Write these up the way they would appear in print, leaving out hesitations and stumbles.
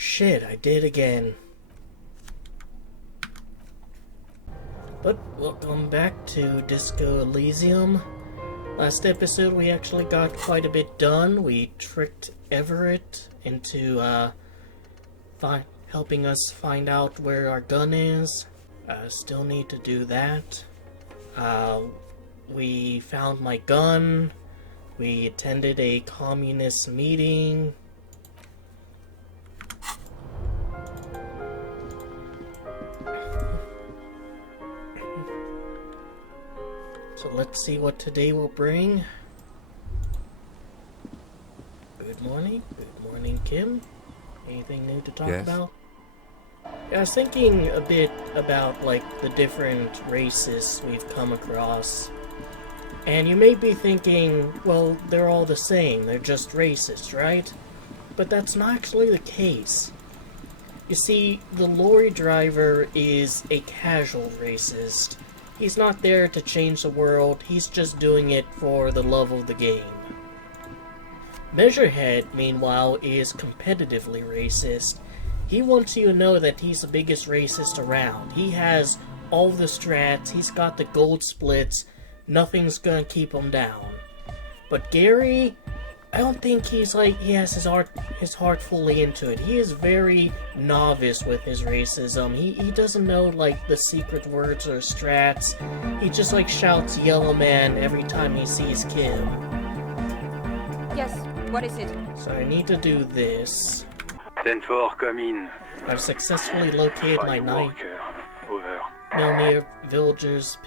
Shit, I did again. But welcome back to Disco Elysium. Last episode we actually got quite a bit done. We tricked Everett into helping us find out where our gun is. Still need to do that. We found my gun. We attended a communist meeting. So let's see what today will bring. Good morning. Good morning, Kim. Anything new to talk about? Yeah, I was thinking a bit about, like, the different races we've come across. And you may be thinking, well, they're all the same. They're just racist, right? But that's not actually the case. You see, the lorry driver is a casual racist. He's not there to change the world, he's just doing it for the love of the game. Measurehead, meanwhile, is competitively racist. He wants you to know that he's the biggest racist around. He has all the strats, he's got the gold splits, nothing's gonna keep him down. But Gary, I don't think he has his heart fully into it. He is very novice with his racism. He doesn't know, like, the secret words or strats. He just, like, shouts Yellow Man every time he sees Kim. Yes, what is it? So I need to do this. 10-4, come in. I've successfully located my knife. Over. Milner Villar's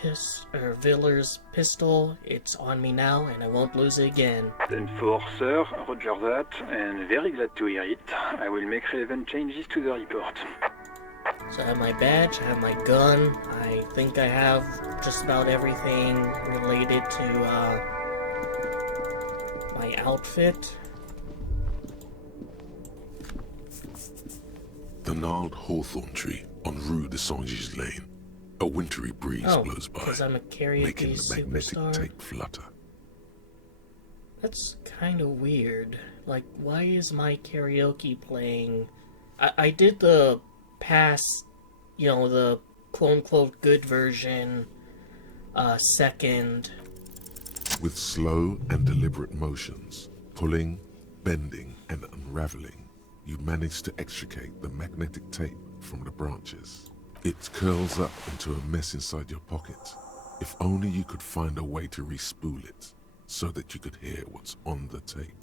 pistol. It's on me now, and I won't lose it again. 10-4, sir. Roger that, and very glad to hear it. I will make relevant changes to the report. So I have my badge, I have my gun. I think I have just about everything related to my outfit. The gnarled hawthorn tree on Rue de Saint-Gilles Lane. A wintry breeze blows by, because I'm a karaoke making the magnetic superstar. tape flutter. That's kind of weird. Like, why is my karaoke playing? I did the past, the quote-unquote good version, second. With slow and deliberate motions, pulling, bending, and unraveling, you manage to extricate the magnetic tape from the branches. It curls up into a mess inside your pocket. If only you could find a way to re-spool it, so that you could hear what's on the tape.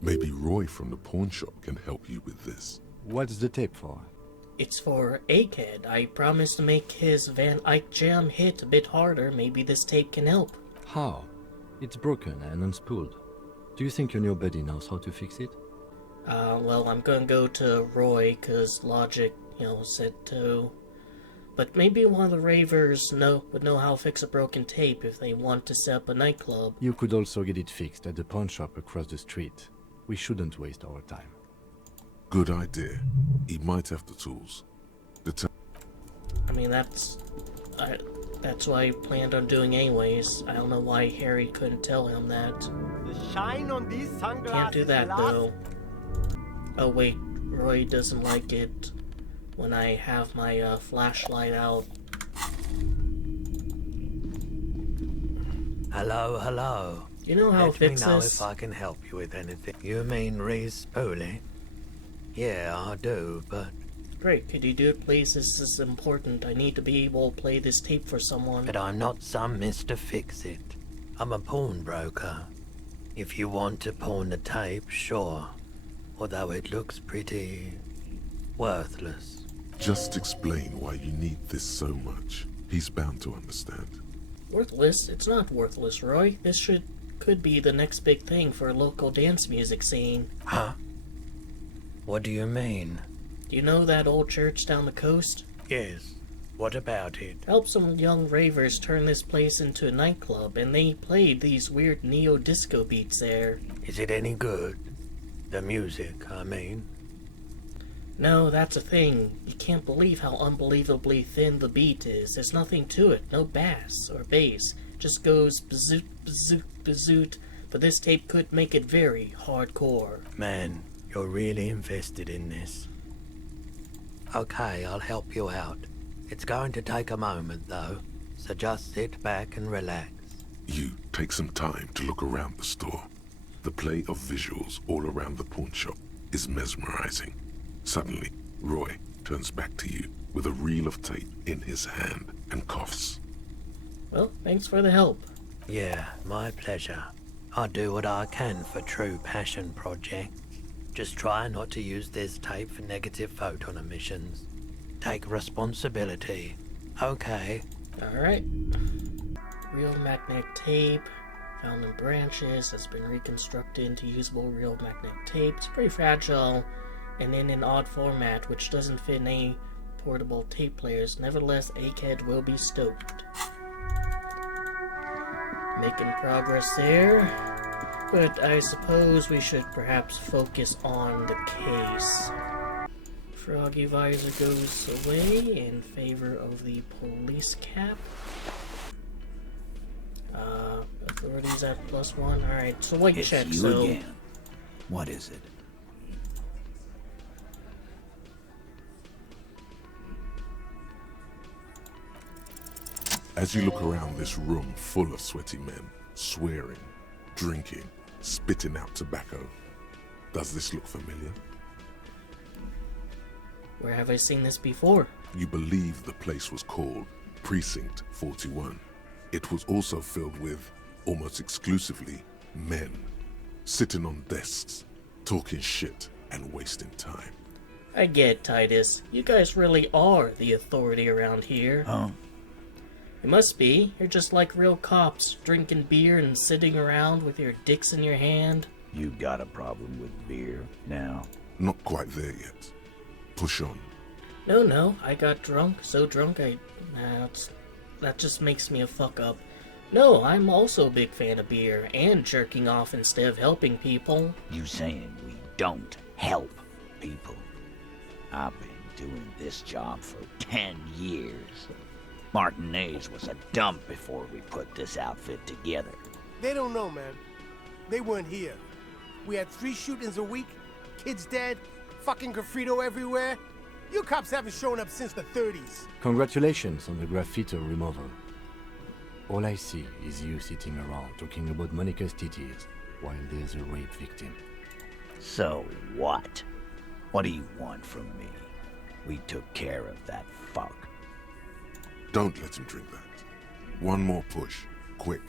Maybe Roy from the pawn shop can help you with this. What's the tape for? It's for Egghead. I promised to make his Van Eyck jam hit a bit harder. Maybe this tape can help. How? It's broken and unspooled. Do you think your new buddy knows how to fix it? Well, I'm gonna go to Roy, cause logic, said to. But maybe one of the ravers would know how to fix a broken tape if they want to set up a nightclub. You could also get it fixed at the pawn shop across the street. We shouldn't waste our time. Good idea. He might have the tools. I mean, that's what I planned on doing anyways. I don't know why Harry couldn't tell him that. The shine on these sunglasses. Can't do that though. Oh wait, Roy doesn't like it when I have my flashlight out. Hello. You know how to fix Let me know this? if I can help you with anything. You mean re-spooling? Yeah, I do, but... Great, could you do it please? This is important. I need to be able to play this tape for someone. But I'm not some Mr. Fix-It. I'm a pawnbroker. If you want to pawn the tape, sure. Although it looks pretty... worthless. Just explain why you need this so much. He's bound to understand. Worthless? It's not worthless, Roy. This could be the next big thing for a local dance music scene. Huh? What do you mean? Do you know that old church down the coast? Yes. What about it? Helped some young ravers turn this place into a nightclub, and they played these weird neo-disco beats there. Is it any good? The music, I mean. No, that's the thing. You can't believe how unbelievably thin the beat is. There's nothing to it. No bass or bass. Just goes bazoot, bazoot, bazoot. But this tape could make it very hardcore. Man, you're really invested in this. Okay, I'll help you out. It's going to take a moment, though, so just sit back and relax. You take some time to look around the store. The play of visuals all around the pawn shop is mesmerizing. Suddenly, Roy turns back to you with a reel of tape in his hand and coughs. Well, thanks for the help. Yeah, my pleasure. I'll do what I can for True Passion Project. Just try not to use this tape for negative photon emissions. Take responsibility. Okay. Alright. Real magnetic tape. Found in branches. Has been reconstructed into usable real magnetic tape. It's pretty fragile and in an odd format which doesn't fit in any portable tape players. Nevertheless, ACAD will be stoked. Making progress there. But I suppose we should perhaps focus on the case. Froggy visor goes away in favor of the police cap. Authorities at +1. Alright, so white It's check, you so... again. What is it? As you look around this room full of sweaty men, swearing, drinking, spitting out tobacco, does this look familiar? Where have I seen this before? You believe the place was called Precinct 41. It was also filled with, almost exclusively, men, sitting on desks, talking shit and wasting time. I get, Titus. You guys really are the authority around here. Huh? It must be. You're just like real cops, drinking beer and sitting around with your dicks in your hand. You got a problem with beer now? Not quite there yet. Push on. No, I got drunk. So drunk that just makes me a fuck up. No, I'm also a big fan of beer and jerking off instead of helping people. You saying we don't help people? I've been doing this job for 10 years. Martinez was a dump before we put this outfit together. They don't know, man. They weren't here. We had 3 shootings a week, kids dead, fucking graffito everywhere. You cops haven't shown up since the 30s. Congratulations on the graffito removal. All I see is you sitting around talking about Monica's titties while there's a rape victim. So what? What do you want from me? We took care of that fuck. Don't let him drink that. One more push. Quick.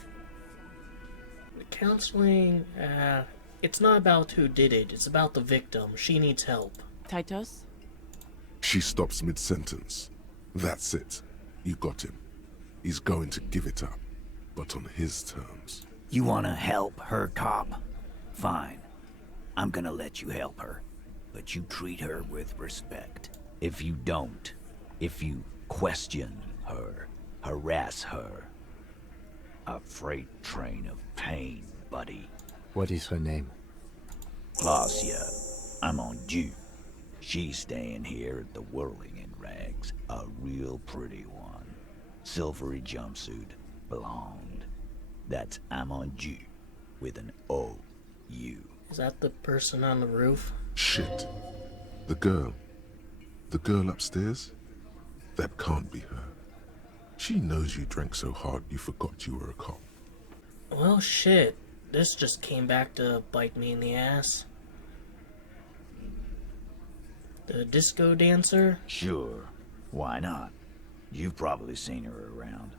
The counseling, it's not about who did it. It's about the victim. She needs help. Titus? She stops mid-sentence. That's it. You got him. He's going to give it up, but on his terms. You wanna help her, cop? Fine. I'm gonna let you help her. But you treat her with respect. If you don't, if you question her, harass her, a freight train of pain, buddy. What is her name? Glacia, I'm on due. She's staying here at the Whirling in Rags, a real pretty one. Silvery jumpsuit, blonde. That's Amonju, with an O-U. Is that the person on the roof? Shit. The girl. The girl upstairs? That can't be her. She knows you drank so hard you forgot you were a cop. Well, shit. This just came back to bite me in the ass. The disco dancer? Sure, why not? You've probably seen her around.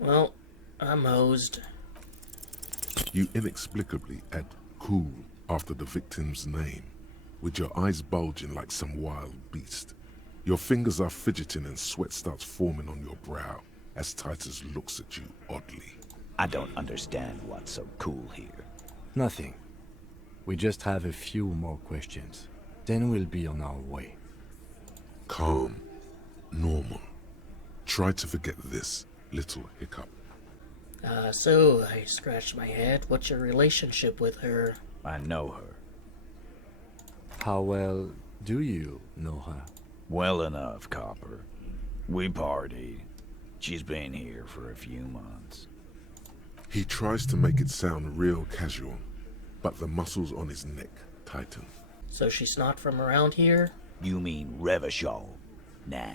Well, I'm hosed. You inexplicably add cool after the victim's name, with your eyes bulging like some wild beast. Your fingers are fidgeting and sweat starts forming on your brow as Titus looks at you oddly. I don't understand what's so cool here. Nothing. We just have a few more questions. Then we'll be on our way. Calm. Normal. Try to forget this little hiccup. So I scratched my head. What's your relationship with her? I know her. How well do you know her? Well enough, Copper. We partied. She's been here for a few months. He tries to make it sound real casual, but the muscles on his neck tighten. So she's not from around here? You mean Revachol? Nah.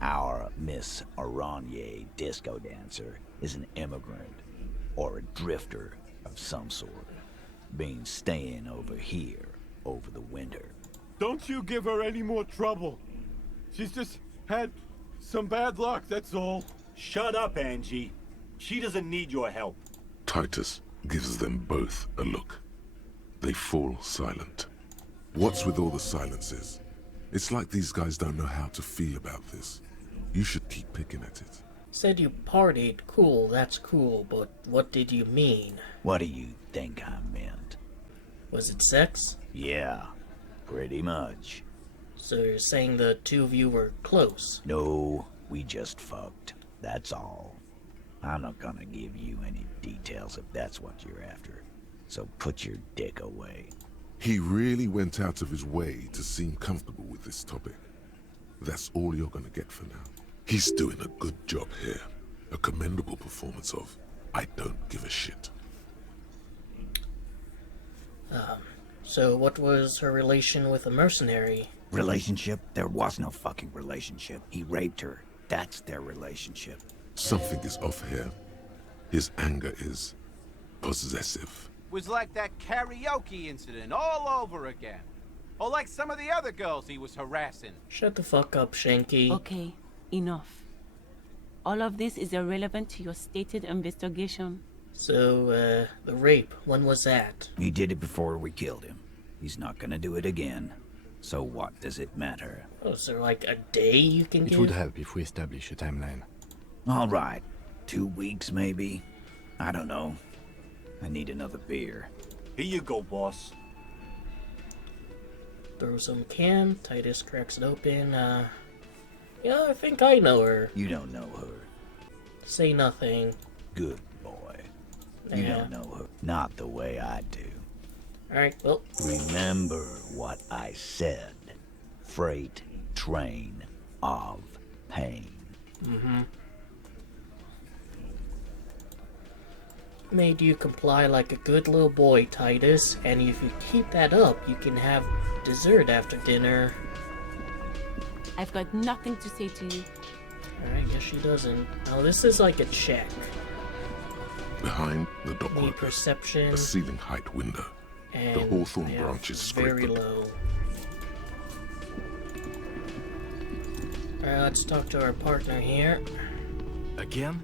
Our Miss Aranye disco dancer is an immigrant, or a drifter of some sort. Been staying over here over the winter. Don't you give her any more trouble. She's just had some bad luck, that's all. Shut up, Angie. She doesn't need your help. Titus gives them both a look. They fall silent. What's with all the silences? It's like these guys don't know how to feel about this. You should keep picking at it. Said you partied. Cool, that's cool, but what did you mean? What do you think I meant? Was it sex? Yeah, pretty much. So you're saying the two of you were close? No, we just fucked. That's all. I'm not gonna give you any details if that's what you're after. So put your dick away. He really went out of his way to seem comfortable with this topic. That's all you're gonna get for now. He's doing a good job here. A commendable performance of I don't give a shit. So what was her relation with a mercenary? Relationship? There was no fucking relationship. He raped her. That's their relationship. Something is off here. His anger is possessive. Was like that karaoke incident all over again. Or like some of the other girls he was harassing. Shut the fuck up, Shanky. Okay, enough. All of this is irrelevant to your stated investigation. So, the rape, when was that? He did it before we killed him. He's not gonna do it again. So what does it matter? Oh, is there like a day you can give? It would help if we establish a timeline. All right. 2 weeks, maybe? I don't know. I need another beer. Here you go, boss. Throw some can. Titus cracks it open. Yeah, I think I know her. You don't know her. Say nothing. Good boy. You don't know her. Not the way I do. Alright, well. Remember what I said. Freight train of pain. Mm-hmm. Made you comply like a good little boy, Titus, and if you keep that up, you can have dessert after dinner. I've got nothing to say to you. Alright, guess she doesn't. Now this is like a check. Behind the dock Need workers, perception. a ceiling height window. And The hawthorn I have branches scrape very the low. Alright, let's talk to our partner here. Again?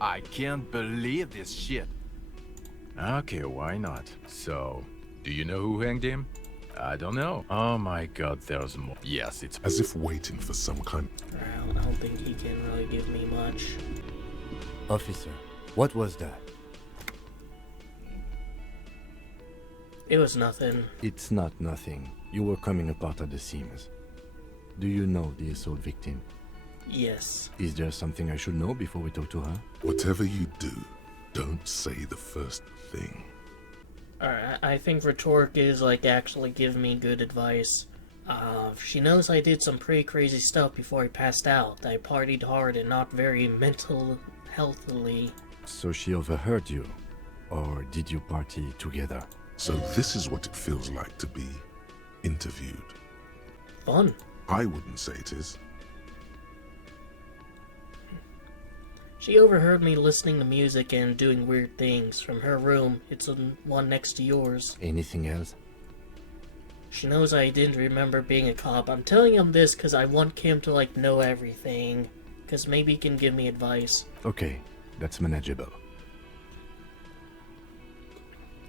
I can't believe this shit. Okay, why not? So, do you know who hanged him? I don't know. Oh my god, there's more. Yes, it's as if waiting for some kind. I don't think he can really give me much. Officer, what was that? It was nothing. It's not nothing. You were coming apart at the seams. Do you know the assault victim? Yes. Is there something I should know before we talk to her? Whatever you do, don't say the first thing. Alright, I think rhetoric is like actually give me good advice. She knows I did some pretty crazy stuff before I passed out. I partied hard and not very mental healthily. So she overheard you? Or did you party together? So this is what it feels like to be interviewed. Fun. I wouldn't say it is. She overheard me listening to music and doing weird things from her room. It's the one next to yours. Anything else? She knows I didn't remember being a cop. I'm telling him this because I want Kim to like know everything. Because maybe he can give me advice. Okay, that's manageable.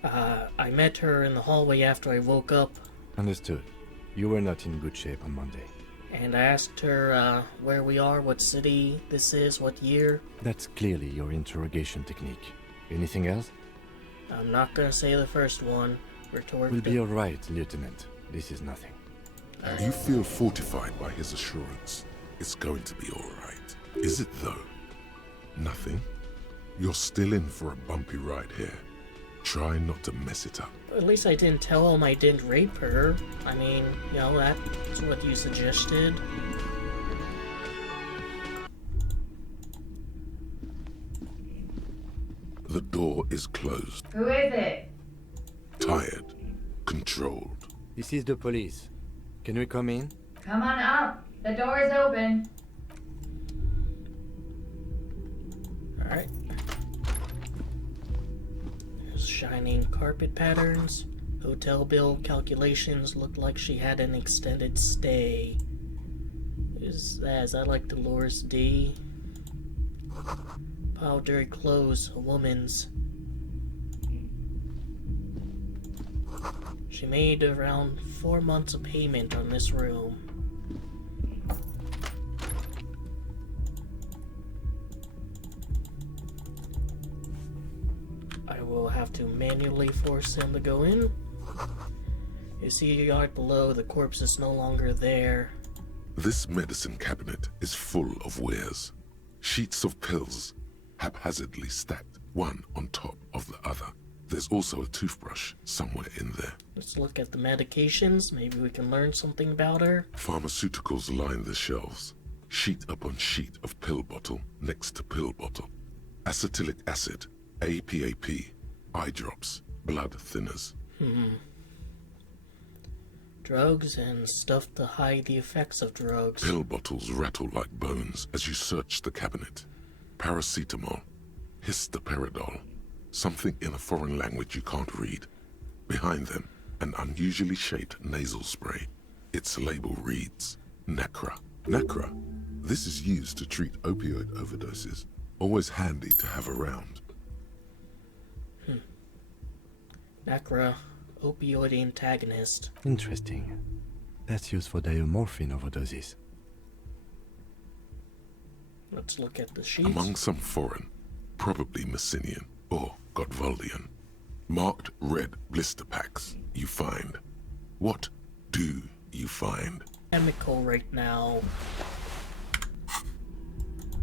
I met her in the hallway after I woke up. Understood. You were not in good shape on Monday. And I asked her where we are, what city this is, what year. That's clearly your interrogation technique. Anything else? I'm not gonna say the first one. Rhetoric. We'll be alright, Lieutenant. This is nothing. You feel fortified by his assurance. It's going to be alright. Is it though? Nothing? You're still in for a bumpy ride here. Try not to mess it up. At least I didn't tell him I didn't rape her. I mean, you know, that's what you suggested. The door is closed. Who is it? Tired. Controlled. This is the police. Can we come in? Come on up. The door is open. Alright. There's shining carpet patterns. Hotel bill calculations look like she had an extended stay. Is that like Dolores D? Pile of dirty clothes, a woman's. She made around 4 months of payment on this room. I will have to manually force him to go in. You see a yard below, the corpse is no longer there. This medicine cabinet is full of wares. Sheets of pills, haphazardly stacked, one on top of the other. There's also a toothbrush somewhere in there. Let's look at the medications. Maybe we can learn something about her. Pharmaceuticals line the shelves. Sheet upon sheet of pill bottle next to pill bottle. Acetylic acid, APAP, eye drops, blood thinners. Drugs and stuff to hide the effects of drugs. Pill bottles rattle like bones as you search the cabinet. Paracetamol, histoperidol, something in a foreign language you can't read. Behind them, an unusually shaped nasal spray. Its label reads, Nacra. Nacra. This is used to treat opioid overdoses. Always handy to have around. Nacra, opioid antagonist. Interesting. That's used for diamorphine overdoses. Let's look at the sheets. Among some foreign, probably Messinian or Godvaldian, marked red blister packs you find. What do you find? Chemical right now.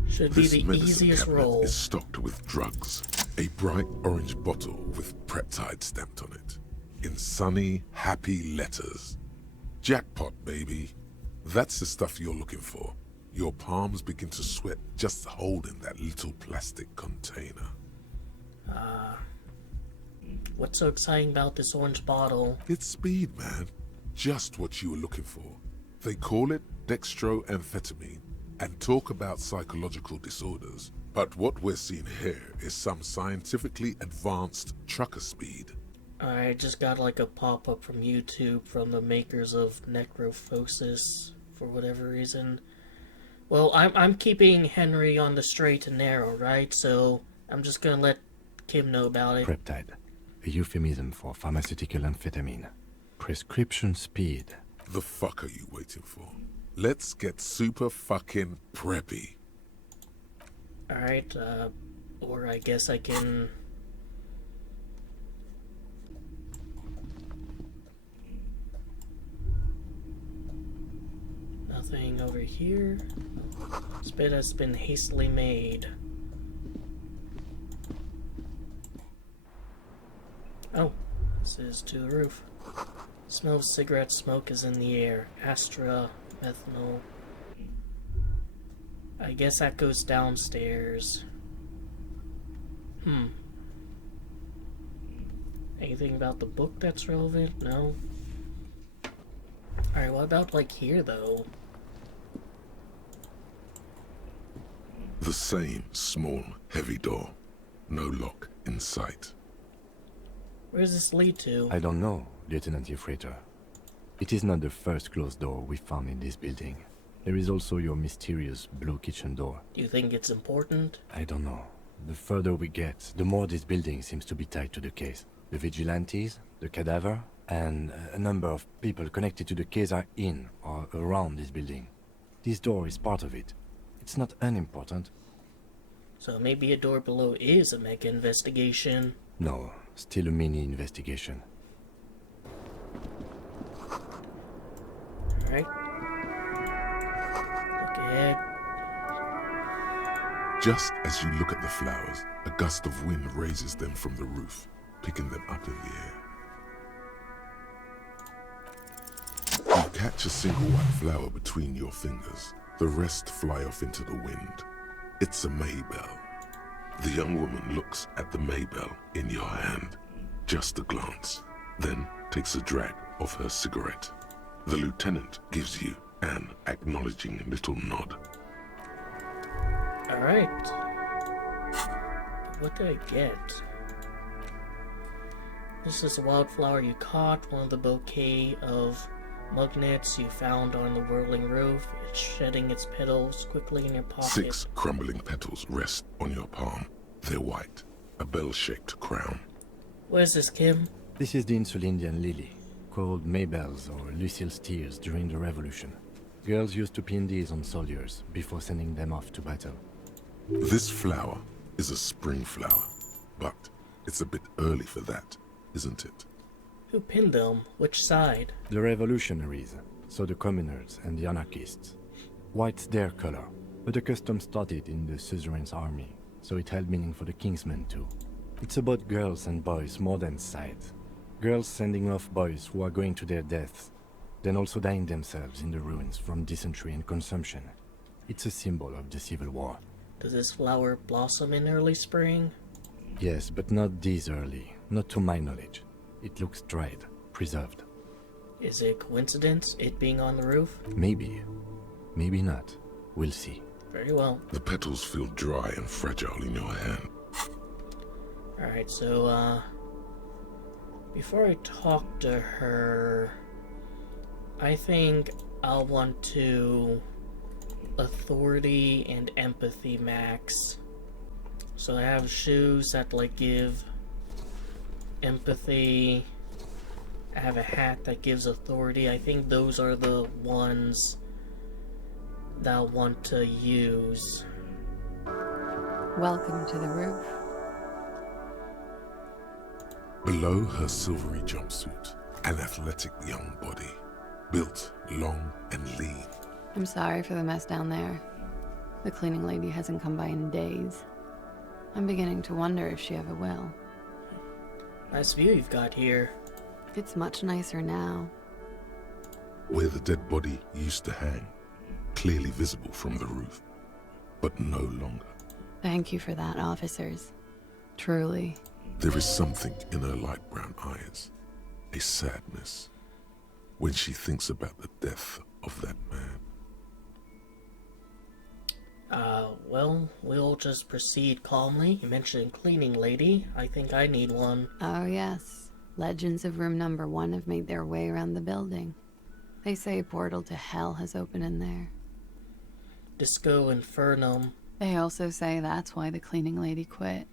Should be This the medicine easiest cabinet roll. is stocked with drugs. A bright orange bottle with Preptide stamped on it. In sunny, happy letters. Jackpot, baby. That's the stuff you're looking for. Your palms begin to sweat just holding that little plastic container. What's so exciting about this orange bottle? It's speed, man. Just what you were looking for. They call it dextroamphetamine and talk about psychological disorders. But what we're seeing here is some scientifically advanced trucker speed. I just got like a pop-up from YouTube from the makers of Necrophosis for whatever reason. Well, I'm keeping Henry on the straight and narrow, right? So I'm just gonna let Kim know about it. Preptide, a euphemism for pharmaceutical amphetamine. Prescription speed. The fuck are you waiting for? Let's get super fucking preppy. Alright, or I guess I can... Nothing over here. This bed has been hastily made. Oh, this is to the roof. Smell of cigarette smoke is in the air. Astra, methanol. I guess that goes downstairs. Anything about the book that's relevant? No. Alright, what about like here though? The same small, heavy door. No lock in sight. Where does this lead to? I don't know, Lieutenant Freighter. It is not the first closed door we found in this building. There is also your mysterious blue kitchen door. Do you think it's important? I don't know. The further we get, the more this building seems to be tied to the case. The vigilantes, the cadaver, and a number of people connected to the case are in or around this building. This door is part of it. It's not unimportant. So maybe a door below is a mega investigation. No, still a mini investigation. Alright. Look ahead. Just as you look at the flowers, a gust of wind raises them from the roof, picking them up in the air. You catch a single white flower between your fingers. The rest fly off into the wind. It's a Maybell. The young woman looks at the Maybell in your hand. Just a glance, then takes a drag of her cigarette. The lieutenant gives you an acknowledging little nod. Alright. What did I get? This is a wildflower you caught, one of the bouquet of mugnets you found on the whirling roof. It's shedding its petals quickly in your pocket. 6 crumbling petals rest on your palm. They're white, a bell-shaped crown. What is this, Kim? This is the Insulindian lily, called Maybelle's or Lucille's tears during the Revolution. Girls used to pin these on soldiers before sending them off to battle. This flower is a spring flower, but it's a bit early for that, isn't it? Who pinned them? Which side? The revolutionaries, so the communers and the anarchists. White's their color, but the custom started in the suzerain's army, so it held meaning for the king's men too. It's about girls and boys more than sides. Girls sending off boys who are going to their deaths, then also dying themselves in the ruins from dysentery and consumption. It's a symbol of the Civil War. Does this flower blossom in early spring? Yes, but not this early, not to my knowledge. It looks dried, preserved. Is it coincidence, it being on the roof? Maybe. Maybe not. We'll see. Very well. The petals feel dry and fragile in your hand. Alright, so, before I talk to her, I think I'll want to authority and empathy max. So I have shoes that, like, give empathy. I have a hat that gives authority. I think those are the ones that I'll want to use. Welcome to the roof. Below her silvery jumpsuit, an athletic young body, built long and lean. I'm sorry for the mess down there. The cleaning lady hasn't come by in days. I'm beginning to wonder if she ever will. Nice view you've got here. It's much nicer now. Where the dead body used to hang, clearly visible from the roof, but no longer. Thank you for that, officers. Truly. There is something in her light brown eyes, a sadness, when she thinks about the death of that man. Well, we'll just proceed calmly. You mentioned cleaning lady. I think I need one. Oh, yes. Legends of room number 1 have made their way around the building. They say a portal to hell has opened in there. Disco Infernum. They also say that's why the cleaning lady quit.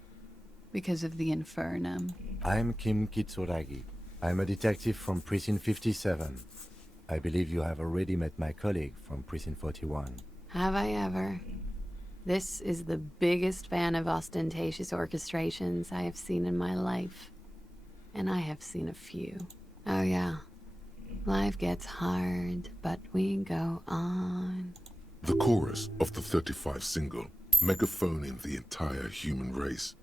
Because of the Infernum. I'm Kim Kitsuragi. I'm a detective from Precinct 57. I believe you have already met my colleague from Precinct 41. Have I ever? This is the biggest fan of ostentatious orchestrations I have seen in my life. And I have seen a few. Oh yeah. Life gets hard, but we go on. The chorus of the 35 single, megaphoning the entire human race,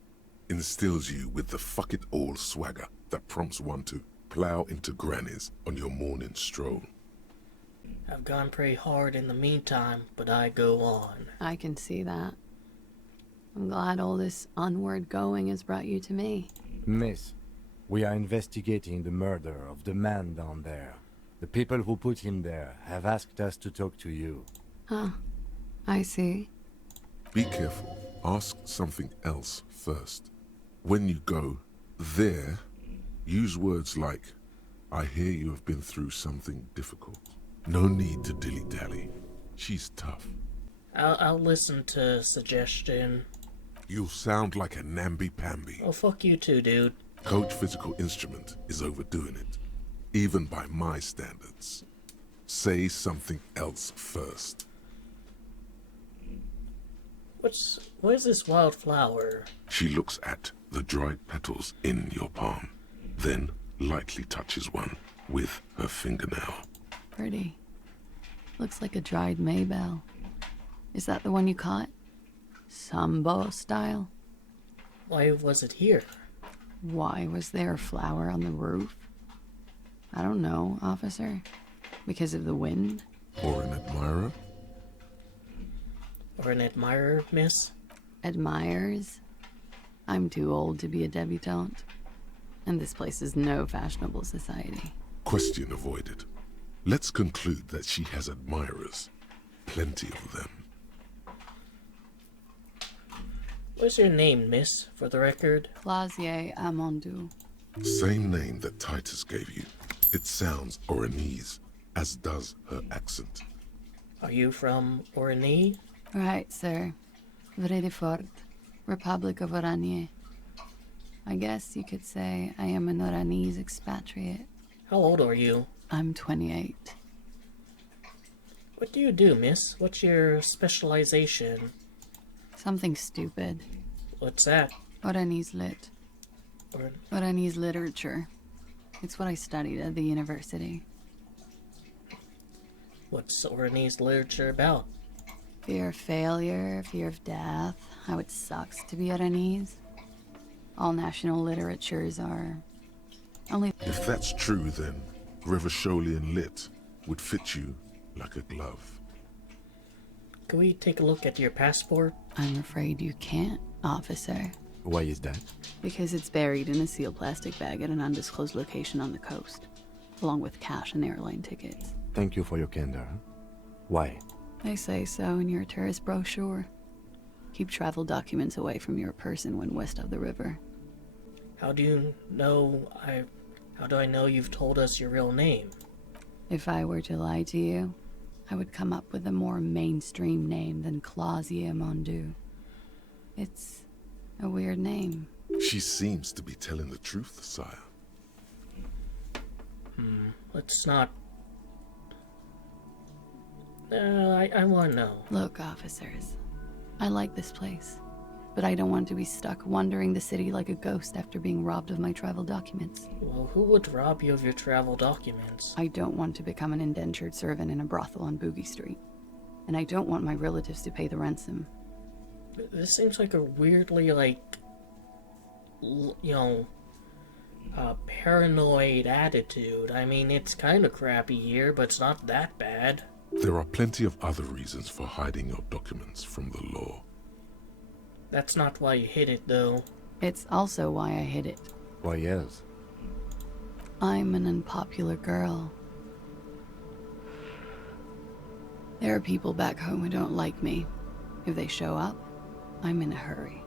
instills you with the fuck it all swagger that prompts one to plow into grannies on your morning stroll. I've gone pretty hard in the meantime, but I go on. I can see that. I'm glad all this onward going has brought you to me. Miss, we are investigating the murder of the man down there. The people who put him there have asked us to talk to you. Huh. I see. Be careful. Ask something else first. When you go there, use words like, I hear you have been through something difficult. No need to dilly-dally. She's tough. I'll listen to suggestion. You'll sound like a namby-pamby. Oh, fuck you too, dude. Coach Physical Instrument is overdoing it, even by my standards. Say something else first. What is this wildflower? She looks at the dried petals in your palm, then lightly touches one with her fingernail. Pretty. Looks like a dried Maybelle. Is that the one you caught? Sambo style? Why was it here? Why was there a flower on the roof? I don't know, officer. Because of the wind? Or an admirer? Or an admirer, miss? Admirers? I'm too old to be a debutante. And this place is no fashionable society. Question avoided. Let's conclude that she has admirers. Plenty of them. What's your name, miss, for the record? Clausier Amandu. Same name that Titus gave you. It sounds Oranese, as does her accent. Are you from Orani? Right, sir. Vredefort, Republic of Oranje. I guess you could say I am an Oranese expatriate. How old are you? I'm 28. What do you do, miss? What's your specialization? Something stupid. What's that? Oranese lit. Oranese literature. It's what I studied at the university. What's Oranese literature about? Fear of failure, fear of death, how it sucks to be Oranese. All national literatures are only... If that's true, then Revacholian lit would fit you like a glove. Can we take a look at your passport? I'm afraid you can't, officer. Why is that? Because it's buried in a sealed plastic bag at an undisclosed location on the coast, along with cash and airline tickets. Thank you for your candor. Why? They say so in your tourist brochure. Keep travel documents away from your person when west of the river. How do I know you've told us your real name? If I were to lie to you, I would come up with a more mainstream name than Clausier Mondu. It's a weird name. She seems to be telling the truth, sire. Let's not... I want to know. Look, officers, I like this place, but I don't want to be stuck wandering the city like a ghost after being robbed of my travel documents. Well, who would rob you of your travel documents? I don't want to become an indentured servant in a brothel on Boogie Street. And I don't want my relatives to pay the ransom. This seems like a weirdly, paranoid attitude. I mean, it's kind of crappy here, but it's not that bad. There are plenty of other reasons for hiding your documents from the law. That's not why you hid it, though. It's also why I hid it. Why, yes. I'm an unpopular girl. There are people back home who don't like me. If they show up, I'm in a hurry.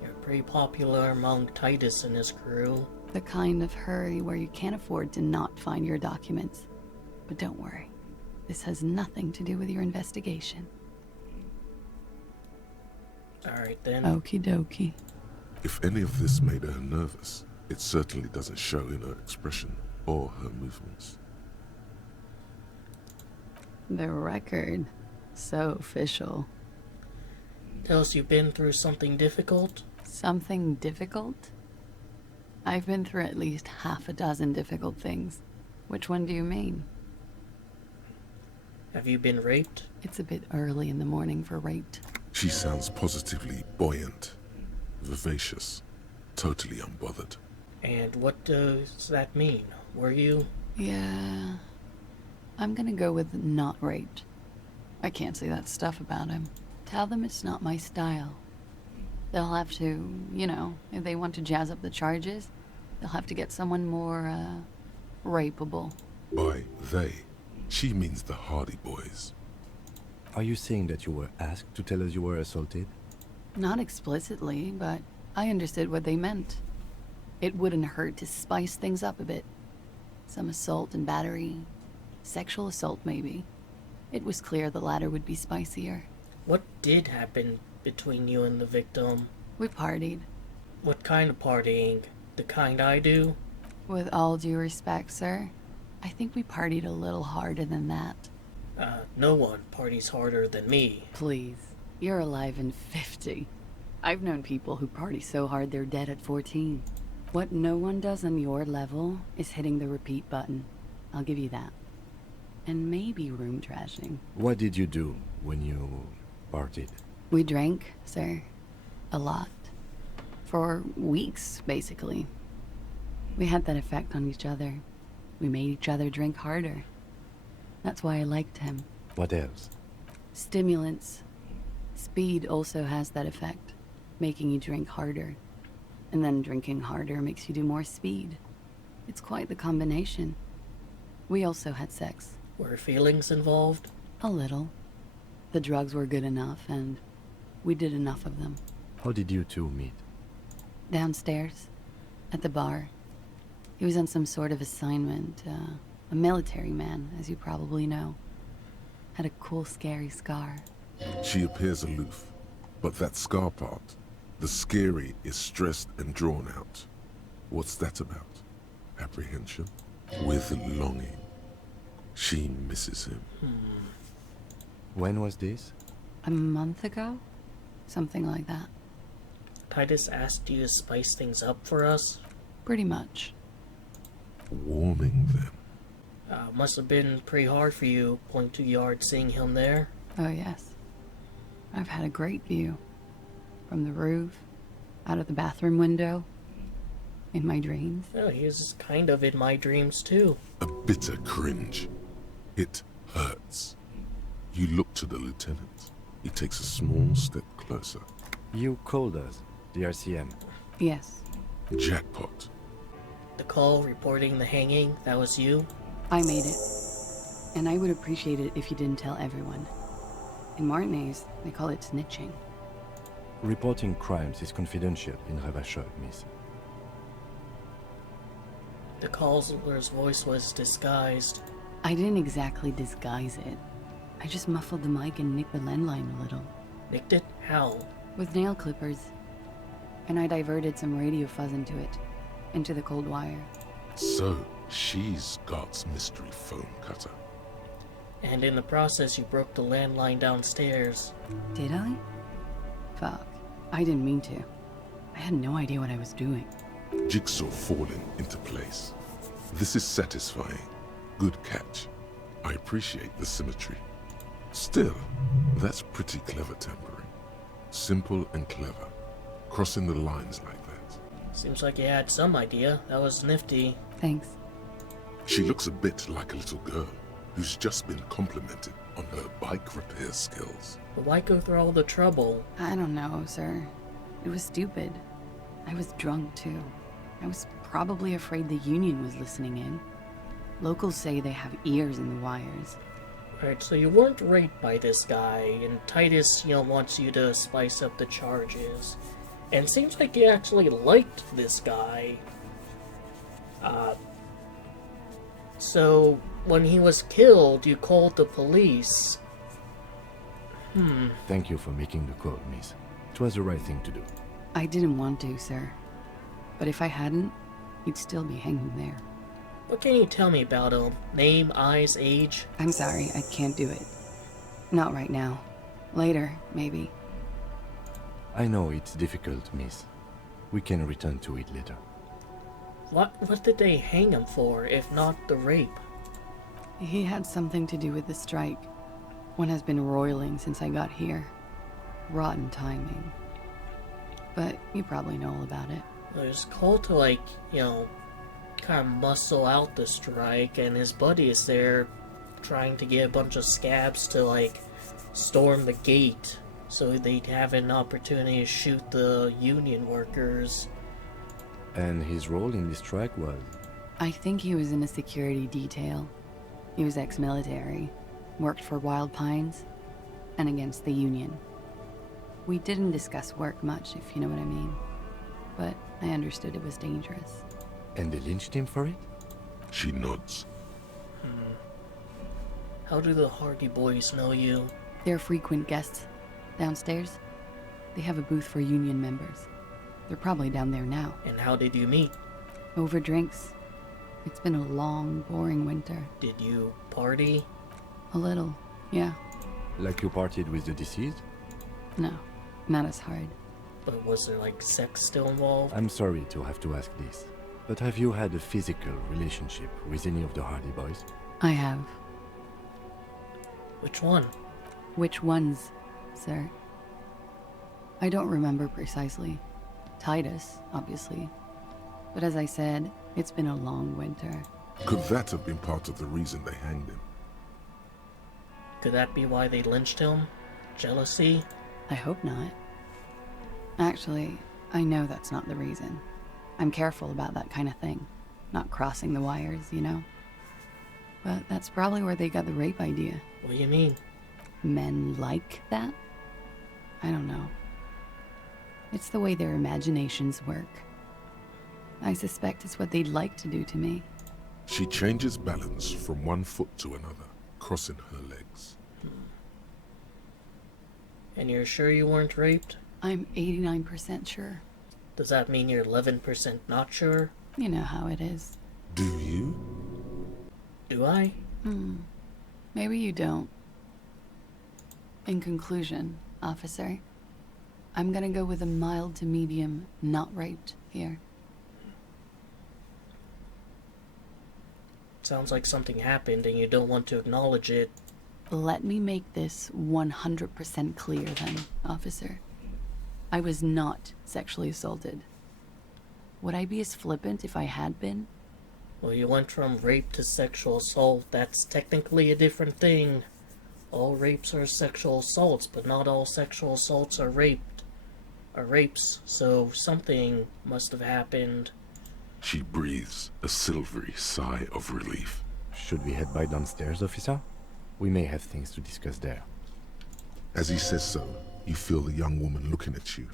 You're pretty popular among Titus and his crew. The kind of hurry where you can't afford to not find your documents. But don't worry, this has nothing to do with your investigation. Alright then. Okie dokie. If any of this made her nervous, it certainly doesn't show in her expression or her movements. The record. So official. Tell us you've been through something difficult? Something difficult? I've been through at least half a dozen difficult things. Which one do you mean? Have you been raped? It's a bit early in the morning for raped. She sounds positively buoyant, vivacious, totally unbothered. And what does that mean? Were you? Yeah. I'm gonna go with not raped. I can't say that stuff about him. Tell them it's not my style. They'll have to, if they want to jazz up the charges, they'll have to get someone more, rapeable. By they, she means the Hardie Boys. Are you saying that you were asked to tell us you were assaulted? Not explicitly, but I understood what they meant. It wouldn't hurt to spice things up a bit. Some assault and battery. Sexual assault, maybe. It was clear the latter would be spicier. What did happen between you and the victim? We partied. What kind of partying? The kind I do? With all due respect, sir, I think we partied a little harder than that. No one parties harder than me. Please. You're alive in 50. I've known people who party so hard they're dead at 14. What no one does on your level is hitting the repeat button. I'll give you that. And maybe room trashing. What did you do when you partied? We drank, sir. A lot. For weeks, basically. We had that effect on each other. We made each other drink harder. That's why I liked him. What else? Stimulants. Speed also has that effect, making you drink harder. And then drinking harder makes you do more speed. It's quite the combination. We also had sex. Were feelings involved? A little. The drugs were good enough, and we did enough of them. How did you two meet? Downstairs, at the bar. He was on some sort of assignment, a military man, as you probably know. Had a cool, scary scar. She appears aloof, but that scar part, the scary, is stressed and drawn out. What's that about? Apprehension? With longing. She misses him. When was this? A month ago? Something like that. Titus asked you to spice things up for us? Pretty much. Warming them. Must have been pretty hard for you, Point 2 Yard, seeing him there. Oh, yes. I've had a great view. From the roof, out of the bathroom window, in my dreams. Oh, he was kind of in my dreams, too. A bitter cringe. It hurts. You look to the lieutenant. He takes a small step closer. You called us, the RCM. Yes. Jackpot. The call reporting the hanging, that was you? I made it. And I would appreciate it if you didn't tell everyone. In Martinez, they call it snitching. Reporting crimes is confidential in Ravachol, miss. The caller's voice was disguised. I didn't exactly disguise it. I just muffled the mic and nicked the landline a little. Nicked it? How? With nail clippers. And I diverted some radio fuzz into it. Into the cold wire. So, she's God's mystery phone cutter. And in the process, you broke the landline downstairs. Did I? Fuck. I didn't mean to. I had no idea what I was doing. Jigsaw falling into place. This is satisfying. Good catch. I appreciate the symmetry. Still, that's pretty clever tampering. Simple and clever. Crossing the lines like that. Seems like you had some idea. That was nifty. Thanks. She looks a bit like a little girl who's just been complimented on her bike repair skills. But why go through all the trouble? I don't know, sir. It was stupid. I was drunk, too. I was probably afraid the Union was listening in. Locals say they have ears in the wires. Alright, so you weren't raped by this guy, and Titus, wants you to spice up the charges. And it seems like you actually liked this guy. So, when he was killed, you called the police. Thank you for making the call, miss. It was the right thing to do. I didn't want to, sir. But if I hadn't, he'd still be hanging there. What can you tell me about him? Name, eyes, age? I'm sorry, I can't do it. Not right now. Later, maybe. I know it's difficult, miss. We can return to it later. What did they hang him for, if not the rape? He had something to do with the strike. One has been roiling since I got here. Rotten timing. But you probably know all about it. It was called to, kind of muscle out the strike, and his buddy is there trying to get a bunch of scabs to, storm the gate so they'd have an opportunity to shoot the Union workers. And his role in this strike was? I think he was in a security detail. He was ex-military, worked for Wild Pines, and against the Union. We didn't discuss work much, if you know what I mean. But I understood it was dangerous. And they lynched him for it? She nods. How do the Hardie Boys know you? They're frequent guests. Downstairs, they have a booth for Union members. They're probably down there now. And how did you meet? Over drinks. It's been a long, boring winter. Did you party? A little, yeah. Like you partied with the deceased? No, not as hard. But was there, sex still involved? I'm sorry to have to ask this, but have you had a physical relationship with any of the Hardie Boys? I have. Which one? Which ones, sir? I don't remember precisely. Titus, obviously. But as I said, it's been a long winter. Could that have been part of the reason they hanged him? Could that be why they lynched him? Jealousy? I hope not. Actually, I know that's not the reason. I'm careful about that kind of thing. Not crossing the wires, you know? But that's probably where they got the rape idea. What do you mean? Men like that? I don't know. It's the way their imaginations work. I suspect it's what they'd like to do to me. She changes balance from one foot to another, crossing her legs. And you're sure you weren't raped? I'm 89% sure. Does that mean you're 11% not sure? You know how it is. Do you? Do I? Maybe you don't. In conclusion, officer, I'm gonna go with a mild to medium not raped here. Sounds like something happened and you don't want to acknowledge it. Let me make this 100% clear then, officer. I was not sexually assaulted. Would I be as flippant if I had been? Well, you went from rape to sexual assault. That's technically a different thing. All rapes are sexual assaults, but not all sexual assaults are rapes, so something must have happened. She breathes a silvery sigh of relief. Should we head by downstairs, officer? We may have things to discuss there. As he says so, you feel the young woman looking at you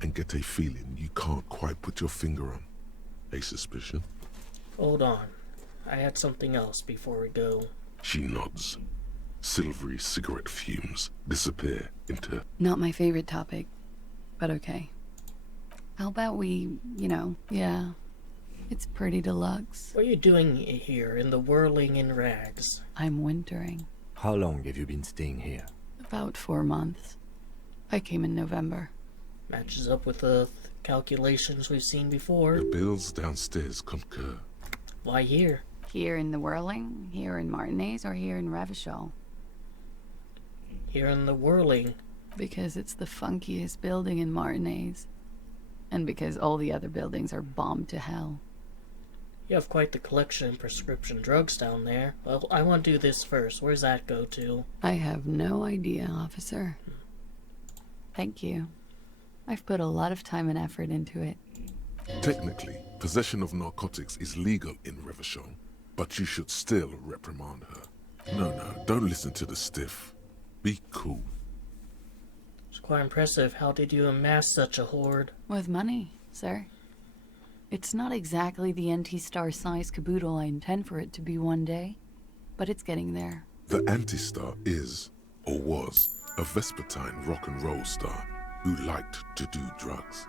and get a feeling you can't quite put your finger on. A suspicion? Hold on. I had something else before we go. She nods. Silvery cigarette fumes disappear into... Not my favorite topic, but okay. How about we, yeah. It's pretty deluxe. What are you doing here in the whirling in rags? I'm wintering. How long have you been staying here? About 4 months. I came in November. Matches up with the calculations we've seen before. The bills downstairs concur. Why here? Here in the Whirling, here in Martinez, or here in Revachol? Here in the Whirling. Because it's the funkiest building in Martinez. And because all the other buildings are bombed to hell. You have quite the collection of prescription drugs down there. Well, I want to do this first. Where's that go to? I have no idea, officer. Thank you. I've put a lot of time and effort into it. Technically, possession of narcotics is legal in Revachol, but you should still reprimand her. No, don't listen to the stiff. Be cool. It's quite impressive. How did you amass such a hoard? With money, sir. It's not exactly the anti-star size caboodle I intend for it to be one day, but it's getting there. The anti-star is, or was, a Vespertine rock and roll star who liked to do drugs.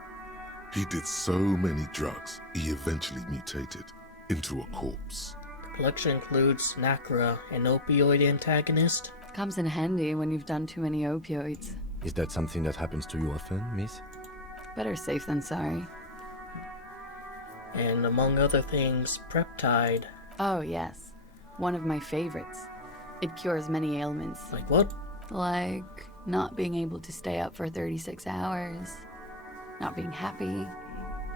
He did so many drugs, he eventually mutated into a corpse. The collection includes Nacra, an opioid antagonist. Comes in handy when you've done too many opioids. Is that something that happens to you often, miss? Better safe than sorry. And among other things, Preptide. Oh, yes. One of my favorites. It cures many ailments. Like what? Like not being able to stay up for 36 hours. Not being happy.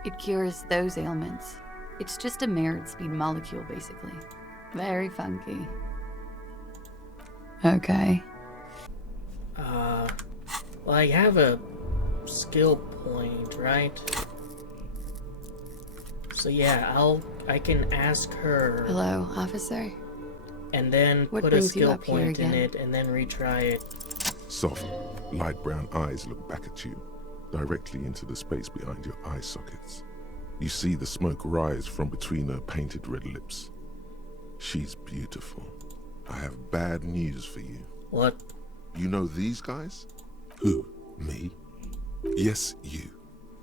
It cures those ailments. It's just a merit speed molecule, basically. Very funky. Okay. Well, I have a skill point, right? So yeah, I can ask her. Hello, officer. And then What put a brings you skill up here point in again? it and then retry it. Soft, light brown eyes look back at you, directly into the space behind your eye sockets. You see the smoke rise from between her painted red lips. She's beautiful. I have bad news for you. What? You know these guys? Who? Me? Yes, you.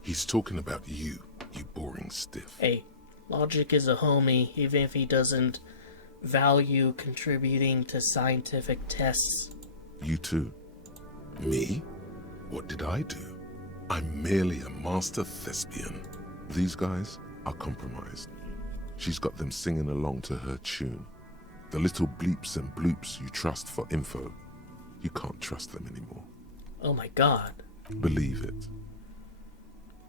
He's talking about you, you boring stiff. Hey, Logic is a homie, even if he doesn't value contributing to scientific tests. You too. Me? What did I do? I'm merely a master thespian. These guys are compromised. She's got them singing along to her tune. The little bleeps and bloops you trust for info, you can't trust them anymore. Oh my god. Believe it.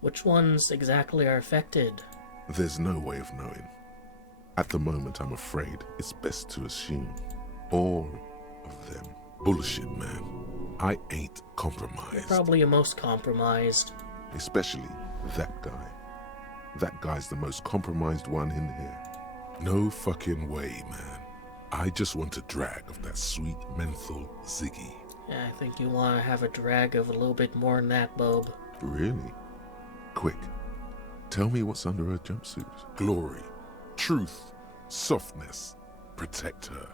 Which ones exactly are affected? There's no way of knowing. At the moment, I'm afraid it's best to assume all of them. Bullshit, man. I ain't compromised. You're probably the most compromised. Especially that guy. That guy's the most compromised one in here. No fucking way, man. I just want a drag of that sweet menthol ziggy. Yeah, I think you want to have a drag of a little bit more than that, Bob. Really? Quick, tell me what's under her jumpsuit. Glory, truth, softness. Protect her.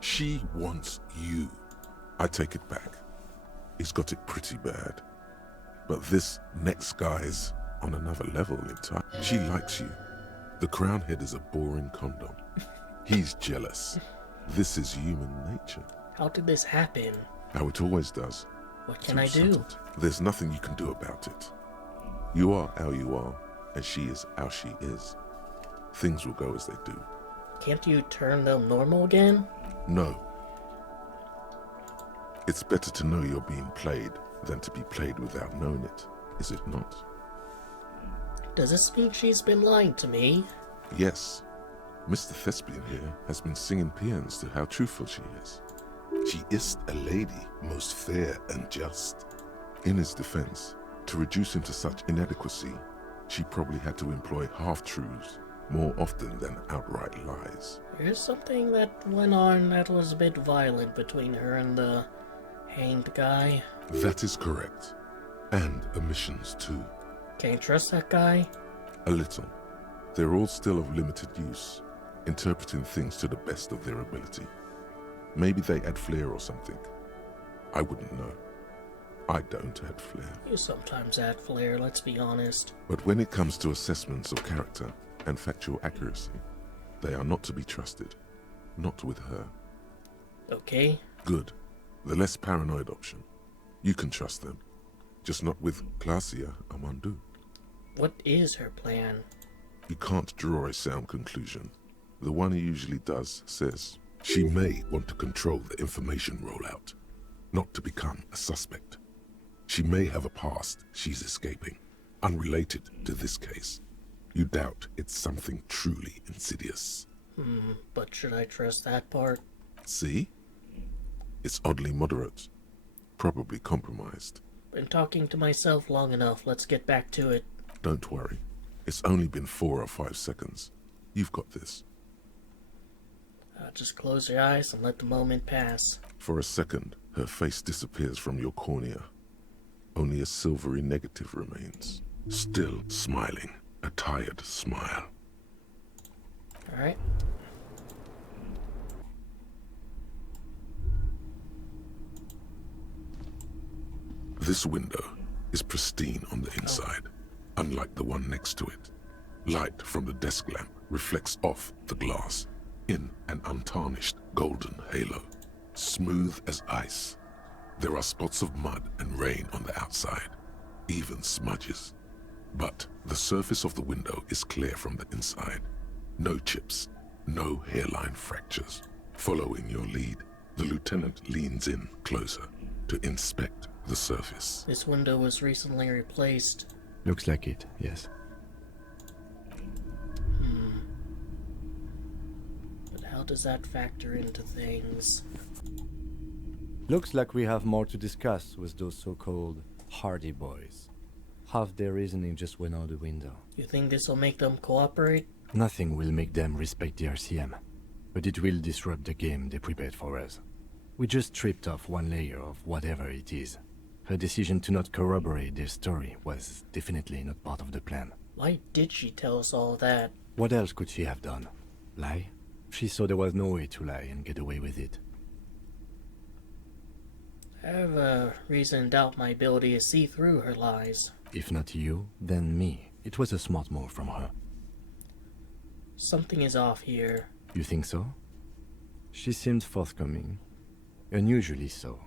She wants you. I take it back. He's got it pretty bad. But this next guy's on another level in time. She likes you. The crown head is a boring condom. He's jealous. This is human nature. How did this happen? How it always does. What can I do? There's nothing you can do about it. You are how you are, and she is how she is. Things will go as they do. Can't you turn them normal again? No. It's better to know you're being played than to be played without knowing it, is it not? Does this mean she's been lying to me? Yes. Mr. Thespian here has been singing paeans to how truthful she is. She is a lady, most fair and just. In his defense, to reduce him to such inadequacy, she probably had to employ half-truths more often than outright lies. There's something that went on that was a bit violent between her and the hanged guy. That is correct. And omissions too. Can't trust that guy? A little. They're all still of limited use, interpreting things to the best of their ability. Maybe they add flair or something. I wouldn't know. I don't add flair. You sometimes add flair, let's be honest. But when it comes to assessments of character and factual accuracy, they are not to be trusted. Not with her. Okay. Good. The less paranoid option. You can trust them. Just not with Glacia Amandu. What is her plan? You can't draw a sound conclusion. The one he usually does says, she may want to control the information rollout, not to become a suspect. She may have a past she's escaping, unrelated to this case. You doubt it's something truly insidious. But should I trust that part? See? It's oddly moderate. Probably compromised. Been talking to myself long enough, let's get back to it. Don't worry. It's only been 4 or 5 seconds. You've got this. Just close your eyes and let the moment pass. For a second, her face disappears from your cornea. Only a silvery negative remains. Still smiling. A tired smile. Alright. This window is pristine on the inside, unlike the one next to it. Light from the desk lamp reflects off the glass in an untarnished golden halo, smooth as ice. There are spots of mud and rain on the outside, even smudges. But the surface of the window is clear from the inside. No chips, no hairline fractures. Following your lead, the lieutenant leans in closer to inspect the surface. This window was recently replaced. Looks like it, yes. But how does that factor into things? Looks like we have more to discuss with those so-called Hardie Boys. Half their reasoning just went out the window. You think this will make them cooperate? Nothing will make them respect the RCM, but it will disrupt the game they prepared for us. We just stripped off one layer of whatever it is. Her decision to not corroborate their story was definitely not part of the plan. Why did she tell us all that? What else could she have done? Lie? She saw there was no way to lie and get away with it. I have a reason to doubt my ability to see through her lies. If not you, then me. It was a smart move from her. Something is off here. You think so? She seemed forthcoming. Unusually so.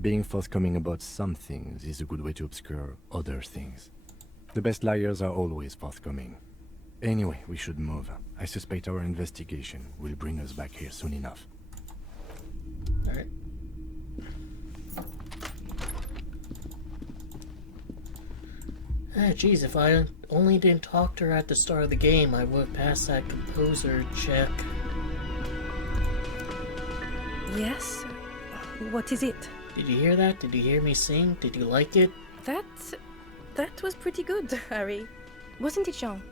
Being forthcoming about some things is a good way to obscure other things. The best liars are always forthcoming. Anyway, we should move. I suspect our investigation will bring us back here soon enough. Alright. Geez, if I only didn't talk to her at the start of the game, I would have passed that composer check. Yes? What is it? Did you hear that? Did you hear me sing? Did you like it? That was pretty good, Harry. Wasn't it, Jean?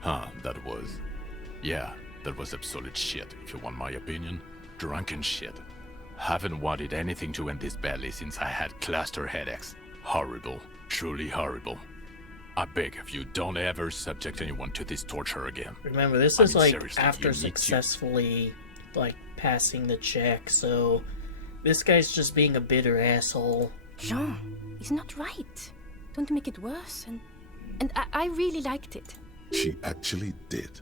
Huh, that was... Yeah, that was absolute shit, if you want my opinion. Drunken shit. Haven't wanted anything to end this badly since I had cluster headaches. Horrible. Truly horrible. I beg of you, don't ever subject anyone to this torture again. Remember, this is like after successfully like passing the check, so this guy's just being a bitter asshole. Jean, he's not right. Don't make it worse. And I really liked it. She actually did.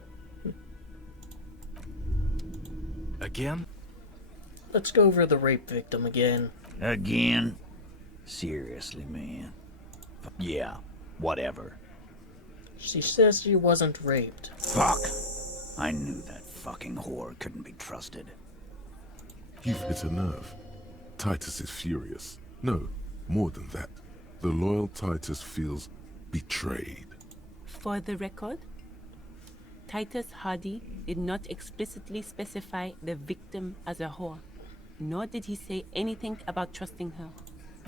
Again? Let's go over the rape victim again. Again? Seriously, man. Yeah, whatever. She says she wasn't raped. Fuck! I knew that fucking whore couldn't be trusted. You've hit a nerve. Titus is furious. No, more than that. The loyal Titus feels betrayed. For the record, Titus Hardie did not explicitly specify the victim as a whore, nor did he say anything about trusting her.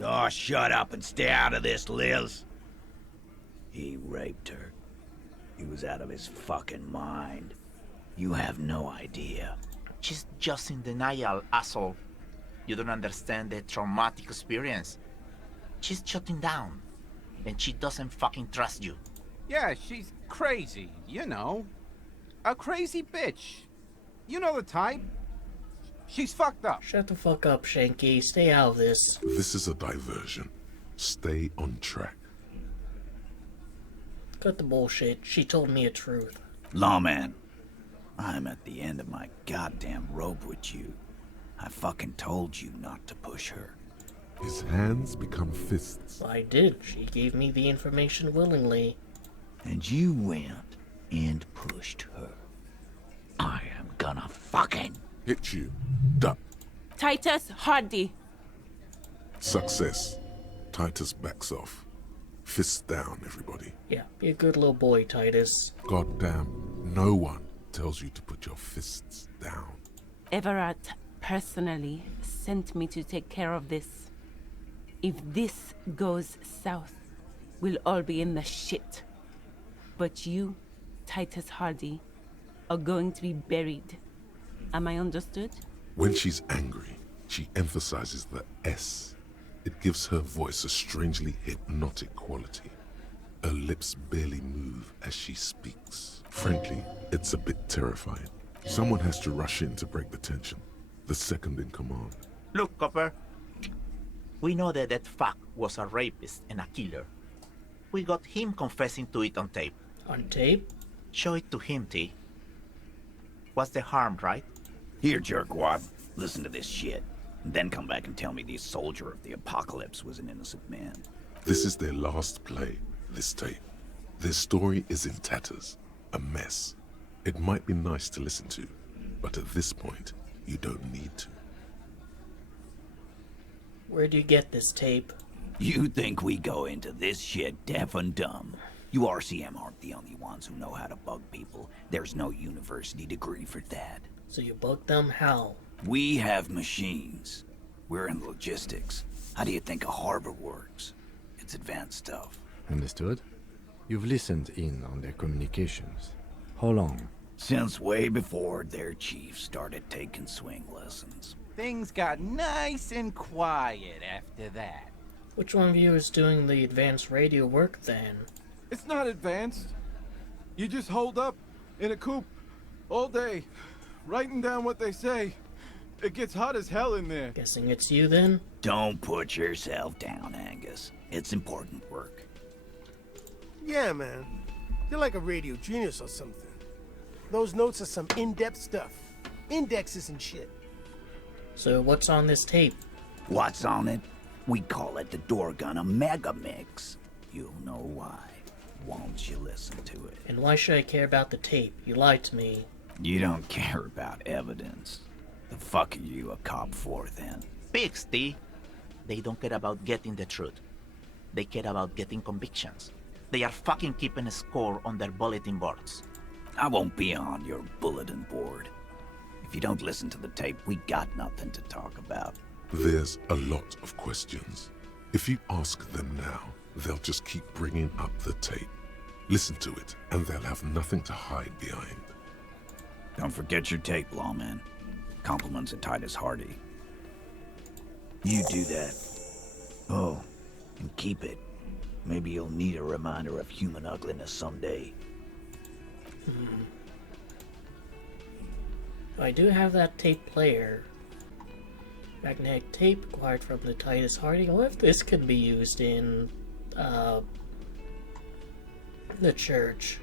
Oh, shut up and stay out of this, Liz. He raped her. He was out of his fucking mind. You have no idea. She's just in denial, asshole. You don't understand the traumatic experience. She's shutting down, and she doesn't fucking trust you. Yeah, she's crazy, you know. A crazy bitch. You know the type. She's fucked up. Shut the fuck up, Shanky. Stay out of this. This is a diversion. Stay on track. Cut the bullshit. She told me a truth. Lawman, I'm at the end of my goddamn rope with you. I fucking told you not to push her. His hands become fists. I did. She gave me the information willingly. And you went and pushed her. I am gonna fucking hit you. Duck. Titus Hardie. Success. Titus backs off. Fists down, everybody. Yeah, be a good little boy, Titus. Goddamn, no one tells you to put your fists down. Everard personally sent me to take care of this. If this goes south, we'll all be in the shit. But you, Titus Hardie, are going to be buried. Am I understood? When she's angry, she emphasizes the S. It gives her voice a strangely hypnotic quality. Her lips barely move as she speaks. Frankly, it's a bit terrifying. Someone has to rush in to break the tension. The second in command. Look, Copper. We know that that fuck was a rapist and a killer. We got him confessing to it on tape. On tape? Show it to him, T. What's the harm, right? Here, jerkwad. Listen to this shit. And then come back and tell me the soldier of the apocalypse was an innocent man. This is their last play, this tape. Their story is in tatters. A mess. It might be nice to listen to, but at this point, you don't need to. Where'd you get this tape? You think we go into this shit deaf and dumb? You RCM aren't the only ones who know how to bug people. There's no university degree for that. So you bug them how? We have machines. We're in logistics. How do you think a harbor works? It's advanced stuff. Understood. You've listened in on their communications. How long? Since way before their chief started taking swing lessons. Things got nice and quiet after that. Which one of you is doing the advanced radio work then? It's not advanced. You just hold up in a coop all day, writing down what they say. It gets hot as hell in there. Guessing it's you then? Don't put yourself down, Angus. It's important work. Yeah, man. You're like a radio genius or something. Those notes are some in-depth stuff. Indexes and shit. So what's on this tape? What's on it? We call it the Dorgun a mega mix. You'll know why. Won't you listen to it? And why should I care about the tape? You lied to me. You don't care about evidence. The fuck are you a cop for, then? Pigs, T. They don't care about getting the truth. They care about getting convictions. They are fucking keeping a score on their bulletin boards. I won't be on your bulletin board. If you don't listen to the tape, we got nothing to talk about. There's a lot of questions. If you ask them now, they'll just keep bringing up the tape. Listen to it, and they'll have nothing to hide behind. Don't forget your tape, lawman. Compliments of Titus Hardie. You do that. Oh, and keep it. Maybe you'll need a reminder of human ugliness someday. I do have that tape player. Magnetic tape acquired from the Titus Hardie. What if this could be used in the church?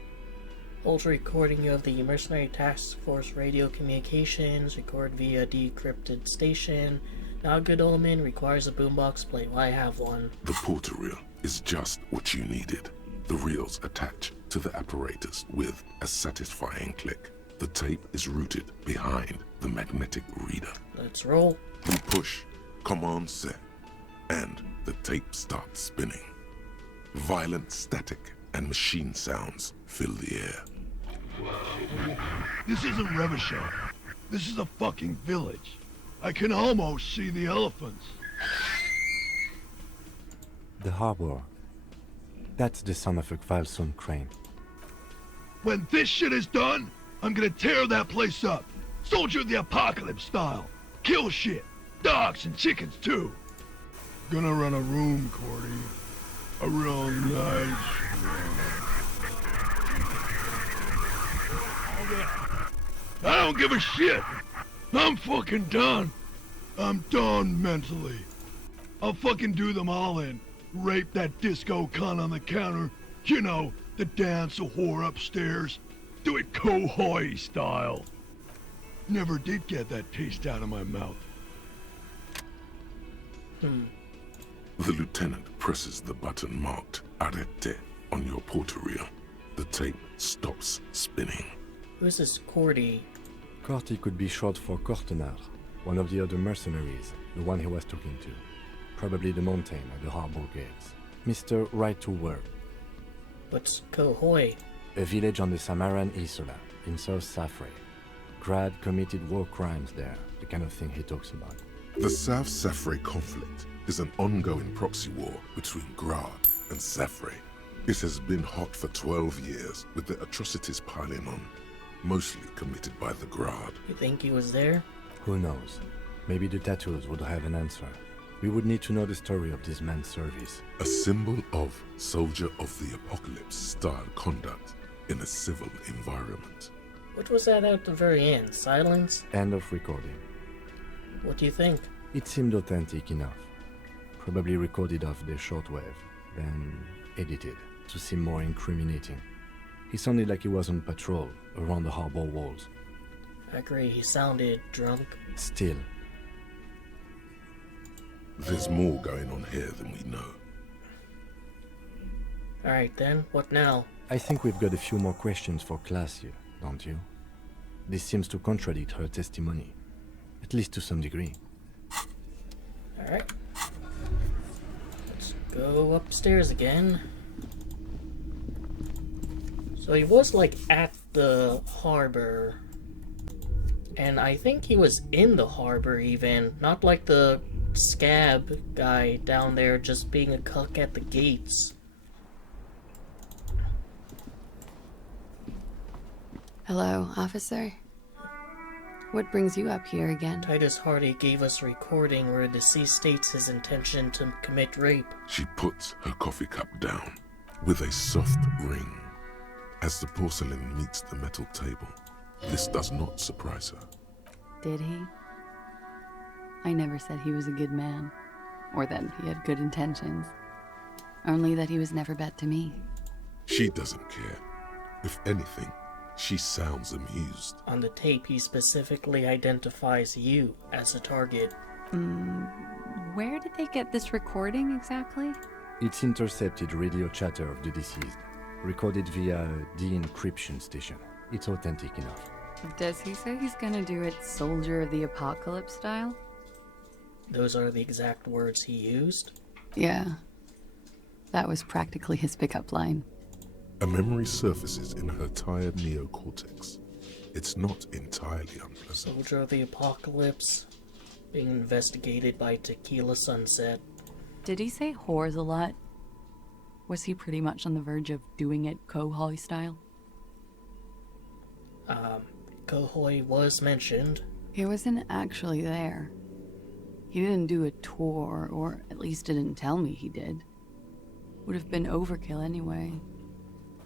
Holds a recording of the mercenary task force radio communications, record via decrypted station. Not a good omen, requires a boombox plate. Well, I have one. The porter reel is just what you needed. The reels attach to the apparatus with a satisfying click. The tape is routed behind the magnetic reader. Let's roll. You push, command set, and the tape starts spinning. Violent static and machine sounds fill the air. This isn't Revachol. This is a fucking village. I can almost see the elephants. The harbor. That's the sound of a Kvalson crane. When this shit is done, I'm gonna tear that place up. Soldier of the Apocalypse style. Kill shit. Dogs and chickens too. Gonna run a room, Cordy. A real nice room. I don't give a shit. I'm fucking done. I'm done mentally. I'll fucking do them all in. Rape that disco cunt on the counter. You know, the dance a whore upstairs. Do it Kohoi style. Never did get that taste out of my mouth. The lieutenant presses the button marked Arrête on your porter reel. The tape stops spinning. Who's this Cordy? Corty could be short for Cortenard, one of the other mercenaries, the one he was talking to. Probably the mountain at the harbor gates. Mr. Right to Work. What's Kohoi? A village on the Samaran Isola, in South Safre. Grad committed war crimes there, the kind of thing he talks about. The South Safre conflict is an ongoing proxy war between Grad and Safre. It has been hot for 12 years, with the atrocities piling on, mostly committed by the Grad. You think he was there? Who knows? Maybe the tattoos would have an answer. We would need to know the story of this man's service. A symbol of Soldier of the Apocalypse style conduct in a civil environment. What was that at the very end? Silence? End of recording. What do you think? It seemed authentic enough. Probably recorded off the shortwave, then edited to seem more incriminating. He sounded like he was on patrol around the harbor walls. I agree, he sounded drunk. Still. There's more going on here than we know. Alright then, what now? I think we've got a few more questions for class here, don't you? This seems to contradict her testimony, at least to some degree. Alright. Let's go upstairs again. So he was like at the harbor. And I think he was in the harbor even. Not like the scab guy down there just being a cuck at the gates. Hello, officer. What brings you up here again? Titus Hardie gave us a recording where a deceased states his intention to commit rape. She puts her coffee cup down with a soft ring. As the porcelain meets the metal table, this does not surprise her. Did he? I never said he was a good man, or that he had good intentions. Only that he was never bad to me. She doesn't care. If anything, she sounds amused. On the tape, he specifically identifies you as a target. Where did they get this recording exactly? It's intercepted radio chatter of the deceased, recorded via the encryption station. It's authentic enough. Does he say he's gonna do it Soldier of the Apocalypse style? Those are the exact words he used? Yeah. That was practically his pickup line. A memory surfaces in her tired neocortex. It's not entirely unpleasant. Soldier of the Apocalypse, being investigated by Tequila Sunset. Did he say whores a lot? Was he pretty much on the verge of doing it Kohoi style? Kohoi was mentioned. He wasn't actually there. He didn't do a tour, or at least didn't tell me he did. Would have been overkill anyway.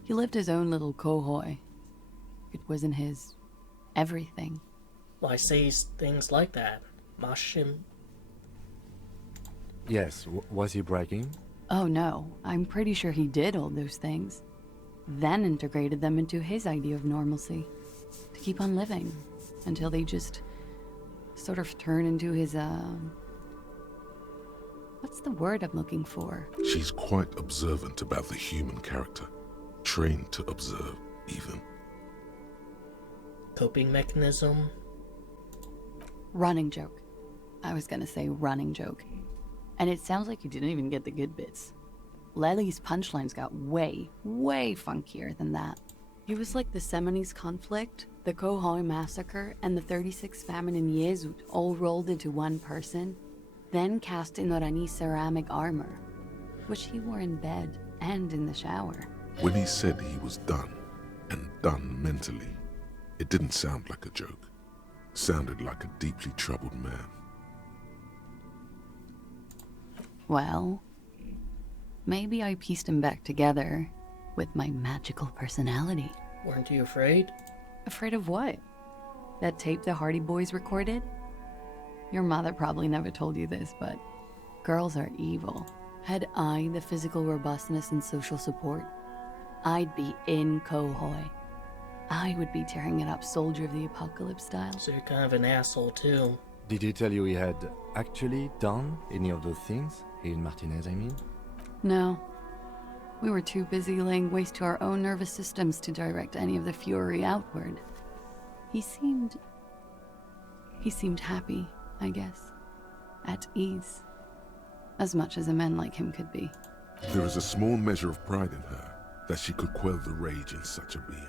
He lived his own little kohoi. It wasn't his everything. Why say things like that? Mashim? Yes, was he bragging? Oh no, I'm pretty sure he did all those things. Then integrated them into his idea of normalcy. To keep on living. Until they just sort of turn into his, what's the word I'm looking for? She's quite observant about the human character. Trained to observe, even. Coping mechanism? Running joke. I was gonna say running joke. And it sounds like you didn't even get the good bits. Lely's punchlines got way, way funkier than that. He was like the Seminoles conflict, the Kohoi massacre, and the 36 famine in Yezut all rolled into one person, then cast in Orani ceramic armor, which he wore in bed and in the shower. When he said he was done, and done mentally, it didn't sound like a joke. It sounded like a deeply troubled man. Well, maybe I pieced him back together with my magical personality. Weren't you afraid? Afraid of what? That tape the Hardie Boys recorded? Your mother probably never told you this, but girls are evil. Had I the physical robustness and social support, I'd be in Kohoi. I would be tearing it up Soldier of the Apocalypse style. So you're kind of an asshole too. Did he tell you he had actually done any of those things? In Martinez, I mean? No. We were too busy laying waste to our own nervous systems to direct any of the fury outward. He seemed happy, I guess. At ease. As much as a man like him could be. There is a small measure of pride in her, that she could quell the rage in such a being.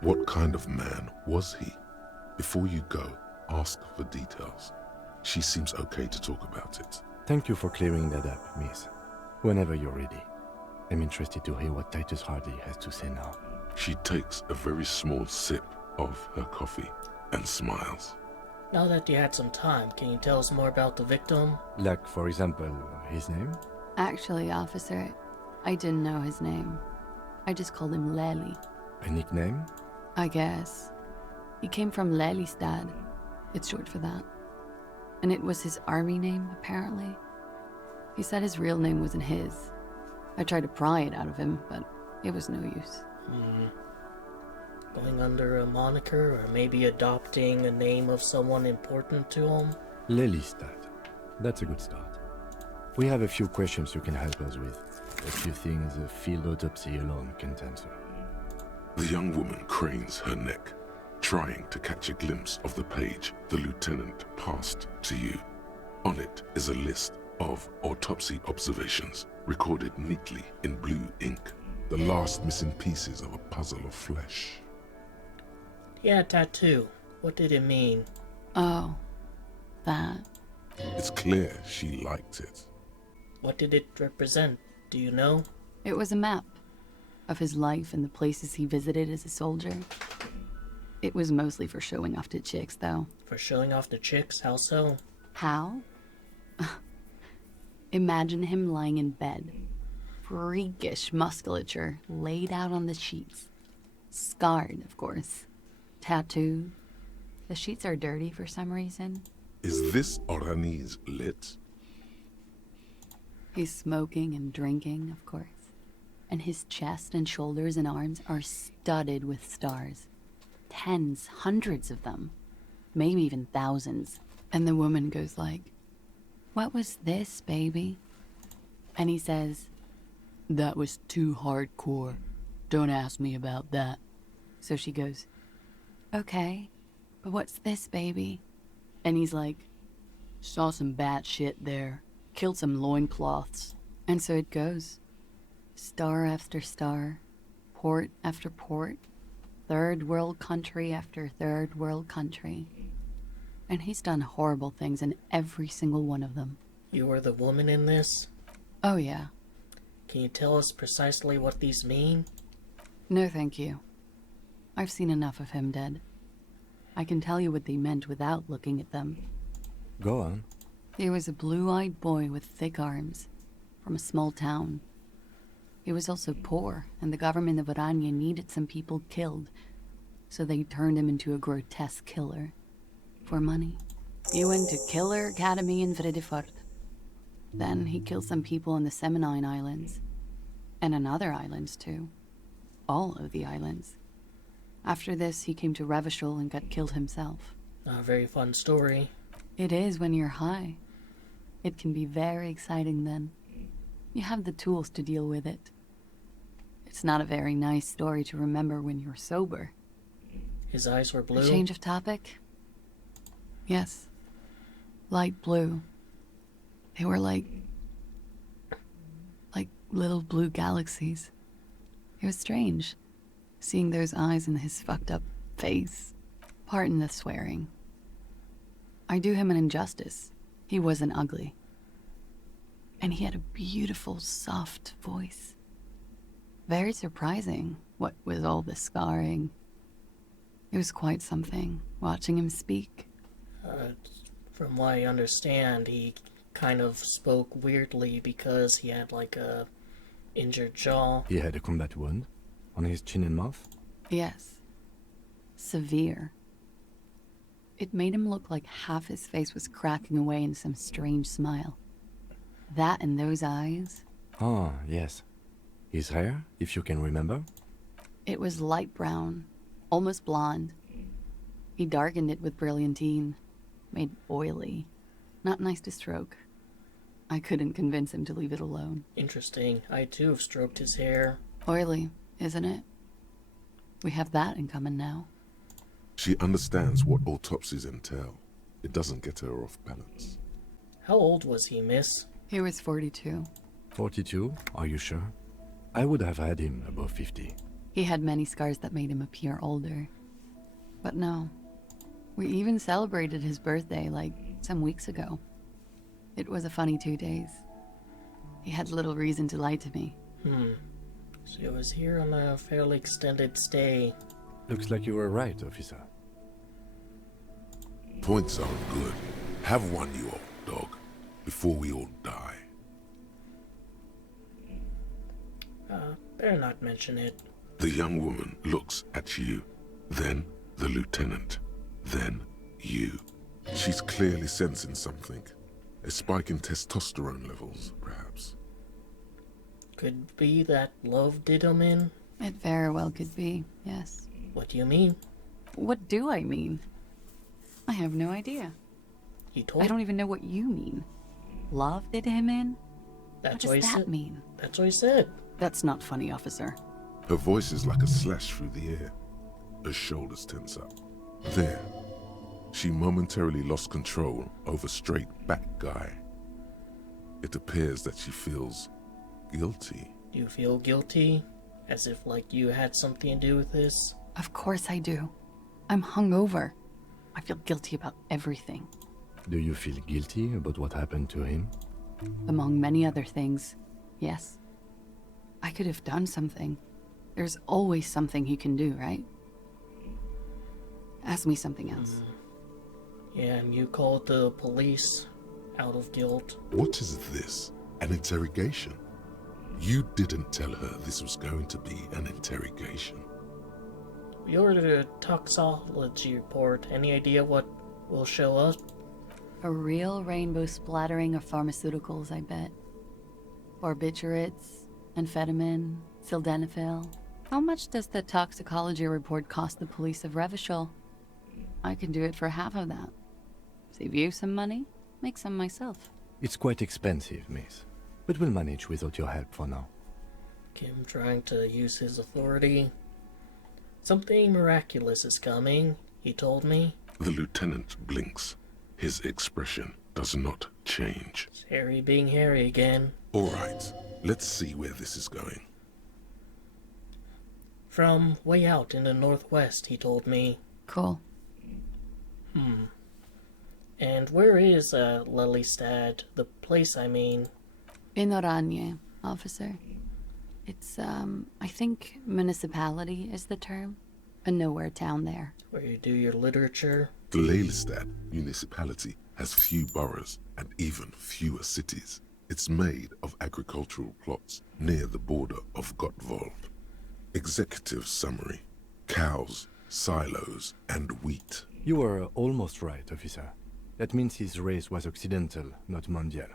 What kind of man was he? Before you go, ask for details. She seems okay to talk about it. Thank you for clearing that up, miss. Whenever you're ready. I'm interested to hear what Titus Hardie has to say now. She takes a very small sip of her coffee and smiles. Now that you had some time, can you tell us more about the victim? Like, for example, his name? Actually, officer, I didn't know his name. I just called him Lely. A nickname? I guess. He came from Lelystad. It's short for that. And it was his army name, apparently. He said his real name wasn't his. I tried to pry it out of him, but it was no use. Going under a moniker, or maybe adopting a name of someone important to him? Lelystad. That's a good start. We have a few questions you can help us with. A few things a field autopsy alone can't answer. The young woman cranes her neck, trying to catch a glimpse of the page the lieutenant passed to you. On it is a list of autopsy observations, recorded neatly in blue ink, the last missing pieces of a puzzle of flesh. Yeah, tattoo. What did it mean? Oh, that. It's clear she liked it. What did it represent? Do you know? It was a map of his life and the places he visited as a soldier. It was mostly for showing off to chicks, though. For showing off to chicks? How so? How? Imagine him lying in bed. Freakish musculature laid out on the sheets. Scarred, of course. Tattooed. The sheets are dirty for some reason. Is this Orani's lit? He's smoking and drinking, of course. And his chest and shoulders and arms are studded with stars. Tens, hundreds of them. Maybe even thousands. And the woman goes like, "What was this, baby?" And he says, "That was too hardcore. Don't ask me about that." So she goes, "Okay, but what's this, baby?" And he's like, "Saw some bat shit there. Killed some loincloths." And so it goes. Star after star. Port after port. Third world country after third world country. And he's done horrible things in every single one of them. You were the woman in this? Oh, yeah. Can you tell us precisely what these mean? No, thank you. I've seen enough of him dead. I can tell you what they meant without looking at them. Go on. He was a blue-eyed boy with thick arms, from a small town. He was also poor, and the government of Oranje needed some people killed, so they turned him into a grotesque killer. For money. He went to Killer Academy in Vredefort. Then he killed some people in the Seminine Islands. And on other islands, too. All of the islands. After this, he came to Revachol and got killed himself. A very fun story. It is when you're high. It can be very exciting then. You have the tools to deal with it. It's not a very nice story to remember when you're sober. His eyes were blue? A change of topic? Yes. Light blue. They were like little blue galaxies. It was strange, seeing those eyes in his fucked up face. Pardon the swearing. I do him an injustice. He wasn't ugly. And he had a beautiful, soft voice. Very surprising, what with all the scarring. It was quite something, watching him speak. From what I understand, he kind of spoke weirdly because he had like a injured jaw. He had a combat wound on his chin and mouth? Yes. Severe. It made him look like half his face was cracking away in some strange smile. That and those eyes. Ah, yes. His hair, if you can remember? It was light brown, almost blonde. He darkened it with brilliantine, made oily. Not nice to stroke. I couldn't convince him to leave it alone. Interesting. I too have stroked his hair. Oily, isn't it? We have that in common now. She understands what autopsies entail. It doesn't get her off balance. How old was he, miss? He was 42. 42? Are you sure? I would have had him above 50. He had many scars that made him appear older. But no. We even celebrated his birthday, like, some weeks ago. It was a funny 2 days. He had little reason to lie to me. So he was here on a fairly extended stay. Looks like you were right, officer. Points aren't good. Have one, you old dog, before we all die. Better not mention it. The young woman looks at you, then the lieutenant, then you. She's clearly sensing something. A spike in testosterone levels, perhaps. Could be that love did him in? It very well could be, yes. What do you mean? What do I mean? I have no idea. He told I don't even know what you mean. Love did him in? That's what does that mean? That's what he said. That's not funny, officer. Her voice is like a slash through the air. Her shoulders tense up. There. She momentarily lost control over straight back guy. It appears that she feels guilty. You feel guilty? As if like you had something to do with this? Of course I do. I'm hungover. I feel guilty about everything. Do you feel guilty about what happened to him? Among many other things, yes. I could have done something. There's always something he can do, right? Ask me something else. Yeah, and you called the police out of guilt. What is this? An interrogation? You didn't tell her this was going to be an interrogation. We ordered a toxicology report. Any idea what will show up? A real rainbow splattering of pharmaceuticals, I bet. Barbiturates, amphetamine, sildenafil. How much does the toxicology report cost the police of Revachol? I can do it for half of that. Save you some money, make some myself. It's quite expensive, miss. But we'll manage without your help for now. Kim trying to use his authority. Something miraculous is coming, he told me. The lieutenant blinks. His expression does not change. It's Harry being Harry again. All right, let's see where this is going. From way out in the northwest, he told me. Cool. And where is Lelystad? The place, I mean. In Oranje, officer. It's, I think municipality is the term. A nowhere town there. Where you do your literature. The Lelystad municipality has few boroughs and even fewer cities. It's made of agricultural plots near the border of Gottwald. Executive summary: cows, silos, and wheat. You were almost right, officer. That means his race was occidental, not mondial.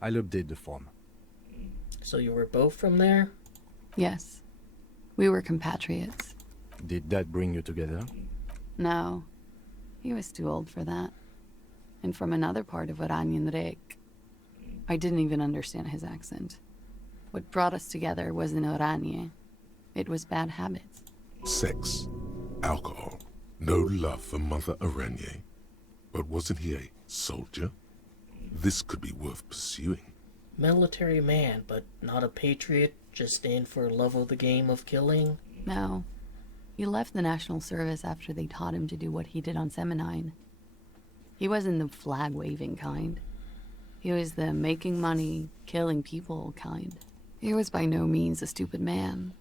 I'll update the form. So you were both from there? Yes. We were compatriots. Did that bring you together? No. He was too old for that. And from another part of Oranienrek. I didn't even understand his accent. What brought us together wasn't Oranje. It was bad habits. Sex, alcohol, no love for Mother Oranje. But wasn't he a soldier? This could be worth pursuing. Military man, but not a patriot, just in for love of the game of killing? No. He left the National Service after they taught him to do what he did on Seminine. He wasn't the flag-waving kind. He was the making money, killing people kind. He was by no means a stupid man.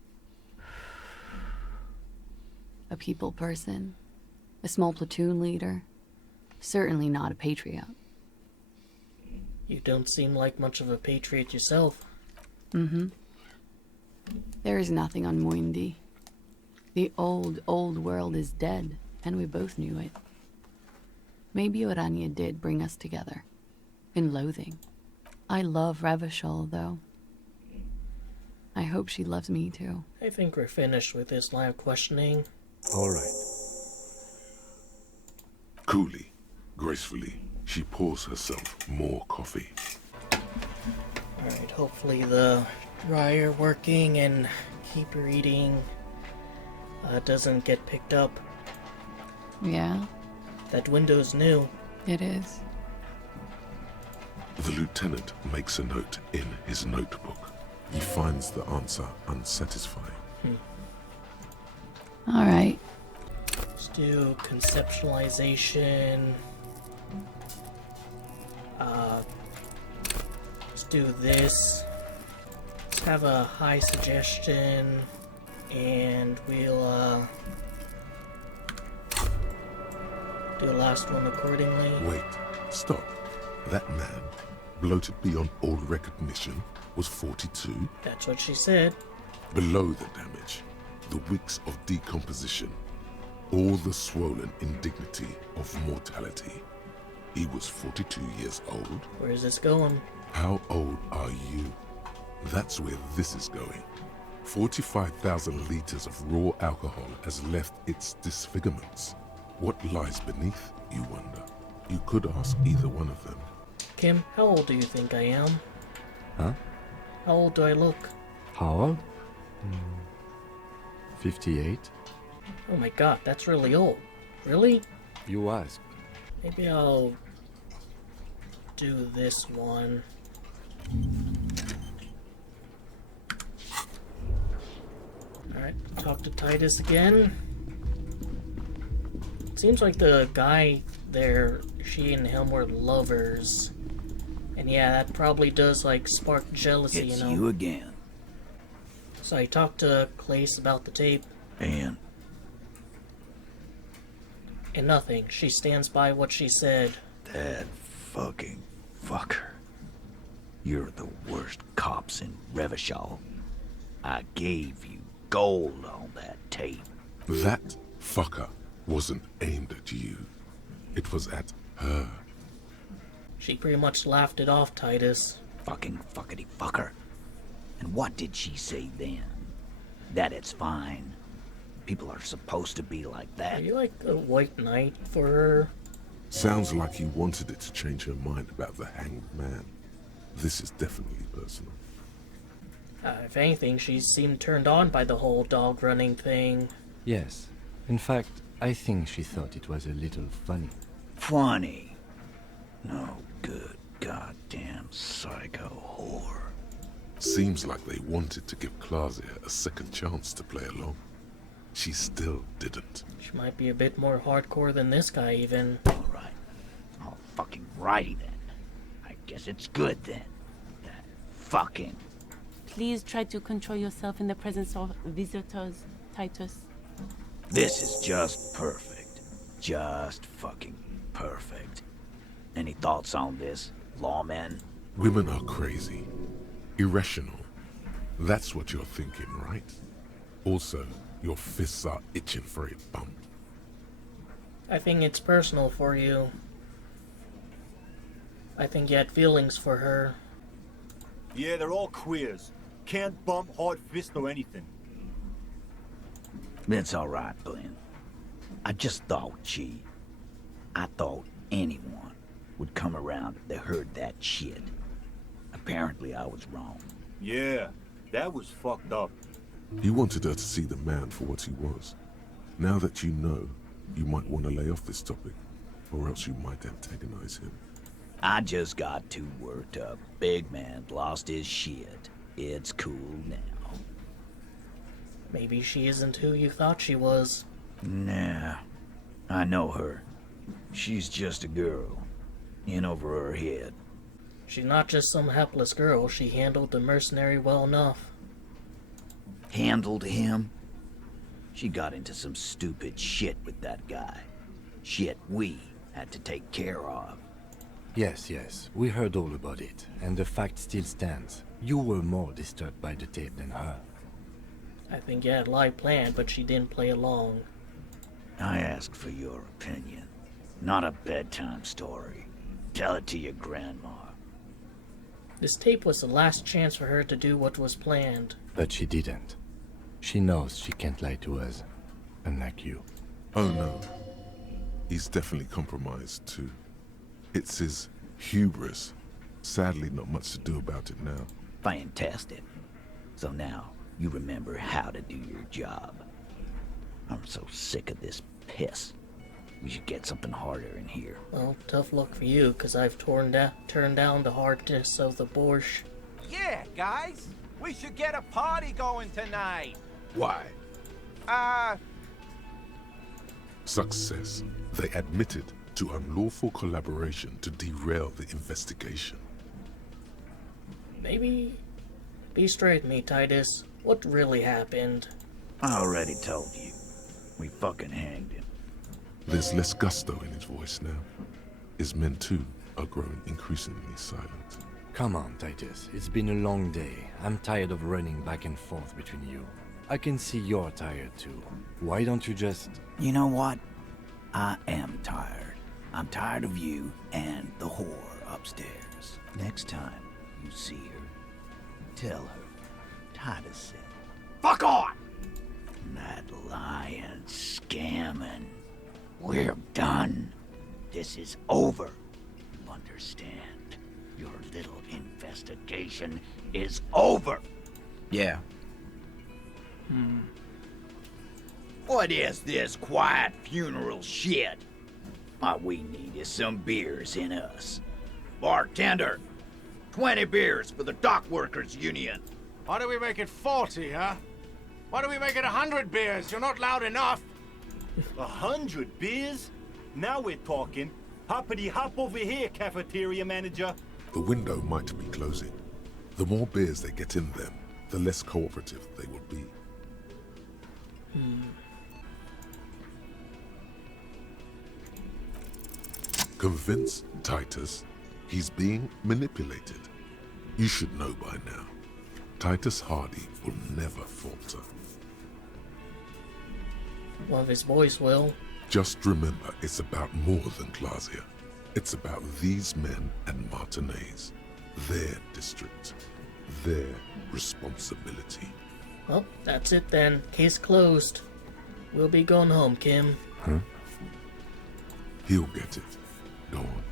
A people person. A small platoon leader. Certainly not a patriot. You don't seem like much of a patriot yourself. Mm-hmm. There is nothing on Muindi. The old world is dead, and we both knew it. Maybe Oranje did bring us together. In loathing. I love Revachol, though. I hope she loves me, too. I think we're finished with this line of questioning. All right. Coolly, gracefully, she pours herself more coffee. Alright, hopefully the dryer working and keep reading doesn't get picked up. Yeah? That window's new. It is. The lieutenant makes a note in his notebook. He finds the answer unsatisfying. All right. Let's do conceptualization. Let's do this. Let's have a high suggestion, and we'll do the last one accordingly. Wait, stop. That man, bloated beyond all recognition, was 42? That's what she said. Below the damage, the weeks of decomposition, all the swollen indignity of mortality. He was 42 years old. Where is this going? How old are you? That's where this is going. 45,000 liters of raw alcohol has left its disfigurements. What lies beneath, you wonder? You could ask either one of them. Kim, how old do you think I am? Huh? How old do I look? How old? 58. Oh my god, that's really old. Really? You asked. Maybe I'll do this one. Alright, talk to Titus again. Seems like the guy there, she and him were lovers. And yeah, that probably does like spark jealousy, It's you know. you again. So I talked to Clace about the tape. And nothing. She stands by what she said. that fucking fucker. You're the worst cops in Revachol. I gave you gold on that tape. That fucker wasn't aimed at you. It was at her. She pretty much laughed it off, Titus. Fucking fuckity fucker. And what did she say then? That it's fine. People are supposed to be like that. Are you like a white knight for her? Sounds like you wanted it to change her mind about the hanged man. This is definitely personal. If anything, she seemed turned on by the whole dog running thing. Yes. In fact, I think she thought it was a little funny. Funny? No good goddamn psycho whore. Seems like they wanted to give Klasia a second chance to play along. She still didn't. She might be a bit more hardcore than this guy, even. Alright. All fucking righty then. I guess it's good then. That fucking... Please try to control yourself in the presence of visitors, Titus. This is just perfect. Just fucking perfect. Any thoughts on this, lawman? Women are crazy. Irrational. That's what you're thinking, right? Also, your fists are itching for a bump. I think it's personal for you. I think you had feelings for her. Yeah, they're all queers. Can't bump, hard fist, or anything. That's all right, Glenn. I just thought, I thought anyone would come around if they heard that shit. Apparently I was wrong. Yeah, that was fucked up. You wanted her to see the man for what he was. Now that you know, you might want to lay off this topic, or else you might antagonize him. I just got too worked up. Big man lost his shit. It's cool now. Maybe she isn't who you thought she was. Nah, I know her. She's just a girl. In over her head. She's not just some helpless girl. She handled the mercenary well enough. Handled him? She got into some stupid shit with that guy. Shit we had to take care of. Yes, we heard all about it, and the fact still stands. You were more disturbed by the tape than her. I think you had a lie planned, but she didn't play along. I asked for your opinion, not a bedtime story. Tell it to your grandma. This tape was the last chance for her to do what was planned. But she didn't. She knows she can't lie to us, unlike you. Oh no. He's definitely compromised too. It's his hubris. Sadly, not much to do about it now. Fantastic. So now, you remember how to do your job. I'm so sick of this piss. We should get something harder in here. Well, tough luck for you, because I've turned down the hardness of the borscht. Yeah, guys, we should get a party going tonight. Why? Uh, Success. They admitted to unlawful collaboration to derail the investigation. Maybe be straight with me, Titus. What really happened? I already told you. We fucking hanged him. There's less gusto in his voice now. His men too are growing increasingly silent. Come on, Titus. It's been a long day. I'm tired of running back and forth between you. I can see you're tired too. Why don't you just... You know what? I am tired. I'm tired of you and the whore upstairs. Next time you see her, tell her Titus said, "Fuck on!" That lying, scamming. We're done. This is over. You understand? Your little investigation is over. Yeah. What is this quiet funeral shit? All we need is some beers in us. Bartender, 20 beers for the Dock Workers Union. Why do we make it 40, huh? Why do we make it 100 beers? You're not loud enough. 100 beers? Now we're talking. Hoppity hop over here, cafeteria manager. The window might be closing. The more beers they get in them, the less cooperative they will be. Convince Titus he's being manipulated. You should know by now. Titus Hardie will never falter. One of his boys will. Just remember, it's about more than Glasia. It's about these men and Martinez, their district, their responsibility. Well, that's it then. Case closed. We'll be going home, Kim. Huh? He'll get it. Go on.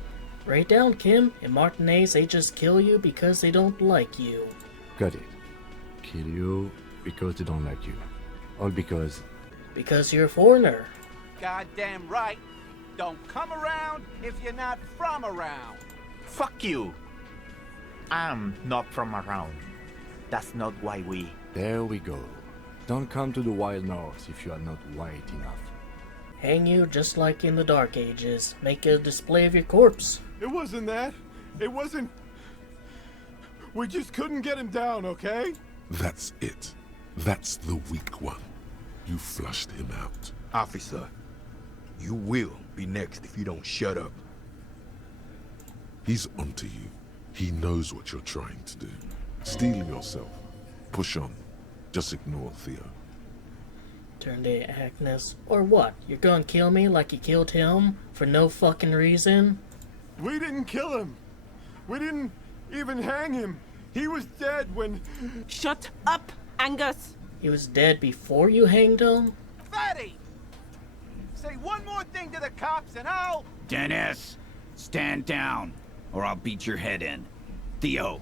Write down, Kim. In Martinez, they just kill you because they don't like you. Got it. Kill you because they don't like you. All because... Because you're a foreigner. Goddamn right. Don't come around if you're not from around. Fuck you. I'm not from around. That's not why we... There we go. Don't come to the Wild North if you are not white enough. Hang you just like in the Dark Ages. Make a display of your corpse. It wasn't that. It wasn't... We just couldn't get him down, okay? That's it. That's the weak one. You flushed him out. Officer, you will be next if you don't shut up. He's onto you. He knows what you're trying to do. Steel yourself. Push on. Just ignore Theo. Turn to Agnes. Or what? You're gonna kill me like you killed him? For no fucking reason? We didn't kill him. We didn't even hang him. He was dead when... Shut up, Angus! He was dead before you hanged him? Fatty! Say one more thing to the cops and I'll... Dennis, stand down, or I'll beat your head in. Theo,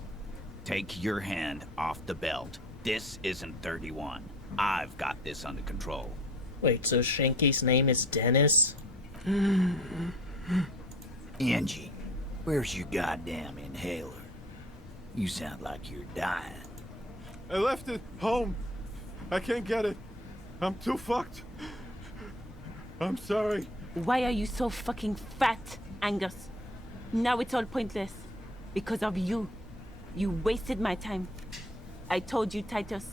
take your hand off the belt. This isn't 31. I've got this under control. Wait, so Shanky's name is Dennis? Angie, where's your goddamn inhaler? You sound like you're dying. I left it home. I can't get it. I'm too fucked. I'm sorry. Why are you so fucking fat, Angus? Now it's all pointless. Because of you. You wasted my time. I told you, Titus.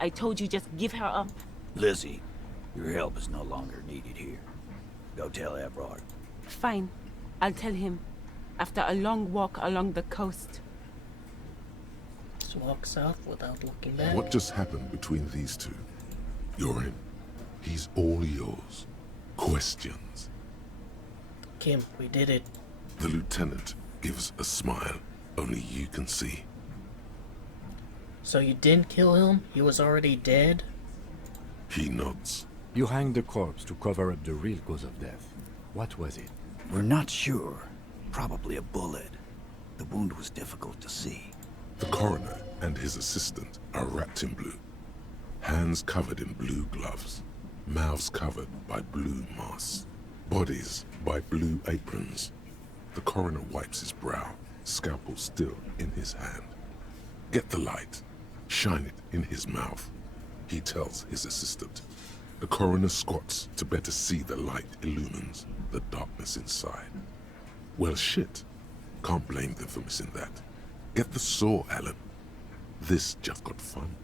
I told you just give her up. Lizzie, your help is no longer needed here. Go tell Everard. Fine. I'll tell him. After a long walk along the coast. Just walk south without looking back. What just happened between these two? You're in. He's all yours. Questions? Kim, we did it. The lieutenant gives a smile only you can see. So you didn't kill him? He was already dead? He nods. You hanged the corpse to cover up the real cause of death. What was it? We're not sure. Probably a bullet. The wound was difficult to see. The coroner and his assistant are wrapped in blue. Hands covered in blue gloves. Mouths covered by blue masks. Bodies by blue aprons. The coroner wipes his brow, scalpel still in his hand. Get the light. Shine it in his mouth. He tells his assistant. The coroner squats to better see the light illumines the darkness inside. Well, shit. Can't blame them for missing that. Get the saw, Alan. This just got fun.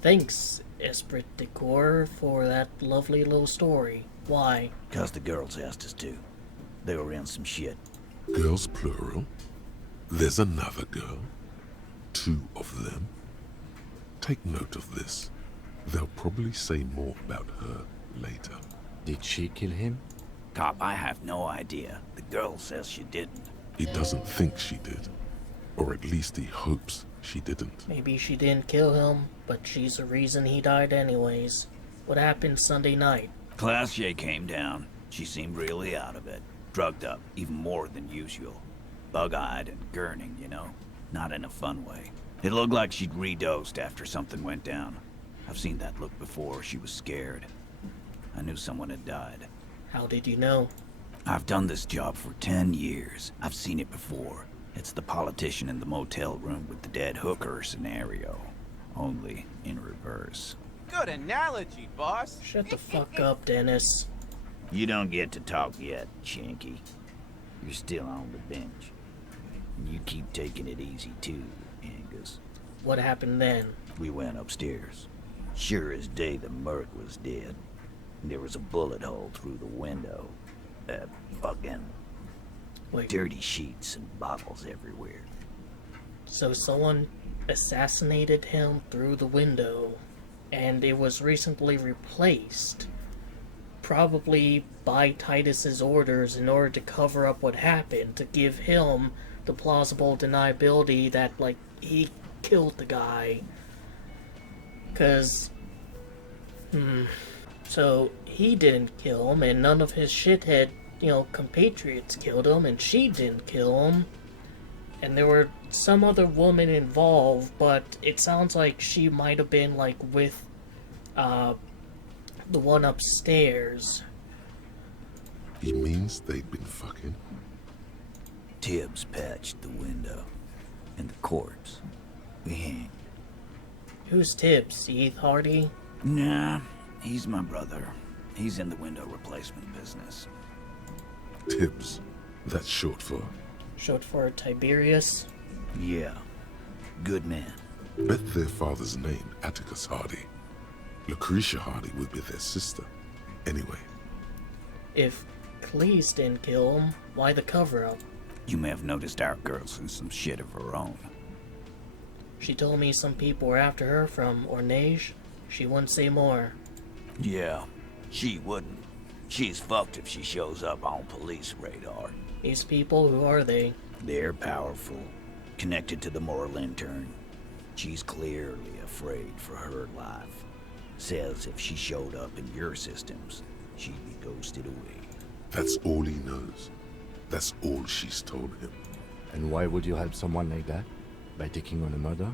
Thanks, Esprit de Corps, for that lovely little story. Why? 'Cause the girls asked us to. They were in some shit. Girls plural? There's another girl? 2 of them? Take note of this. They'll probably say more about her later. Did she kill him? Cop, I have no idea. The girl says she didn't. He doesn't think she did. Or at least he hopes she didn't. Maybe she didn't kill him, but she's the reason he died anyways. What happened Sunday night? Class J came down. She seemed really out of it. Drugged up, even more than usual. Bug-eyed and gurning, you know? Not in a fun way. It looked like she'd redosed after something went down. I've seen that look before. She was scared. I knew someone had died. How did you know? I've done this job for 10 years. I've seen it before. It's the politician in the motel room with the dead hooker scenario. Only in reverse. Good analogy, boss. Shut the fuck up, Dennis. You don't get to talk yet, Shanky. You're still on the bench. And you keep taking it easy too, Angus. What happened then? We went upstairs. Sure as day the merc was dead. There was a bullet hole through the window. Fucking... Wait. Dirty sheets and bottles everywhere. So someone assassinated him through the window, and it was recently replaced. Probably by Titus's orders in order to cover up what happened, to give him the plausible deniability that, like, he killed the guy. 'Cause... So, he didn't kill him, and none of his shithead, compatriots killed him, and she didn't kill him. And there were some other woman involved, but it sounds like she might have been, like, with, the one upstairs. He means they'd been fucking? Tibbs patched the window. And the corpse. We hang. Who's Tibbs? Heath Hardie? Nah, he's my brother. He's in the window replacement business. Tibbs. That's short for? Short for Tiberius? Yeah. Good man. Bet their father's name, Atticus Hardie. Lucretia Hardie would be their sister. Anyway. If Cleese didn't kill him, why the cover-up? You may have noticed our girl's in some shit of her own. She told me some people were after her from Ornage. She wouldn't say more. Yeah, she wouldn't. She's fucked if she shows up on police radar. These people, who are they? They're powerful, connected to the moral intern. She's clearly afraid for her life. Says if she showed up in your systems, she'd be ghosted away. That's all he knows. That's all she's told him. And why would you help someone like that? By taking on a murder?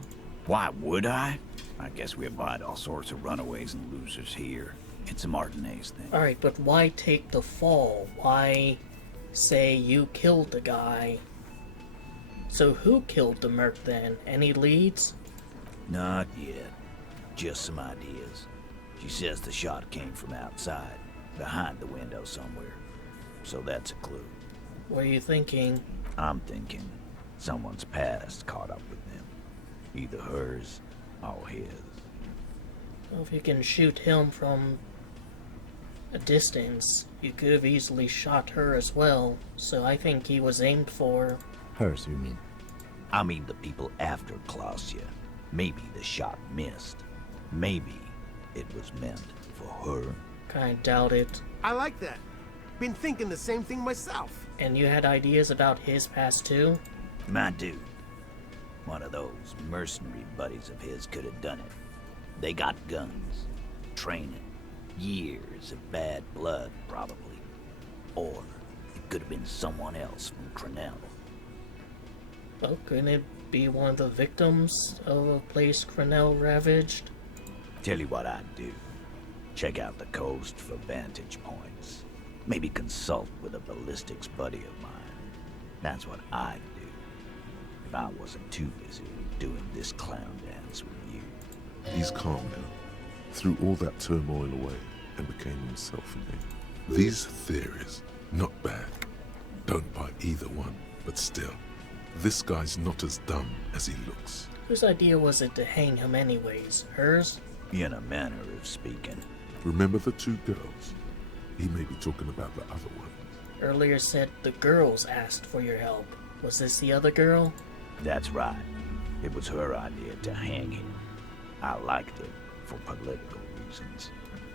Why would I? I guess we invite all sorts of runaways and losers here. It's a Martinez thing. Alright, but why take the fall? Why say you killed the guy? So who killed the merc then? Any leads? Not yet. Just some ideas. She says the shot came from outside, behind the window somewhere. So that's a clue. What are you thinking? I'm thinking someone's past caught up with them. Either hers or his. Well, if you can shoot him from a distance, you could have easily shot her as well. So I think he was aimed for... Hers, you mean? I mean the people after Klausya. Maybe the shot missed. Maybe it was meant for her. Kinda doubt it. I like that. Been thinking the same thing myself. And you had ideas about his past too? My dude. One of those mercenary buddies of his could have done it. They got guns, training, years of bad blood, probably. Or it could have been someone else from Crenell. Well, couldn't it be one of the victims of a place Crenell ravaged? Tell you what I'd do. Check out the coast for vantage points. Maybe consult with a ballistics buddy of mine. That's what I'd do. If I wasn't too busy doing this clown dance with you. He's calm now. Threw all that turmoil away and became himself again. These theories, not bad. Don't buy either one, but still. This guy's not as dumb as he looks. Whose idea was it to hang him anyways? Hers? In a manner of speaking. Remember the two girls? He may be talking about the other one. Earlier said the girls asked for your help. Was this the other girl? That's right. It was her idea to hang him. I liked it for political reasons.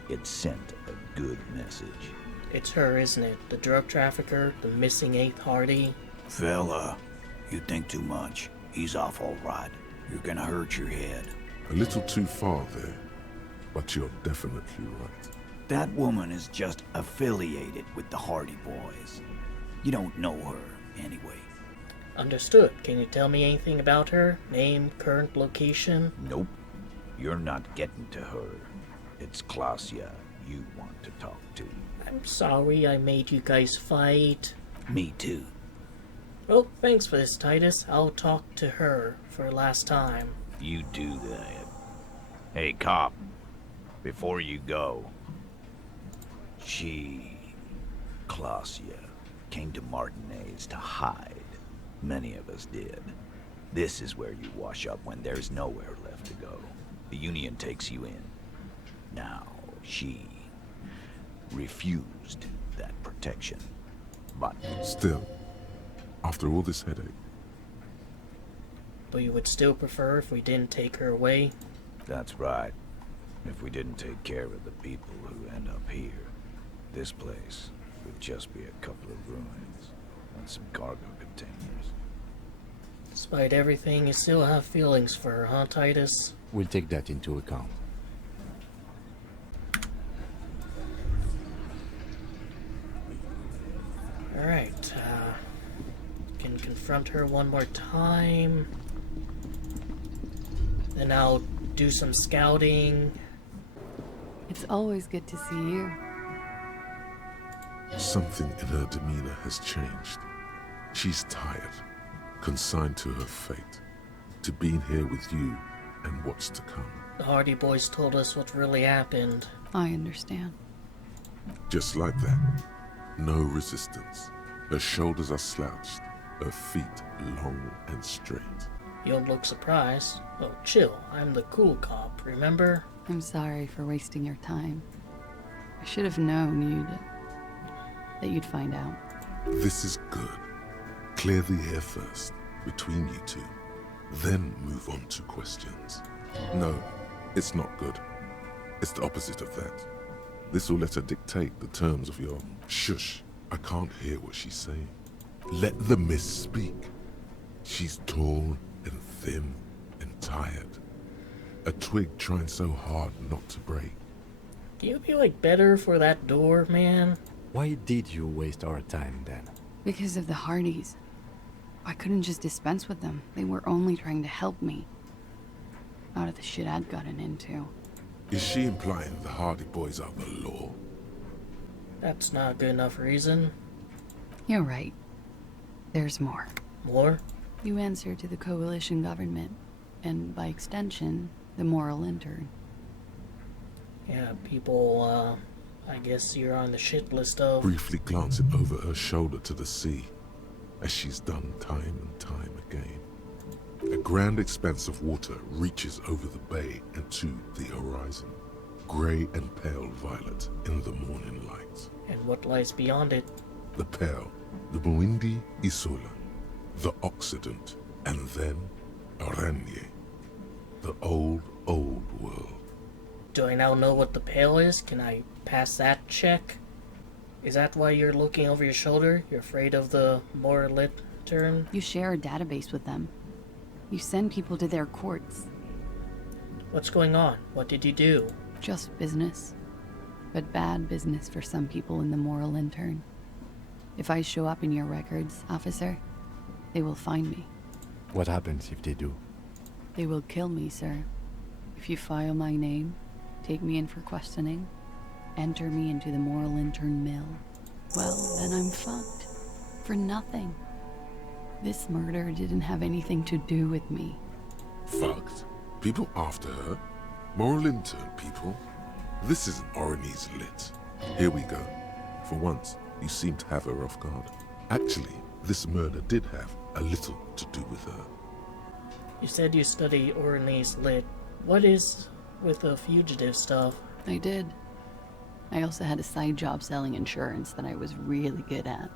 It sent a good message. It's her, isn't it? The drug trafficker, the missing 8th Hardie. Fella, you think too much. He's off all right. You're gonna hurt your head. A little too far there, but you're definitely right. That woman is just affiliated with the Hardie Boys. You don't know her, anyway. Understood. Can you tell me anything about her? Name, current location? Nope. You're not getting to her. It's Klausya you want to talk to. I'm sorry I made you guys fight. Me too. Well, thanks for this, Titus. I'll talk to her for last time. You do that. Hey, cop. Before you go, Klausya, came to Martinez to hide. Many of us did. This is where you wash up when there's nowhere left to go. The Union takes you in. Now, she refused that protection. But still, after all this headache. But you would still prefer if we didn't take her away? That's right. If we didn't take care of the people who end up here, this place would just be a couple of ruins and some cargo containers. Despite everything, you still have feelings for her, huh, Titus? We'll take that into account. Alright, can confront her one more time. Then I'll do some scouting. It's always good to see you. Something in her demeanor has changed. She's tired, consigned to her fate, to being here with you and what's to come. The Hardie Boys told us what really happened. I understand. Just like that. No resistance. Her shoulders are slouched, her feet long and straight. You don't look surprised. Oh, chill. I'm the cool cop, remember? I'm sorry for wasting your time. I should have known that you'd find out. This is good. Clear the air first, between you two. Then move on to questions. No, it's not good. It's the opposite of that. This will let her dictate the terms of your... Shush, I can't hear what she's saying. Let the miss speak. She's tall and thin and tired. A twig trying so hard not to break. Can you be like better for that door, man? Why did you waste our time then? Because of the Hardies. I couldn't just dispense with them. They were only trying to help me. Out of the shit I'd gotten into. Is she implying the Hardie Boys are the law? That's not a good enough reason. You're right. There's more. More? You answer to the coalition government, and by extension, the moral intern. Yeah, people, I guess you're on the shit list of... Briefly glancing over her shoulder to the sea, as she's done time and time again. A grand expanse of water reaches over the bay and to the horizon, grey and pale violet in the morning light. And what lies beyond it? The pale, the Muindi Isola, the Occident, and then Aranye, the old world. Do I now know what the pale is? Can I pass that check? Is that why you're looking over your shoulder? You're afraid of the more lit turn? You share a database with them. You send people to their courts. What's going on? What did you do? Just business. But bad business for some people in the moral intern. If I show up in your records, officer, they will find me. What happens if they do? They will kill me, sir. If you file my name, take me in for questioning, enter me into the moral intern mill, well, then I'm fucked. For nothing. This murder didn't have anything to do with me. Fucked? People after her? Moral intern people? This isn't Orionese lit. Here we go. For once, you seem to have her off guard. Actually, this murder did have a little to do with her. You said you study Orionese lit. What is with the fugitive stuff? I did. I also had a side job selling insurance that I was really good at.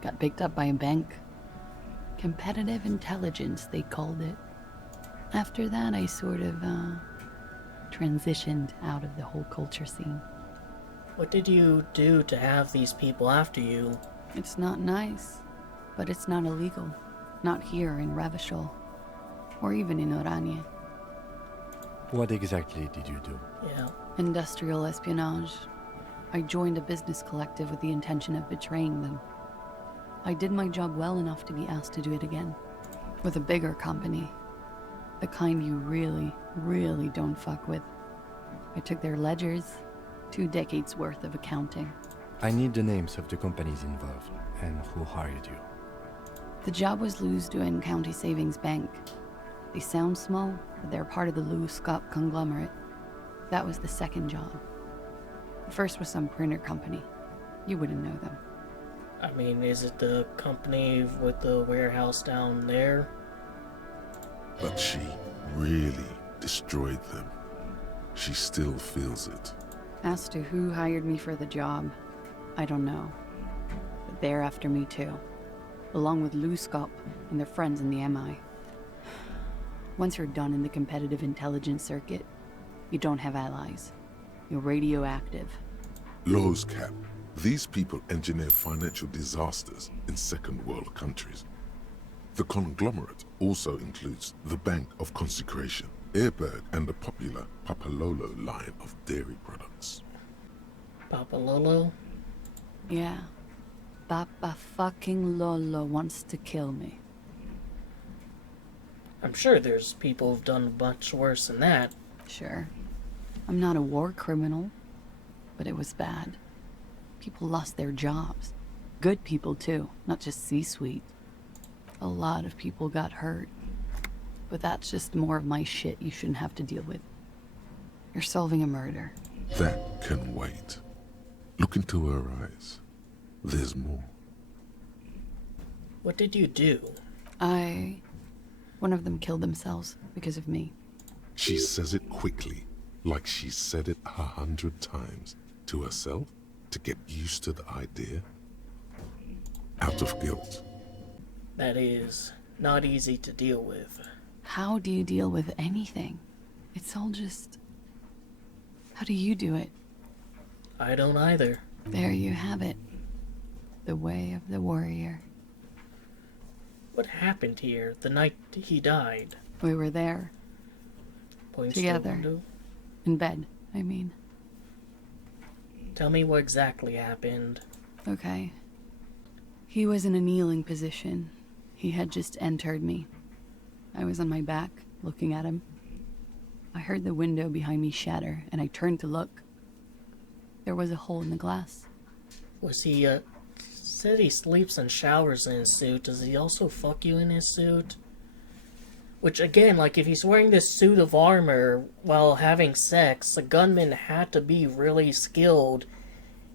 Got picked up by a bank. Competitive intelligence, they called it. After that, I sort of, transitioned out of the whole culture scene. What did you do to have these people after you? It's not nice, but it's not illegal. Not here in Revachol, or even in Oranje. What exactly did you do? Yeah. Industrial espionage. I joined a business collective with the intention of betraying them. I did my job well enough to be asked to do it again. With a bigger company. The kind you really don't fuck with. I took their ledgers, 2 decades worth of accounting. I need the names of the companies involved and who hired you. The job was Lewis-Duane County Savings Bank. They sound small, but they're part of the Lewis-Scott conglomerate. That was the second job. The first was some printer company. You wouldn't know them. I mean, is it the company with the warehouse down there? But she really destroyed them. She still feels it. As to who hired me for the job, I don't know. But they're after me too. Along with Lewis-Scott and their friends in the MI. Once you're done in the competitive intelligence circuit, you don't have allies. You're radioactive. Lowe's Cap. These people engineer financial disasters in second world countries. The conglomerate also includes the Bank of Consecration, Airberg, and the popular Papalolo line of dairy products. Papalolo? Yeah. Papa fucking Lolo wants to kill me. I'm sure there's people who've done much worse than that. Sure. I'm not a war criminal, but it was bad. People lost their jobs. Good people too, not just C-suite. A lot of people got hurt. But that's just more of my shit you shouldn't have to deal with. You're solving a murder. That can wait. Look into her eyes. There's more. What did you do? One of them killed themselves because of me. She says it quickly, like she's said it 100 times, to herself, to get used to the idea. Out of guilt. That is not easy to deal with. How do you deal with anything? It's all just... How do you do it? I don't either. There you have it. The way of the warrior. What happened here the night he died? We were there. Points Together. To the window. In bed, I mean. Tell me what exactly happened. Okay. He was in a kneeling position. He had just entered me. I was on my back, looking at him. I heard the window behind me shatter, and I turned to look. There was a hole in the glass. Was he, said he sleeps and showers in his suit. Does he also fuck you in his suit? Which, again, like, if he's wearing this suit of armor while having sex, the gunman had to be really skilled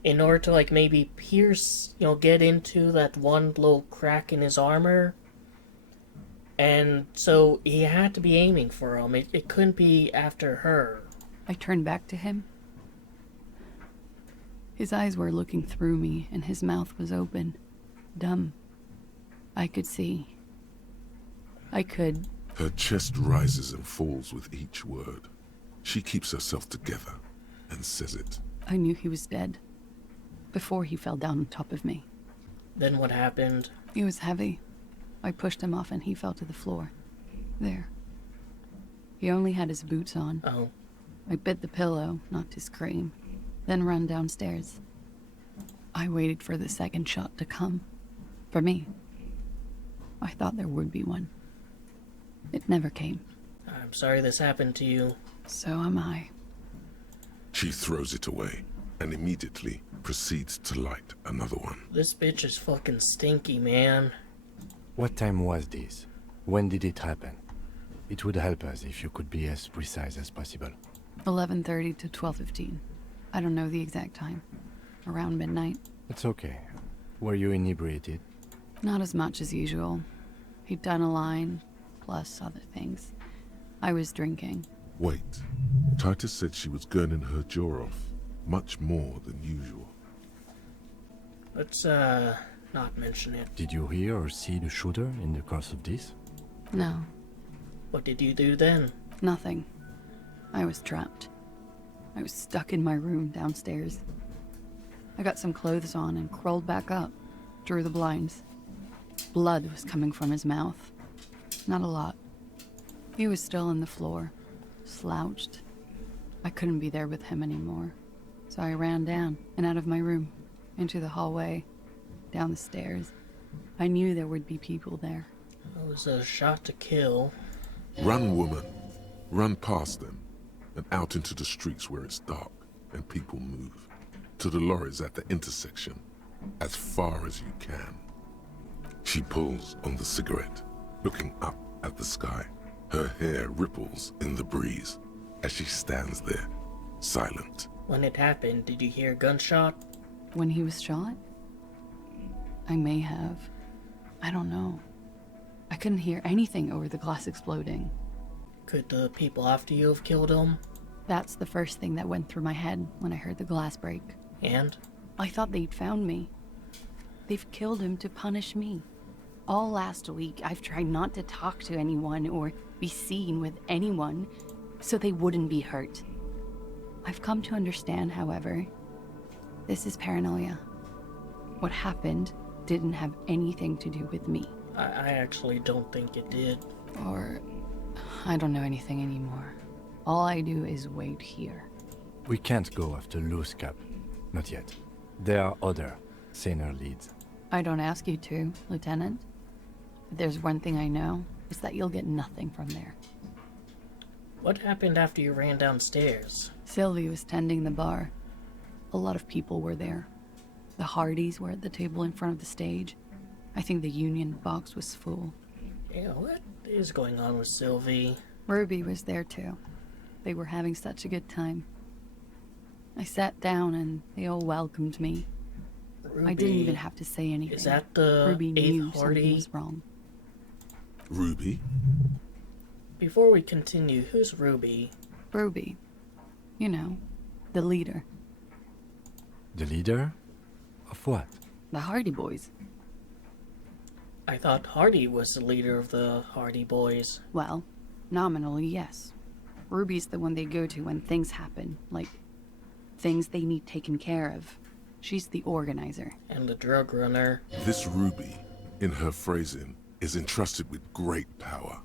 in order to, like, maybe pierce, get into that one little crack in his armor. And so he had to be aiming for him. It couldn't be after her. I turned back to him. His eyes were looking through me, and his mouth was open. Dumb. I could see. I could... Her chest rises and falls with each word. She keeps herself together and says it. I knew he was dead. Before he fell down on top of me. Then what happened? He was heavy. I pushed him off and he fell to the floor. There. He only had his boots on. Oh. I bit the pillow, not to scream, then ran downstairs. I waited for the second shot to come. For me. I thought there would be one. It never came. I'm sorry this happened to you. So am I. She throws it away and immediately proceeds to light another one. This bitch is fucking stinky, man. What time was this? When did it happen? It would help us if you could be as precise as possible. 11:30 to 12:15. I don't know the exact time. Around midnight. It's okay. Were you inebriated? Not as much as usual. He'd done a line, plus other things. I was drinking. Wait. Titus said she was gurning her jaw off. Much more than usual. Let's, not mention it. Did you hear or see the shooter in the course of this? No. What did you do then? Nothing. I was trapped. I was stuck in my room downstairs. I got some clothes on and crawled back up, drew the blinds. Blood was coming from his mouth. Not a lot. He was still on the floor, slouched. I couldn't be there with him anymore. So I ran down and out of my room, into the hallway, down the stairs. I knew there would be people there. It was a shot to kill. Run, woman. Run past them and out into the streets where it's dark and people move. To the lorries at the intersection, as far as you can. She pulls on the cigarette, looking up at the sky. Her hair ripples in the breeze as she stands there, silent. When it happened, did you hear a gunshot? When he was shot? I may have. I don't know. I couldn't hear anything over the glass exploding. Could the people after you have killed him? That's the first thing that went through my head when I heard the glass break. And? I thought they'd found me. They've killed him to punish me. All last week, I've tried not to talk to anyone or be seen with anyone so they wouldn't be hurt. I've come to understand, however, this is paranoia. What happened didn't have anything to do with me. I actually don't think it did. Or I don't know anything anymore. All I do is wait here. We can't go after loose cap. Not yet. There are other, saner leads. I don't ask you to, Lieutenant. But there's one thing I know, is that you'll get nothing from there. What happened after you ran downstairs? Sylvie was tending the bar. A lot of people were there. The Hardies were at the table in front of the stage. I think the Union box was full. Yeah, what is going on with Sylvie? Ruby was there too. They were having such a good time. I sat down and they all welcomed me. Ruby, I didn't even have to say anything. Is that the Ruby knew 8th something Hardie? was wrong. Ruby? Before we continue, who's Ruby? Ruby. You know, the leader. The leader? Of what? The Hardie Boys. I thought Hardie was the leader of the Hardie Boys. Well, nominally, yes. Ruby's the one they go to when things happen, like things they need taken care of. She's the organizer. And the drug runner. This Ruby, in her phrasing, is entrusted with great power.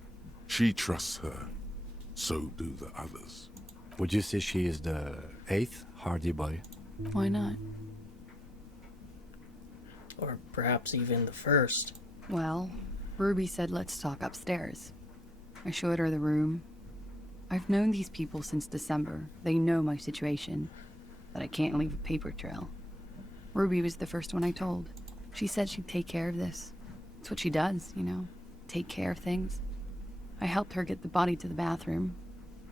She trusts her. So do the others. Would you say she is the 8th Hardie Boy? Why not? Or perhaps even the first. Well, Ruby said let's talk upstairs. I showed her the room. I've known these people since December. They know my situation, that I can't leave a paper trail. Ruby was the first one I told. She said she'd take care of this. It's what she does, you know, take care of things. I helped her get the body to the bathroom.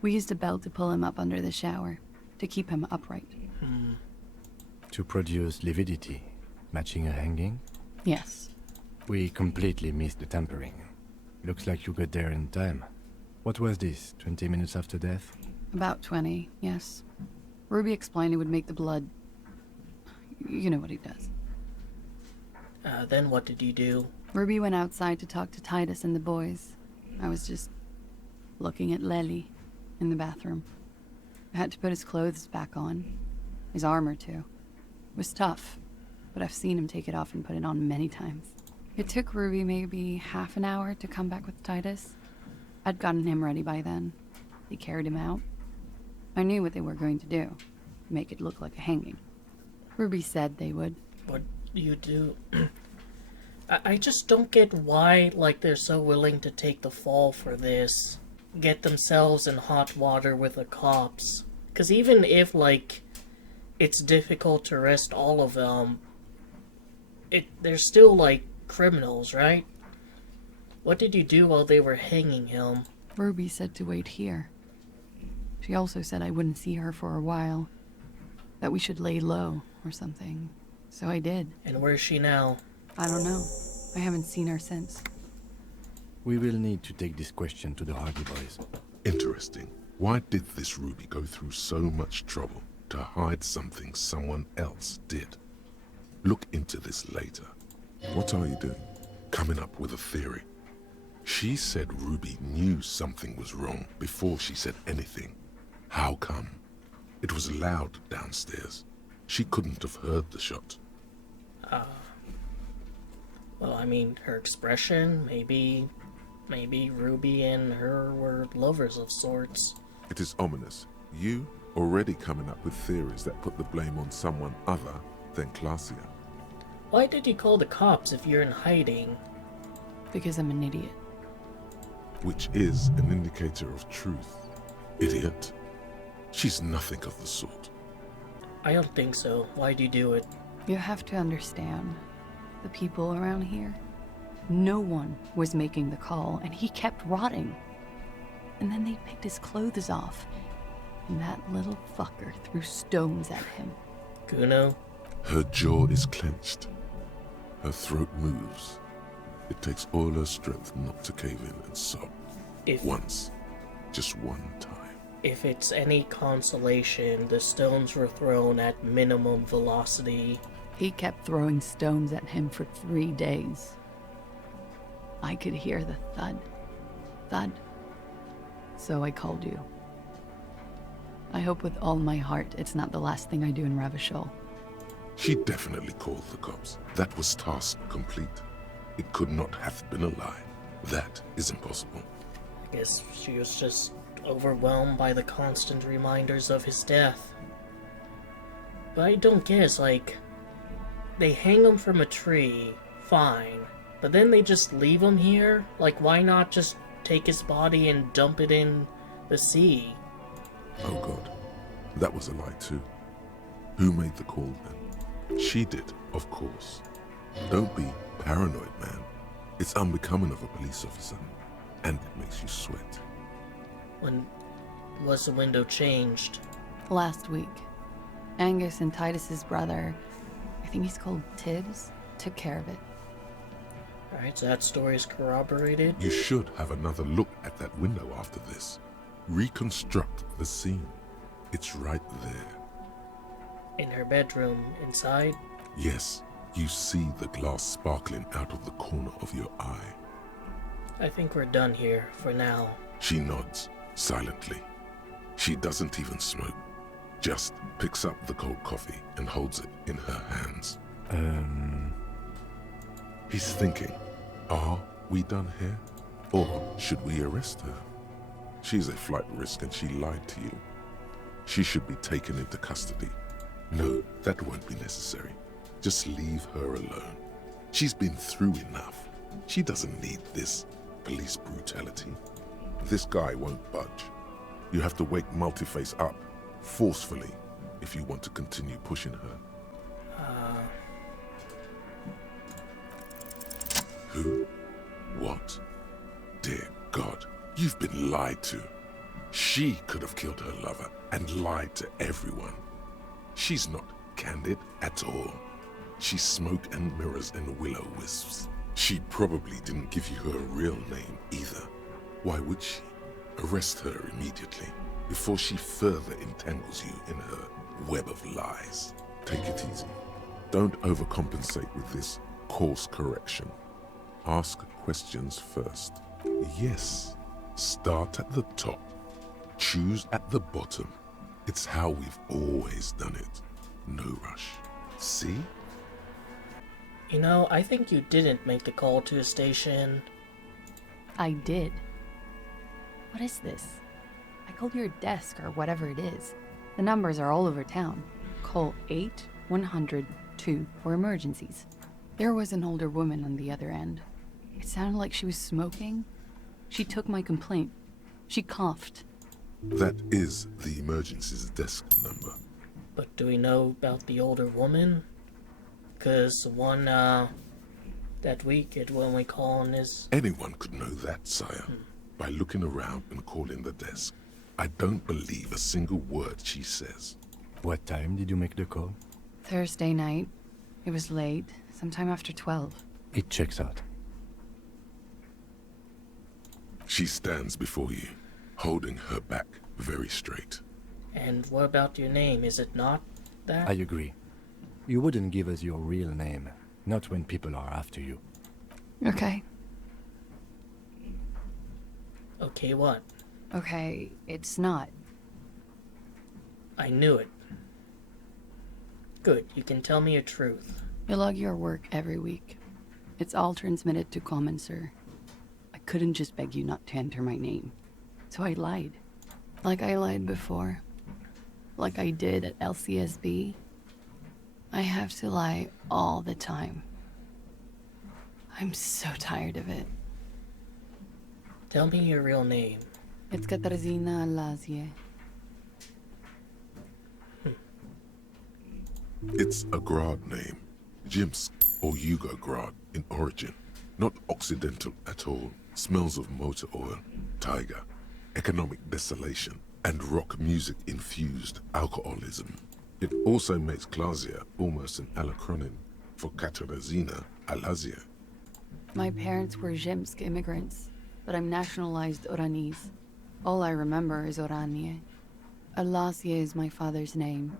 We used a belt to pull him up under the shower, to keep him upright. To produce lividity, matching a hanging? Yes. We completely missed the tampering. Looks like you got there in time. What was this, 20 minutes after death? About 20, yes. Ruby explained it would make the blood... You know what he does. Then what did you do? Ruby went outside to talk to Titus and the boys. I was just looking at Lely in the bathroom. I had to put his clothes back on. His armor, too. It was tough, but I've seen him take it off and put it on many times. It took Ruby maybe half an hour to come back with Titus. I'd gotten him ready by then. They carried him out. I knew what they were going to do. Make it look like a hanging. Ruby said they would. What do you do? I just don't get why, like, they're so willing to take the fall for this. Get themselves in hot water with the cops. Because even if, like, it's difficult to arrest all of them, they're still, like, criminals, right? What did you do while they were hanging him? Ruby said to wait here. She also said I wouldn't see her for a while. That we should lay low or something. So I did. And where's she now? I don't know. I haven't seen her since. We will need to take this question to the Hardie Boys. Interesting. Why did this Ruby go through so much trouble to hide something someone else did? Look into this later. What are you doing? Coming up with a theory. She said Ruby knew something was wrong before she said anything. How come? It was loud downstairs. She couldn't have heard the shot. Well, I mean, her expression, maybe Ruby and her were lovers of sorts. It is ominous. You already coming up with theories that put the blame on someone other than Claudia. Why did you call the cops if you're in hiding? Because I'm an idiot. Which is an indicator of truth. Idiot. She's nothing of the sort. I don't think so. Why'd you do it? You have to understand. The people around here. No one was making the call, and he kept rotting. And then they picked his clothes off, and that little fucker threw stones at him. Kuno? Her jaw is clenched. Her throat moves. It takes all her strength not to cave in and sob. Once. Just one time. If it's any consolation, the stones were thrown at minimum velocity. He kept throwing stones at him for 3 days. I could hear the thud. Thud. So I called you. I hope with all my heart it's not the last thing I do in Ravachol. She definitely called the cops. That was task complete. It could not have been a lie. That is impossible. I guess she was just overwhelmed by the constant reminders of his death. But I don't guess, like, they hang him from a tree, fine, but then they just leave him here? Like, why not just take his body and dump it in the sea? Oh god, that was a lie too. Who made the call then? She did, of course. Don't be paranoid, man. It's unbecoming of a police officer, and it makes you sweat. When was the window changed? Last week. Angus and Titus's brother, I think he's called Tibbs, took care of it. Alright, so that story is corroborated. You should have another look at that window after this. Reconstruct the scene. It's right there. In her bedroom, inside? Yes, you see the glass sparkling out of the corner of your eye. I think we're done here, for now. She nods, silently. She doesn't even smoke. Just picks up the cold coffee and holds it in her hands. He's thinking, are we done here? Or should we arrest her? She's a flight risk and she lied to you. She should be taken into custody. No, that won't be necessary. Just leave her alone. She's been through enough. She doesn't need this police brutality. This guy won't budge. You have to wake Multiface up, forcefully, if you want to continue pushing her. Who? What? Dear God, you've been lied to. She could have killed her lover and lied to everyone. She's not candid at all. She's smoke and mirrors and will-o-wisps. She probably didn't give you her real name either. Why would she? Arrest her immediately, before she further entangles you in her web of lies. Take it easy. Don't overcompensate with this course correction. Ask questions first. Yes, start at the top. Choose at the bottom. It's how we've always done it. No rush. See? You know, I think you didn't make the call to a station. I did. What is this? I called your desk or whatever it is. The numbers are all over town. Call 8-100-2 for emergencies. There was an older woman on the other end. It sounded like she was smoking. She took my complaint. She coughed. That is the emergencies desk number. But do we know about the older woman? Because the one, that we get when we call on is... Anyone could know that, sire, by looking around and calling the desk. I don't believe a single word she says. What time did you make the call? Thursday night. It was late, sometime after 12. It checks out. She stands before you, holding her back very straight. And what about your name? Is it not that? I agree. You wouldn't give us your real name, not when people are after you. Okay. Okay, what? Okay, it's not. I knew it. Good, you can tell me a truth. You log your work every week. It's all transmitted to Common, sir. I couldn't just beg you not to enter my name. So I lied. Like I lied before. Like I did at LCSB. I have to lie all the time. I'm so tired of it. Tell me your real name. It's Katarzyna Elysium. It's a Grad name. Jimsk or Yugo-Grad in origin. Not Occidental at all. Smells of motor oil, tiger, economic desolation, and rock music infused alcoholism. It also makes Klasia almost an alacronym for Katarzyna Elysium. My parents were Zhimsk immigrants, but I'm nationalized Oranese. All I remember is Oranie. Elysium is my father's name.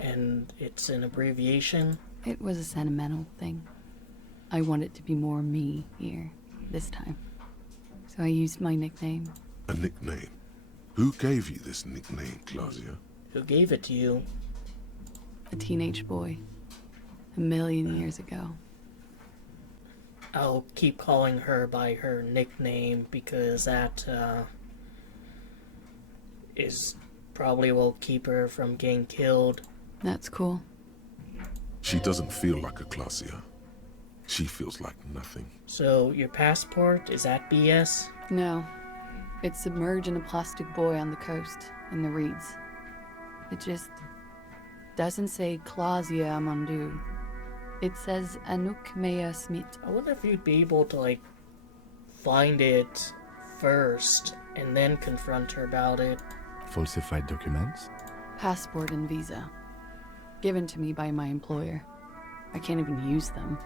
And it's an abbreviation? It was a sentimental thing. I wanted to be more me here, this time. So I used my nickname. A nickname? Who gave you this nickname, Klasia? Who gave it to you? A teenage boy. 1,000,000 years ago. I'll keep calling her by her nickname because that, is probably will keep her from getting killed. That's cool. She doesn't feel like a Klasia. She feels like nothing. So, your passport, is that BS? No. It's submerged in a plastic buoy on the coast, in the reeds. It just doesn't say Klasia Amandu. It says Anouk Mea Smith. I wonder if you'd be able to, like, find it first and then confront her about it. Falsified documents? Passport and visa. Given to me by my employer. I can't even use them.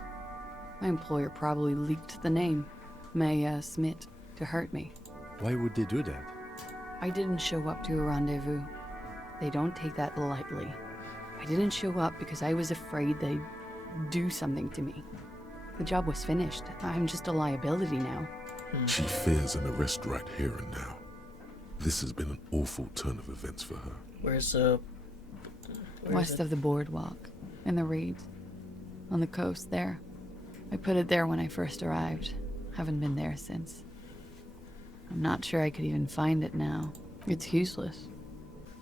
My employer probably leaked the name, May Smith, to hurt me. Why would they do that? I didn't show up to a rendezvous. They don't take that lightly. I didn't show up because I was afraid they'd do something to me. The job was finished. I'm just a liability now. She fears an arrest right here and now. This has been an awful turn of events for her. Where's West of the boardwalk, in the reeds. On the coast there. I put it there when I first arrived. Haven't been there since. I'm not sure I could even find it now. It's useless.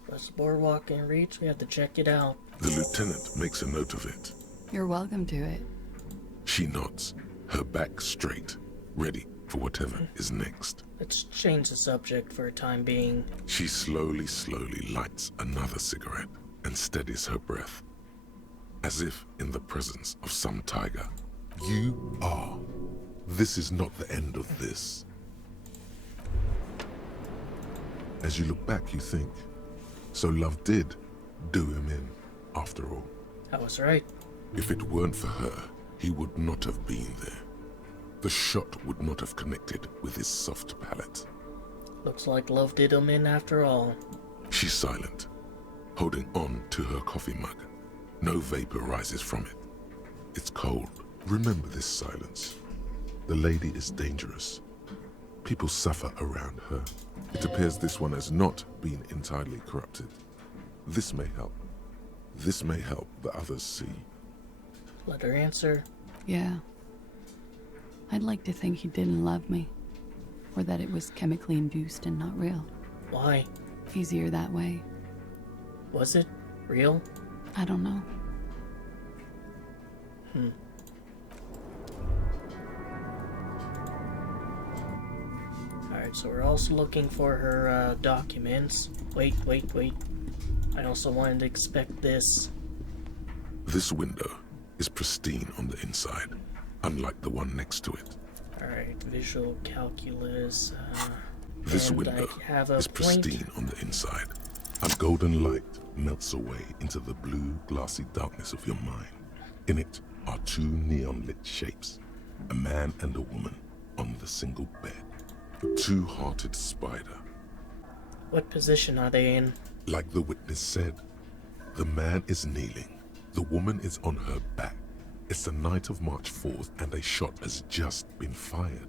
West of the boardwalk in reach. We have to check it out. The lieutenant makes a note of it. You're welcome to it. She nods, her back straight, ready for whatever is next. Let's change the subject for a time being. She slowly lights another cigarette and steadies her breath, as if in the presence of some tiger. You are. This is not the end of this. As you look back, you think, so love did do him in, after all. I was right. If it weren't for her, he would not have been there. The shot would not have connected with his soft palate. Looks like love did him in after all. She's silent, holding on to her coffee mug. No vapor rises from it. It's cold. Remember this silence. The lady is dangerous. People suffer around her. It appears this one has not been entirely corrupted. This may help. This may help the others see. Let her answer. Yeah. I'd like to think he didn't love me. Or that it was chemically induced and not real. Why? Easier that way. Was it real? I don't know. Alright, so we're also looking for her documents. Wait. I also wanted to inspect this. This window is pristine on the inside, unlike the one next to it. Alright, visual calculus. This window is pristine on the inside. A golden light melts away into the blue, glassy darkness of your mind. In it are two neon-lit shapes, a man and a woman on the single bed. A two-hearted spider. What position are they in? Like the witness said, the man is kneeling. The woman is on her back. It's the night of March 4th and a shot has just been fired.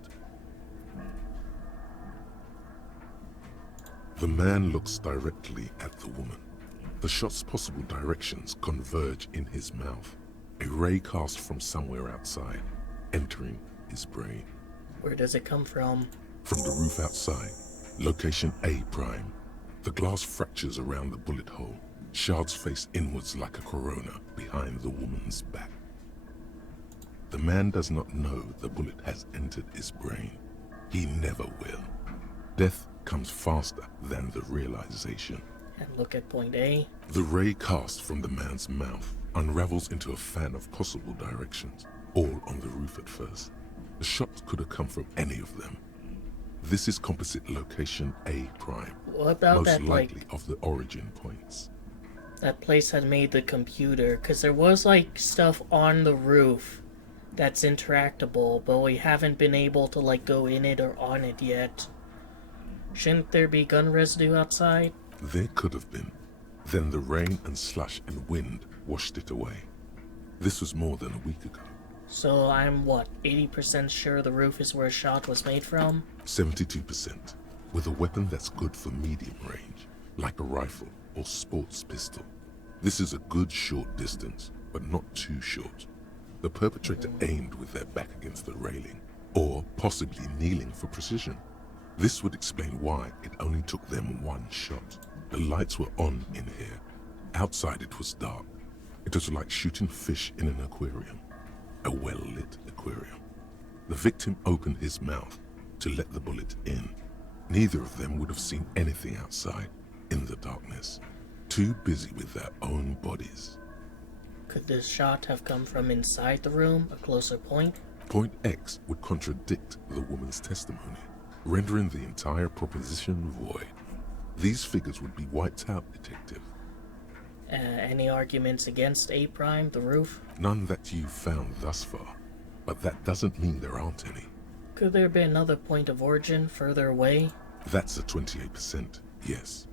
The man looks directly at the woman. The shot's possible directions converge in his mouth. A ray cast from somewhere outside, entering his brain. Where does it come from? From the roof outside, location A prime. The glass fractures around the bullet hole. Shards face inwards like a corona behind the woman's back. The man does not know the bullet has entered his brain. He never will. Death comes faster than the realization. And look at point A. The ray cast from the man's mouth unravels into a fan of possible directions, all on the roof at first. The shot could have come from any of them. This is composite location A prime. What about most that, likely of the origin points. That place had made the computer, because there was like stuff on the roof that's interactable, but we haven't been able to like go in it or on it yet. Shouldn't there be gun residue outside? There could have been. Then the rain and slush and wind washed it away. This was more than a week ago. So I'm, what, 80% sure the roof is where a shot was made from? 72%. With a weapon that's good for medium range, like a rifle or sports pistol. This is a good short distance, but not too short. The perpetrator aimed with their back against the railing, or possibly kneeling for precision. This would explain why it only took them one shot. The lights were on in here. Outside it was dark. It was like shooting fish in an aquarium. A well-lit aquarium. The victim opened his mouth to let the bullet in. Neither of them would have seen anything outside in the darkness. Too busy with their own bodies. Could this shot have come from inside the room, a closer point? Point X would contradict the woman's testimony, rendering the entire proposition void. These figures would be wiped out, Detective. Any arguments against A prime, the roof? None that you've found thus far. but that doesn't mean there aren't any. Could there be another point of origin further away? That's a 28%, yes.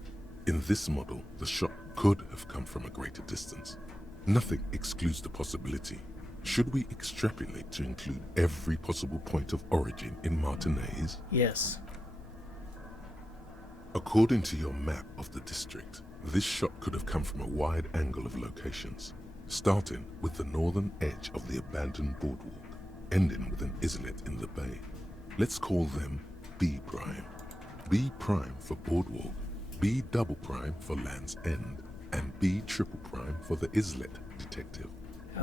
In this model, the shot could have come from a greater distance. Nothing excludes the possibility. Should we extrapolate to include every possible point of origin in Martinez? Yes. According to your map of the district, this shot could have come from a wide angle of locations, starting with the northern edge of the abandoned boardwalk, ending with an islet in the bay. Let's call them B prime. B prime for boardwalk, B double prime for Land's End, and B triple prime for the islet detective.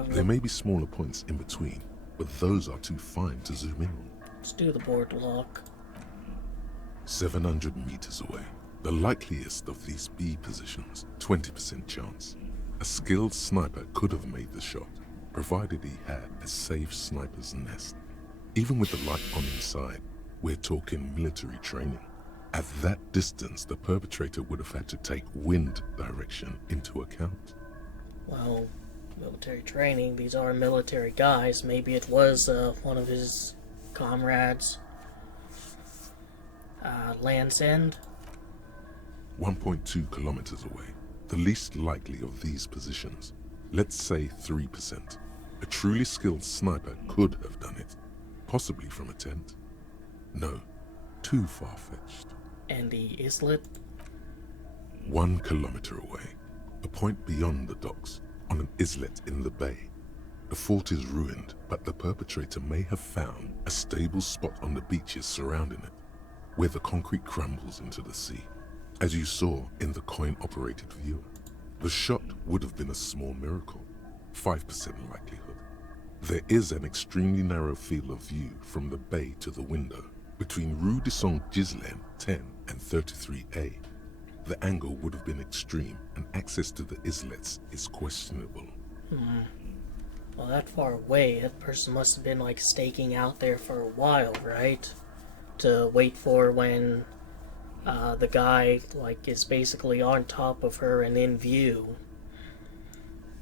There may be smaller points in between, but those are too fine to zoom in on. Let's do the boardwalk. 700 meters away. The likeliest of these B positions, 20% chance. A skilled sniper could have made the shot, provided he had a safe sniper's nest. Even with the light on inside, we're talking military training. At that distance, the perpetrator would have had to take wind direction into account. Well, military training, these are military guys. Maybe it was one of his comrades. Land's End? 1.2 kilometers away. The least likely of these positions. Let's say 3%. A truly skilled sniper could have done it. Possibly from a tent. No, too far-fetched. And the islet? 1 kilometer away. A point beyond the docks, on an islet in the bay. The fort is ruined, but the perpetrator may have found a stable spot on the beaches surrounding it, where the concrete crumbles into the sea, as you saw in the coin-operated viewer. The shot would have been a small miracle, 5% likelihood. There is an extremely narrow field of view from the bay to the window, between Rue de Saint-Ghislain 10 and 33A. The angle would have been extreme, and access to the islets is questionable. Well, that far away, that person must have been like staking out there for a while, right? To wait for when the guy like is basically on top of her and in view.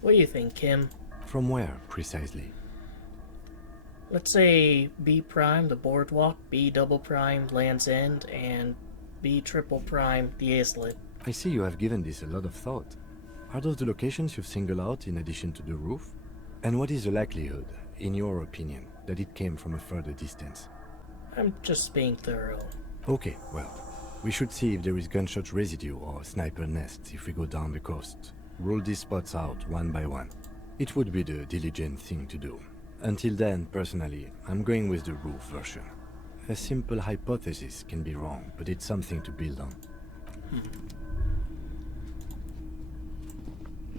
What do you think, Kim? From where, precisely? Let's say B prime, the boardwalk, B double prime, Land's End, and B triple prime, the islet. I see you have given this a lot of thought. Are those the locations you've singled out in addition to the roof? And what is the likelihood, in your opinion, that it came from a further distance? I'm just being thorough. Okay, well, we should see if there is gunshot residue or sniper nests if we go down the coast. Rule these spots out one by one. It would be the diligent thing to do. Until then, personally, I'm going with the roof version. A simple hypothesis can be wrong, but it's something to build on.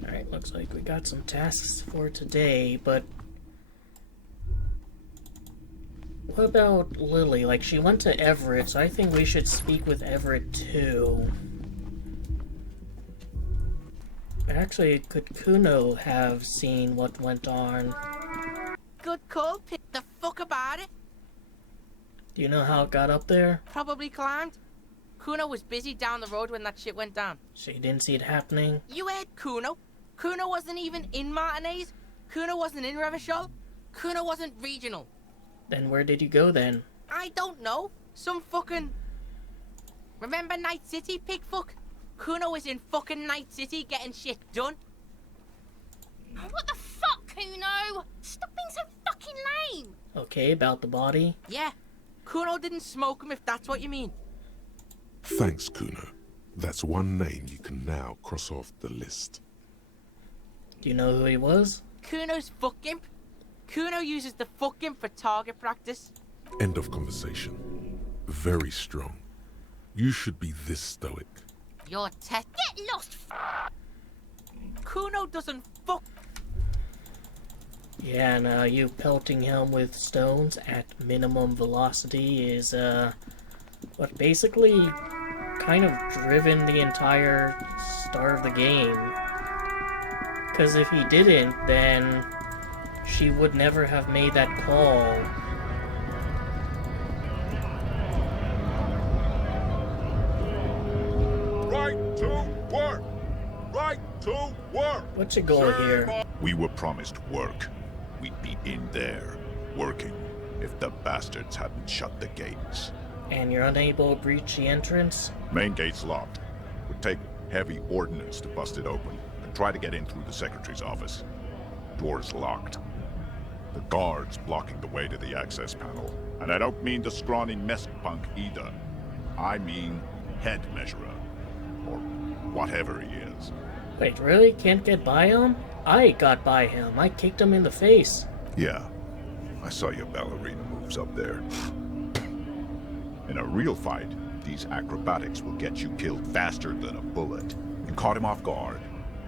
Alright, looks like we got some tasks for today, but what about Lily? Like, she went to Everett, so I think we should speak with Everett too. Actually, could Kuno have seen what went on? Good call, pick the fuck about it. Do you know how it got up there? Probably climbed. Kuno was busy down the road when that shit went down. She didn't see it happening? You heard Kuno. Kuno wasn't even in Martinez. Kuno wasn't in Revachol. Kuno wasn't regional. Then where did you go then? I don't know. Some fucking... Remember Night City, pigfuck? Kuno was in fucking Night City getting shit done. What the fuck, Kuno? Stop being so fucking lame. Okay, about the body? Yeah. Kuno didn't smoke him, if that's what you mean. Thanks, Kuno. That's one name you can now cross off the list. Do you know who he was? Kuno's fuck imp. Kuno uses the fuck imp for target practice. End of conversation. Very strong. You should be this stoic. You're Get lost, Kuno doesn't fuck. Yeah, and you pelting him with stones at minimum velocity is, what basically kind of driven the entire start of the game. Because if he didn't, then she would never have made that call. Right to work! Right to work! What's your goal here? We were promised work. We'd be in there. working if the bastards hadn't shut the gates. And you're unable to breach the entrance? Main gate's locked. Would take heavy ordnance to bust it open and try to get in through the secretary's office. Door's locked. The guard's blocking the way to the access panel. And I don't mean the scrawny mess punk either. I mean head measurer. Or whatever he is. Wait, really? Can't get by him? I got by him. I kicked him in the face. Yeah. I saw your ballerina moves up there. In a real fight, these acrobatics will get you killed faster than a bullet. You caught him off guard.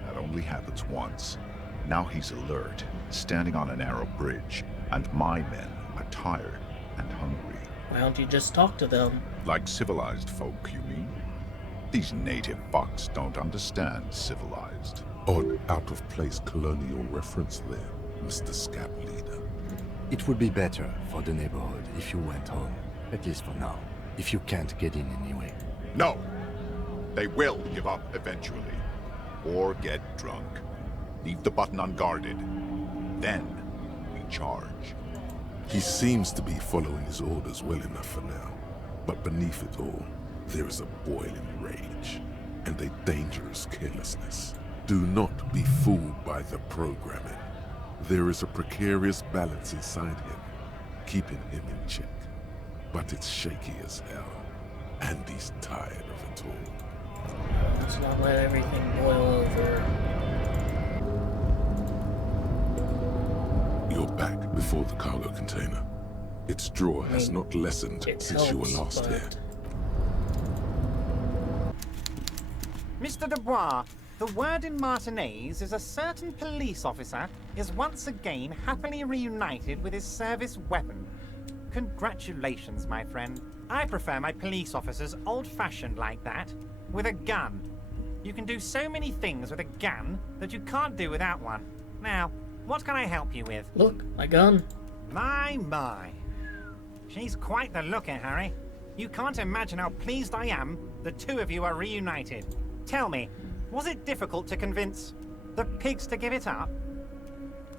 That only happens once. Now he's alert, standing on a narrow bridge, and my men are tired and hungry. Why don't you just talk to them? Like civilized folk, you mean? These native fucks don't understand civilized. Odd, out-of-place colonial reference there, Mr. Scab Leader. It would be better for the neighborhood if you went home. At least for now. If you can't get in anyway. No! They will give up eventually. Or get drunk. Leave the button unguarded. Then we charge. He seems to be following his orders well enough for now. But beneath it all, there is a boiling rage. And a dangerous carelessness. Do not be fooled by the programming. There is a precarious balance inside him, keeping him in check. But it's shaky as hell, and he's tired of it all. Let's not let everything boil over. You're back before the cargo container. Its draw has not lessened since you were last here. Mr. Dubois, the word in Martinez is a certain police officer is once again happily reunited with his service weapon. Congratulations, my friend. I prefer my police officers old-fashioned like that, with a gun. You can do so many things with a gun that you can't do without one. Now, what can I help you with? Look, my gun. My. She's quite the looker, Harry. You can't imagine how pleased I am the two of you are reunited. Tell me, was it difficult to convince the pigs to give it up?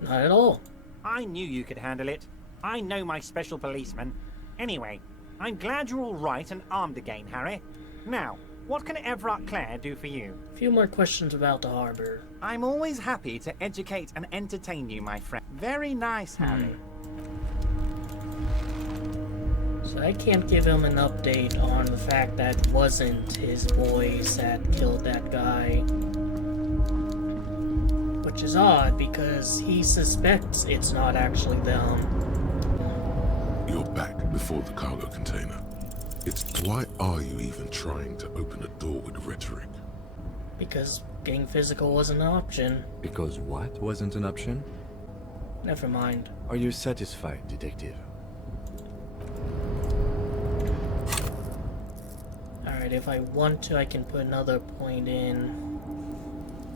Not at all. I knew you could handle it. I know my special policeman. Anyway, I'm glad you're all right and armed again, Harry. Now, what can Everard Clare do for you? A few more questions about the harbor. I'm always happy to educate and entertain you, my friend. Very nice, Harry. So I can't give him an update on the fact that it wasn't his boys that killed that guy. Which is odd, because he suspects it's not actually them. You're back before the cargo container. Why are you even trying to open a door with rhetoric? Because getting physical wasn't an option. Because what wasn't an option? Never mind. Are you satisfied, detective? Alright, if I want to, I can put another point in.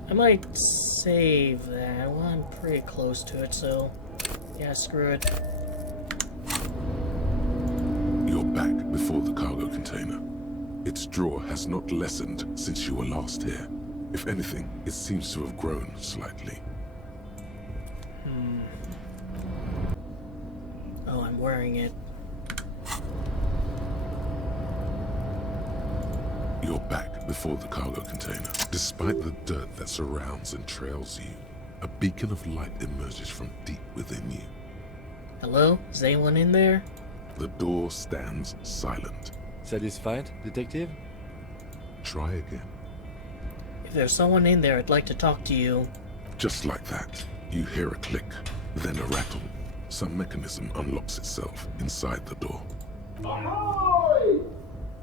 I might save that. Well, I'm pretty close to it, so yeah, screw it. You're back before the cargo container. Its draw has not lessened since you were last here. If anything, it seems to have grown slightly. Oh, I'm wearing it. You're back before the cargo container. Despite the dirt that surrounds and trails you, a beacon of light emerges from deep within you. Hello? Is anyone in there? The door stands silent. Satisfied, detective? Try again. If there's someone in there, I'd like to talk to you. Just like that, you hear a click, then a rattle. Some mechanism unlocks itself inside the door. Ahoy!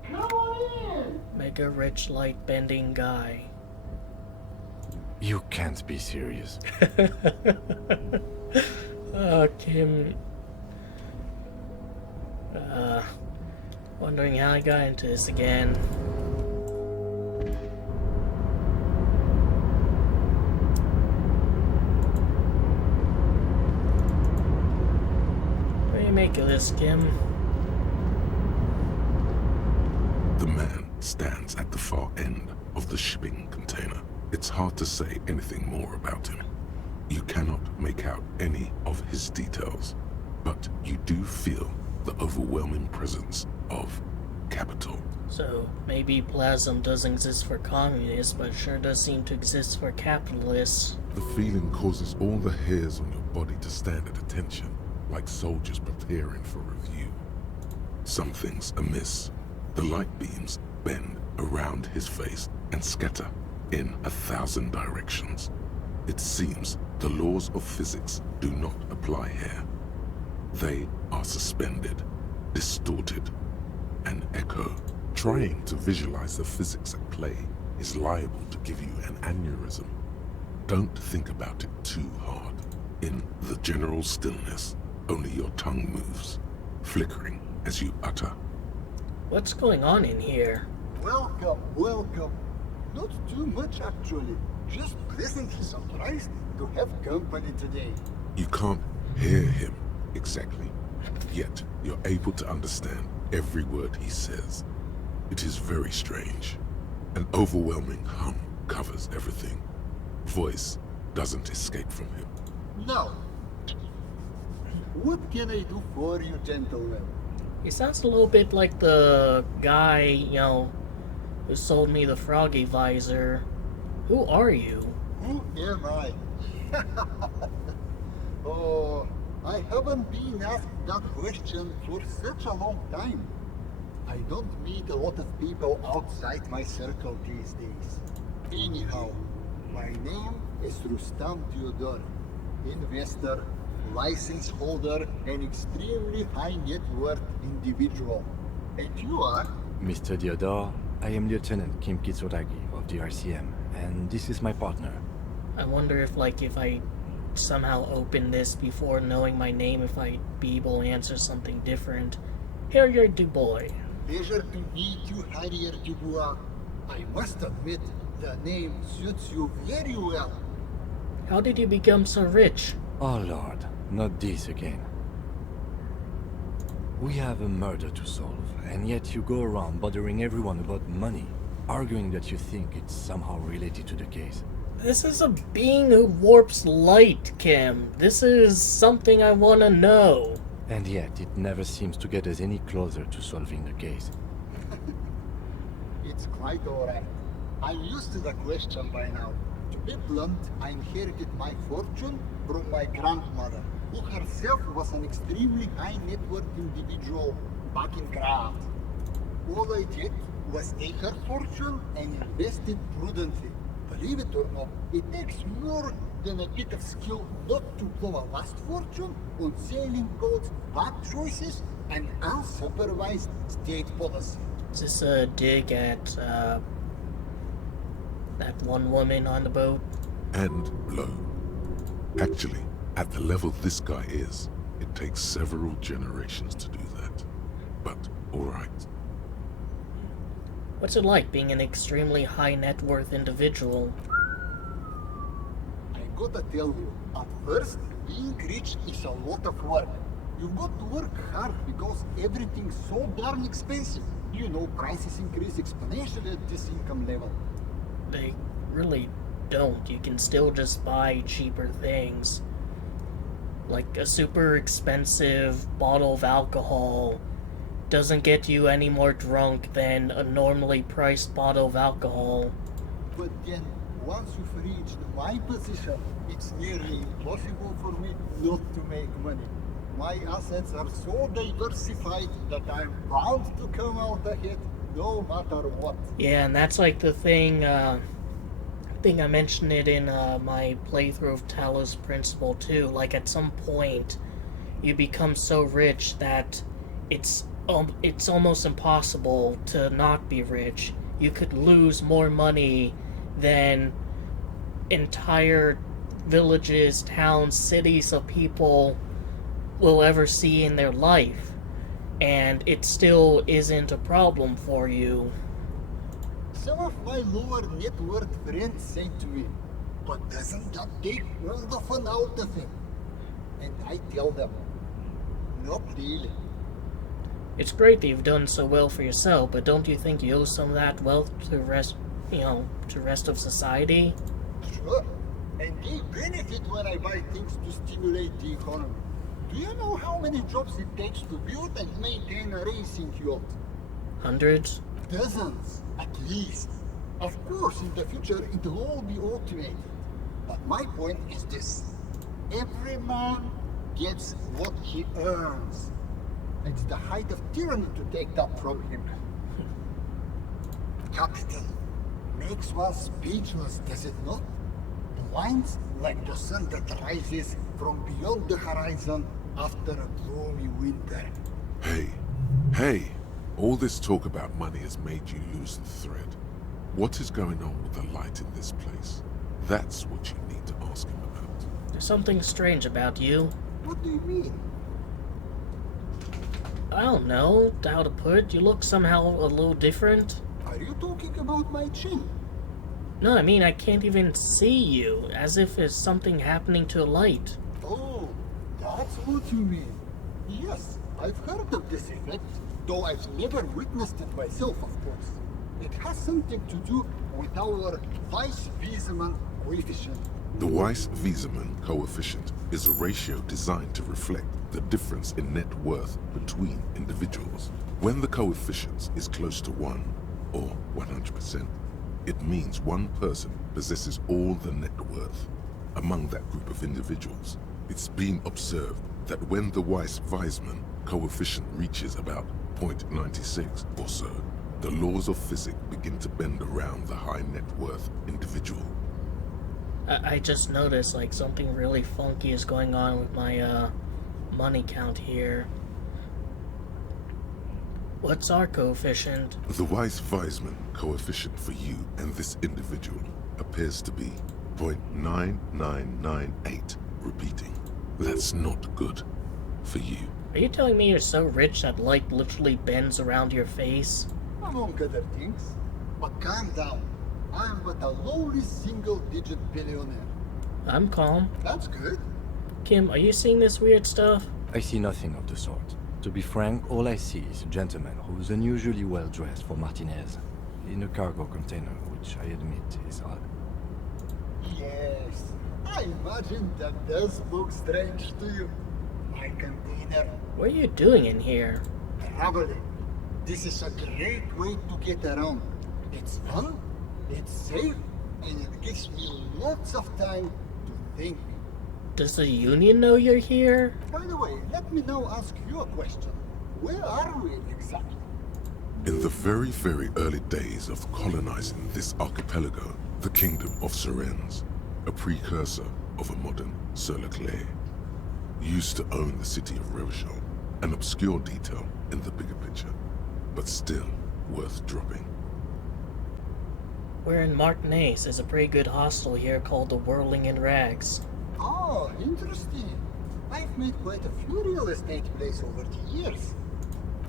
Come on in! Mega rich light bending guy. You can't be serious. Kim. Wondering how I got into this again. What do you make of this, Kim? The man stands at the far end of the shipping container. It's hard to say anything more about him. You cannot make out any of his details. but you do feel the overwhelming presence of capital. So maybe plasm doesn't exist for communists, but sure does seem to exist for capitalists. The feeling causes all the hairs on your body to stand at attention, like soldiers preparing for review. Something's amiss. The light beams bend around his face and scatter in 1,000 directions. It seems the laws of physics do not apply here. They are suspended, distorted, and echo. Trying to visualize the physics at play is liable to give you an aneurysm. Don't think about it too hard. In the general stillness, only your tongue moves, flickering as you utter. What's going on in here? Welcome, welcome. Not too much actually. Just pleasantly surprised to have company today. You can't hear him exactly, yet you're able to understand every word he says. It is very strange. An overwhelming hum covers everything. Voice doesn't escape from him. Now, what can I do for you, gentlemen? He sounds a little bit like the guy, who sold me the froggy visor. Who are you? Who am I? Oh, I haven't been asked that question for such a long time. I don't meet a lot of people outside my circle these days. Anyhow, my name is Rustam Theodor, investor, license holder, and extremely high net worth individual. And you are? Mr. Theodore, I am Lieutenant Kim Kitsuragi of the RCM, and this is my partner. I wonder if I somehow open this before knowing my name, if I'd be able to answer something different. Harrier Dubois. Pleasure to meet you, Harrier Dubois. I must admit, the name suits you very well. How did you become so rich? Oh Lord, not this again. We have a murder to solve, and yet you go around bothering everyone about money, arguing that you think it's somehow related to the case. This is a being who warps light, Kim. This is something I want to know. And yet, it never seems to get us any closer to solving the case. It's quite alright. I'm used to the question by now. To be blunt, I inherited my fortune from my grandmother, who herself was an extremely high net worth individual back in Graft. All I did was take her fortune and invest it prudently. Believe it or not, it takes more than a bit of skill not to blow a vast fortune on sailing boats, bad choices, and unsupervised state policy. Is this a dig at, that one woman on the boat? And low. Actually, at the level this guy is, it takes several generations to do that. But, alright. What's it like being an extremely high net worth individual? I gotta tell you, at first, being rich is a lot of work. You've got to work hard because everything's so darn expensive. You know, prices increase exponentially at this income level. They really don't. You can still just buy cheaper things. Like a super expensive bottle of alcohol doesn't get you any more drunk than a normally priced bottle of alcohol. But then, once you've reached my position, it's nearly impossible for me not to make money. My assets are so diversified that I'm bound to come out ahead no matter what. Yeah, and that's like the thing, I think I mentioned it in my playthrough of Talos Principle too. Like at some point, you become so rich that it's almost impossible to not be rich. You could lose more money than entire villages, towns, cities of people will ever see in their life, and it still isn't a problem for you. Some of my lower net worth friends say to me, but doesn't that take all the fun out of it? And I tell them, not really. It's great that you've done so well for yourself, but don't you think you owe some of that wealth to rest of society? Sure, and they benefit when I buy things to stimulate the economy. Do you know how many jobs it takes to build and maintain a racing yacht? Hundreds? Dozens, at least. Of course, in the future, it will all be automated. But my point is this. Every man gets what he earns. It's the height of tyranny to take that from him. Capital makes one speechless, does it not? Lines like the sun that rises from beyond the horizon after a gloomy winter. Hey, all this talk about money has made you lose the thread. What is going on with the light in this place? That's what you need to ask him about. There's something strange about you. What do you mean? I don't know how to put it. You look somehow a little different. Are you talking about my chin? No, I mean I can't even see you, as if there's something happening to a light. Oh, that's what you mean. Yes, I've heard of this effect, though I've never witnessed it myself, of course. It has something to do with our Weiss-Wiesemann coefficient. The Weiss-Wiesemann coefficient is a ratio designed to reflect the difference in net worth between individuals. When the coefficient is close to 1, or 100%, it means one person possesses all the net worth. Among that group of individuals, it's been observed that when the Weiss-Wiesemann coefficient reaches about 0.96 or so, the laws of physics begin to bend around the high net worth individual. I just noticed like something really funky is going on with my money count here. What's our coefficient? The Weiss-Wiesemann coefficient for you and this individual appears to be 0.9998, repeating. That's not good for you. Are you telling me you're so rich that light literally bends around your face? Among other things. But calm down. I'm but a lowly single-digit billionaire. I'm calm. That's good. Kim, are you seeing this weird stuff? I see nothing of the sort. To be frank, all I see is a gentleman who's unusually well dressed for Martinez, in a cargo container, which I admit is odd. Yes, I imagine that does look strange to you. My container. What are you doing in here? Traveling. This is a great way to get around. It's fun, it's safe, and it gives me lots of time to think. Does the Union know you're here? By the way, let me now ask you a question. Where are we exactly? In the very, very early days of colonizing this archipelago, the kingdom of Sirens, a precursor of a modern Sur-le-Clay, used to own the city of Revachol, an obscure detail in the bigger picture, but still worth dropping. We're in Martinez. There's a pretty good hostel here called the Whirling in Rags. Oh, interesting. I've made quite a few real estate plays over the years.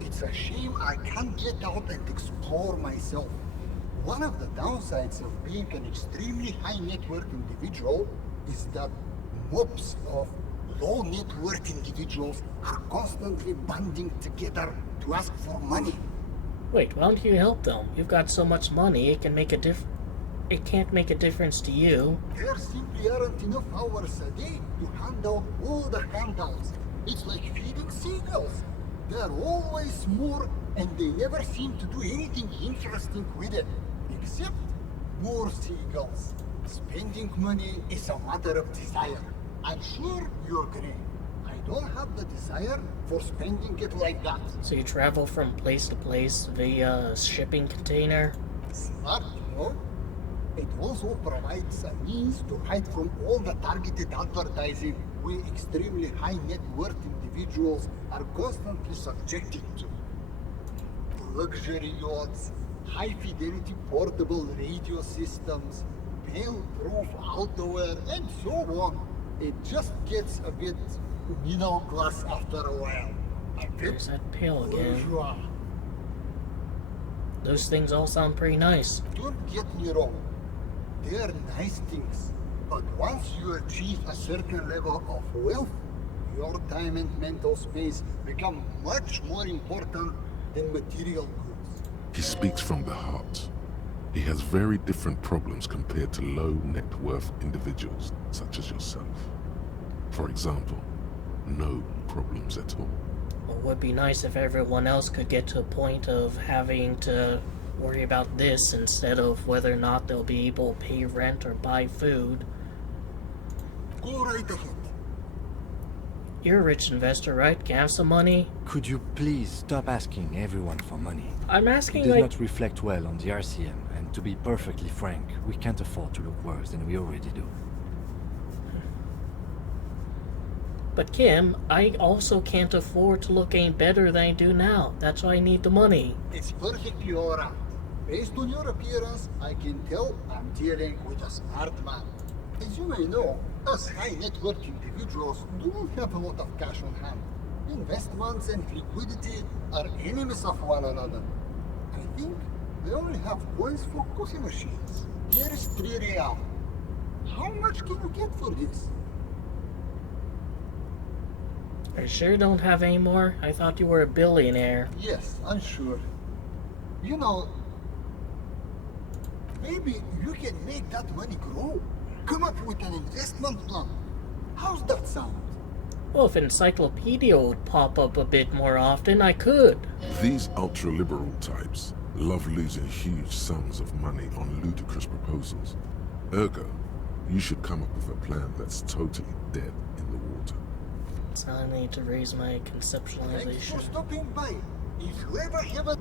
It's a shame I can't get out and explore myself. One of the downsides of being an extremely high net worth individual is that mobs of low net worth individuals are constantly banding together to ask for money. Wait, why don't you help them? You've got so much money, it can make a It can't make a difference to you. There simply aren't enough hours a day to hand out all the handouts. It's like feeding seagulls. There are always more, and they never seem to do anything interesting with it. Except more seagulls. Spending money is a matter of desire. I'm sure you agree. I don't have the desire for spending it like that. So you travel from place to place via a shipping container? Smart, you know? It also provides a means to hide from all the targeted advertising we extremely high net worth individuals are constantly subjected to. Luxury yachts, high fidelity portable radio systems, fail-proof outerwear, and so on. It just gets a bit middle class after a while. There's that pail again. Bourgeois. Those things all sound pretty nice. Don't get me wrong. They're nice things. But once you achieve a certain level of wealth, your time and mental space become much more important than material goods. He speaks from the heart. He has very different problems compared to low net worth individuals such as yourself. For example, no problems at all. Well, it would be nice if everyone else could get to a point of having to worry about this instead of whether or not they'll be able to pay rent or buy food. Go right ahead. You're a rich investor, right? Can I have some money? Could you please stop asking everyone for money? I'm asking, it does like... not reflect well on the RCM, and to be perfectly frank, we can't afford to look worse than we already do. But Kim, I also can't afford to look any better than I do now. That's why I need the money. It's perfectly alright. Based on your appearance, I can tell I'm dealing with a smart man. As you may know, us high net worth individuals don't have a lot of cash on hand. Investments and liquidity are enemies of one another. I think they only have coins for coffee machines. Here is 3 real. How much can you get for this? Are you sure you don't have any more? I thought you were a billionaire. Yes, I'm sure. You know, maybe you can make that money grow. Come up with an investment plan. How's that sound? Well, if Encyclopedia would pop up a bit more often, I could. These ultra-liberal types love losing huge sums of money on ludicrous proposals. Ergo, you should come up with a plan that's totally dead in the water. So I need to raise my conceptualization. Thanks for stopping by. If you ever have a...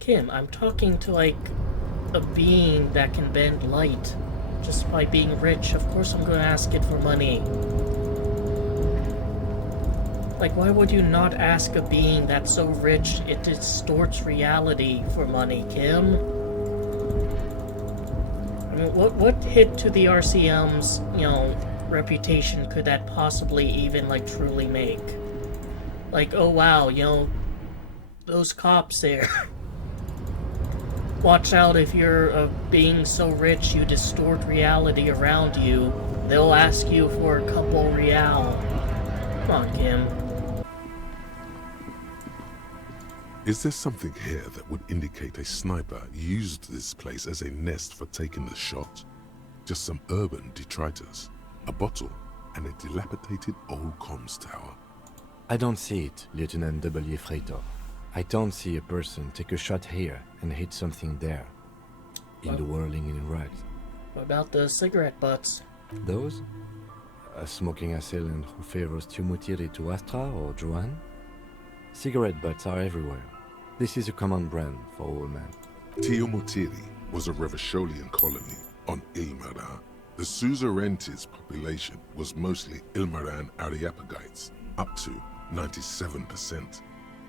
Kim, I'm talking to, like, a being that can bend light. Just by being rich, of course I'm gonna ask it for money. Like, why would you not ask a being that's so rich it distorts reality for money, Kim? I mean, what hit to the RCM's, reputation could that possibly even, like, truly make? Like, oh wow, those cops there. Watch out, if you're being so rich you distort reality around you, they'll ask you for a couple real. Come on, Kim. Is there something here that would indicate a sniper used this place as a nest for taking the shot? Just some urban detritus, a bottle, and a dilapidated old comms tower. I don't see it, Lieutenant W. Freitor. I don't see a person take a shot here and hit something there. In the whirling in rags. What about the cigarette butts? Those? A smoking assailant who favors Tumutiri to Astra or Joan? Cigarette butts are everywhere. This is a common brand for all men. Tumutiri was a Revacholian colony on Ilmaran. The Suzerainty's population was mostly Ilmaran Areopagites, up to 97%.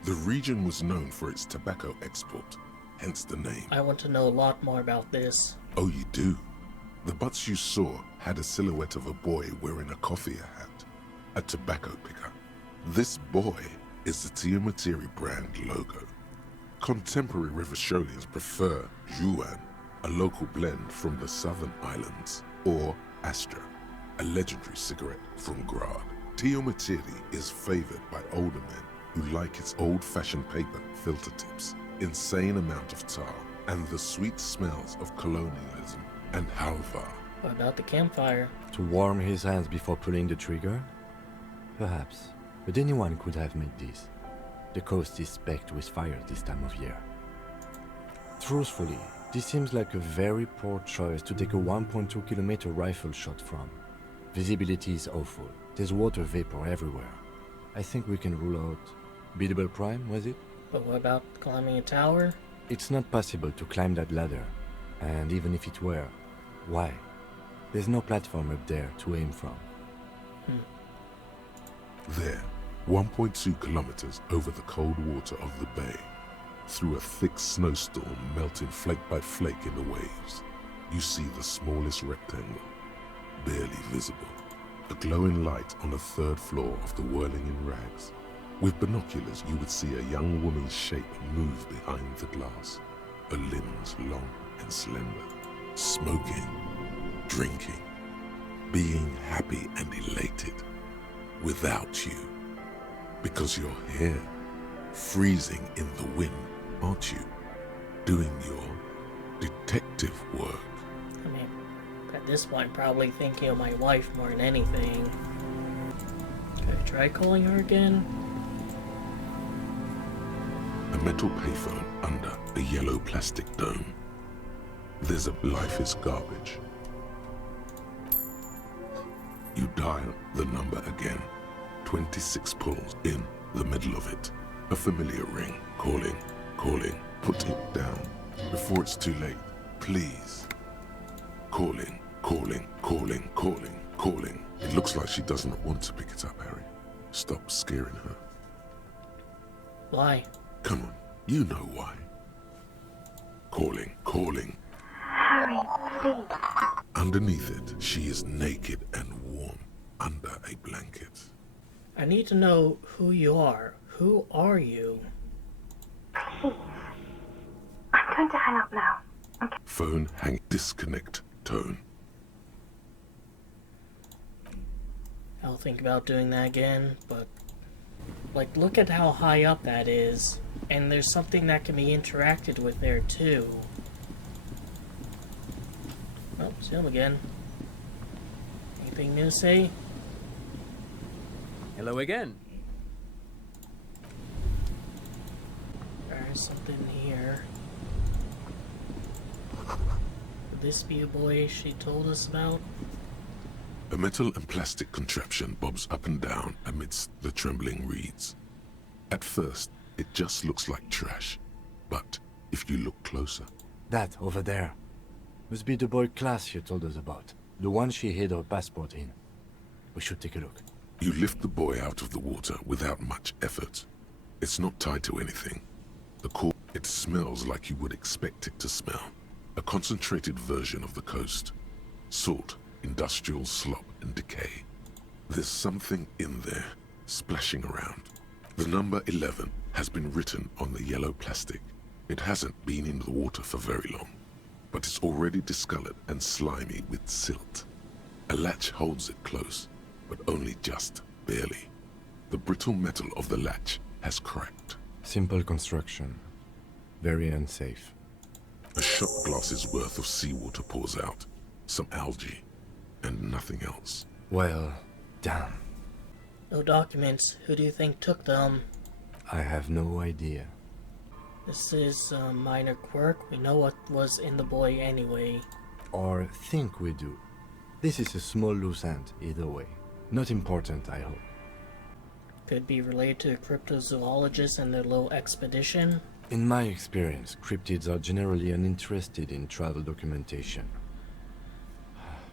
The region was known for its tobacco export, hence the name. I want to know a lot more about this. Oh, you do? The butts you saw had a silhouette of a boy wearing a coffee hat, a tobacco picker. This boy is the Tumutiri brand logo. Contemporary Revacholians prefer Juan, a local blend from the southern islands, or Astra, a legendary cigarette from Grad. Tumutiri is favored by older men who like its old-fashioned paper filter tips, insane amount of tar, and the sweet smells of colonialism and halva. What about the campfire? To warm his hands before pulling the trigger? Perhaps, but anyone could have made this. The coast is specked with fire this time of year. Truthfully, this seems like a very poor choice to take a 1.2 kilometer rifle shot from. Visibility is awful. There's water vapor everywhere. I think we can rule out biddable prime, was it? But what about climbing a tower? It's not possible to climb that ladder. And even if it were, why? There's no platform up there to aim from. There, 1.2 kilometers over the cold water of the bay, through a thick snowstorm melting flake by flake in the waves, you see the smallest rectangle, barely visible. A glowing light on the 3rd floor of the whirling in rags. With binoculars, you would see a young woman's shape move behind the glass, her limbs long and slender, smoking, drinking, being happy and elated, without you. Because you're here, freezing in the wind, aren't you? Doing your detective work. I mean, At this point, probably thinking of my wife more than anything. Could I try calling her again? A metal payphone under a yellow plastic dome. There's a life is garbage. You dial the number again. 26 pulls in the middle of it. A familiar ring. Calling, calling. Put it down before it's too late. Please. Calling, calling, calling, calling, calling. It looks like she doesn't want to pick it up, Harry. Stop scaring her. Why? Come on, you know why. Calling, calling. Harry, please. Underneath it, she is naked and warm under a blanket. I need to know who you are. Who are you? Please. I'm going to hang up now. Okay. Phone hang disconnect tone. I'll think about doing that again, but like, look at how high up that is, and there's something that can be interacted with there too. Oh, it's him again. Anything new to say? Hello again. There's something here. Could this be a boy she told us about? A metal and plastic contraption bobs up and down amidst the trembling reeds. At first, it just looks like trash, but if you look closer... That, over there, must be the boy class you told us about. The one she hid her passport in. We should take a look. You lift the boy out of the water without much effort. It's not tied to anything. It smells like you would expect it to smell. A concentrated version of the coast. Salt, industrial slop and decay. There's something in there, splashing around. The number 11 has been written on the yellow plastic. It hasn't been in the water for very long, but it's already discolored and slimy with silt. A latch holds it close, but only just barely. The brittle metal of the latch has cracked. Simple construction. Very unsafe. A shot glass's worth of seawater pours out. Some algae. And nothing else. Well, damn. No documents. Who do you think took them? I have no idea. This is a minor quirk. We know what was in the boy anyway. Or think we do. This is a small loose end, either way. Not important, I hope. Could be related to cryptozoologists and their little expedition. In my experience, cryptids are generally uninterested in travel documentation.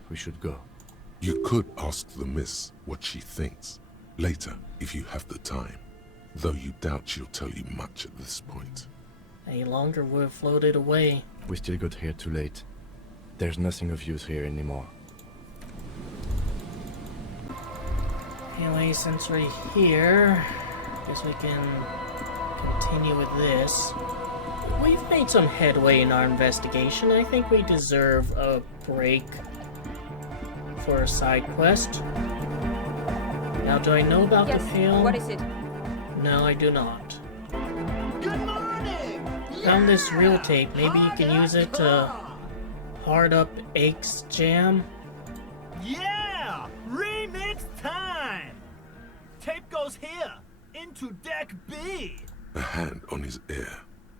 We should go. You could ask the miss what she thinks. Later, if you have the time. Though you doubt she'll tell you much at this point. Any longer would have floated away. We still got here too late. There's nothing of use here anymore. Anyway, since we're here, I guess we can continue with this. We've made some headway in our investigation. I think we deserve a break for a side quest. Now, do I know about the pail? What is it? No, I do not. Good morning! Found this reel tape. Maybe you can use it to hard up Ache's jam. Yeah! Remix time! Tape goes here, into deck B. A hand on his ear.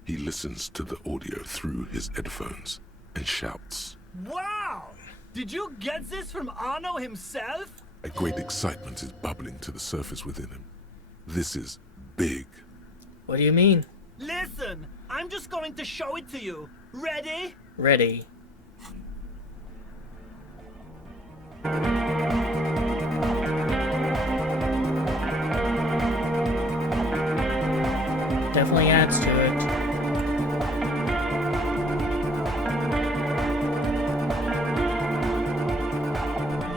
He listens to the audio through his headphones and shouts. Wow! Did you get this from Arno himself? A great excitement is bubbling to the surface within him. This is big. What do you mean? Listen, I'm just going to show it to you. Ready? Ready. Definitely adds to it.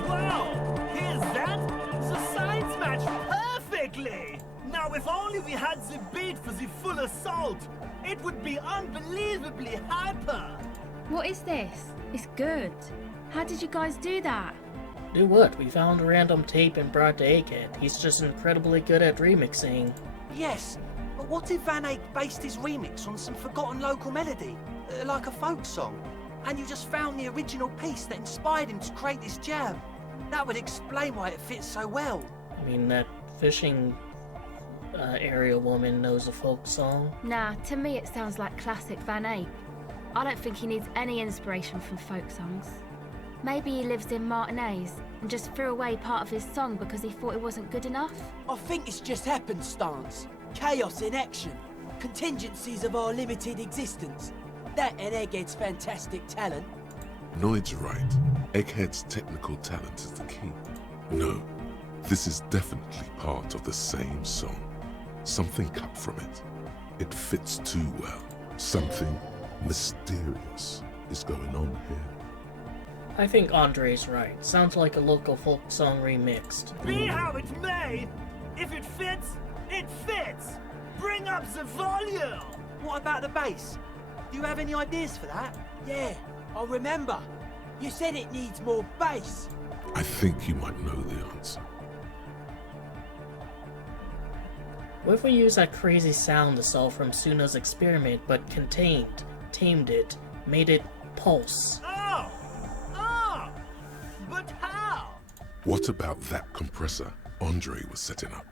Wow! Here's that? The sides match perfectly! Now if only we had the beat for the full assault, it would be unbelievably hyper! What is this? It's good. How did you guys do that? Do what? We found a random tape and brought to Egghead. He's just incredibly good at remixing. Yes, but what if Van Eyck based his remix on some forgotten local melody? Like a folk song? And you just found the original piece that inspired him to create this jam. That would explain why it fits so well. I mean, that fishing area woman knows a folk song. Nah, to me it sounds like classic Van Eyck. I don't think he needs any inspiration from folk songs. Maybe he lives in Martinez and just threw away part of his song because he thought it wasn't good enough. I think it's just happenstance. Chaos in action. Contingencies of our limited existence. That and Egghead's fantastic talent. Noid's right. Egghead's technical talent is the key. No, this is definitely part of the same song. Something cut from it. It fits too well. Something mysterious is going on here. I think Andre's right. Sounds like a local folk song remixed. Be how it may, if it fits, it fits. Bring up the volume. What about the bass? Do you have any ideas for that? Yeah, I remember. You said it needs more bass. I think you might know the answer. What if we use that crazy sound to solve from Suna's experiment, but tamed it, made it pulse? But how? What about that compressor Andre was setting up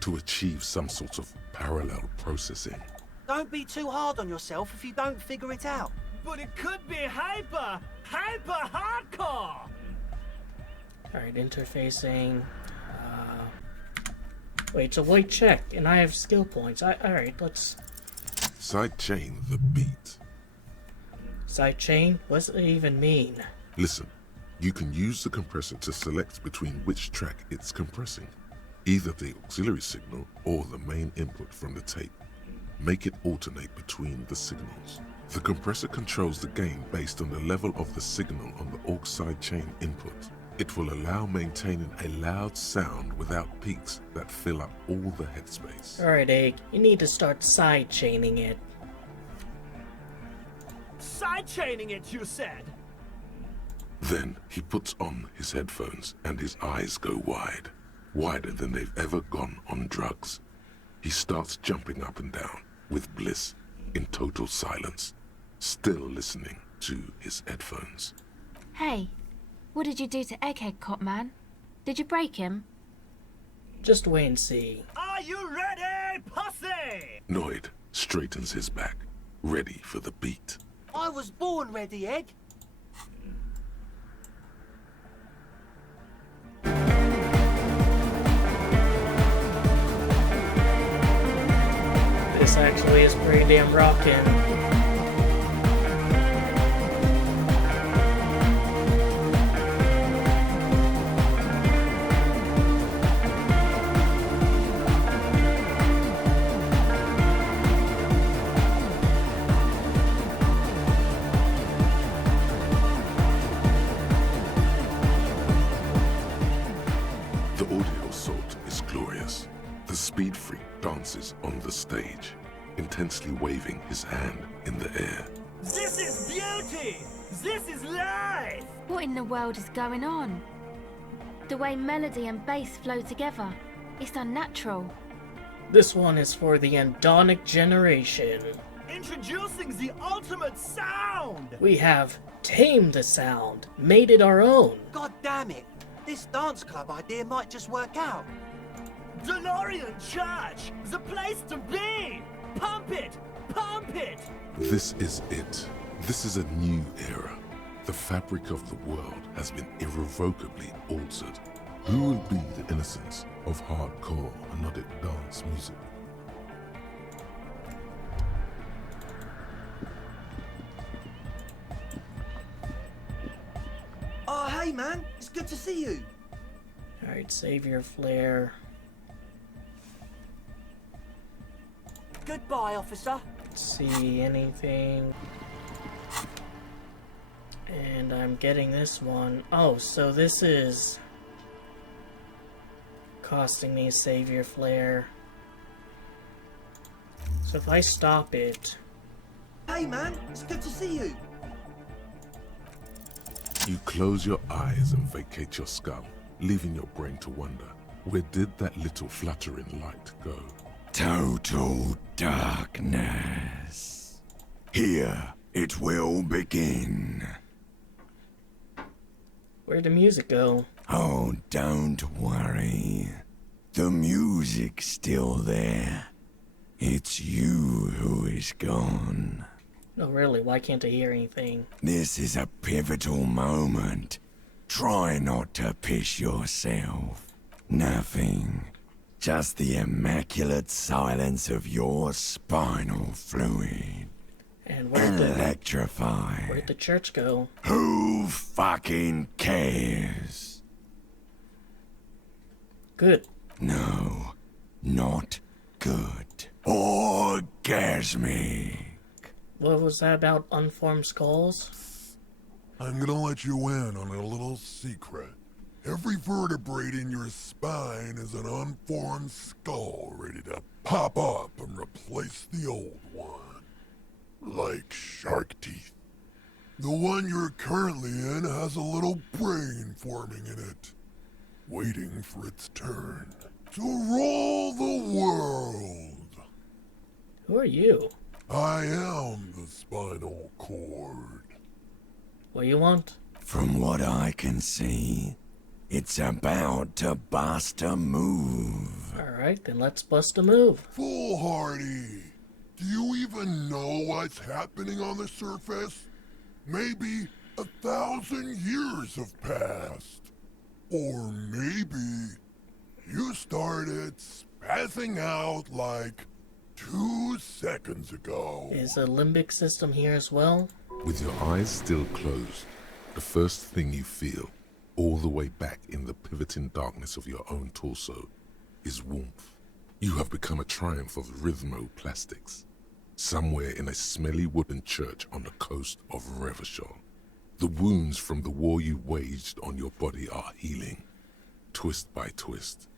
to achieve some sort of parallel processing? Don't be too hard on yourself if you don't figure it out. But it could be hyper hardcore. Alright, interfacing. Wait, so white check, and I have skill points. Alright, let's... Sidechain the beat. Sidechain? What does it even mean? Listen, you can use the compressor to select between which track it's compressing. Either the auxiliary signal or the main input from the tape. Make it alternate between the signals. The compressor controls the gain based on the level of the signal on the aux sidechain input. It will allow maintaining a loud sound without peaks that fill up all the headspace. Alright, Egg, you need to start sidechaining it. Sidechaining it, you said? Then he puts on his headphones and his eyes go wide. Wider than they've ever gone on drugs. He starts jumping up and down with bliss in total silence, still listening to his headphones. Hey, what did you do to Egghead, Cop Man? Did you break him? Just wait and see. Are you ready, pussy? Noid straightens his back, ready for the beat. I was born ready, Egg. This actually is pretty damn rockin'. The audio assault is glorious. The speed freak dances on the stage, intensely waving his hand in the air. This is beauty! This is life! What in the world is going on? The way melody and bass flow together, it's unnatural. This one is for the Andonic generation. Introducing the ultimate sound! We have tamed the sound, made it our own. God damn it! This dance club idea might just work out. DeLorean Church! The place to be! Pump it! Pump it! This is it. This is a new era. The fabric of the world has been irrevocably altered. Who will be the innocence of hardcore melodic dance music? Oh, hey man, it's good to see you. Alright, save your flare. Goodbye, officer. Let's see anything. And I'm getting this one. Oh, so this is costing me save your flare. So if I stop it. Hey man, it's good to see you. You close your eyes and vacate your skull, leaving your brain to wonder, where did that little fluttering light go? Total darkness. Here It will begin. Where'd the music go? Oh, don't worry. The music's still there. It's you who is gone. No, really, why can't I hear anything? This is a pivotal moment. Try not to piss yourself. Nothing. Just the immaculate silence of your spinal fluid. And where'd the church go? Who fucking cares? Good. No, not good. Orgasmic. What was that about unformed skulls? I'm gonna let you in on a little secret. Every vertebrae in your spine is an unformed skull ready to pop up and replace the old one. Like shark teeth. The one you're currently in has a little brain forming in it, waiting for its turn to rule the world. Who are you? I am the spinal cord. What do you want? From what I can see, it's about to bust a move. Alright, then let's bust a move. Foolhardy! Do you even know what's happening on the surface? Maybe 1,000 years have passed. Or maybe you started spazzing out like 2 seconds ago. Is the limbic system here as well? With your eyes still closed, the first thing you feel, all the way back in the pivoting darkness of your own torso, is warmth. You have become a triumph of rhythmoplastics, somewhere in a smelly wooden church on the coast of Revachol. The wounds from the war you waged on your body are healing, twist by twist,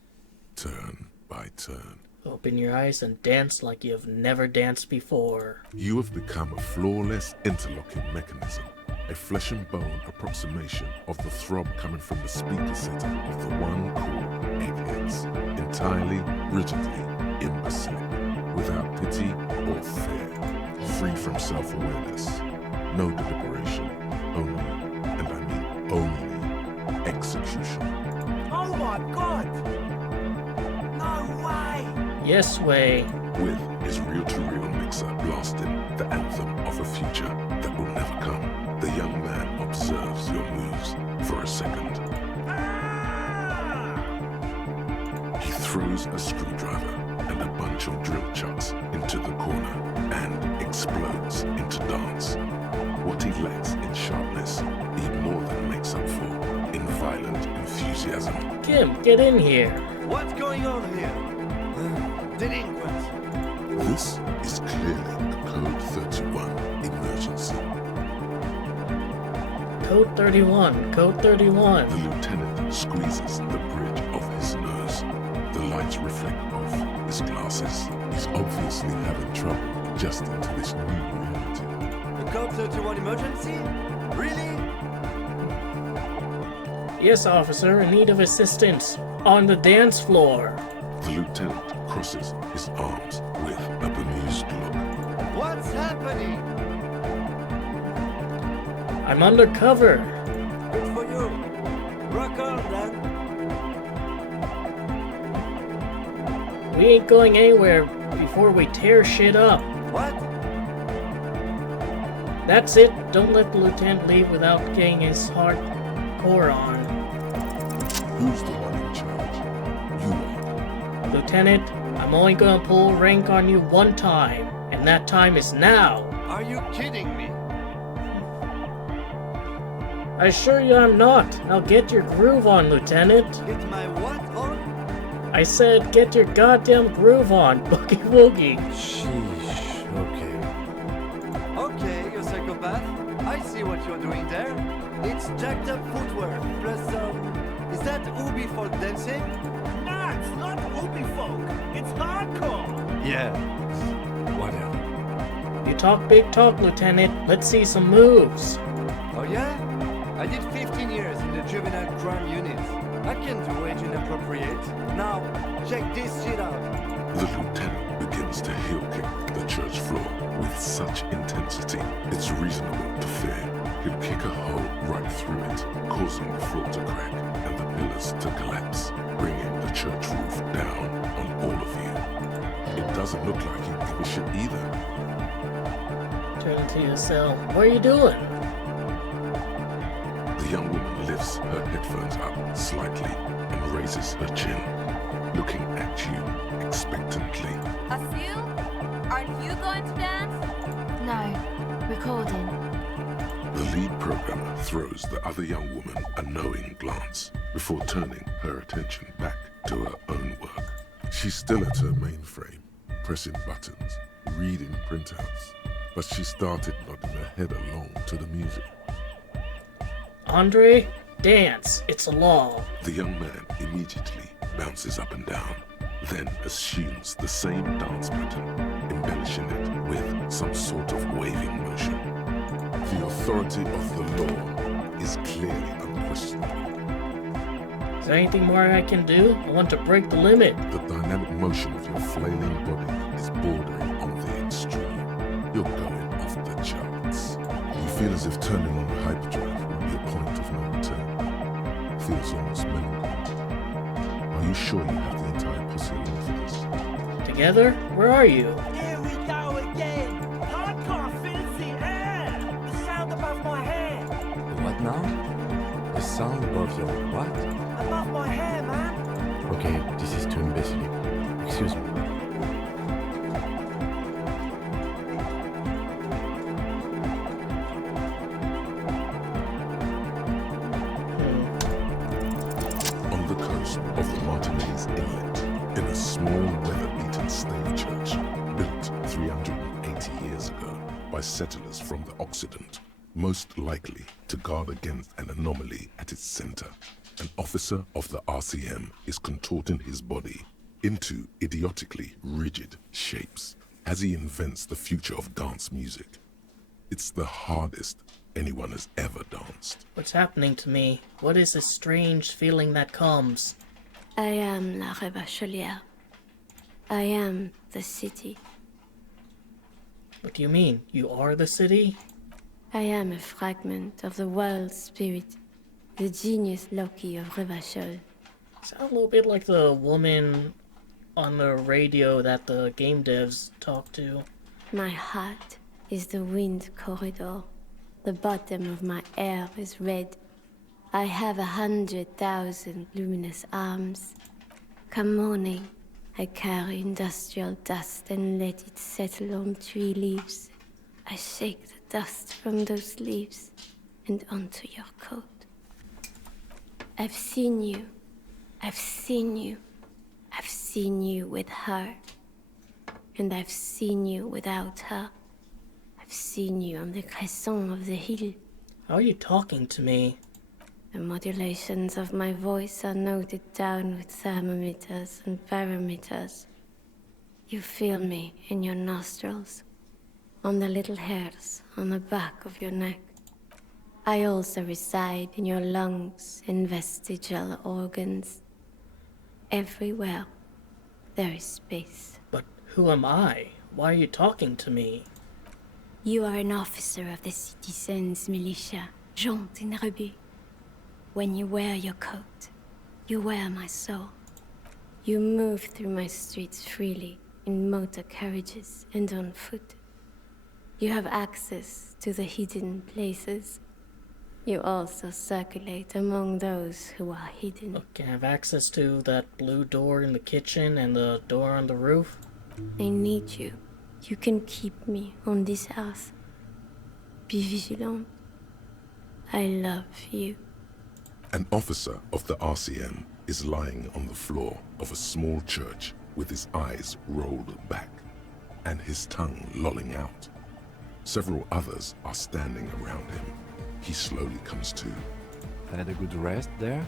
turn by turn. Open your eyes and dance like you've never danced before. You have become a flawless interlocking mechanism, a flesh and bone approximation of the throb coming from the speaker setting of the one called eggheads, entirely, rigidly, imbecilic, without pity or fear, free from self-awareness, no deliberation, only, and I mean only, execution. Oh my god! No way! Yes way. With his reel-to-reel mixer blasting the anthem of a future that will never come, the young man observes your moves for a second. He throws a screwdriver and a bunch of drill chucks into the corner and explodes into dance. What he lacks in sharpness, he more than makes up for in violent enthusiasm. Kim, get in here. What's going on here? Delinquents. This is clearly a Code 31 emergency. Code 31, Code 31. The lieutenant squeezes the bridge of his nose. The lights reflect off his glasses. He's obviously having trouble adjusting to this new reality. A Code 31 emergency? Really? Yes, officer, in need of assistance. On the dance floor. The lieutenant crosses his arms with a bemused look. What's happening? I'm undercover. Good for you. Rock on, then. We ain't going anywhere before we tear shit up. What? That's it. Don't let the lieutenant leave without getting his hardcore on. Who's the one in charge? You are. Lieutenant, I'm only gonna pull rank on you one time, and that time is now. Are you kidding me? I assure you I'm not. Now get your groove on, Lieutenant. Get my what on? I said get your goddamn groove on, Boogie Woogie. Sheesh, okay. Okay, you psychopath. I see what you're doing there. It's jacked up footwear, plus is that Ubi for dancing? Nah, it's not Ubi folk. It's hardcore. Yeah. Whatever. You talk big talk, Lieutenant. Let's see some moves. Oh yeah? I did 15 years in the juvenile crime unit. I can do age inappropriate. Now, check this shit out. The lieutenant begins to heel kick the church floor with with such intensity, it's reasonable to fear he'll kick a hole right through it, causing the floor to crack and the pillars to collapse, bringing the church roof down on all of you. It doesn't look like he'd give a shit either. Turn into your cell. What are you doing? The young woman lifts her headphones up slightly and raises her chin, looking at you expectantly. Asil? Aren't you going to dance? No, recording. The lead programmer throws the other young woman a knowing glance before turning her attention back to her own work. She's still at her mainframe, pressing buttons, reading printouts, but she started nodding her head along to the music. Andre, dance. It's a law. The young man immediately bounces up and down, then assumes the same dance pattern, embellishing it with some sort of waving motion. The authority of the law is clearly unquestionable. Is there anything more I can do? I want to break the limit. The dynamic motion of your flailing body is bordering on the extreme. You're going off the charts. You feel as if turning on the hyperdrive will be a point of no return. Feels almost mental. Are you sure you have the entire posse along for this? Together? Where are you? Here we go again. Hardcore fills the air. The sound above my head. What now? The sound above your what? Above my hair, man. Okay, this is too imbecile. Excuse me. On the coast of the Martinez Inlet, in a small weather-beaten stave church built 380 years ago by settlers from the Occident, most likely to guard against an anomaly at its center, an officer of the RCM is contorting his body into idiotically rigid shapes as he invents the future of dance music. It's the hardest anyone has ever danced. What's happening to me? What is this strange feeling that comes? I am la Rebachelière. I am the city. What do you mean? You are the city? I am a fragment of the world spirit, the genius Loki of Revachol. Sound a little bit like the woman on the radio that the game devs talk to. My heart is the wind corridor. The bottom of my air is red. I have 100,000 luminous arms. Come morning, I carry industrial dust and let it settle on tree leaves. I shake the dust from those leaves and onto your coat. I've seen you. I've seen you. I've seen you with her. And I've seen you without her. I've seen you on the crescent of the hill. How are you talking to me? The modulations of my voice are noted down with thermometers and barometers. You feel me in your nostrils, on the little hairs on the back of your neck. I also reside in your lungs and vestigial organs. Everywhere there is space. But who am I? Why are you talking to me? You are an officer of the citizens' militia, Jante and Rebut. When you wear your coat, you wear my soul. You move through my streets freely, in motor carriages and on foot. You have access to the hidden places. You also circulate among those who are hidden. Okay, I have access to that blue door in the kitchen and the door on the roof. I need you. You can keep me on this earth. Be vigilant. I love you. An officer of the RCM is lying on the floor of a small church with his eyes rolled back and his tongue lolling out. Several others are standing around him. He slowly comes to. Had a good rest there?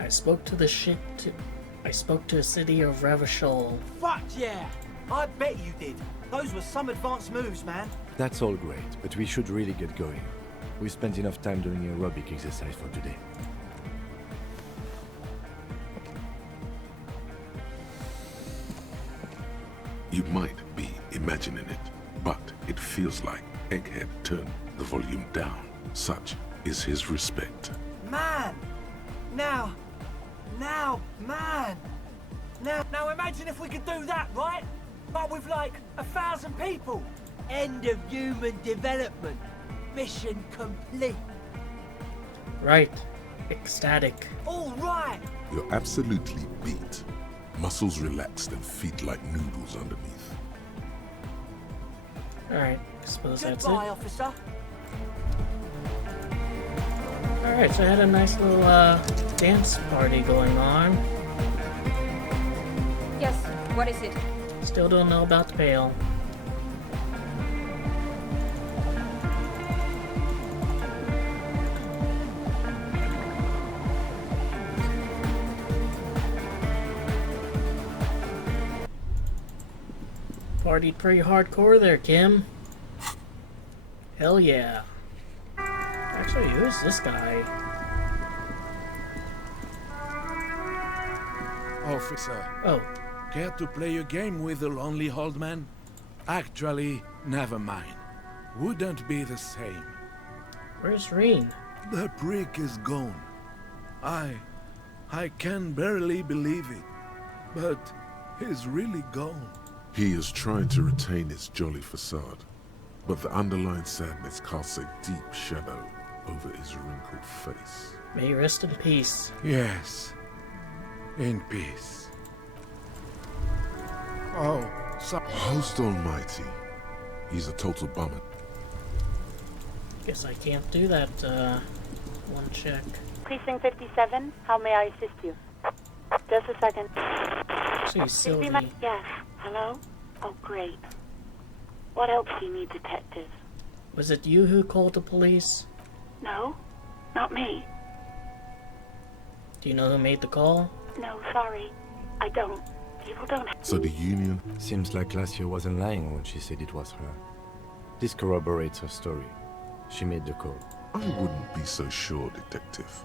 I spoke to the city of Ravachol. Fuck yeah! I bet you did. Those were some advanced moves, man. That's all great, but we should really get going. We spent enough time doing aerobic exercise for today. You might be imagining it, but it feels like Egghead turned the volume down. Such is his respect. Man! Now, man! Now imagine if we could do that, right? But with like 1,000 people. End of human development. Mission complete. Right. Ecstatic. All right. You're absolutely beat. Muscles relaxed and feet like noodles underneath. Alright, suppose that's it. Goodbye, officer. Alright, so I had a nice little dance party going on. Yes, what is it? Still don't know about the pail. Partied pretty hardcore there, Kim. Hell yeah. Actually, who's this guy? Officer. Oh. Care to play a game with the lonely old man? Actually, never mind. Wouldn't be the same. Where's Reen? The prick is gone. I can barely believe it. But he's really gone. He is trying to retain his jolly facade, but the underlying sadness casts a deep shadow over his wrinkled face. May you rest in peace. Yes. In peace. Oh, so... Host almighty. He's a total bummer. Guess I can't do that, one check. Precinct 57, how may I assist you? Just a second. Jeez, Sylvie. Yes, hello? Oh, great. What else do you need, detective? Was it you who called the police? No, not me. Do you know who made the call? No, sorry. I don't. People don't... So the Union... Seems like Glacia wasn't lying when she said it was her. This corroborates her story. She made the call. I wouldn't be so sure, detective.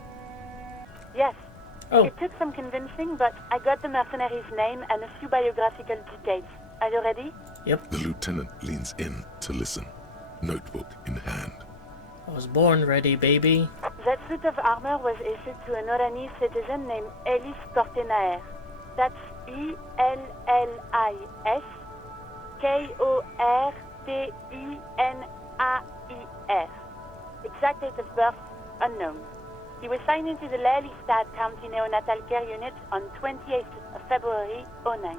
Yes. Oh. It took some convincing, but I got the mercenaries' name and a few biographical details. Are you ready? Yep. The lieutenant leans in to listen, notebook in hand. I was born ready, baby. That suit of armor was issued to an Oranese citizen named Elis Kortenaer. That's E-L-L-I-S K-O-R-T-E-N-A-I-R. Exact date of birth, unknown. He was signed into the Lelystad County Neonatal Care Unit on 28th of February, 09.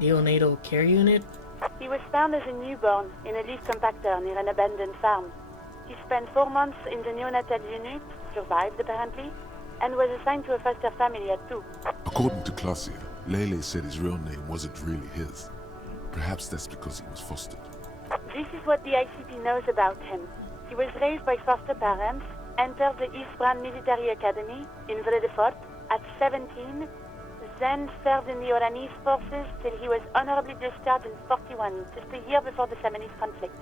Neonatal Care Unit? He was found as a newborn in a leaf compactor near an abandoned farm. He spent 4 months in the neonatal unit, survived apparently, and was assigned to a foster family at 2. According to Glacia, Lele said his real name wasn't really his. Perhaps that's because he was fostered. This is what the ICP knows about him. He was raised by foster parents, entered the East Brand Military Academy in Vredefort at 17, then served in the Oranese forces till he was honorably discharged in 41, just a year before the Seminese conflict.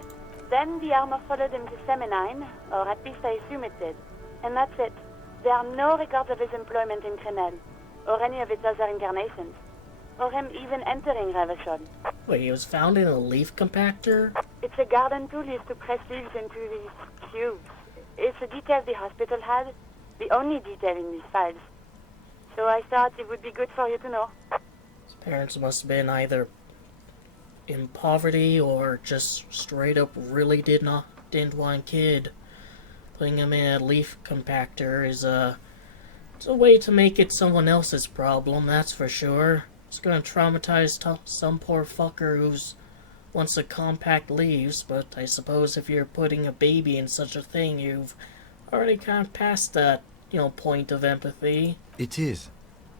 Then the armor followed him to Seminine, or at least I assume it did. And that's it. There are no records of his employment in Crenel, or any of its other incarnations, or him even entering Revachol. Wait, he was found in a leaf compactor? It's a garden tool used to press leaves into these cubes. It's a detail the hospital had, the only detail in these files. So I thought it would be good for you to know. His parents must have been either in poverty or just straight up really didn't want kid. Putting him in a leaf compactor is it's a way to make it someone else's problem, that's for sure. It's gonna traumatize some poor fucker who's wants to compact leaves, but I suppose if you're putting a baby in such a thing, you've already kind of passed that, point of empathy. It is.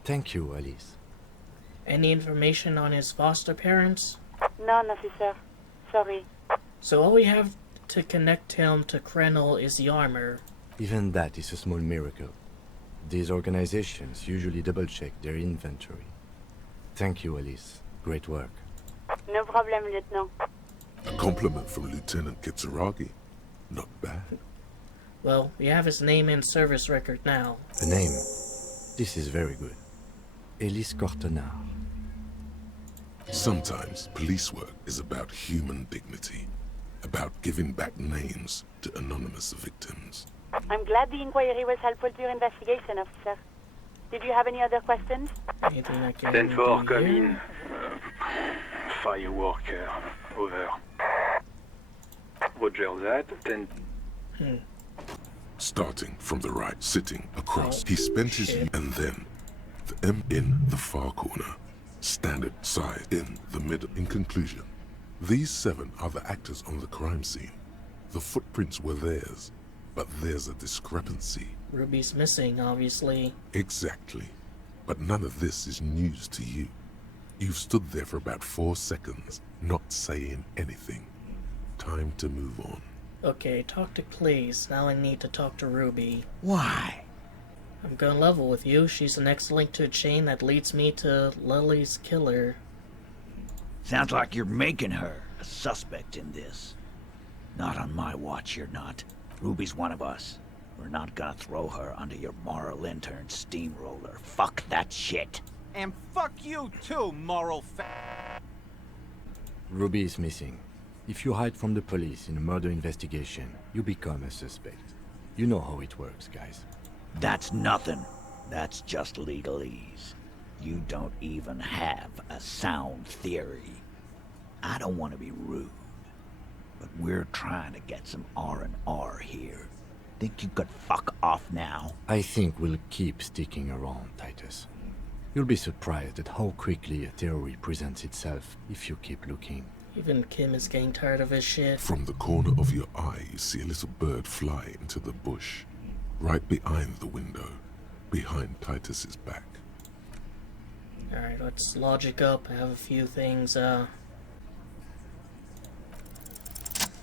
Thank you, Alice. Any information on his foster parents? None, officer. Sorry. So all we have to connect him to Krenel is the armor. Even that is a small miracle. These organizations usually double-check their inventory. Thank you, Alice. Great work. No problem, Lieutenant. A compliment from Lieutenant Kitsuragi. Not bad. Well, we have his name and service record now. A name. This is very good. Elis Kortenaer. Sometimes police work is about human dignity, about giving back names to anonymous victims. I'm glad the inquiry was helpful to your investigation, officer. Did you have any other questions? Anything I can 10-4, do come here? in. Fireworker, over. Roger that, 10... Starting from the right, sitting across, he spent his and then the M in the far corner, standard size in the middle. In conclusion, these 7 are the actors on the crime scene. The footprints were theirs, but there's a discrepancy. Ruby's missing, obviously. Exactly. But none of this is news to you. You've stood there for about 4 seconds, not saying anything. Time to move on. Okay, talk to Cleese. Now I need to talk to Ruby. Why? I'm gonna level with you. She's the next link to a chain that leads me to Lily's killer. Sounds like you're making her a suspect in this. Not on my watch, you're not. Ruby's one of us. We're not gonna throw her under your moral intern steamroller. Fuck that shit. And fuck you too, moral Ruby is missing. If you hide from the police in a murder investigation, you become a suspect. You know how it works, guys. That's nothing. That's just legalese. You don't even have a sound theory. I don't want to be rude, but we're trying to get some R&R here. Think you could fuck off now? I think we'll keep sticking around, Titus. You'll be surprised at how quickly a theory presents itself if you keep looking. Even Kim is getting tired of his shit. From the corner of your eye, you see a little bird fly into the bush, right behind the window, behind Titus's back. Alright, let's logic up. I have a few things, A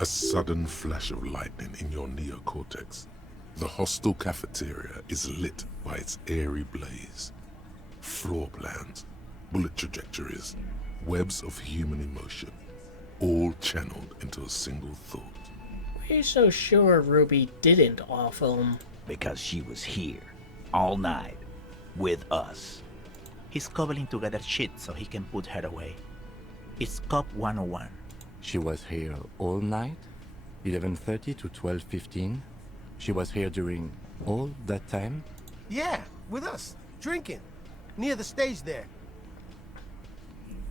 sudden flash of lightning in your neocortex. The hostel cafeteria is lit by its airy blaze. Floor plans, bullet trajectories, webs of human emotion, all channeled into a single thought. Why are you so sure Ruby didn't off him? Because she was here, all night, with us. He's cobbling together shit so he can put her away. It's Cop 101. She was here all night? 11:30 to 12:15? She was here during all that time? Yeah, with us, drinking, near the stage there.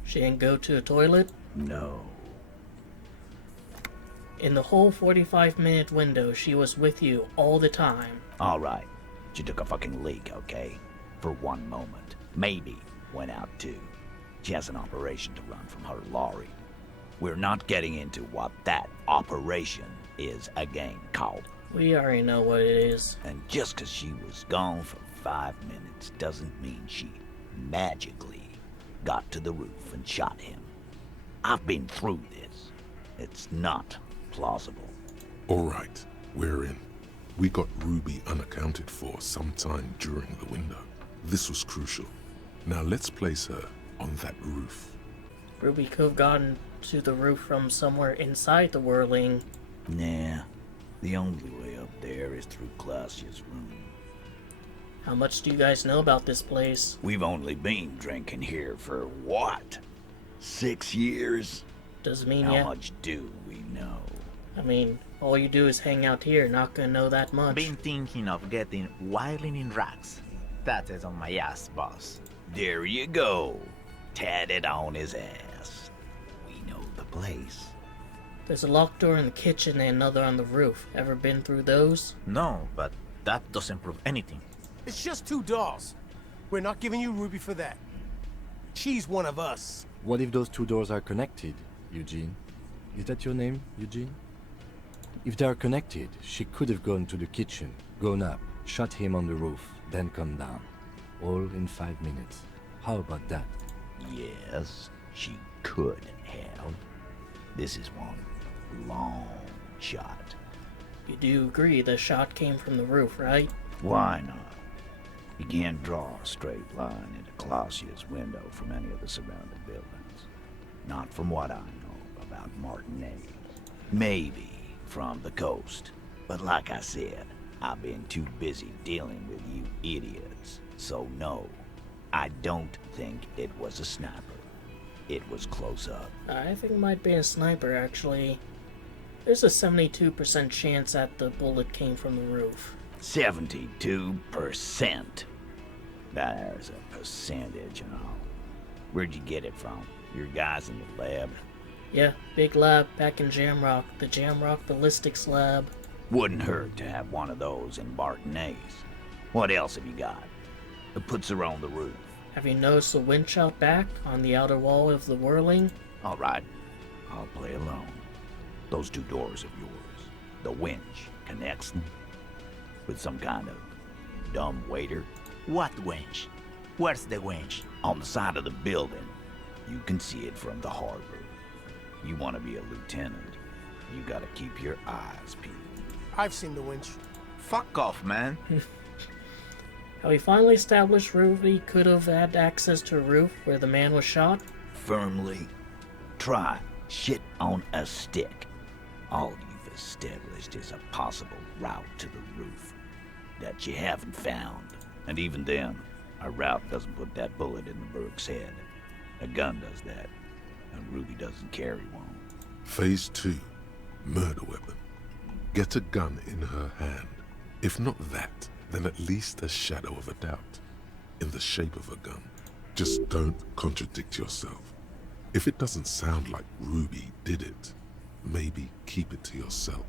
She didn't go to the toilet? No. In the whole 45-minute window, she was with you all the time. All right. She took a fucking leak, okay? For one moment. Maybe went out too. She has an operation to run from her lorry. We're not getting into what that operation is again, Cop. We already know what it is. And just because she was gone for 5 minutes doesn't mean she magically got to the roof and shot him. I've been through this. It's not plausible. All right, we're in. We got Ruby unaccounted for sometime during the window. This was crucial. Now let's place her on that roof. Ruby could have gotten to the roof from somewhere inside the whirling. Nah, the only way up there is through Clausia's room. How much do you guys know about this place? We've only been drinking here for what? 6 years? Doesn't mean How much do we know? I mean, all you do is hang out here, not gonna know that much. Been thinking of getting wilding in racks. That is on my ass, boss. There you go. Tatted on his ass. We know the place. There's a locked door in the kitchen and another on the roof. Ever been through those? No, but that doesn't prove anything. It's just 2 doors. We're not giving you Ruby for that. She's one of us. What if those 2 doors are connected, Eugene? Is that your name, Eugene? If they are connected, she could have gone to the kitchen, gone up, shot him on the roof, then come down. All in 5 minutes. How about that? Yes, she could have. This is one long shot. You do agree the shot came from the roof, right? Why not? You can't draw a straight line into Clausia's window from any of the surrounding buildings. Not from what I know about Martinez. Maybe from the coast. But like I said, I've been too busy dealing with you idiots. So no, I don't think it was a sniper. It was close up. I think it might be a sniper, actually. There's a 72% chance that the bullet came from the roof. 72%. There's a percentage, huh? Where'd you get it from? Your guys in the lab? Yeah, big lab back in Jamrock. The Jamrock Ballistics Lab. Wouldn't hurt to have one of those in Martinez. What else have you got? It puts her on the roof. Have you noticed the winch out back on the outer wall of the whirling? All right, I'll play alone. Those two doors of yours, the winch connects them with some kind of dumb waiter. What winch? Where's the winch? On the side of the building. You can see it from the harbor. You want to be a lieutenant, you gotta keep your eyes peeled. I've seen the winch. Fuck off, man. Have we finally established Ruby could have had access to a roof where the man was shot? Firmly. Try shit on a stick. All you've established is a possible route to the roof that you haven't found. And even then, a route doesn't put that bullet in the Burke's head. A gun does that, and Ruby doesn't carry one. Phase 2. Murder weapon. Get a gun in her hand. If not that, then at least a shadow of a doubt. In the shape of a gun. Just don't contradict yourself. If it doesn't sound like Ruby did it, maybe keep it to yourself.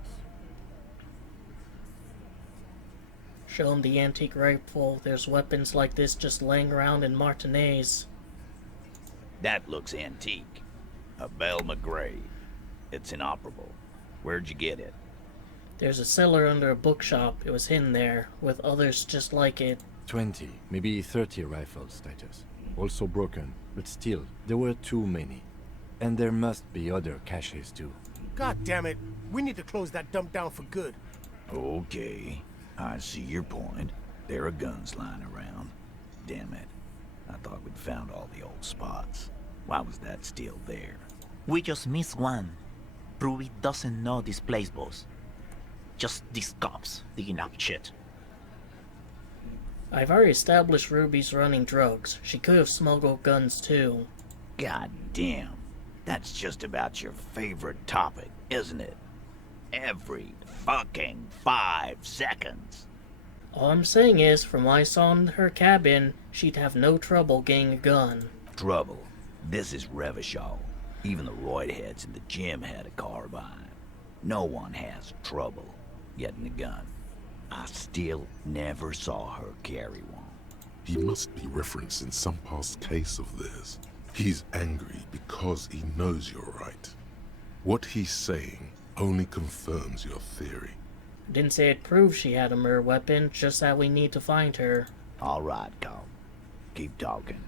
Show him the antique rifle. There's weapons like this just laying around in Martinez. That looks antique. A Belle McGray. It's inoperable. Where'd you get it? There's a cellar under a bookshop. It was hidden there, with others just like it. 20, maybe 30 rifles, Titus. Also broken, but still, there were too many. And there must be other caches too. God damn it. We need to close that dump down for good. Okay. I see your point. There are guns lying around. Damn it. I thought we'd found all the old spots. Why was that still there? We just missed one. Ruby doesn't know this place, boss. Just these cops digging up shit. I've already established Ruby's running drugs. She could have smuggled guns too. God damn. That's just about your favorite topic, isn't it? Every fucking 5 seconds. All I'm saying is, from what I saw in her cabin, she'd have no trouble getting a gun. Trouble. This is Revachol. Even the roid heads in the gym had a carbine. No one has trouble getting a gun. I still never saw her carry one. He must be referencing some past case of theirs. He's angry because he knows you're right. What he's saying only confirms your theory. I didn't say it proves she had a murder weapon, just that we need to find her. All right, Carl. Keep talking.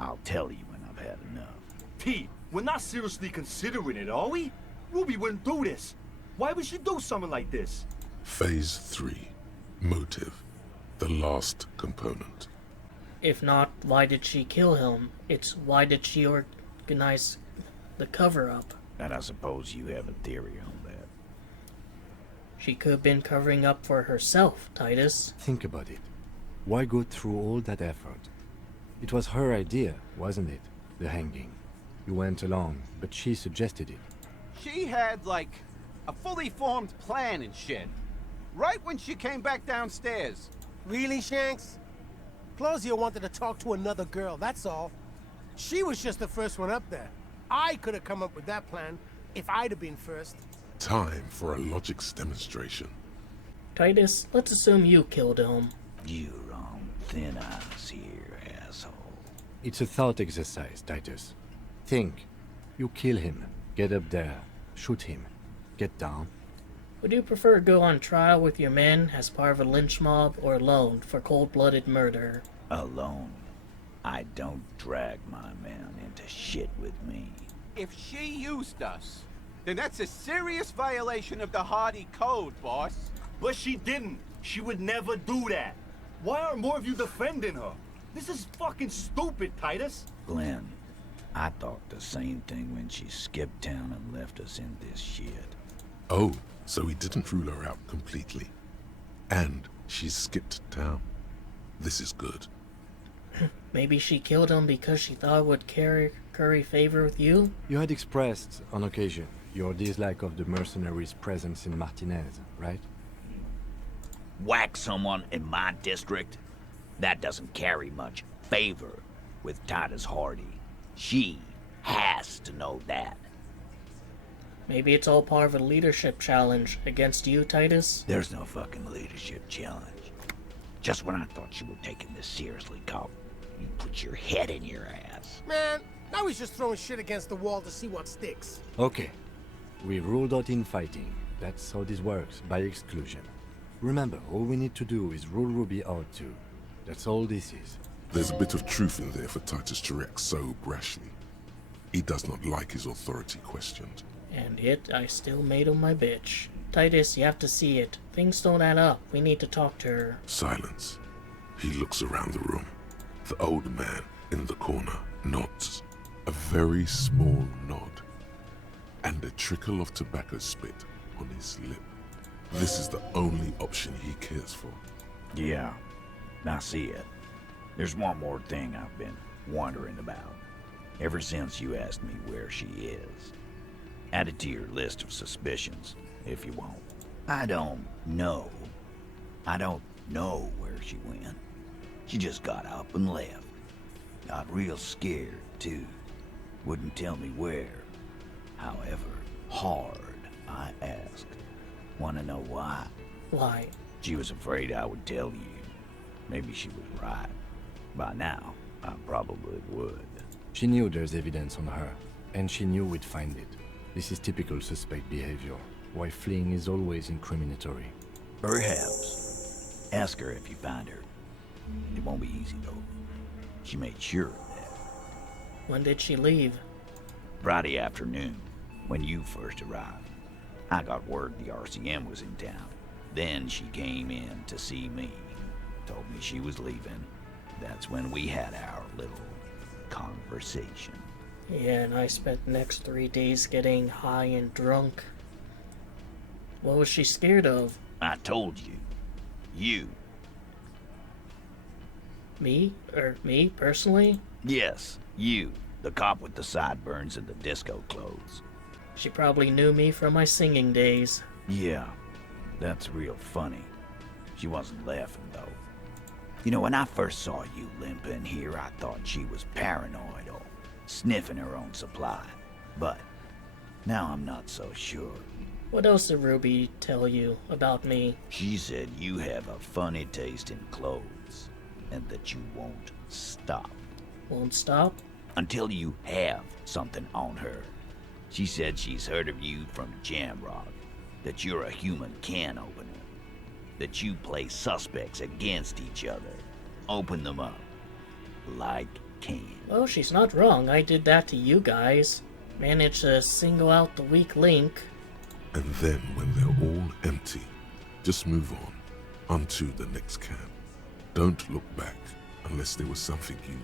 I'll tell you when I've had enough. Pete, we're not seriously considering it, are we? Ruby wouldn't do this. Why would she do something like this? Phase 3. Motive. The last component. If not, why did she kill him? It's why did she organize the cover-up? And I suppose you have a theory on that. She could have been covering up for herself, Titus. Think about it. Why go through all that effort? It was her idea, wasn't it? The hanging. You went along, but she suggested it. She had, like, a fully formed plan and shit. Right when she came back downstairs. Really, Shanks? Claudia wanted to talk to another girl, that's all. She was just the first one up there. I could have come up with that plan if I'd have been first. Time for a logics demonstration. Titus, let's assume you killed him. You're on thin ice here, asshole. It's a thought exercise, Titus. Think. You kill him, get up there, shoot him, get down. Would you prefer to go on trial with your men as part of a lynch mob or alone for cold-blooded murder? Alone. I don't drag my men into shit with me. If she used us, then that's a serious violation of the Hardie Code, boss. But she didn't. She would never do that. Why aren't more of you defending her? This is fucking stupid, Titus. Glenn, I thought the same thing when she skipped town and left us in this shit. Oh, so he didn't rule her out completely. And she's skipped town. This is good. Maybe she killed him because she thought it would curry favor with you? You had expressed, on occasion, your dislike of the mercenaries' presence in Martinez, right? Whack someone in my district? That doesn't carry much favor with Titus Hardie. She has to know that. Maybe it's all part of a leadership challenge against you, Titus? There's no fucking leadership challenge. Just when I thought you were taking this seriously, cop, you put your head in your ass. Man, now he's just throwing shit against the wall to see what sticks. Okay. We ruled out infighting. That's how this works, by exclusion. Remember, all we need to do is rule Ruby out too. That's all this is. There's a bit of truth in there for Titus to react so brashly. He does not like his authority questioned. And yet, I still made him my bitch. Titus, you have to see it. Things don't add up. We need to talk to her. Silence. He looks around the room. The old man in the corner nods. A very small nod. And a trickle of tobacco spit on his lip. This is the only option he cares for. Yeah, I see it. There's one more thing I've been wondering about. Ever since you asked me where she is. Add it to your list of suspicions, if you won't. I don't know where she went. She just got up and left. Got real scared, too. Wouldn't tell me where. However hard I asked. Wanna know why? Why? She was afraid I would tell you. Maybe she was right. By now, I probably would. She knew there's evidence on her, and she knew we'd find it. This is typical suspect behavior. Why fleeing is always incriminatory. Perhaps. Ask her if you find her. It won't be easy, though. She made sure of that. When did she leave? Friday afternoon, when you first arrived. I got word the RCM was in town. Then she came in to see me. Told me she was leaving. That's when we had our little conversation. Yeah, and I spent the next 3 days getting high and drunk. What was she scared of? I told you. You. Me? Me, personally? Yes, you. The cop with the sideburns and the disco clothes. She probably knew me from my singing days. Yeah, that's real funny. She wasn't laughing, though. You know, when I first saw you limp in here, I thought she was paranoid or sniffing her own supply. But now I'm not so sure. What else did Ruby tell you about me? She said you have a funny taste in clothes, and that you won't stop. Won't stop? Until you have something on her. She said she's heard of you from Jamrock, that you're a human can opener, that you play suspects against each other, open them up, like cans. Well, she's not wrong. I did that to you guys. Managed to single out the weak link. And then, when they're all empty, just move onto the next can. Don't look back unless there was something you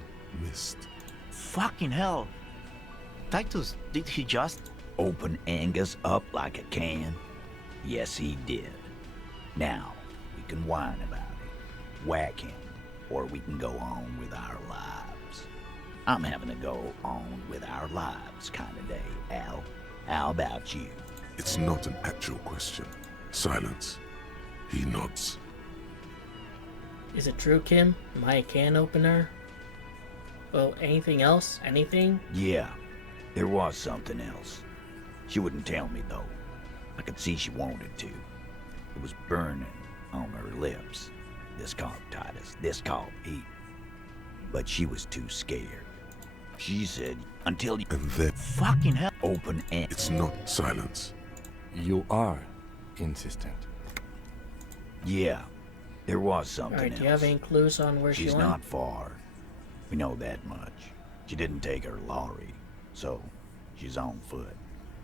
missed. Fucking hell. Titus, did he just... Open Angus up like a can? Yes, he did. Now, we can whine about it, whack him, or we can go on with our lives. I'm having a go on with our lives kind of day, Al. How about you? It's not an actual question. Silence. He nods. Is it true, Kim? Am I a can opener? Well, anything else? Anything? Yeah, there was something else. She wouldn't tell me, though. I could see she wanted to. It was burning on her lips. This called Titus, this called Pete. But she was too scared. She said, until you... And then... Fucking hell. Open and... It's not silence. You are insistent. Yeah, there was something Alright, else. do you have any clues on where she She's went? not far. We know that much. She didn't take her lorry, so she's on foot.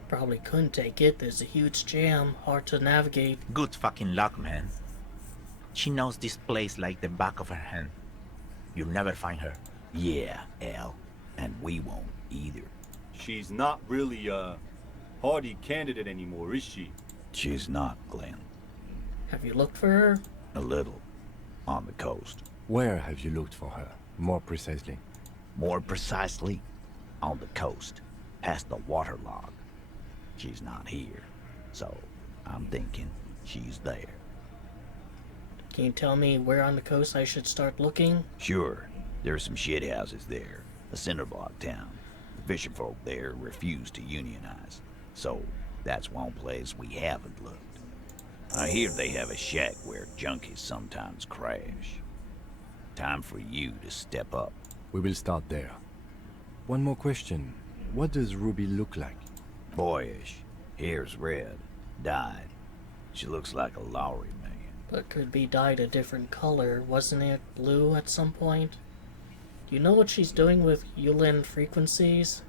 Probably couldn't take it. There's a huge jam. Hard to navigate. Good fucking luck, man. She knows this place like the back of her hand. You'll never find her. Yeah, Al. And we won't either. She's not really a Hardie candidate anymore, is she? She's not, Glenn. Have you looked for her? A little. On the coast. Where have you looked for her? More precisely. More precisely, on the coast, past the waterlog. She's not here, so I'm thinking she's there. Can you tell me where on the coast I should start looking? Sure, there's some shit houses there, a cinder block town. The fisherfolk there refuse to unionize, so that's one place we haven't looked. I hear they have a shack where junkies sometimes crash. Time for you to step up. We will start there. One more question. What does Ruby look like? Boyish. Hair's red. Dyed. She looks like a Lowry man. But could be dyed a different color. Wasn't it blue at some point? Do you know what she's doing with Yulin frequencies?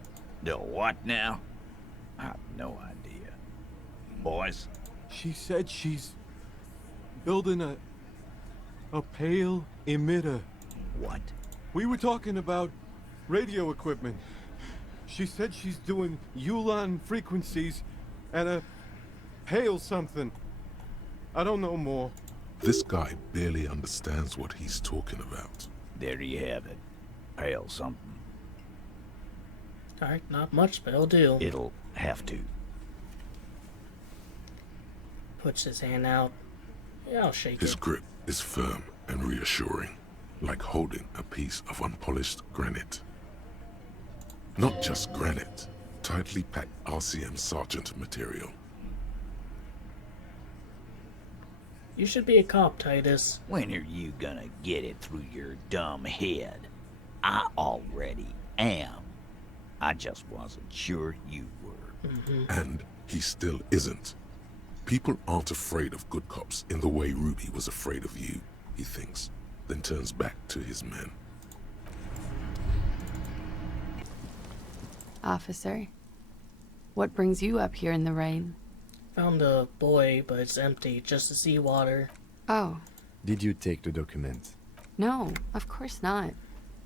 The what now? I have no idea. Boys? She said she's building a pale emitter. What? We were talking about radio equipment. She said she's doing Yulon frequencies and a pale something. I don't know more. This guy barely understands what he's talking about. There you have it. Pale something. Alright, not much, but it'll do. It'll have to. Puts his hand out. Yeah, I'll shake His it. grip is firm and reassuring, like holding a piece of unpolished granite. Not just granite, tightly packed RCM Sergeant material. You should be a cop, Titus. When are you gonna get it through your dumb head? I already am. I just wasn't sure you were. And he still isn't. People aren't afraid of good cops in the way Ruby was afraid of you, he thinks, then turns back to his men. Officer, what brings you up here in the rain? Found a buoy, but it's empty, just the seawater. Oh. Did you take the documents? No, of course not.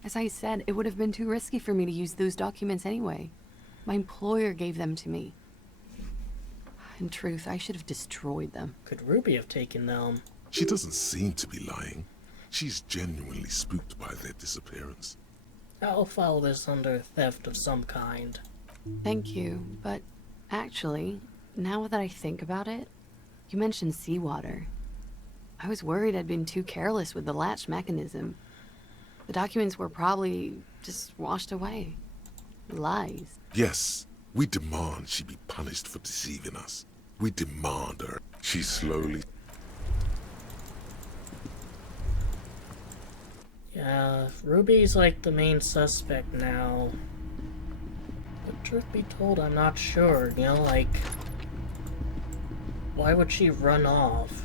As I said, it would have been too risky for me to use those documents anyway. My employer gave them to me. In truth, I should have destroyed them. Could Ruby have taken them? She doesn't seem to be lying. She's genuinely spooked by their disappearance. I'll file this under theft of some kind. Thank you, but actually, now that I think about it, you mentioned seawater. I was worried I'd been too careless with the latch mechanism. The documents were probably just washed away. Lies. Yes, we demand she be punished for deceiving us. We demand her. She slowly... Yeah, Ruby's like the main suspect now. But truth be told, I'm not sure, you know, like... Why would she run off?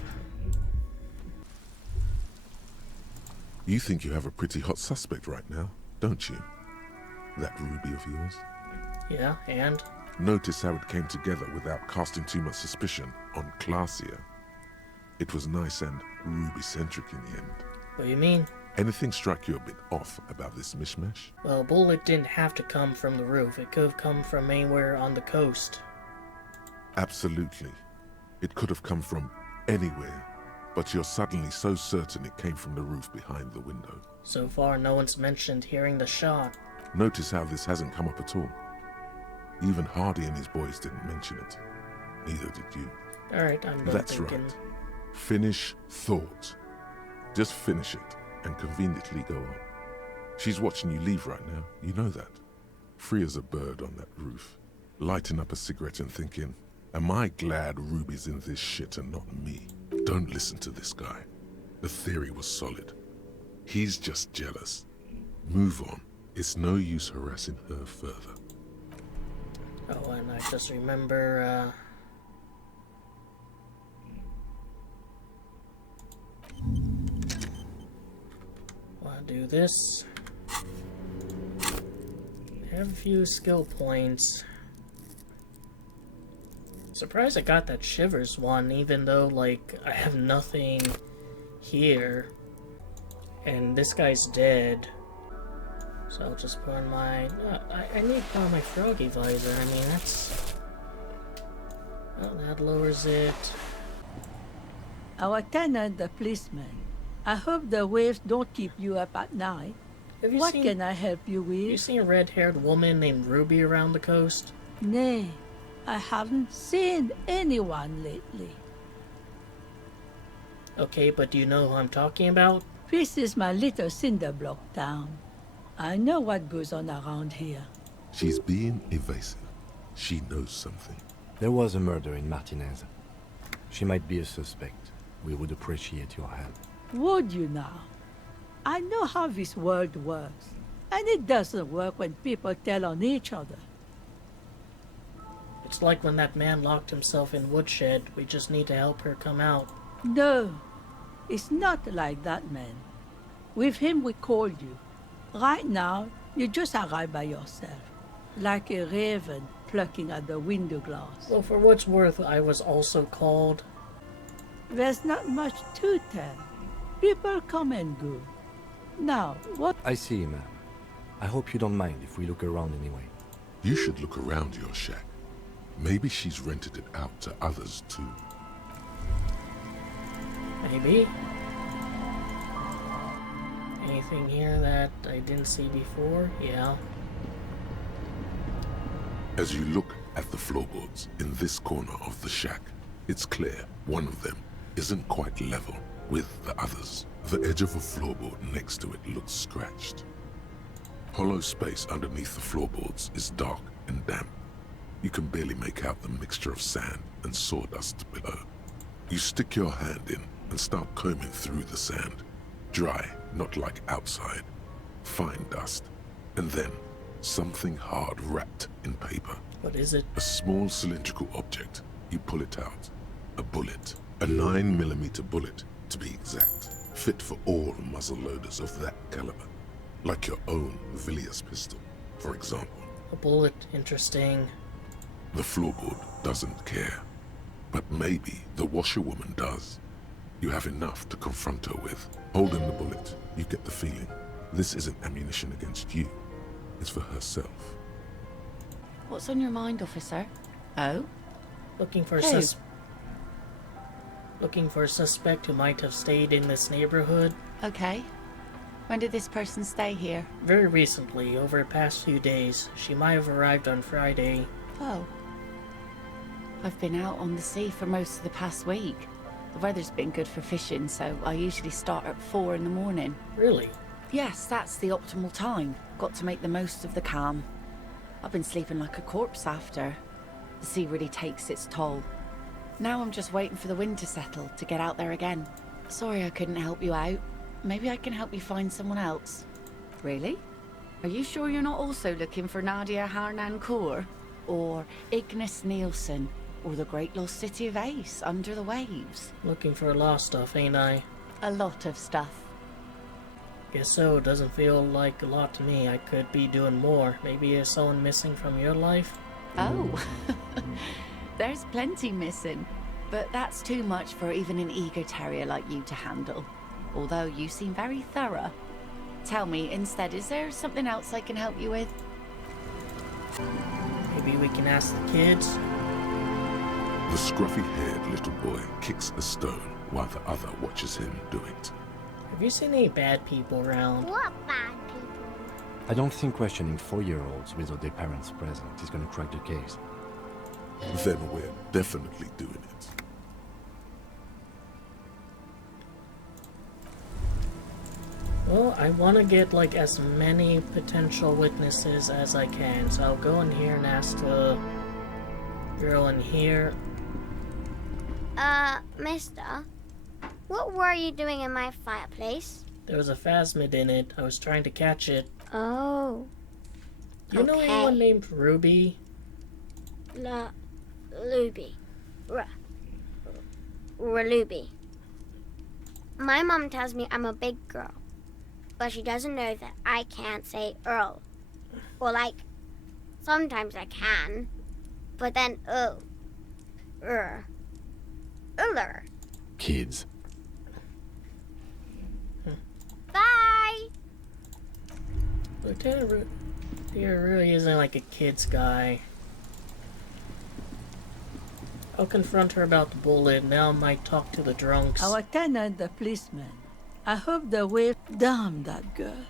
You think you have a pretty hot suspect right now, don't you? That Ruby of yours? Yeah, and? Notice how it came together without casting too much suspicion on Clausia. It was nice and Ruby-centric in the end. What do you mean? Anything struck you a bit off about this mishmash? Well, a bullet didn't have to come from the roof. It could have come from anywhere on the coast. Absolutely. It could have come from anywhere, but you're suddenly so certain it came from the roof behind the window. So far, no one's mentioned hearing the shot. Notice how this hasn't come up at all. Even Hardie and his boys didn't mention it. Neither did you. Alright, I'm done That's thinking. right. Finish thought. Just finish it and conveniently go on. She's watching you leave right now. You know that. Free as a bird on that roof. Lighting up a cigarette and thinking, am I glad Ruby's in this shit and not me? Don't listen to this guy. The theory was solid. He's just jealous. Move on. It's no use harassing her further. Oh, and I just remember, wanna do this. Have a few skill points. Surprised I got that Shivers one, even though, like, I have nothing here. And this guy's dead. So I'll just put on my... I need to put on my Froggy Visor. I mean, that's... Well, that lowers it. Our tenant, the policeman. I hope the waves don't keep you up at night. What can I help you with? You seen a red-haired woman named Ruby around the coast? Nay, I haven't seen anyone lately. Okay, but do you know who I'm talking about? This is my little cinder block town. I know what goes on around here. She's being evasive. She knows something. There was a murder in Martinez. She might be a suspect. We would appreciate your help. Would you now? I know how this world works, and it doesn't work when people tell on each other. It's like when that man locked himself in Woodshed. We just need to help her come out. No, it's not like that, man. With him we called you. Right now, you just arrived by yourself, like a raven plucking at the window glass. Well, for what's worth, I was also called. There's not much to tell. People come and go. Now, what? I see, ma'am. I hope you don't mind if we look around anyway. You should look around your shack. Maybe she's rented it out to others too. Maybe. Anything here that I didn't see before? Yeah. As you look at the floorboards in this corner of the shack, it's clear one of them isn't quite level with the others. The edge of a floorboard next to it looks scratched. Hollow space underneath the floorboards is dark and damp. You can barely make out the mixture of sand and sawdust below. You stick your hand in and start combing through the sand. Dry, not like outside. Fine dust. And then something hard wrapped in paper. What is it? A small cylindrical object. You pull it out. A bullet. A 9mm bullet, to be exact. Fit for all muzzle loaders of that caliber. Like your own Villiers pistol, for example. A bullet, interesting. The floorboard doesn't care. But maybe the washerwoman does. You have enough to confront her with. Holding the bullet, you get the feeling this isn't ammunition against you. It's for herself. What's on your mind, officer? Oh? Looking for Looking for a suspect who might have stayed in this neighborhood. Okay. When did this person stay here? Very recently, over the past few days. She might have arrived on Friday. Oh. I've been out on the sea for most of the past week. The weather's been good for fishing, so I usually start at 4 in the morning. Really? Yes, that's the optimal time. Got to make the most of the calm. I've been sleeping like a corpse after. The sea really takes its toll. Now I'm just waiting for the wind to settle to get out there again. Sorry I couldn't help you out. Maybe I can help you find someone else. Really? Are you sure you're not also looking for Nadia Harnancourt? Or Ignis Nielsen? Or the great lost city of Ace, under the waves? Looking for lost stuff, ain't I? A lot of stuff. Guess so. Doesn't feel like a lot to me. I could be doing more. Maybe there's someone missing from your life? Oh. There's plenty missing. But that's too much for even an eager terrier like you to handle. Although you seem very thorough. Tell me, instead, is there something else I can help you with? Maybe we can ask the kids? The scruffy-haired little boy kicks a stone while the other watches him do it. Have you seen any bad people around? What bad people? I don't think questioning 4-year-olds without their parents present is going to crack the case. Then we're definitely doing it. Well, I want to get like as many potential witnesses as I can, so I'll go in here and ask the girl in here. Mister, what were you doing in my fireplace? There was a phasmid in it. I was trying to catch it. Oh. Do you know anyone named Ruby? Ruby. Ruby. My mom tells me I'm a big girl, but she doesn't know that I can't say Earl. Or like, sometimes I can, but then Uller. Kids. Bye! Lieutenant here really isn't like a kid's guy. I'll confront her about the bullet. Now I might talk to the drunks. Our tenant, the policeman. I hope the wave damn that girl.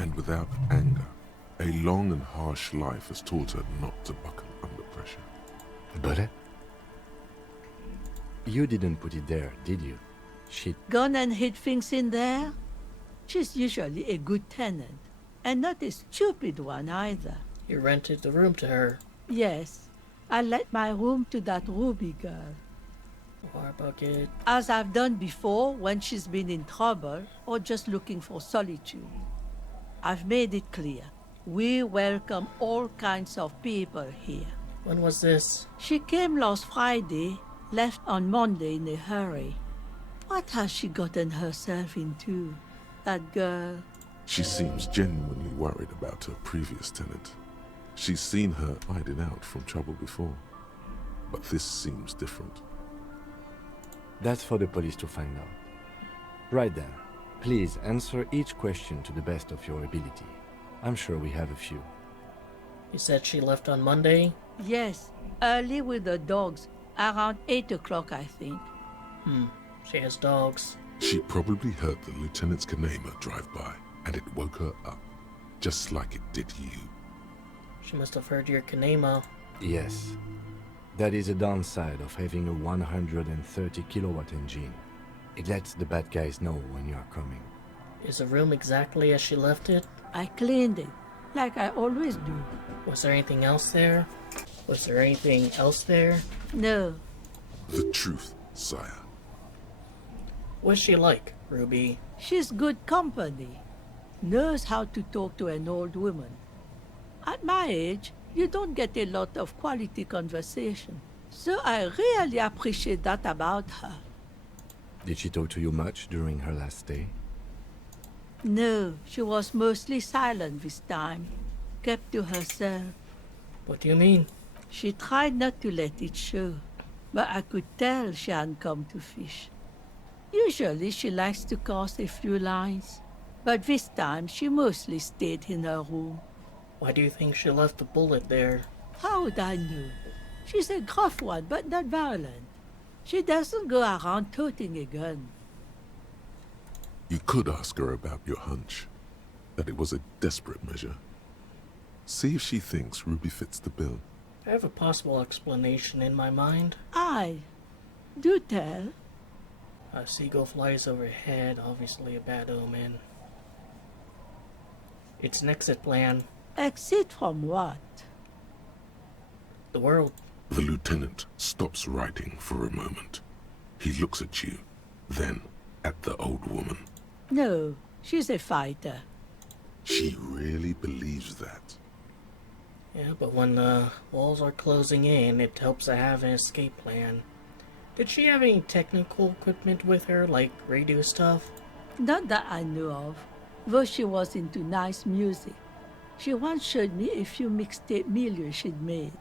and without anger. A long and harsh life has taught her not to buckle under pressure. The bullet? You didn't put it there, did you? She... Gone and hid things in there? She's usually a good tenant, and not a stupid one either. You rented the room to her. Yes, I let my room to that Ruby girl. What about it? As I've done before when she's been in trouble or just looking for solitude. I've made it clear. We welcome all kinds of people here. When was this? She came last Friday, left on Monday in a hurry. What has she gotten herself into, that girl? She seems genuinely worried about her previous tenant. She's seen her hiding out from trouble before. But this seems different. That's for the police to find out. Right then, please answer each question to the best of your ability. I'm sure we have a few. You said she left on Monday? Yes, early with the dogs. Around 8 o'clock, I think. She has dogs. She probably heard the lieutenant's Kanema drive by, and it woke her up, just like it did you. She must have heard your Kanema. Yes. That is a downside of having a 130 kilowatt engine. It lets the bad guys know when you are coming. Is the room exactly as she left it? I cleaned it, like I always do. Was there anything else there? Was there anything else there? No. The truth, sire. What's she like, Ruby? She's good company. Knows how to talk to an old woman. At my age, you don't get a lot of quality conversation. So I really appreciate that about her. Did she talk to you much during her last stay? No, she was mostly silent this time. Kept to herself. What do you mean? She tried not to let it show, but I could tell she hadn't come to fish. Usually she likes to cast a few lines, but this time she mostly stayed in her room. Why do you think she left the bullet there? How would I know? She's a gruff one, but not violent. She doesn't go around toting a gun. You could ask her about your hunch, that it was a desperate measure. See if she thinks Ruby fits the bill. I have a possible explanation in my mind. Aye. Do tell. A seagull flies overhead, obviously a bad omen. It's an exit plan. Exit from what? The world. The lieutenant stops writing for a moment. He looks at you, then at the old woman. No, she's a fighter. She really believes that. Yeah, but when the walls are closing in, it helps to have an escape plan. Did she have any technical equipment with her, like radio stuff? Not that I know of, though she was into nice music. She once showed me a few mixtape milieux she'd made.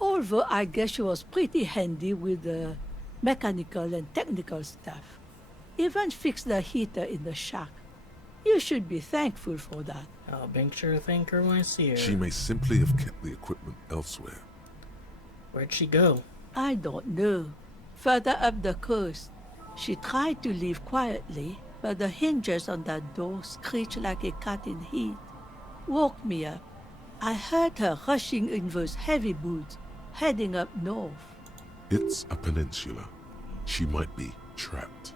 Although I guess she was pretty handy with the mechanical and technical stuff. Even fixed the heater in the shack. You should be thankful for that. I'll make sure to thank her when I see her. She may simply have kept the equipment elsewhere. Where'd she go? I don't know. Further up the coast. She tried to leave quietly, but the hinges on that door screeched like a cat in heat. Woke me up. I heard her rushing in those heavy boots, heading up north. It's a peninsula. She might be trapped.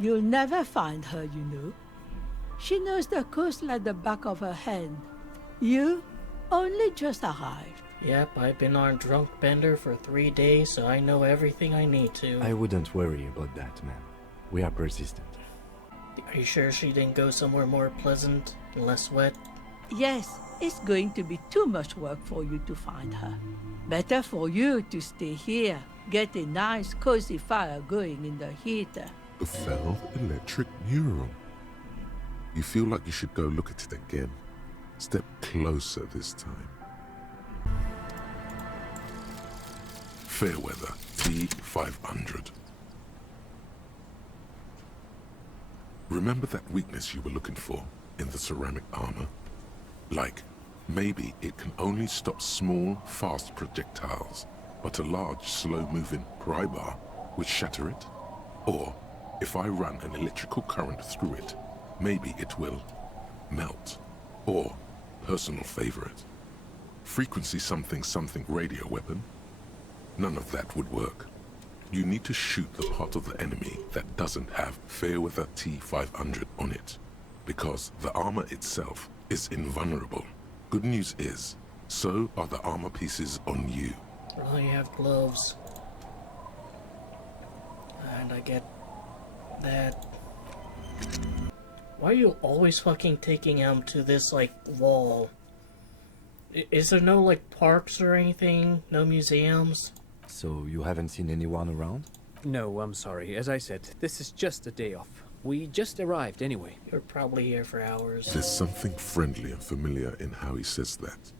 You'll never find her, you know. She knows the coast like the back of her hand. You only just arrived. Yep, I've been on drunk bender for 3 days, so I know everything I need to. I wouldn't worry about that, man. We are persistent. Are you sure she didn't go somewhere more pleasant and less wet? Yes, it's going to be too much work for you to find her. Better for you to stay here, get a nice cozy fire going in the heater. The felled electric neuron. You feel like you should go look at it again. Step closer this time. Fairweather T500. Remember that weakness you were looking for in the ceramic armor? Like, maybe it can only stop small, fast projectiles, but a large, slow-moving pry bar would shatter it? Or, if I run an electrical current through it, maybe it will... melt, or personal favorite. Frequency something something radio weapon. None of that would work. You need to shoot the part of the enemy that doesn't have Fairweather T500 on it, because the armor itself is invulnerable. Good news is, so are the armor pieces on you. Well, you have gloves. And I get that. Why are you always fucking taking him to this, like, wall? Is there no, like, parks or anything? No museums? So you haven't seen anyone around? No, I'm sorry. As I said, this is just a day off. We just arrived anyway. You're probably here for hours. There's something friendly and familiar in how he says that.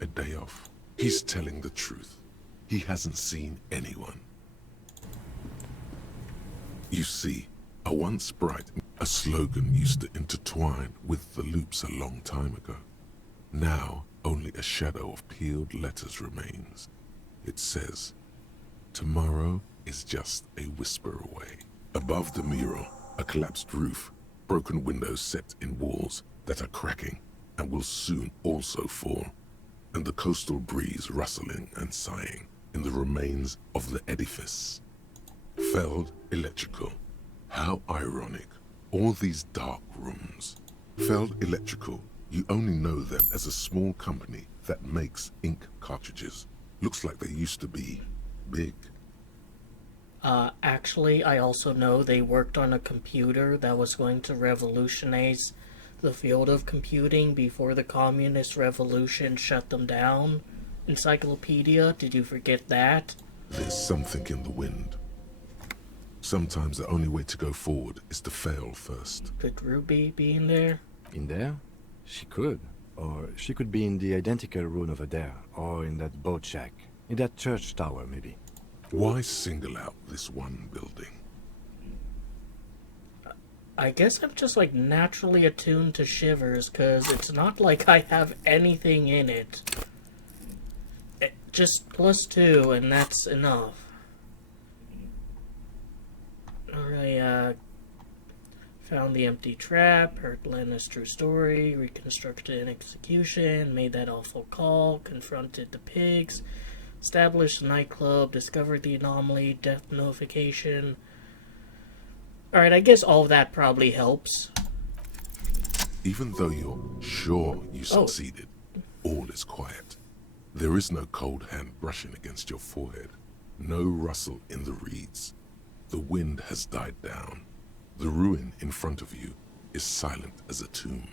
A day off. He's telling the truth. He hasn't seen anyone. You see, a once bright, a slogan used to intertwine with the loops a long time ago. Now, only a shadow of peeled letters remains. It says, tomorrow is just a whisper away. Above the mural, a collapsed roof, broken windows set in walls that are cracking and will soon also fall, and the coastal breeze rustling and sighing in the remains of the edifice. Felled Electrical. How ironic. All these dark rooms. Felled Electrical, you only know them as a small company that makes ink cartridges. Looks like they used to be big. Actually, I also know they worked on a computer that was going to revolutionize the field of computing before the communist revolution shut them down. Encyclopedia, did you forget that? There's something in the wind. Sometimes the only way to go forward is to fail first. Could Ruby be in there? In there? She could. Or she could be in the identical room over there, or in that boat shack. In that church tower, maybe. Why single out this one building? I guess I'm just like naturally attuned to shivers, because it's not like I have anything in it. Just +2, and that's enough. Alright, found the empty trap, heard Lena's true story, reconstructed an execution, made that awful call, confronted the pigs, established a nightclub, discovered the anomaly, death notification. Alright, I guess all of that probably helps. Even though you're sure you succeeded, all is quiet. There is no cold hand brushing against your forehead, no rustle in the reeds. The wind has died down. The ruin in front of you is silent as a tomb.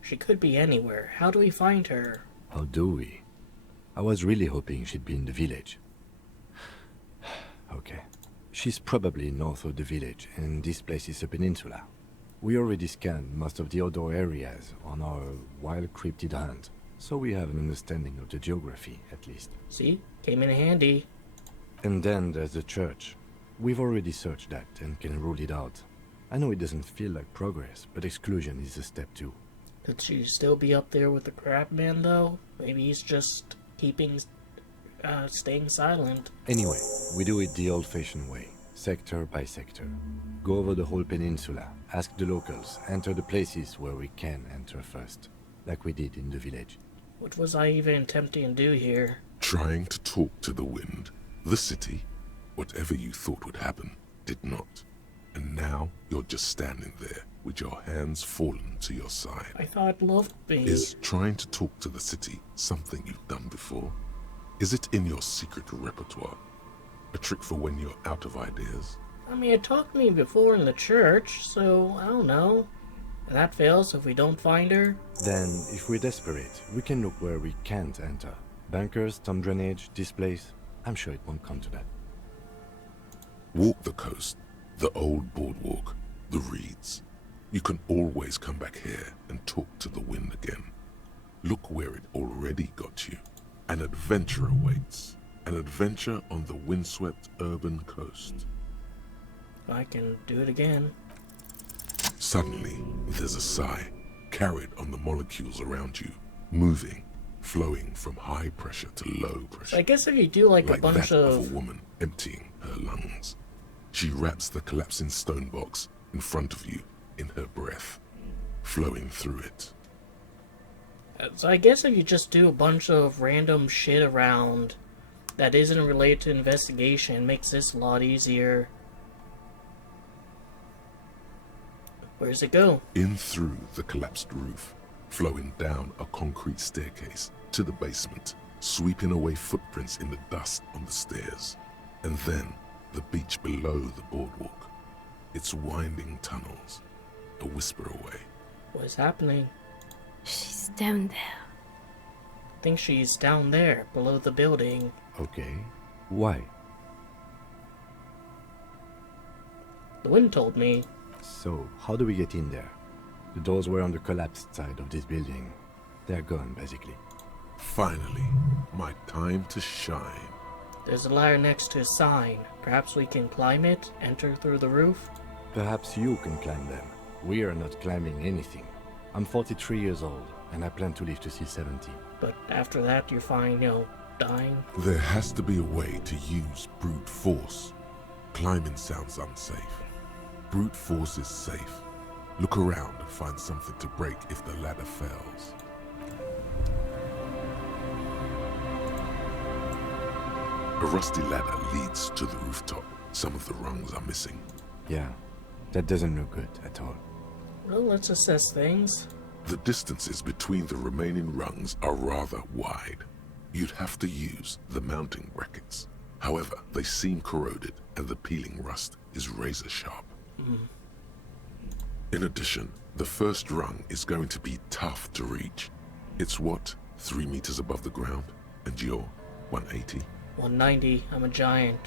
She could be anywhere. How do we find her? How do we? I was really hoping she'd be in the village. Okay. She's probably north of the village, and this place is a peninsula. We already scanned most of the outdoor areas on our wild cryptid hunt, so we have an understanding of the geography, at least. See? Came in handy. And then there's the church. We've already searched that and can rule it out. I know it doesn't feel like progress, but exclusion is a step too. Could she still be up there with the crab man, though? Maybe he's just staying silent. Anyway, we do it the old-fashioned way, sector by sector. Go over the whole peninsula, ask the locals, enter the places where we can enter first, like we did in the village. What was I even attempting to do here? Trying to talk to the wind. The city, whatever you thought would happen, did not. And now you're just standing there with your hands fallen to your side. I thought loved me. Is trying to talk to the city something you've done before? Is it in your secret repertoire? A trick for when you're out of ideas? I mean, it talked to me before in the church, so I don't know. And that fails if we don't find her? Then, if we're desperate, we can look where we can't enter. Bunkers, storm drainage, this place. I'm sure it won't come to that. Walk the coast, the old boardwalk, the reeds. You can always come back here and talk to the wind again. Look where it already got you. An adventure awaits. An adventure on the windswept urban coast. I can do it again. Suddenly, there's a sigh, carried on the molecules around you, moving, flowing from high pressure to low pressure. I guess if you do like a bunch that of a woman emptying her lungs. She wraps the collapsing stone box in front of you in her breath, flowing through it. So I guess if you just do a bunch of random shit around that isn't related to investigation, it makes this a lot easier. Where does it go? In through the collapsed roof, flowing down a concrete staircase to the basement, sweeping away footprints in the dust on the stairs, and then the beach below the boardwalk, its winding tunnels, a whisper away. What is happening? She's down there. I think she's down there, below the building. Okay. Why? The wind told me. So, how do we get in there? The doors were on the collapsed side of this building. They're gone, basically. Finally, my time to shine. There's a ladder next to a sign. Perhaps we can climb it, enter through the roof? Perhaps you can climb them. We are not climbing anything. I'm 43 years old, and I plan to live to see 70. But after that, you're fine, dying? There has to be a way to use brute force. Climbing sounds unsafe. Brute force is safe. Look around and find something to break if the ladder fails. A rusty ladder leads to the rooftop. Some of the rungs are missing. Yeah, that doesn't look good at all. Well, let's assess things. The distances between the remaining rungs are rather wide. You'd have to use the mounting brackets. However, they seem corroded and the peeling rust is razor sharp. In addition, the first rung is going to be tough to reach. It's what, 3 meters above the ground? And you're 180? 190, I'm a giant.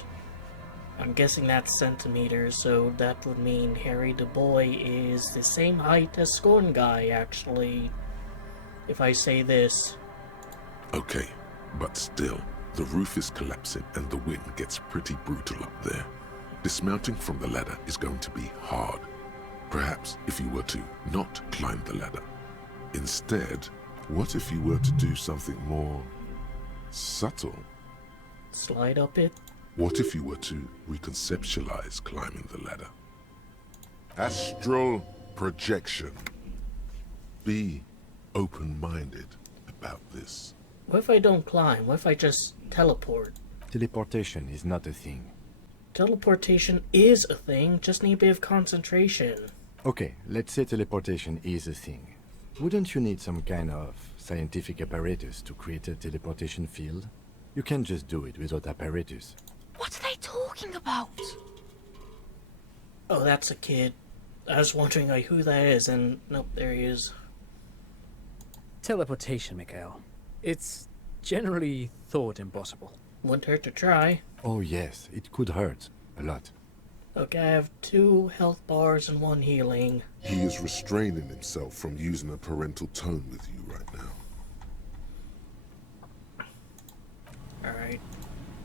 I'm guessing that's centimeters, so that would mean Harry the boy is the same height as Scorn Guy, actually. If I say this. Okay, but still, the roof is collapsing and the wind gets pretty brutal up there. Dismounting from the ladder is going to be hard. Perhaps if you were to not climb the ladder. Instead, what if you were to do something more subtle? Slide up it? What if you were to reconceptualize climbing the ladder? Astral projection. Be open-minded about this. What if I don't climb? What if I just teleport? Teleportation is not a thing. Teleportation is a thing, just need a bit of concentration. Okay, let's say teleportation is a thing. Wouldn't you need some kind of scientific apparatus to create a teleportation field? You can't just do it without apparatus. What are they talking about? Oh, that's a kid. I was wondering who that is, and nope, there he is. Teleportation, Mikhail. It's generally thought impossible. Wouldn't hurt to try. Oh yes, it could hurt. A lot. Okay, I have 2 health bars and 1 healing. He is restraining himself from using a parental tone with you right now. Alright.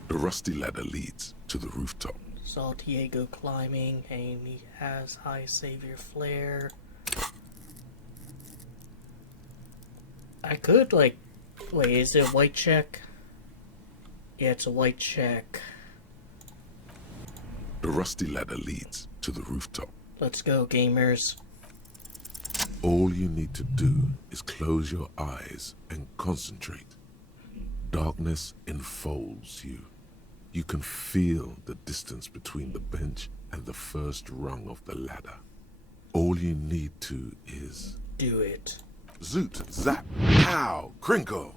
The rusty ladder leads to the rooftop. Saw Diego climbing, and he has high savior flare. I could, wait, is it a white check? Yeah, it's a white check. The rusty ladder leads to the rooftop. Let's go, gamers. All you need to do is close your eyes and concentrate. Darkness enfolds you. You can feel the distance between the bench and the first rung of the ladder. All you need to is... do it. Zoot, zap, pow, crinkle.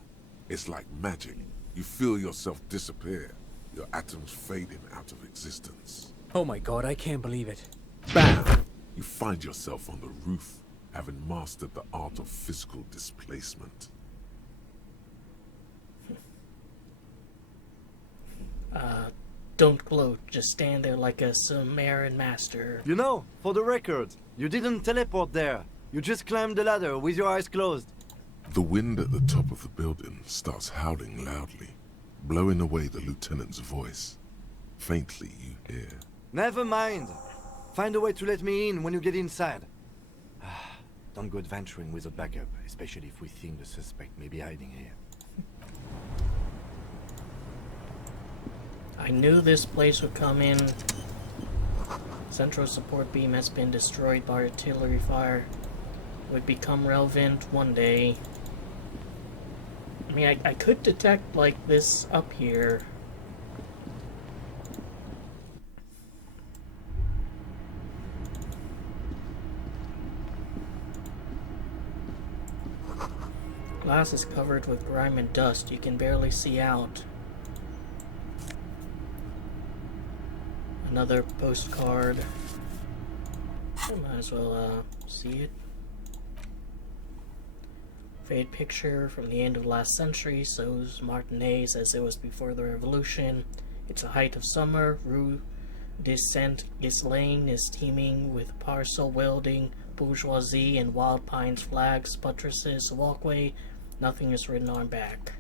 It's like magic. You feel yourself disappear, your atoms fading out of existence. Oh my god, I can't believe it. Bam! You find yourself on the roof, having mastered the art of physical displacement. Don't gloat, just stand there like a Sumerian master. You know, for the record, you didn't teleport there. You just climbed the ladder with your eyes closed. The wind at the top of the building starts howling loudly, blowing away the lieutenant's voice. Faintly you hear. Never mind. Find a way to let me in when you get inside. Don't go adventuring without backup, especially if we think the suspect may be hiding here. I knew this place would come in Central support beam has been destroyed by artillery fire. Would become relevant one day. I mean, I could detect, like, this up here. Glass is covered with grime and dust. You can barely see out. Another postcard. I might as well see it. Fade picture from the end of last century shows Martinez as it was before the revolution. It's a height of summer. Rue de Saint-Ghislain is teeming with parcel welding, bourgeoisie, and wild pines flags, buttresses, walkway. Nothing is written on back.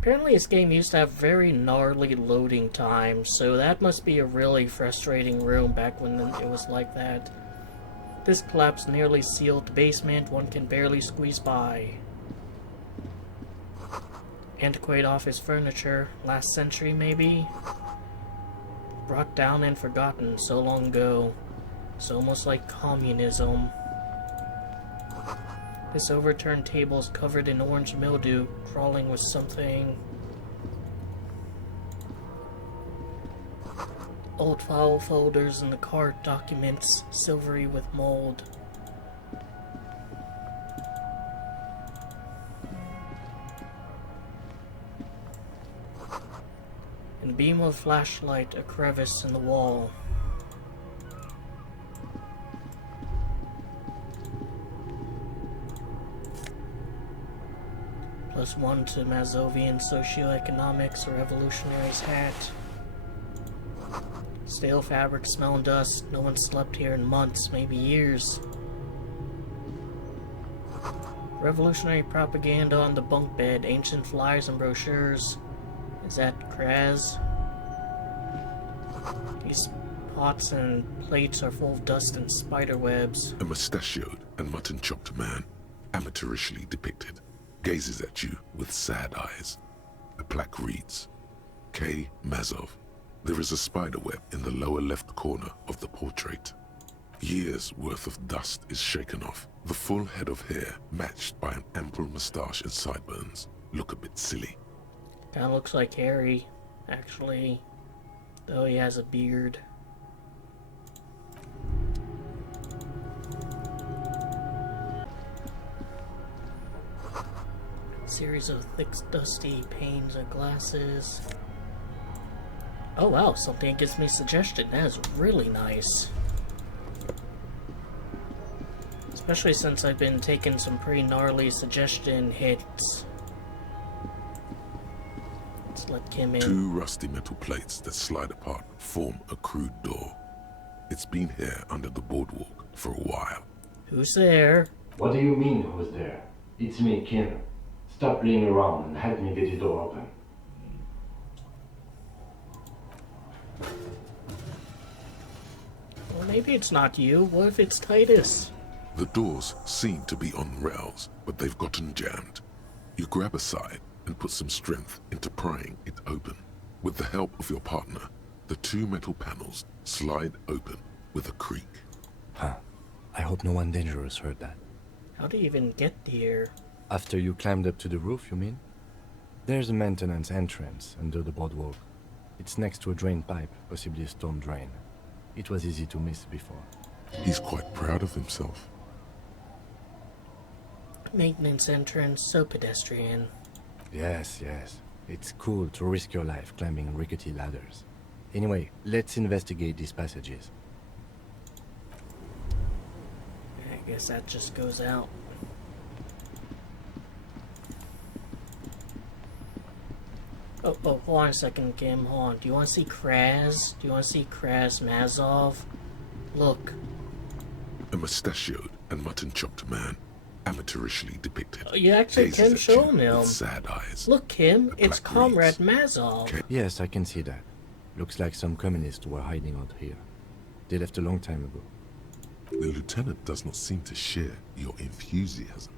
Apparently this game used to have very gnarly loading times, so that must be a really frustrating room back when it was like that. This collapsed nearly sealed basement, one can barely squeeze by. Antiquated office furniture, last century maybe? Brought down and forgotten so long ago. It's almost like communism. This overturned table is covered in orange mildew, crawling with something. Old file folders in the cart, documents, silvery with mold. And beam of flashlight, a crevice in the wall. +1 to Mazovian socioeconomics, a revolutionary's hat. Stale fabric, smell and dust. No one slept here in months, maybe years. Revolutionary propaganda on the bunk bed, ancient flyers and brochures. Is that Kraz? These pots and plates are full of dust and spider webs. A mustachioed and mutton-chopped man, amateurishly depicted, gazes at you with sad eyes. The plaque reads, K. Mazov. There is a spider web in the lower left corner of the portrait. Years' worth of dust is shaken off. The full head of hair, matched by an ample moustache and sideburns, look a bit silly. Kinda looks like Harry, actually, though he has a beard. Series of thick, dusty panes of glasses. Oh wow, something gives me suggestion. That is really nice. Especially since I've been taking some pretty gnarly suggestion hits. Let's let Kim in. 2 rusty metal plates that slide apart form a crude door. It's been here under the boardwalk for a while. Who's there? What do you mean, who's there? It's me, Kim. Stop playing around and help me get the door open. Well, maybe it's not you. What if it's Titus? The doors seem to be on rails, but they've gotten jammed. You grab a side and put some strength into prying it open. With the help of your partner, the 2 metal panels slide open with a creak. Huh. I hope no one dangerous heard that. How do you even get here? After you climbed up to the roof, you mean? There's a maintenance entrance under the boardwalk. It's next to a drain pipe, possibly a storm drain. It was easy to miss before. He's quite proud of himself. Maintenance entrance, so pedestrian. Yes, yes. It's cool to risk your life climbing rickety ladders. Anyway, let's investigate these passages. I guess that just goes out. Oh, hold on a second, Kim. Hold on. Do you want to see Kraz? Do you want to see Kraz Mazov? Look. A mustachioed and mutton-chopped man, amateurishly depicted. Oh, you actually can show him. With sad eyes. Look, Kim. It's Comrade Mazov. Yes, I can see that. Looks like some communists were hiding out here. They left a long time ago. The lieutenant does not seem to share your enthusiasm.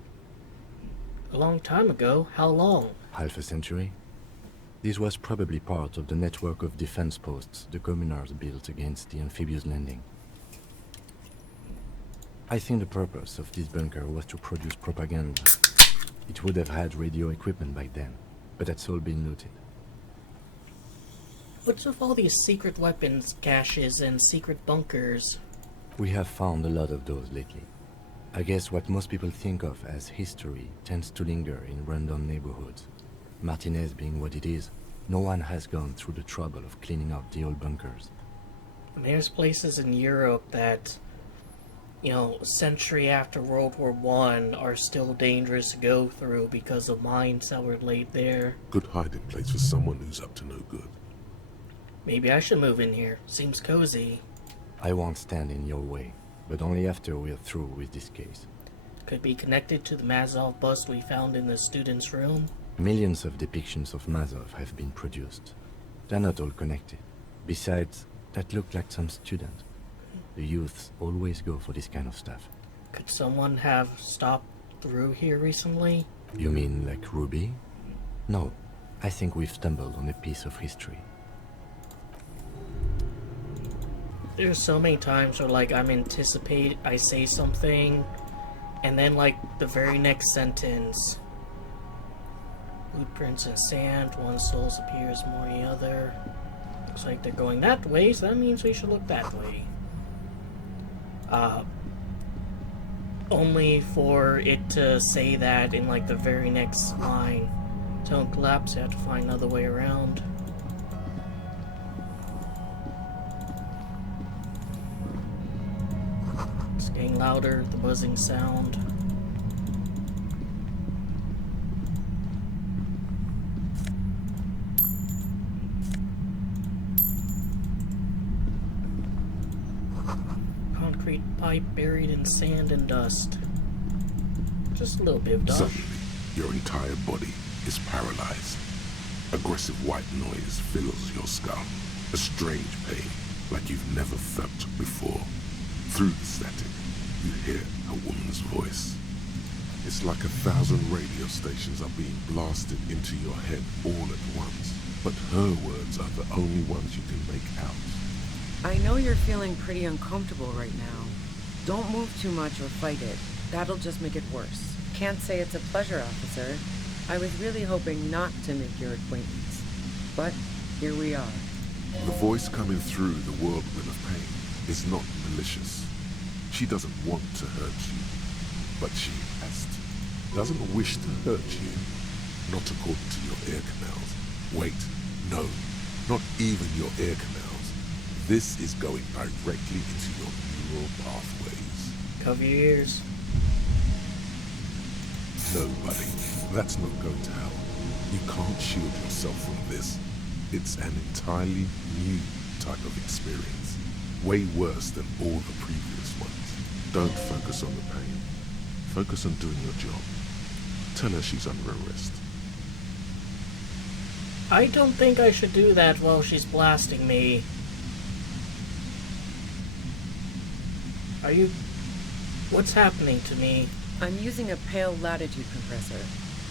A long time ago? How long? Half a century. This was probably part of the network of defense posts the communards built against the amphibious landing. I think the purpose of this bunker was to produce propaganda. It would have had radio equipment back then, but that's all been looted. What's with all these secret weapons caches and secret bunkers? We have found a lot of those lately. I guess what most people think of as history tends to linger in random neighborhoods. Martinez being what it is, no one has gone through the trouble of cleaning up the old bunkers. And there's places in Europe that, you know, a century after World War I are still dangerous to go through because of mines that were laid there. Good hiding place for someone who's up to no good. Maybe I should move in here. Seems cozy. I won't stand in your way, but only after we're through with this case. Could be connected to the Mazov bust we found in the student's room. Millions of depictions of Mazov have been produced. They're not all connected. Besides, that looked like some student. The youths always go for this kind of stuff. Could someone have stopped through here recently? You mean like Ruby? No, I think we've stumbled on a piece of history. There's so many times where, like, I say something, and then, like, the very next sentence, blueprints in sand, one soul appears more than the other. Looks like they're going that way, so that means we should look that way. Only for it to say that in, like, the very next line. Don't collapse, you have to find another way around. It's getting louder, the buzzing sound. Concrete pipe buried in sand and dust. Just a little bit of dust. Suddenly, your entire body is paralyzed. Aggressive white noise fills your skull. A strange pain, like you've never felt before. Through the static, you hear a woman's voice. It's like 1,000 radio stations are being blasted into your head all at once. But her words are the only ones you can make out. I know you're feeling pretty uncomfortable right now. Don't move too much or fight it. That'll just make it worse. Can't say it's a pleasure, officer. I was really hoping not to make your acquaintance. But here we are. The voice coming through the whirlwind of pain is not malicious. She doesn't want to hurt you, but she has to. Doesn't wish to hurt you, not according to your ear canals. Wait, no, not even your ear canals. This is going directly into your neural pathways. Cover your ears. No, buddy, that's not going to help. You can't shield yourself from this. It's an entirely new type of experience. Way worse than all the previous ones. Don't focus on the pain. Focus on doing your job. Tell her she's under arrest. I don't think I should do that while she's blasting me. Are you... What's happening to me? I'm using a pale latitude compressor.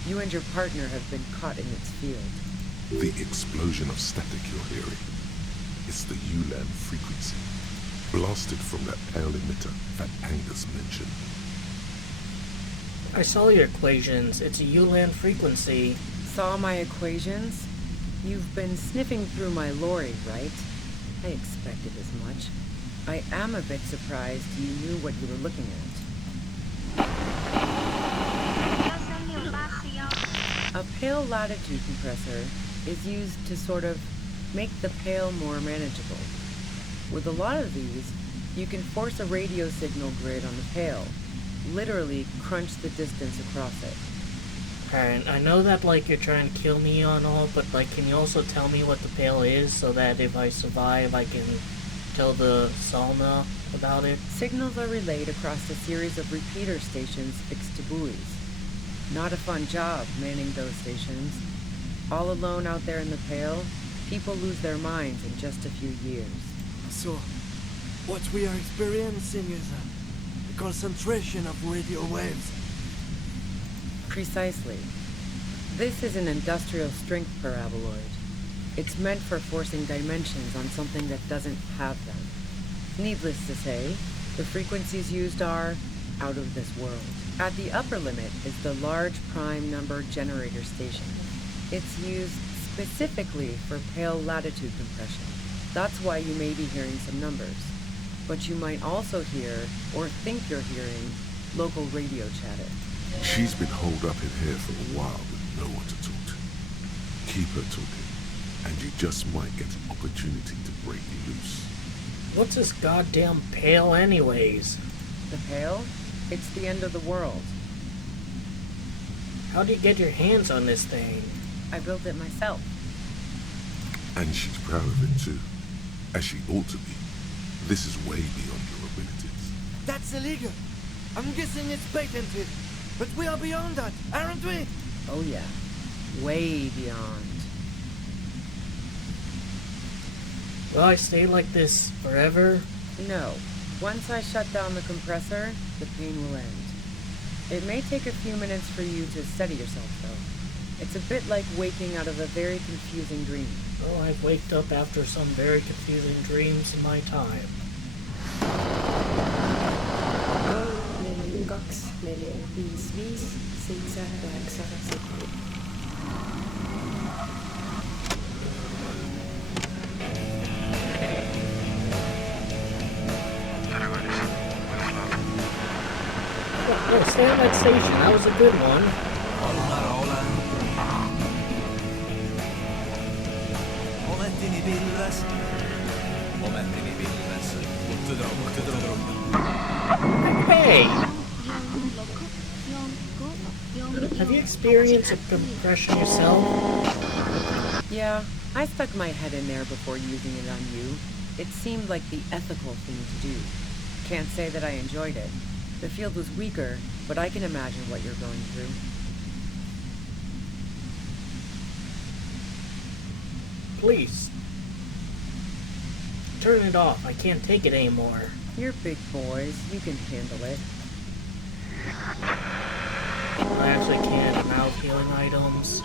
You and your partner have been caught in its field. The explosion of static you're hearing. It's the ULAN frequency. Blasted from that pale emitter that Angus mentioned. I saw your equations. It's a ULAN frequency. Saw my equations? You've been sniffing through my lorry, right? I expected as much. I am a bit surprised you knew what you were looking at. A pale latitude compressor is used to sort of make the pale more manageable. With a lot of these, you can force a radio signal grid on the pale. Literally crunch the distance across it. Alright, I know that, like, you're trying to kill me and all, but, like, can you also tell me what the pale is so that if I survive, I can tell the Salna about it? Signals are relayed across a series of repeater stations fixed to buoys. Not a fun job manning those stations. All alone out there in the pale, people lose their minds in just a few years. So, what we are experiencing is a concentration of radio waves. Precisely. This is an industrial strength paraboloid. It's meant for forcing dimensions on something that doesn't have them. Needless to say, the frequencies used are out of this world. At the upper limit is the large prime number generator station. It's used specifically for pale latitude compression. That's why you may be hearing some numbers. But you might also hear, or think you're hearing, local radio chatter. She's been holed up in here for a while with no one to talk to. Keep her talking, and you just might get an opportunity to break loose. What's this goddamn pail anyways? The pail? It's the end of the world. How do you get your hands on this thing? I built it myself. And she's proud of it too, as she ought to be. This is way beyond your abilities. That's illegal. I'm guessing it's patented. But we are beyond that, aren't we? Oh yeah. Way beyond. Will I stay like this forever? No. Once I shut down the compressor, the pain will end. It may take a few minutes for you to steady yourself, though. It's a bit like waking out of a very confusing dream. Oh, I've waked up after some very confusing dreams in my time. 4, 2, 4, 5, 5, 6, 8, 7. Oh, stay on that station. That was a good one. Hey! Have you experienced a compression yourself? Yeah, I stuck my head in there before using it on you. It seemed like the ethical thing to do. Can't say that I enjoyed it. The field was weaker, but I can imagine what you're going through. Please. Turn it off. I can't take it anymore. You're big boys. You can handle it. I actually can't. Mouth healing items.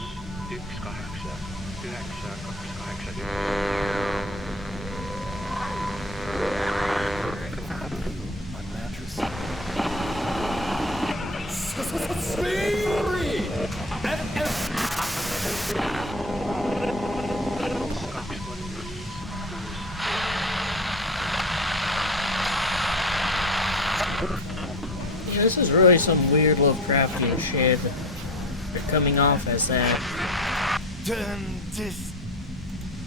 Yeah, this is really some weird Lovecraftian shit. They're coming off as that. Turn this.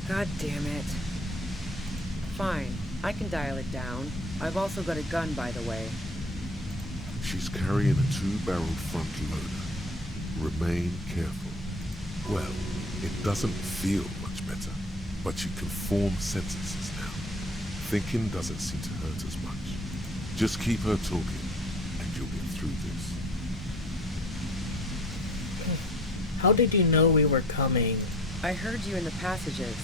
God damn it. Fine, I can dial it down. I've also got a gun, by the way. She's carrying a 2-barreled front loader. Remain careful. Well, it doesn't feel much better, but you can form sentences now. Thinking doesn't seem to hurt as much. Just keep her talking, and you'll get through this. How did you know we were coming? I heard you in the passages,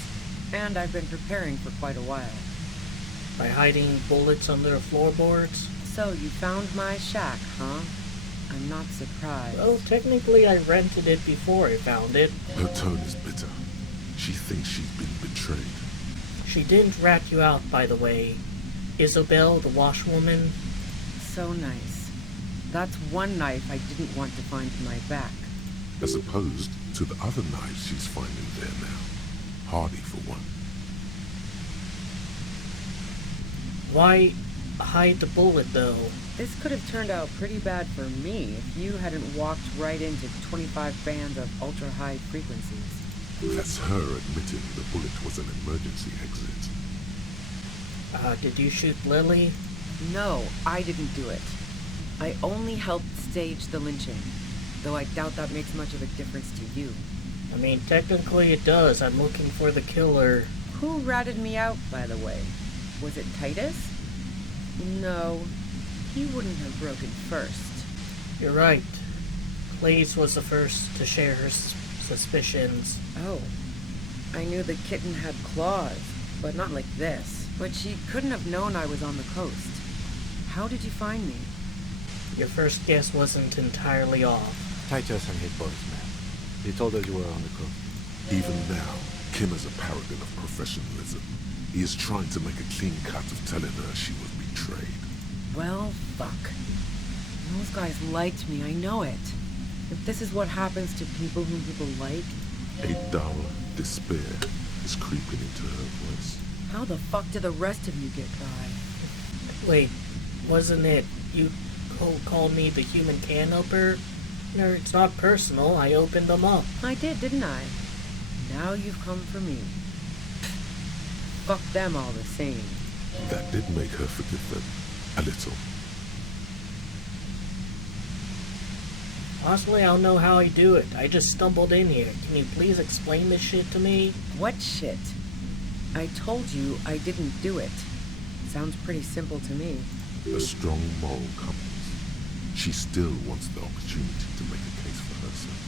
and I've been preparing for quite a while. By hiding bullets under the floorboards? So you found my shack, huh? I'm not surprised. Well, technically I rented it before I found it. Her tone is bitter. She thinks she's been betrayed. She didn't rat you out, by the way. Isobel, the washwoman. So nice. That's one knife I didn't want to find in my back. As opposed to the other knives she's finding there now. Hardie for one. Why hide the bullet, though? This could have turned out pretty bad for me if you hadn't walked right into 25 bands of ultra-high frequencies. That's her admitting the bullet was an emergency exit. Did you shoot Lily? No, I didn't do it. I only helped stage the lynching, though I doubt that makes much of a difference to you. I mean, technically it does. I'm looking for the killer. Who ratted me out, by the way? Was it Titus? No, he wouldn't have broken first. You're right. Clays was the first to share her suspicions. Oh. I knew the kitten had claws, but not like this. But she couldn't have known I was on the coast. How did you find me? Your first guess wasn't entirely off. Titus and his boys, man. They told us you were on the coast. Even now, Kim is a paragon of professionalism. He is trying to make a clean cut of telling her she was betrayed. Well, fuck. Those guys liked me, I know it. If this is what happens to people whom people like... A dull despair is creeping into her voice. How the fuck did the rest of you get by? Wait, wasn't it you called me the human can opener? No, it's not personal. I opened them up. I did, didn't I? Now you've come for me. Fuck them all the same. That did make her forgive them. A little. Honestly, I don't know how I do it. I just stumbled in here. Can you please explain this shit to me? What shit? I told you I didn't do it. Sounds pretty simple to me. A strong moral compass. She still wants the opportunity to make a case for herself.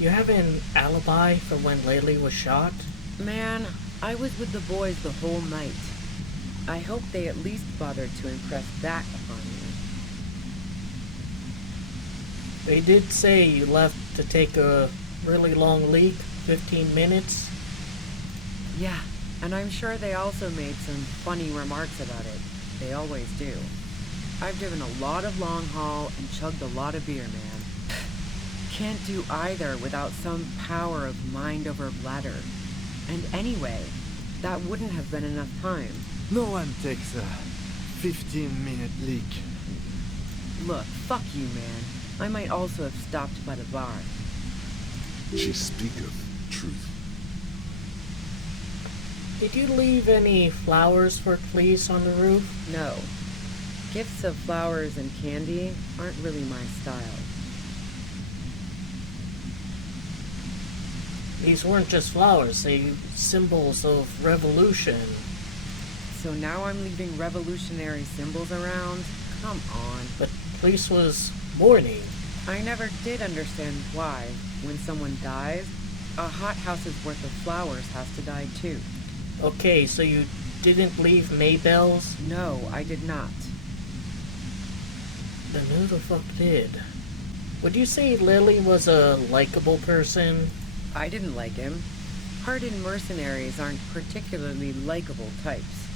You have an alibi for when Laylee was shot? Man, I was with the boys the whole night. I hope they at least bothered to impress that upon me. They did say you left to take a really long leak, 15 minutes. Yeah, and I'm sure they also made some funny remarks about it. They always do. I've driven a lot of long haul and chugged a lot of beer, man. Can't do either without some power of mind over bladder. And anyway, that wouldn't have been enough time. No one takes a 15-minute leak. Look, fuck you, man. I might also have stopped by the bar. She speaketh truth. Did you leave any flowers for Cleese on the roof? No. Gifts of flowers and candy aren't really my style. These weren't just flowers, they symbols of revolution. So now I'm leaving revolutionary symbols around? Come on. But Cleese was mourning. I never did understand why, when someone dies, a hothouse's worth of flowers has to die too. Okay, so you didn't leave Maybells? No, I did not. Then who the fuck did? Would you say Lily was a likable person? I didn't like him. Hardened mercenaries aren't particularly likable types.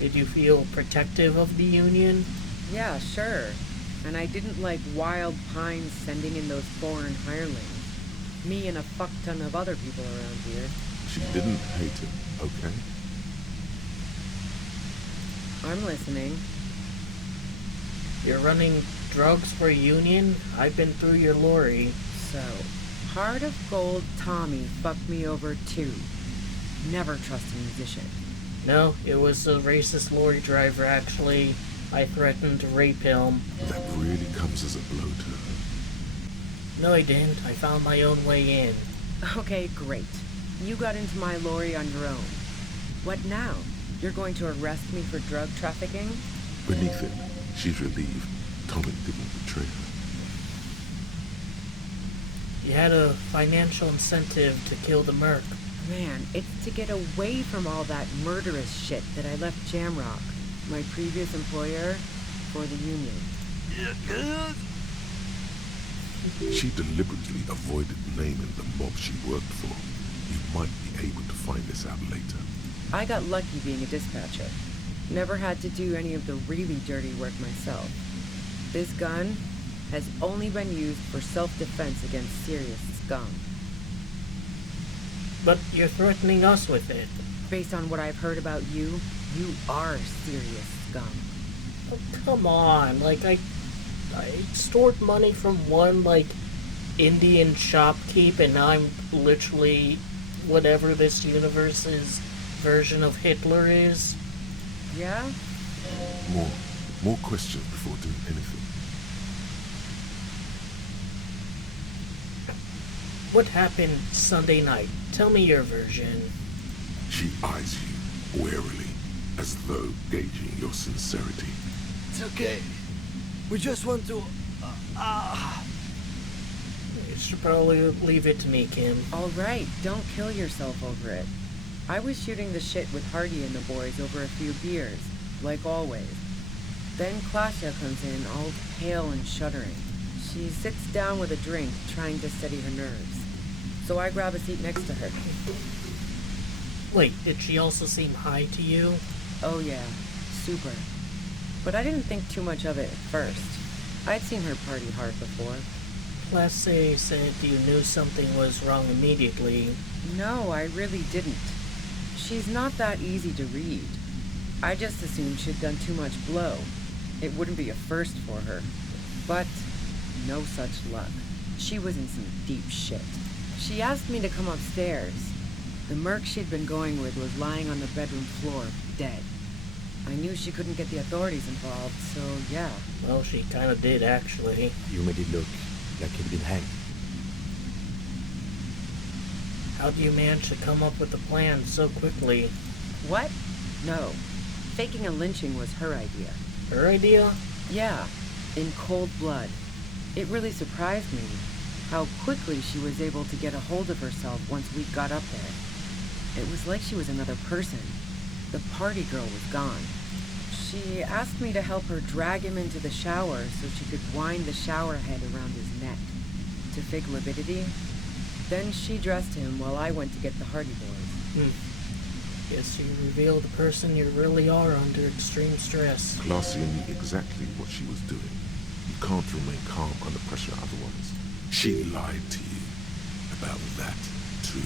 Did you feel protective of the Union? Yeah, sure. And I didn't like Wild Pines sending in those foreign hirelings. Me and a fuck ton of other people around here. She didn't hate him, okay? I'm listening. You're running drugs for Union? I've been through your lorry. So, Heart of Gold Tommy fucked me over too. Never trust a musician. No, it was a racist lorry driver, actually. I threatened to rape him. That really comes as a blow to her. No, I didn't. I found my own way in. Okay, great. You got into my lorry on your own. What now? You're going to arrest me for drug trafficking? Beneath it, she's relieved Tommy didn't betray her. You had a financial incentive to kill the merc. Man, it's to get away from all that murderous shit that I left Jamrock, my previous employer, for the Union. She deliberately avoided naming the mob she worked for. You might be able to find this out later. I got lucky being a dispatcher. Never had to do any of the really dirty work myself. This gun has only been used for self-defense against serious scum. But you're threatening us with it. Based on what I've heard about you, you are serious scum. Oh, come on. Like, I stored money from one, like, Indian shopkeep, and now I'm literally whatever this universe's version of Hitler is. Yeah? More questions before doing anything. What happened Sunday night? Tell me your version. She eyes you warily, as though gauging your sincerity. It's okay. We just want to... You should probably leave it to me, Kim. Alright, don't kill yourself over it. I was shooting the shit with Hardie and the boys over a few beers, like always. Then Klasha comes in, all pale and shuddering. She sits down with a drink, trying to steady her nerves. So I grab a seat next to her. Wait, did she also seem high to you? Oh yeah, super. But I didn't think too much of it at first. I'd seen her party hard before. Classe said you knew something was wrong immediately. No, I really didn't. She's not that easy to read. I just assumed she'd done too much blow. It wouldn't be a first for her. But no such luck. She was in some deep shit. She asked me to come upstairs. The merc she'd been going with was lying on the bedroom floor, dead. I knew she couldn't get the authorities involved, so yeah. Well, she kind of did, actually. You made it look like he'd been hanged. How do you manage to come up with a plan so quickly? What? No. Faking a lynching was her idea. Her idea? Yeah, in cold blood. It really surprised me how quickly she was able to get a hold of herself once we got up there. It was like she was another person. The party girl was gone. She asked me to help her drag him into the shower so she could wind the shower head around his neck to fake lividity. Then she dressed him while I went to get the Hardie Boys. Guess you revealed the person you really are under extreme stress. Glacia knew exactly what she was doing. You can't remain calm under pressure otherwise. She lied to you about that, too.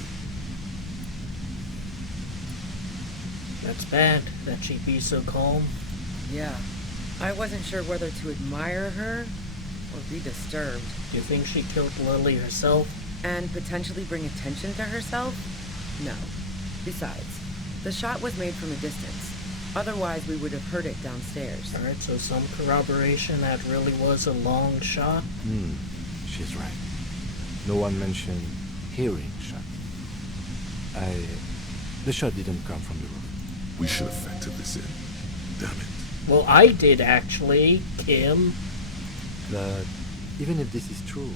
That's bad, that she'd be so calm. Yeah. I wasn't sure whether to admire her or be disturbed. Do you think she killed Lily herself? And potentially bring attention to herself? No. Besides, the shot was made from a distance. Otherwise, we would have heard it downstairs. Alright, so some corroboration that really was a long shot? She's right. No one mentioned hearing shot. The shot didn't come from the roof. We should have factored this in. Damn it. Well, I did actually, Kim. But even if this is true,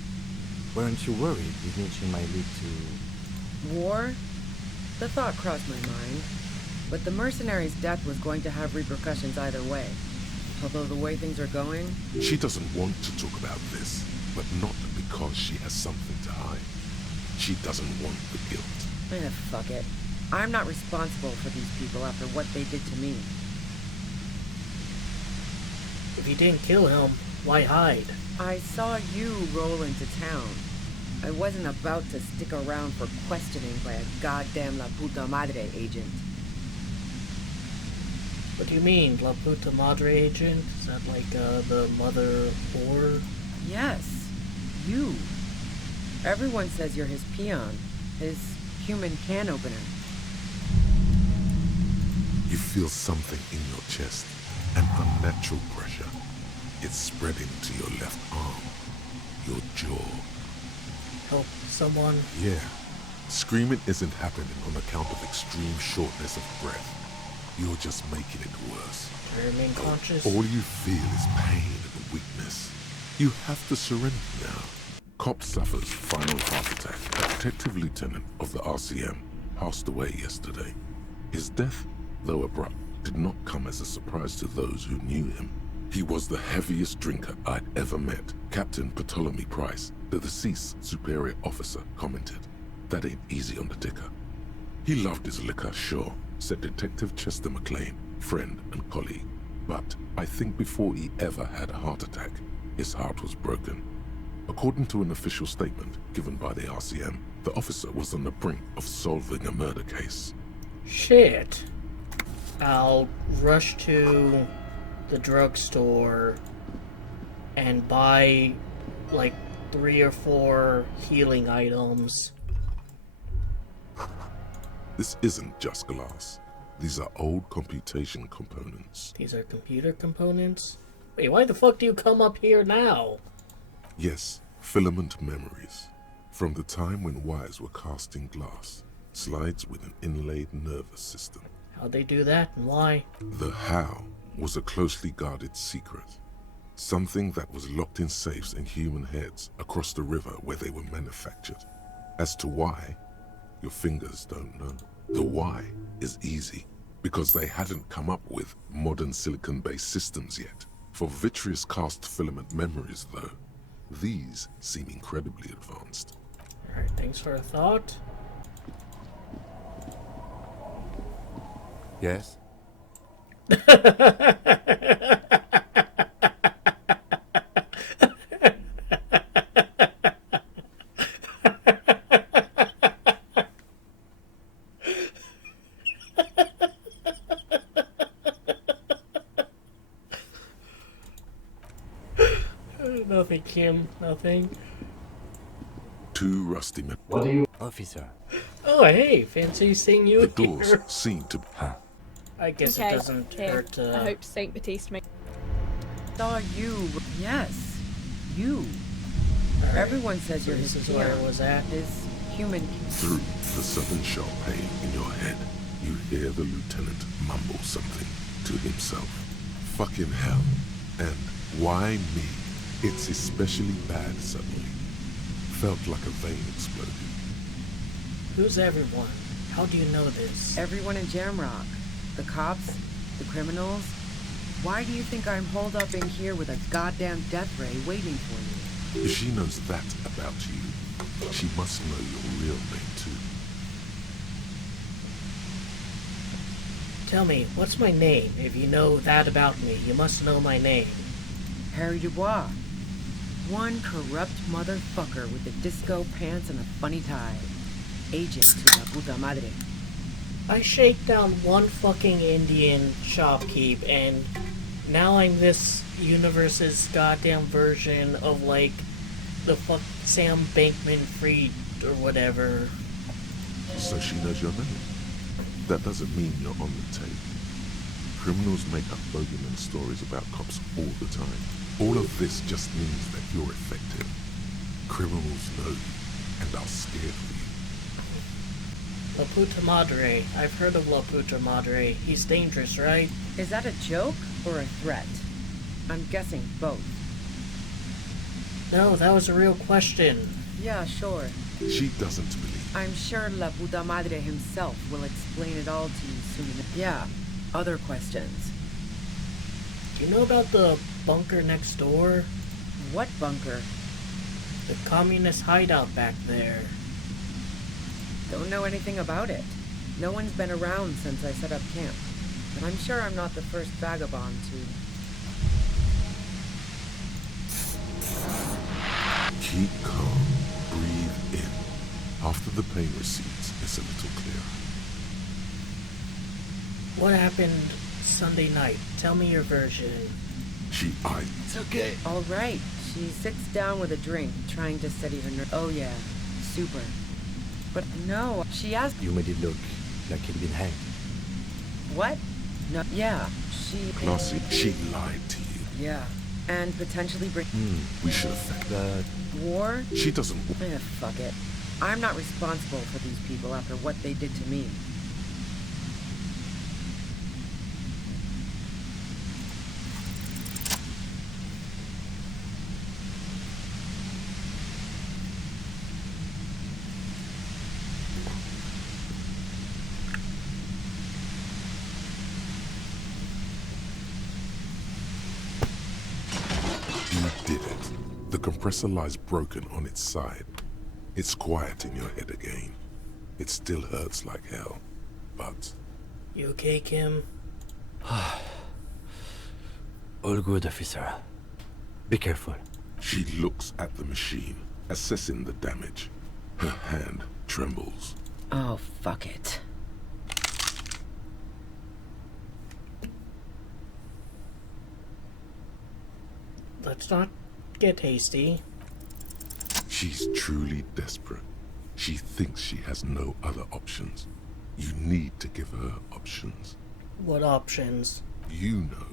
weren't you worried this lynching might lead to... War? The thought crossed my mind. But the mercenaries' death was going to have repercussions either way. Although the way things are going... She doesn't want to talk about this, but not because she has something to hide. She doesn't want the guilt. Fuck it. I'm not responsible for these people after what they did to me. If you didn't kill him, why hide? I saw you roll into town. I wasn't about to stick around for questioning by a goddamn La Puta Madre agent. What do you mean, La Puta Madre agent? Is that like, the mother whore? Yes. You. Everyone says you're his peon. His human can opener. You feel something in your chest, an unnatural pressure. It's spreading to your left arm, your jaw. Help someone? Yeah. Screaming isn't happening on account of extreme shortness of breath. You're just making it worse. Do you remain conscious? All you feel is pain and weakness. You have to surrender now. Cop suffers final heart attack. A detective lieutenant of the RCM passed away yesterday. His death, though abrupt, did not come as a surprise to those who knew him. He was the heaviest drinker I'd ever met. Captain Ptolemy Price, the deceased superior officer, commented. That ain't easy on the dicker. He loved his liquor, sure, said Detective Chester McLean, friend and colleague. But I think before he ever had a heart attack, his heart was broken. According to an official statement given by the RCM, the officer was on the brink of solving a murder case. Shit. I'll rush to the drugstore and buy like 3 or 4 healing items. This isn't just glass. These are old computation components. These are computer components? Wait, why the fuck do you come up here now? Yes, filament memories. From the time when wires were cast in glass, slides with an inlaid nervous system. How'd they do that and why? The how was a closely guarded secret. Something that was locked in safes in human heads across the river where they were manufactured. As to why, your fingers don't know. The why is easy, because they hadn't come up with modern silicon-based systems yet. For vitreous cast filament memories, though, these seem incredibly advanced. Alright, thanks for a thought. Yes? Nothing, Kim. Nothing. Two rusty men. What do you... Officer. Oh, hey, fancy seeing you The doors here. seem to... Huh. I guess Okay, it doesn't here. hurt. I hope Saint Baptiste makes. Saw you. Yes. You. Alright, Everyone says so you're this his is where I was at. This human. Through the sudden sharp pain in your head, you hear the lieutenant mumble something to himself. Fucking hell. And why me? It's especially bad suddenly. Felt like a vein exploded. Who's everyone? How do you know this? Everyone in Jamrock. The cops, the criminals. Why do you think I'm holed up in here with a goddamn death ray waiting for you? If she knows that about you, she must know your real name too. Tell me, what's my name? If you know that about me, you must know my name. Harry Dubois. One corrupt motherfucker with the disco pants and a funny tie. Agent to la puta madre. I shake down one fucking Indian shopkeep, and now I'm this universe's goddamn version of, like, the fuck Sam Bankman-Fried or whatever. So she knows your name. That doesn't mean you're on the tape. Criminals make up bogeyman stories about cops all the time. All of this just means that you're effective. Criminals know you and are scared of you. La Puta Madre. I've heard of La Puta Madre. He's dangerous, right? Is that a joke or a threat? I'm guessing both. No, that was a real question. Yeah, sure. She doesn't believe. I'm sure La Puta Madre himself will explain it all to you soon enough. Yeah. Other questions? Do you know about the bunker next door? What bunker? The communist hideout back there. Don't know anything about it. No one's been around since I set up camp. But I'm sure I'm not the first vagabond to... Keep calm. Breathe in. After the pain recedes, it's a little clearer. What happened Sunday night? Tell me your version. She eyed. It's okay. All right. She sits down with a drink, trying to steady her nerve. Oh yeah, super. But no, she asked... You made it look like he'd been hanged. What? No, yeah, she... Classy, she lied to you. Yeah, and potentially bring... We should affect that. War? She doesn't... Fuck it. I'm not responsible for these people after what they did to me. You did it. The compressor lies broken on its side. It's quiet in your head again. It still hurts like hell, but... You okay, Kim? All good, officer. Be careful. She looks at the machine, assessing the damage. Her hand trembles. Oh, fuck it. Let's not get hasty. She's truly desperate. She thinks she has no other options. You need to give her options. What options? You know.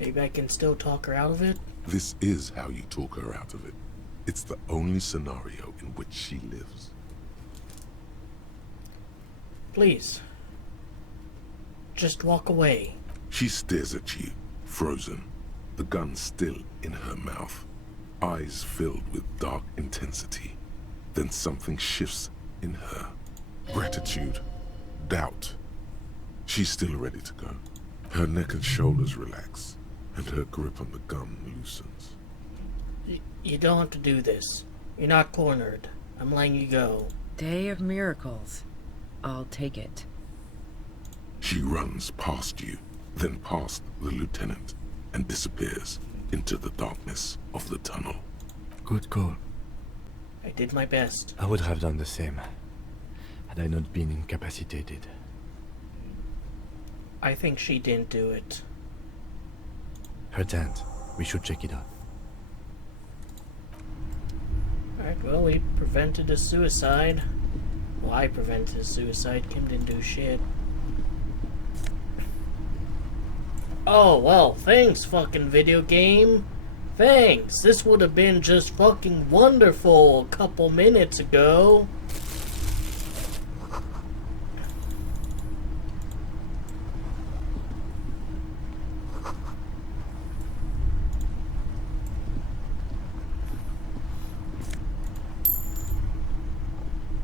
Maybe I can still talk her out of it? This is how you talk her out of it. It's the only scenario in which she lives. Please. Just walk away. She stares at you, frozen, the gun still in her mouth, eyes filled with dark intensity. Then something shifts in her. Gratitude, doubt. She's still ready to go. Her neck and shoulders relax. and her grip on the gun loosens. You don't have to do this. You're not cornered. I'm letting you go. Day of miracles. I'll take it. She runs past you, then past the lieutenant, and disappears into the darkness of the tunnel. Good call. I did my best. I would have done the same, had I not been incapacitated. I think she didn't do it. Her tent. We should check it out. Alright, well, we prevented a suicide. Well, I prevented a suicide. Kim didn't do shit. Oh, well, thanks, fucking video game. Thanks. This would have been just fucking wonderful a couple minutes ago.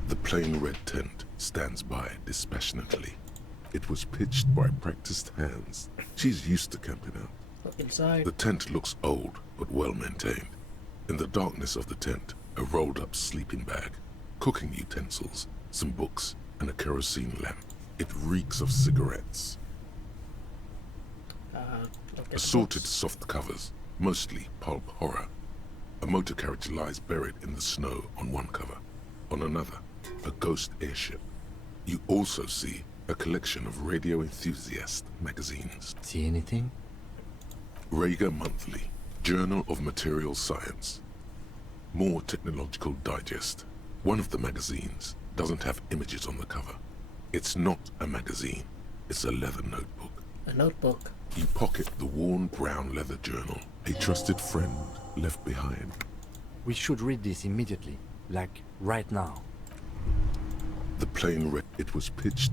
The plain red tent stands by dispassionately. It was pitched by practiced hands. She's used to camping out. Look inside. The tent looks old, but well maintained. In the darkness of the tent, a rolled up sleeping bag, cooking utensils, some books, and a kerosene lamp. It reeks of cigarettes. Assorted soft covers, mostly pulp horror. A motor carriage lies buried in the snow on one cover. On another, a ghost airship. You also see a collection of radio enthusiast magazines. See anything? Rager Monthly, Journal of Material Science. More Technological Digest. One of the magazines doesn't have images on the cover. It's not a magazine, it's a leather notebook. A notebook. You pocket the worn brown leather journal a trusted friend left behind. We should read this immediately, like right now. The plain red, it was pitched.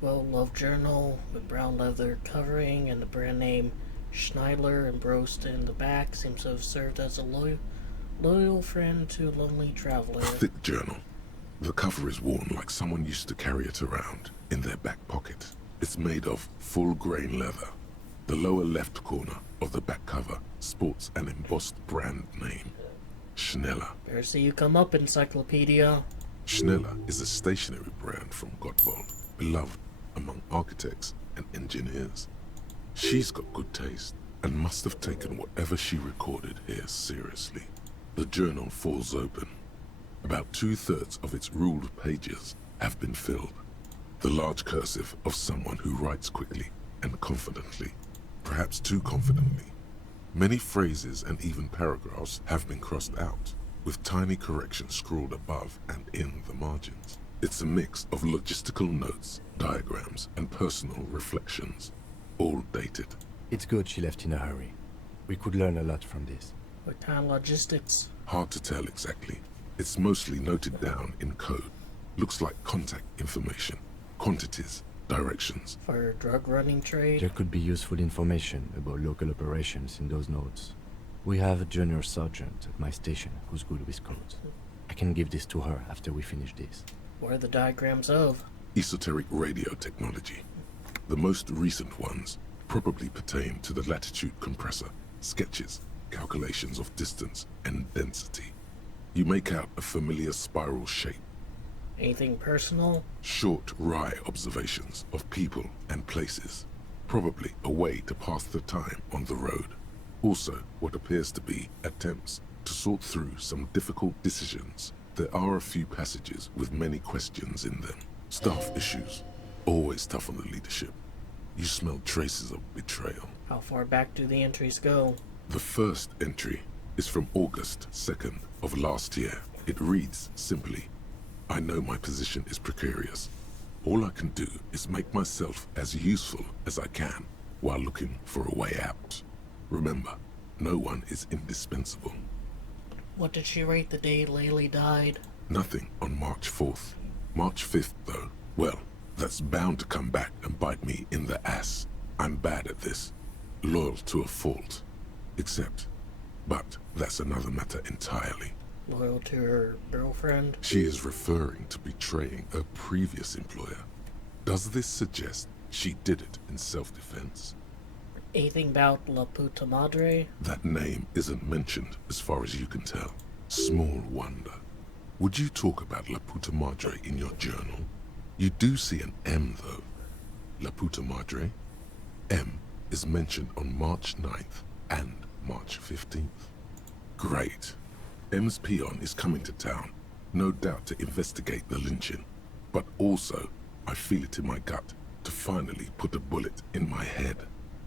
Well, love journal with brown leather covering and the brand name Schneidler embossed in the back seems to have served as a loyal friend to a lonely traveler. A thick journal. The cover is worn like someone used to carry it around in their back pocket. It's made of full-grain leather. The lower left corner of the back cover sports an embossed brand name, Schneller. Better see you come up, Encyclopedia. Schneller is a stationery brand from Gottwald, beloved among architects and engineers. She's got good taste and must have taken whatever she recorded here seriously. The journal falls open. About 2/3 of its ruled pages have been filled. The large cursive of someone who writes quickly and confidently, perhaps too confidently. Many phrases and even paragraphs have been crossed out, with tiny corrections scrawled above and in the margins. It's a mix of logistical notes, diagrams, and personal reflections, all dated. It's good she left in a hurry. We could learn a lot from this. What kind of logistics? Hard to tell exactly. It's mostly noted down in code. Looks like contact information, quantities, directions. For drug running trade? There could be useful information about local operations in those notes. We have a junior sergeant at my station who's good with codes. I can give this to her after we finish this. What are the diagrams of? Esoteric radio technology. The most recent ones probably pertain to the latitude compressor, sketches, calculations of distance and density. You make out a familiar spiral shape. Anything personal? Short, wry observations of people and places. Probably a way to pass the time on the road. Also, what appears to be attempts to sort through some difficult decisions. There are a few passages with many questions in them. Staff issues. Always tough on the leadership. You smell traces of betrayal. How far back do the entries go? The first entry is from August 2nd of last year. It reads simply, I know my position is precarious. All I can do is make myself as useful as I can while looking for a way out. Remember, no one is indispensable. What did she rate the day Laylee died? Nothing on March 4th. March 5th, though, well, that's bound to come back and bite me in the ass. I'm bad at this. Loyal to a fault. But that's another matter entirely. Loyal to her girlfriend? She is referring to betraying a previous employer. Does this suggest she did it in self-defense? Anything about La Puta Madre? That name isn't mentioned as far as you can tell. Small wonder. Would you talk about La Puta Madre in your journal? You do see an M though. La Puta Madre. M is mentioned on March 9th and March 15th. Great. M's peon is coming to town, no doubt to investigate the lynching. But also, I feel it in my gut to finally put a bullet in my head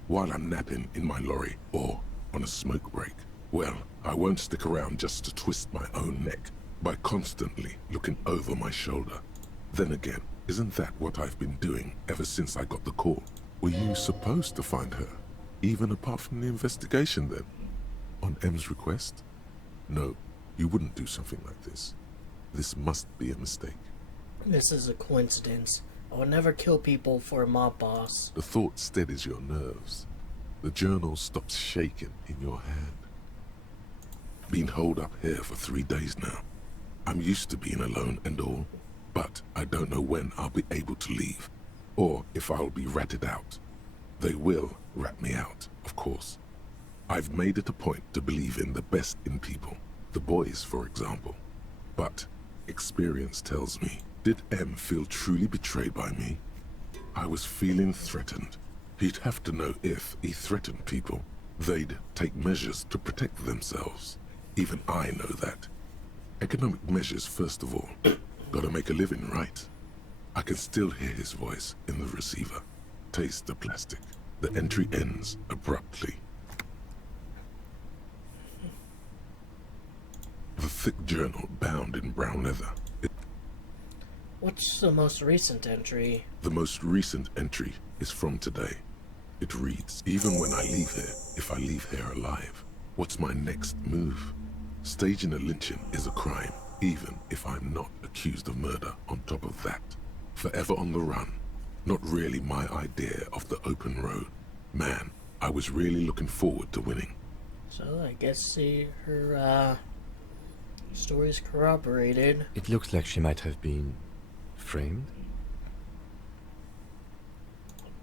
while I'm napping in my lorry or on a smoke break. Well, I won't stick around just to twist my own neck by constantly looking over my shoulder. Then again, isn't that what I've been doing ever since I got the call? Were you supposed to find her, even apart from the investigation then? On M's request? No, you wouldn't do something like this. This must be a mistake. This is a coincidence. I would never kill people for a mob boss. The thought steadies your nerves. The journal stops shaking in your hand. Been holed up here for 3 days now. I'm used to being alone and all, but I don't know when I'll be able to leave, or if I'll be ratted out. They will rat me out, of course. I've made it a point to believe in the best in people, the boys, for example. But experience tells me, did M feel truly betrayed by me? I was feeling threatened. He'd have to know if he threatened people, they'd take measures to protect themselves. Even I know that. Economic measures first of all. Gotta make a living, right? I can still hear his voice in the receiver. Taste the plastic. The entry ends abruptly. The thick journal bound in brown leather. What's the most recent entry? The most recent entry is from today. It reads, even when I leave here, if I leave here alive, what's my next move? Staging a lynching is a crime, even if I'm not accused of murder on top of that. Forever on the run. Not really my idea of the open road. Man, I was really looking forward to winning. So I guess her story's corroborated. It looks like she might have been framed.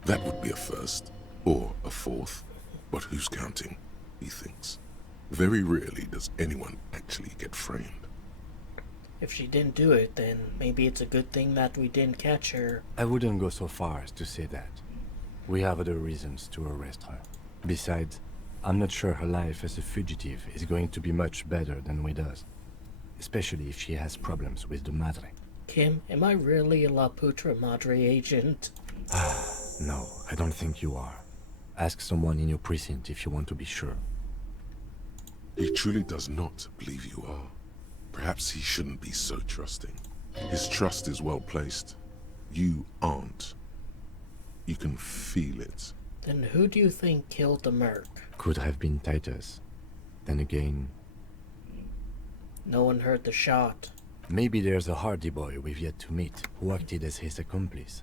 That would be a first, or a fourth. But who's counting, he thinks. Very rarely does anyone actually get framed. If she didn't do it, then maybe it's a good thing that we didn't catch her. I wouldn't go so far as to say that. We have other reasons to arrest her. Besides, I'm not sure her life as a fugitive is going to be much better than with us. Especially if she has problems with the Madre. Kim, am I really a La Puta Madre agent? No, I don't think you are. Ask someone in your precinct if you want to be sure. He truly does not believe you are. Perhaps he shouldn't be so trusting. His trust is well placed. You aren't. You can feel it. Then who do you think killed the merc? Could have been Titus. Then again... No one heard the shot. Maybe there's a Hardie Boy we've yet to meet, who acted as his accomplice.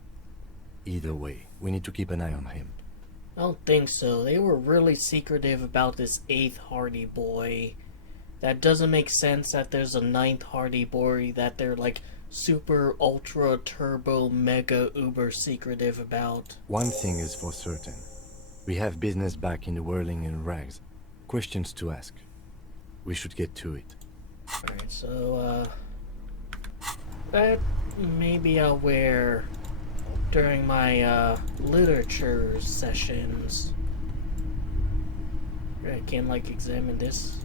Either way, we need to keep an eye on him. I don't think so. They were really secretive about this 8th Hardie Boy. That doesn't make sense that there's a 9th Hardie Boy that they're like super ultra turbo mega uber secretive about. One thing is for certain. We have business back in the whirling in rags. Questions to ask. We should get to it. Alright, so that maybe I'll wear during my literature sessions. I can like examine this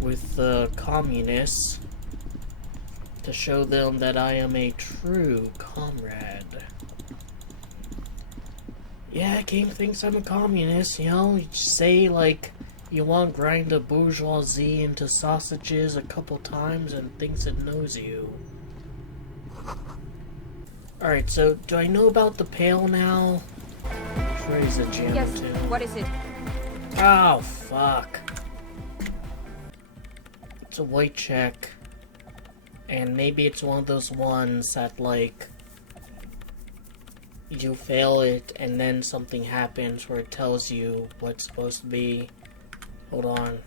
with the communists to show them that I am a true comrade. Yeah, King thinks I'm a communist, you know, you say like you want to grind the bourgeoisie into sausages a couple times and thinks it knows you. Alright, so do I know about the pail now? I'm sure he's a gym Yes, too. what is it? Oh, fuck. It's a white check. And maybe it's one of those ones that, like, you fail it and then something happens where it tells you what's supposed to be. Hold on.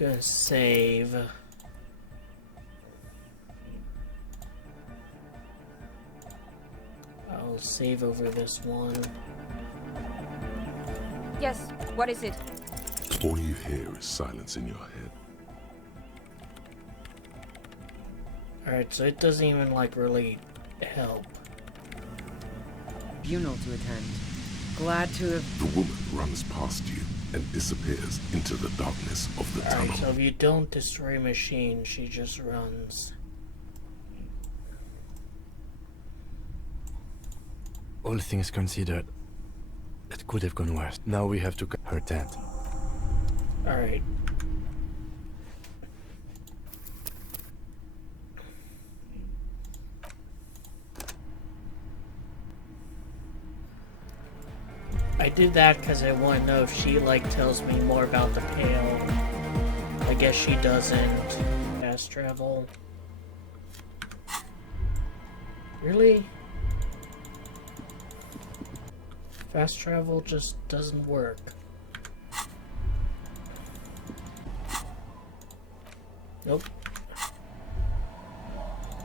Gonna save. I'll save over this one. Yes, what is it? All you hear is silence in your head. Alright, so it doesn't even, like, really help. Funeral to attend. Glad to have... The woman runs past you and disappears into the darkness of the tunnel. Alright, so if you don't destroy a machine, she just runs. All things considered, it could have gone worse. Now we have to cut her tent. Alright. I did that because I want to know if she, like, tells me more about the Pale. I guess she doesn't. Fast travel. Really? Fast travel just doesn't work. Nope.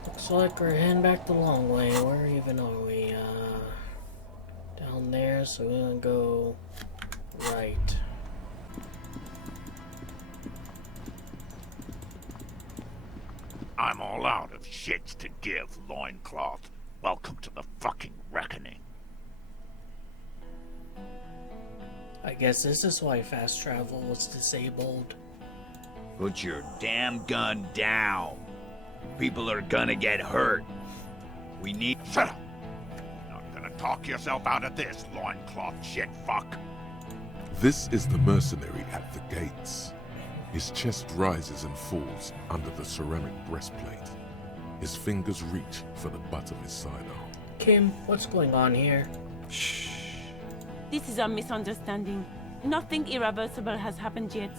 Looks like we're heading back the long way. Where even are we? Down there, so we're gonna go right. I'm all out of shits to give, loincloth. Welcome to the fucking reckoning. I guess this is why fast travel was disabled. Put your damn gun down. People are gonna get hurt. We need... Shut up! Not gonna talk yourself out of this, loincloth shit fuck. This is the mercenary at the gates. His chest rises and falls under the ceramic breastplate. His fingers reach for the butt of his sidearm. Kim, what's going on here? Shh. This is a misunderstanding. Nothing irreversible has happened yet.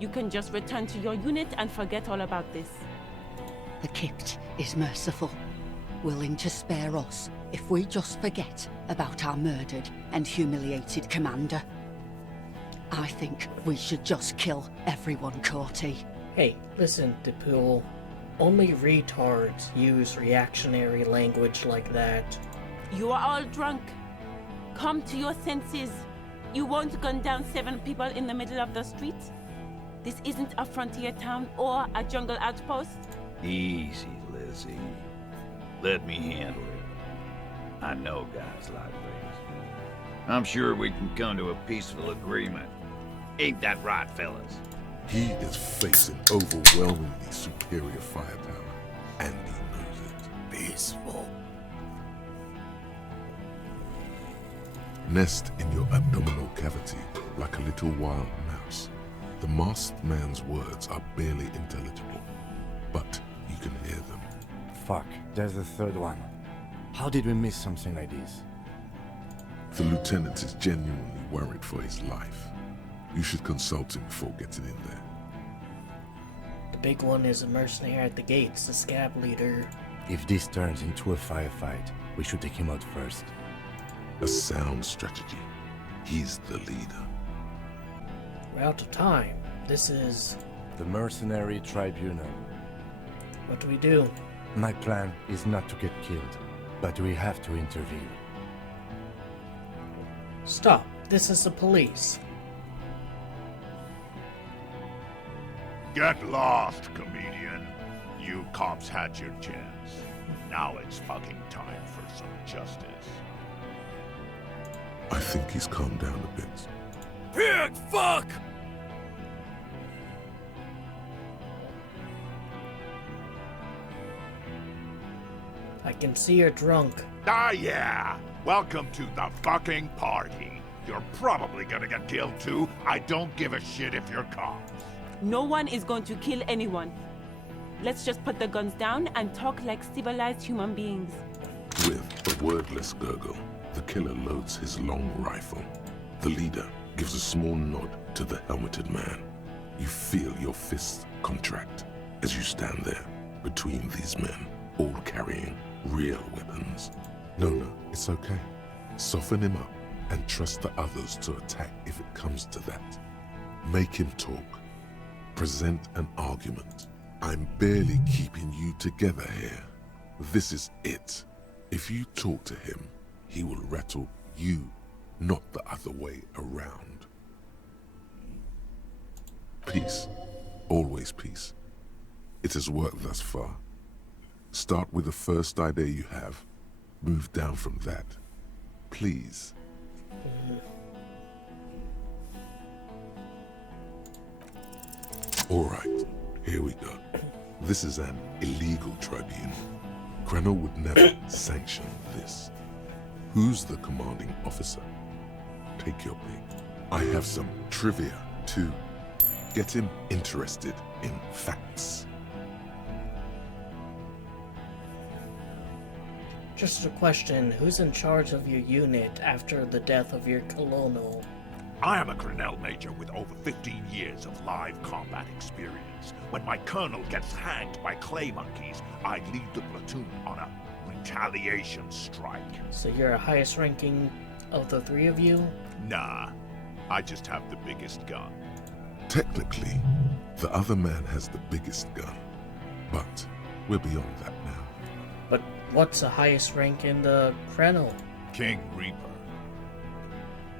You can just return to your unit and forget all about this. The Kipt is merciful, willing to spare us if we just forget about our murdered and humiliated commander. I think we should just kill everyone, Corty. Hey, listen, Depool. Only retards use reactionary language like that. You are all drunk. Come to your senses. You won't gun down 7 people in the middle of the street. This isn't a frontier town or a jungle outpost. Easy, Lizzie. Let me handle it. I know guys like this. I'm sure we can come to a peaceful agreement. Ain't that right, fellas? He is facing overwhelmingly superior firepower, and he knows it. Peaceful. Nest in your abdominal cavity like a little wild mouse. The masked man's words are barely intelligible, but you can hear them. Fuck, there's the third one. How did we miss something like this? The lieutenant is genuinely worried for his life. You should consult him before getting in there. The big one is a mercenary at the gates, the scab leader. If this turns into a firefight, we should take him out first. A sound strategy. He's the leader. We're out of time. This is... the Mercenary Tribunal. What do we do? My plan is not to get killed, but we have to intervene. Stop. This is the police. Get lost, comedian. You cops had your chance. Now it's fucking time for some justice. I think he's calmed down a bit. Pig fuck! I can see you're drunk. Ah, yeah. Welcome to the fucking party. You're probably gonna get killed too. I don't give a shit if you're cops. No one is going to kill anyone. Let's just put the guns down and talk like civilized human beings. With a wordless gurgle, the killer loads his long rifle. The leader gives a small nod to the helmeted man. You feel your fists contract as you stand there between these men, all carrying real weapons. No, it's okay. Soften him up and trust the others to attack if it comes to that. Make him talk. Present an argument. I'm barely keeping you together here. This is it. If you talk to him, he will rattle you, not the other way around. Peace. Always peace. It has worked thus far. Start with the first idea you have. Move down from that. Please. Alright, here we go. This is an illegal tribunal. Krenner would never sanction this. Who's the commanding officer? Take your pick. I have some trivia, too. Get him interested in facts. Just a question, who's in charge of your unit after the death of your colonel? I am a Grinnell Major with over 15 years of live combat experience. When my colonel gets hanged by clay monkeys, I lead the platoon on a retaliation strike. So you're the highest ranking of the three of you? Nah, I just have the biggest gun. Technically, the other man has the biggest gun, but we're beyond that now. But what's the highest rank in the Krenel? King Reaper.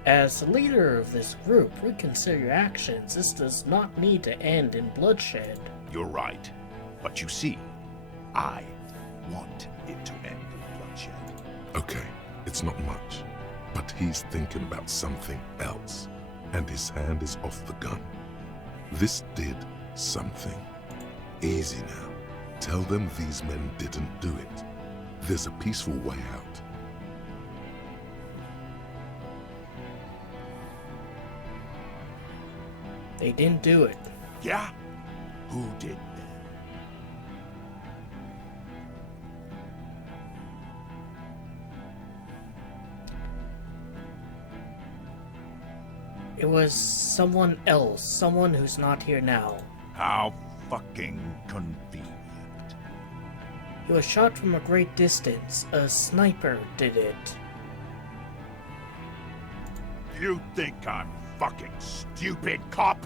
As the leader of this group, reconsider your actions. This does not need to end in bloodshed. You're right. But you see, I want it to end in bloodshed. Okay, it's not much, but he's thinking about something else, and his hand is off the gun. This did something. Easy now. Tell them these men didn't do it. There's a peaceful way out. They didn't do it. Yeah? Who did then? It was someone else, someone who's not here now. How fucking convenient. He was shot from a great distance. A sniper did it. You think I'm fucking stupid, cop?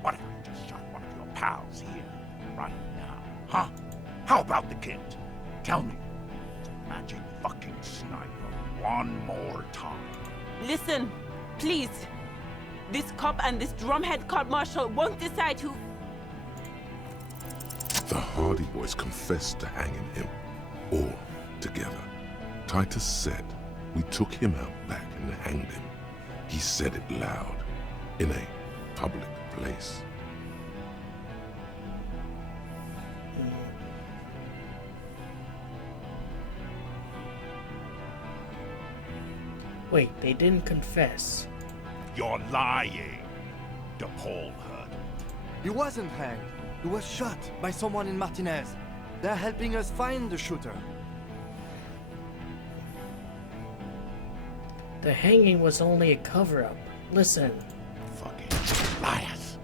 What if I just shot one of your pals here, right now, huh? How about the kid? Tell me, it's a magic fucking sniper one more time. Listen, please. This cop and this drumhead cop marshal won't decide who... The Hardie Boys confessed to hanging him, all together. Titus said, we took him out back and hanged him. He said it loud, in a public place. Wait, they didn't confess. You're lying, DePaul Hud. He wasn't hanged. He was shot by someone in Martinez. They're helping us find the shooter. The hanging was only a cover-up. Listen. Fucking liars.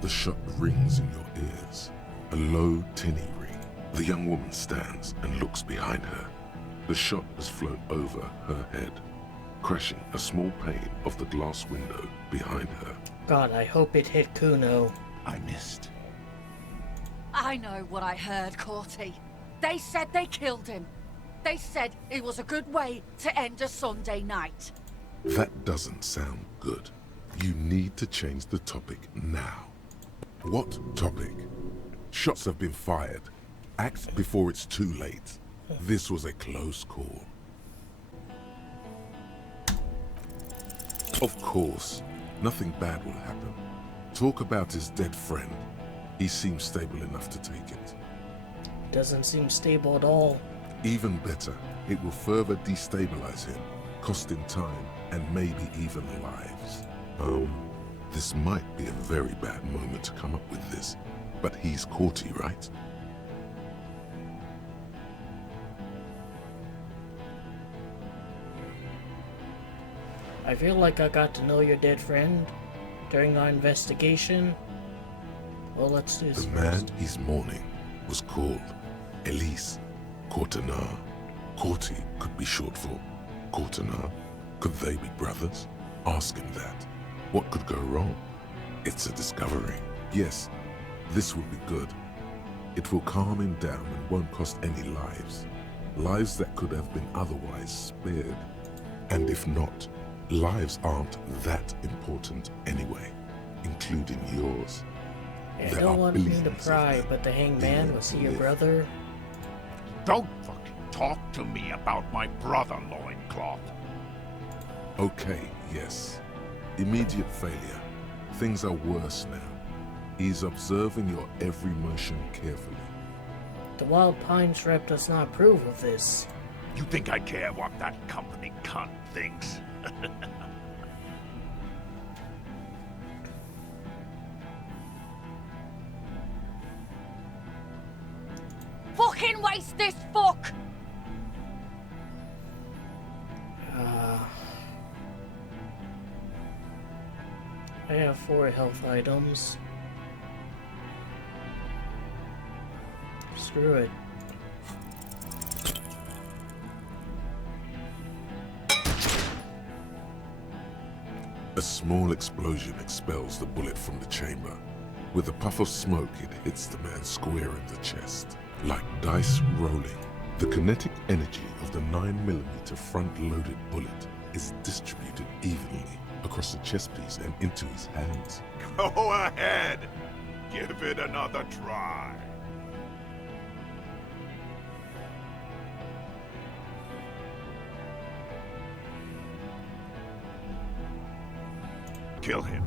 The shot rings in your ears. A low, tinny ring. The young woman stands and looks behind her. The shot has flown over her head, crashing a small pane of the glass window behind her. God, I hope it hit Kuno. I missed. I know what I heard, Corty. They said they killed him. They said it was a good way to end a Sunday night. That doesn't sound good. You need to change the topic now. What topic? Shots have been fired. Act before it's too late. This was a close call. Of course, nothing bad will happen. Talk about his dead friend. He seems stable enough to take it. Doesn't seem stable at all. Even better, it will further destabilize him, cost him time, and maybe even lives. This might be a very bad moment to come up with this, but he's Corty, right? I feel like I got to know your dead friend during our investigation. Well, let's do this The first. man he's mourning was called Elise Courtenay. Corty could be short for Courtenay. Could they be brothers? Ask him that. What could go wrong? It's a discovery. Yes, this would be good. It will calm him down and won't cost any lives. Lives that could have been otherwise spared. And if not, lives aren't that important anyway, including yours. I There don't are want me to billions of pry, them. but the hangman, was he your live. brother? Don't fucking talk to me about my brother, Loincloth. Okay, yes. Immediate failure. Things are worse now. He's observing your every motion carefully. The Wild Pines rep does not approve of this. You think I care what that company cunt thinks? Fucking waste this fuck! I have 4 health items. Screw it. A small explosion expels the bullet from the chamber. With a puff of smoke, it hits the man square in the chest. Like dice rolling, the kinetic energy of the 9mm front-loaded bullet is distributed evenly across the chest piece and into his hands. Go ahead! Give it another try. Kill him.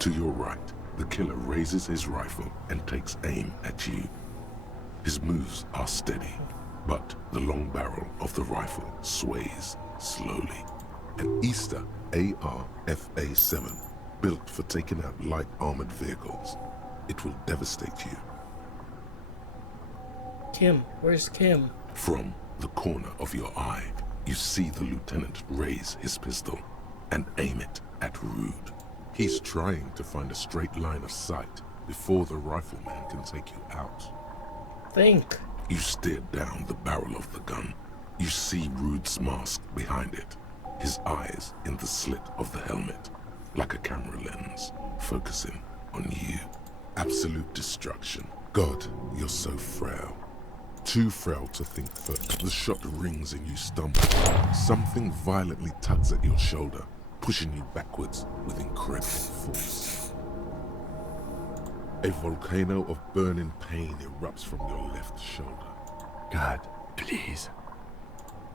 To your right, the killer raises his rifle and takes aim at you. His moves are steady, but the long barrel of the rifle sways slowly. An Easter AR-FA-7, built for taking out light armored vehicles. It will devastate you. Kim, where's Kim? From the corner of your eye, you see the lieutenant raise his pistol and aim it at Rude. He's trying to find a straight line of sight before the rifleman can take you out. Think. You stare down the barrel of the gun. You see Rude's mask behind it, his eyes in the slit of the helmet, like a camera lens, focusing on you. Absolute destruction. God, you're so frail. Too frail to think first. The shot rings and you stumble. Something violently tugs at your shoulder, pushing you backwards with incredible force. A volcano of burning pain erupts from your left shoulder. God, please.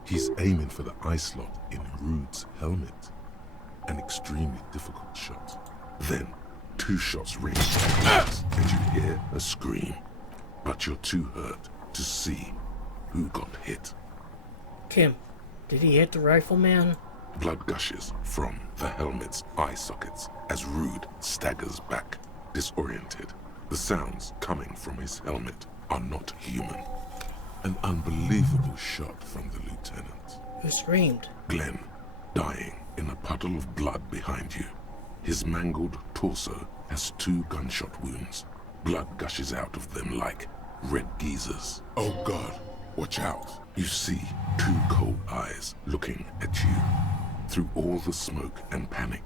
He's aiming for the eye slot in Rude's helmet. An extremely difficult shot. Then, 2 shots ring, and you hear a scream. But you're too hurt to see who got hit. Kim, did he hit the rifleman? Blood gushes from the helmet's eye sockets as Rude staggers back, disoriented. The sounds coming from his helmet are not human. An unbelievable shot from the lieutenant. Who screamed? Glenn, dying in a puddle of blood behind you. His mangled torso has 2 gunshot wounds. Blood gushes out of them like red geysers. Oh God, watch out. You see 2 cold eyes looking at you through all the smoke and panic,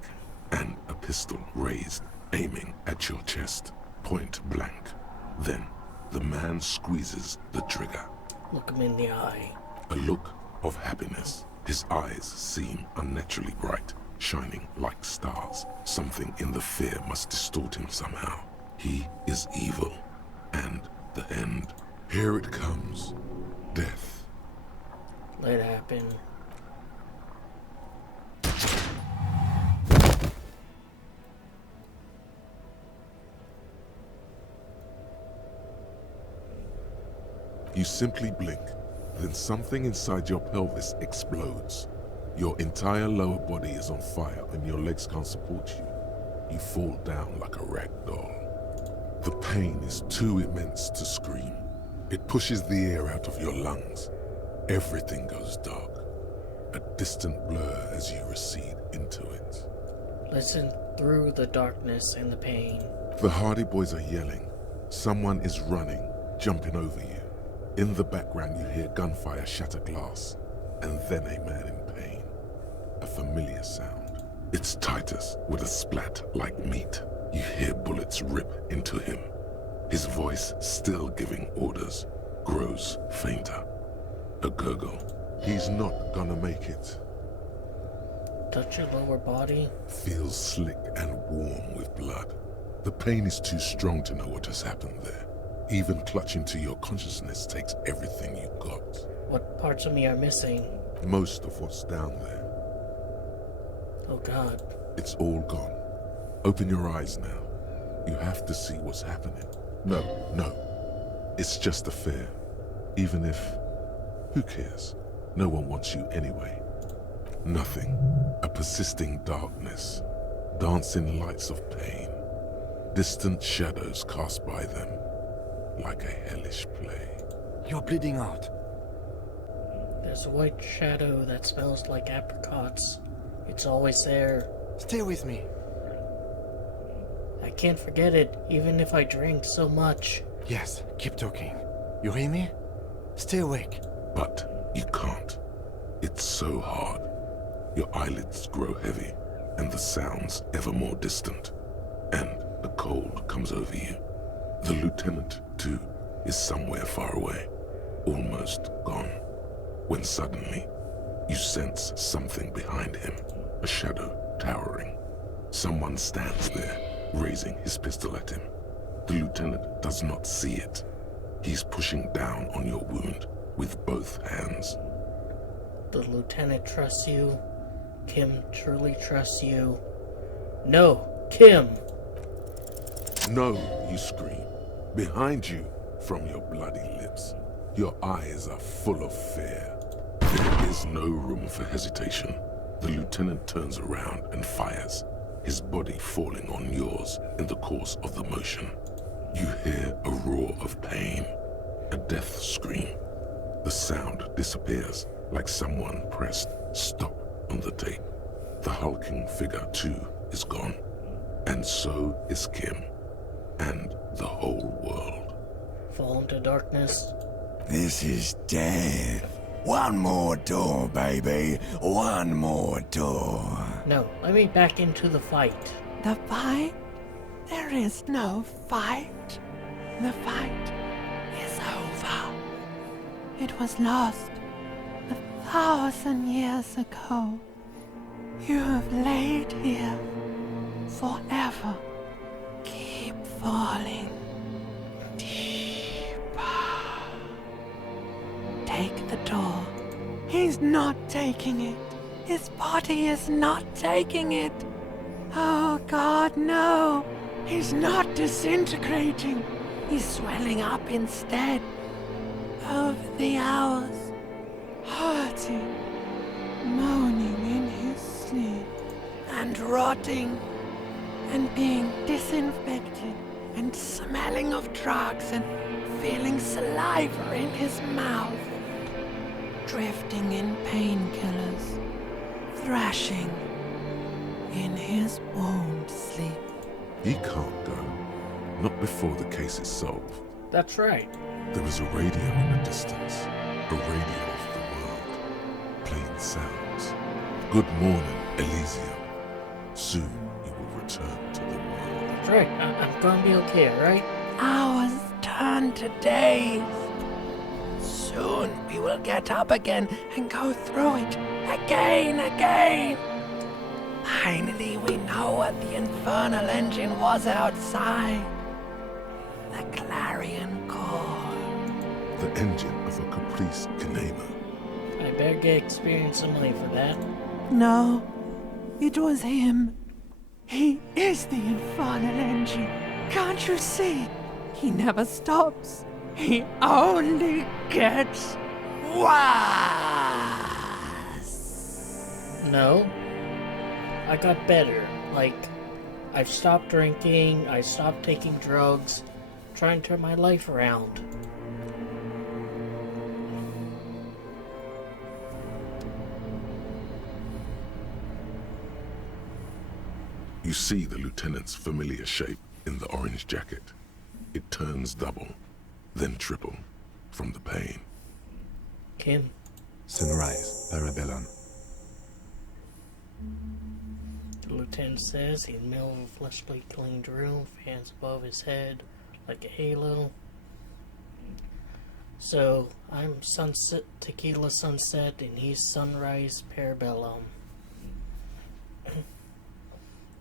and a pistol raised, aiming at your chest, point blank. Then the man squeezes the trigger. Look him in the eye. A look of happiness. His eyes seem unnaturally bright, shining like stars. Something in the fear must distort him somehow. He is evil, and the end. Here it comes. Death. Let it happen. You simply blink, then something inside your pelvis explodes. Your entire lower body is on fire and your legs can't support you. You fall down like a rag doll. The pain is too immense to scream. It pushes the air out of your lungs. Everything goes dark. A distant blur as you recede into it. Listen through the darkness and the pain. The Hardie Boys are yelling. Someone is running, jumping over you. In the background you hear gunfire shatter glass, and then a man in pain. a familiar sound. Its tightest with a splat like meat. You hear bullets rip into him. His voice, still giving orders, grows fainter. A gurgle. He's not gonna make it. Touch your lower body. Feels slick and warm with blood. The pain is too strong to know what has happened there. Even clutching to your consciousness takes everything you've got. What parts of me are missing? Most of what's down there. Oh God. It's all gone. Open your eyes now. You have to see what's happening. No. It's just a fear. Even if... who cares? No one wants you anyway. Nothing. A persisting darkness. Dancing lights of pain. Distant shadows cast by them. Like a hellish play. You're bleeding out. There's a white shadow that smells like apricots. It's always there. Stay with me. I can't forget it, even if I drink so much. Yes, keep talking. You hear me? Stay awake. But you can't. It's so hard. Your eyelids grow heavy, and the sounds ever more distant. And the cold comes over you. The lieutenant, too, is somewhere far away, almost gone. When suddenly, you sense something behind him, a shadow towering. Someone stands there, raising his pistol at him. The lieutenant does not see it. He's pushing down on your wound with both hands. The lieutenant trusts you. Kim truly trusts you. No, Kim! No, you scream. Behind you, from your bloody lips. Your eyes are full of fear. There is no room for hesitation. The lieutenant turns around and fires, his body falling on yours in the course of the motion. You hear a roar of pain, a death scream. The sound disappears like someone pressed stop on the tape. The hulking figure, too, is gone. And so is Kim. And the whole world. Fall into darkness. This is death. One more door, baby. One more door. No, let me back into the fight. The fight? There is no fight. The fight is over. It was lost 1,000 years ago. You have laid here forever. Keep falling deeper. Take the door. He's not taking it. His body is not taking it. Oh God, no. He's not disintegrating. He's swelling up instead. Over the hours, hurting, moaning in his sleep, and rotting, and being disinfected, and smelling of drugs, and feeling saliva in his mouth, drifting in painkillers, thrashing in his wound sleep. He can't go. Not before the case is solved. That's right. There is a radio in the distance. A radio of the world. Playing sounds. Good morning, Elysium. Soon you will return to the world. That's right. I'm gonna be okay, right? Hours turn to days. Soon we will get up again and go through it again. Finally, we know what the infernal engine was outside. The clarion call. The engine of a Caprice Canema. I better get experience some money for that. No, it was him. He is the infernal engine. Can't you see? He never stops. He only gets worse. No. I got better. Like, I've stopped drinking, I stopped taking drugs, trying to turn my life around. You see the lieutenant's familiar shape in the orange jacket. It turns double, then triple, from the pain. Kim. Sunrise, Parabellum. 10 says he's in the middle of a fleshly cleaned room, hands above his head like a halo. So, I'm sunset, tequila sunset, and he's sunrise parabellum.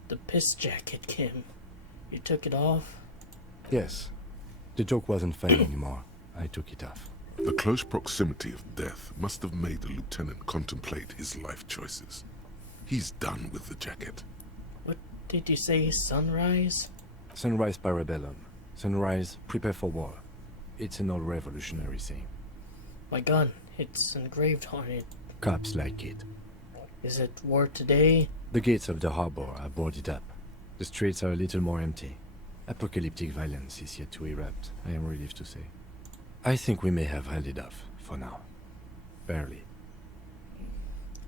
The piss jacket, Kim. You took it off? Yes. The joke wasn't funny anymore. I took it off. The close proximity of death must have made the lieutenant contemplate his life choices. He's done with the jacket. What did you say, sunrise? Sunrise parabellum. Sunrise, prepare for war. It's an old revolutionary saying. My gun. It's engraved on it. Cops like it. Is it war today? The gates of the harbor are boarded up. The streets are a little more empty. Apocalyptic violence is yet to erupt, I am relieved to say. I think we may have held it off, for now. Barely.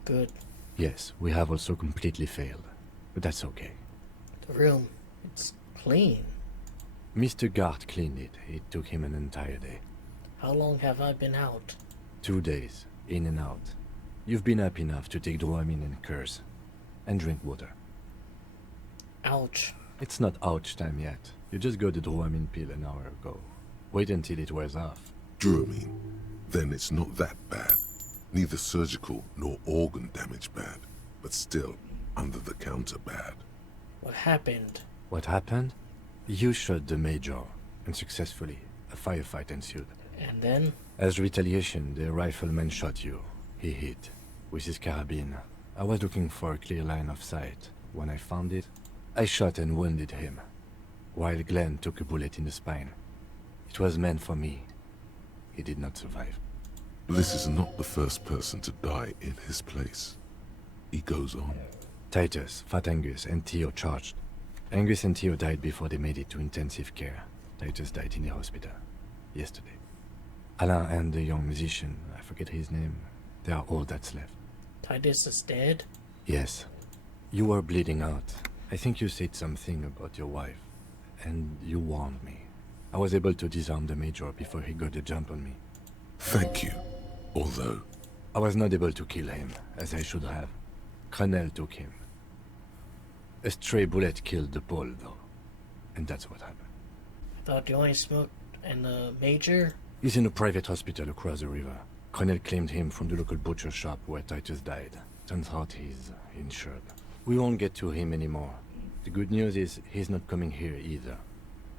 Good. Yes, we have also completely failed. But that's okay. The room, it's clean. Mr. Gart cleaned it. It took him an entire day. How long have I been out? 2 days, in and out. You've been up enough to take Dramamine and curse. And drink water. Ouch. It's not ouch time yet. You just got the Dramamine pill an hour ago. Wait until it wears off. Dramamine? Then it's not that bad. Neither surgical nor organ damage bad, but still under the counter bad. What happened? What happened? You shot the major, and successfully. A firefight ensued. And then? As retaliation, the rifleman shot you. He hit. With his carabine. I was looking for a clear line of sight. When I found it, I shot and wounded him, while Glenn took a bullet in the spine. It was meant for me. He did not survive. This is not the first person to die in his place. He goes on. Titus, Fat Angus, and Theo charged. Angus and Theo died before they made it to intensive care. Titus died in the hospital. Yesterday. Alain and the young musician, I forget his name, they are all that's left. Titus is dead? Yes. You were bleeding out. I think you said something about your wife. And you warned me. I was able to disarm the major before he got the jump on me. Thank you. Although... I was not able to kill him, as I should have. Crenel took him. A stray bullet killed the Pole, though. And that's what happened. I thought you only smoked and the major? He's in a private hospital across the river. Crenel claimed him from the local butcher shop where Titus died. Turns out he's insured. We won't get to him anymore. The good news is he's not coming here either.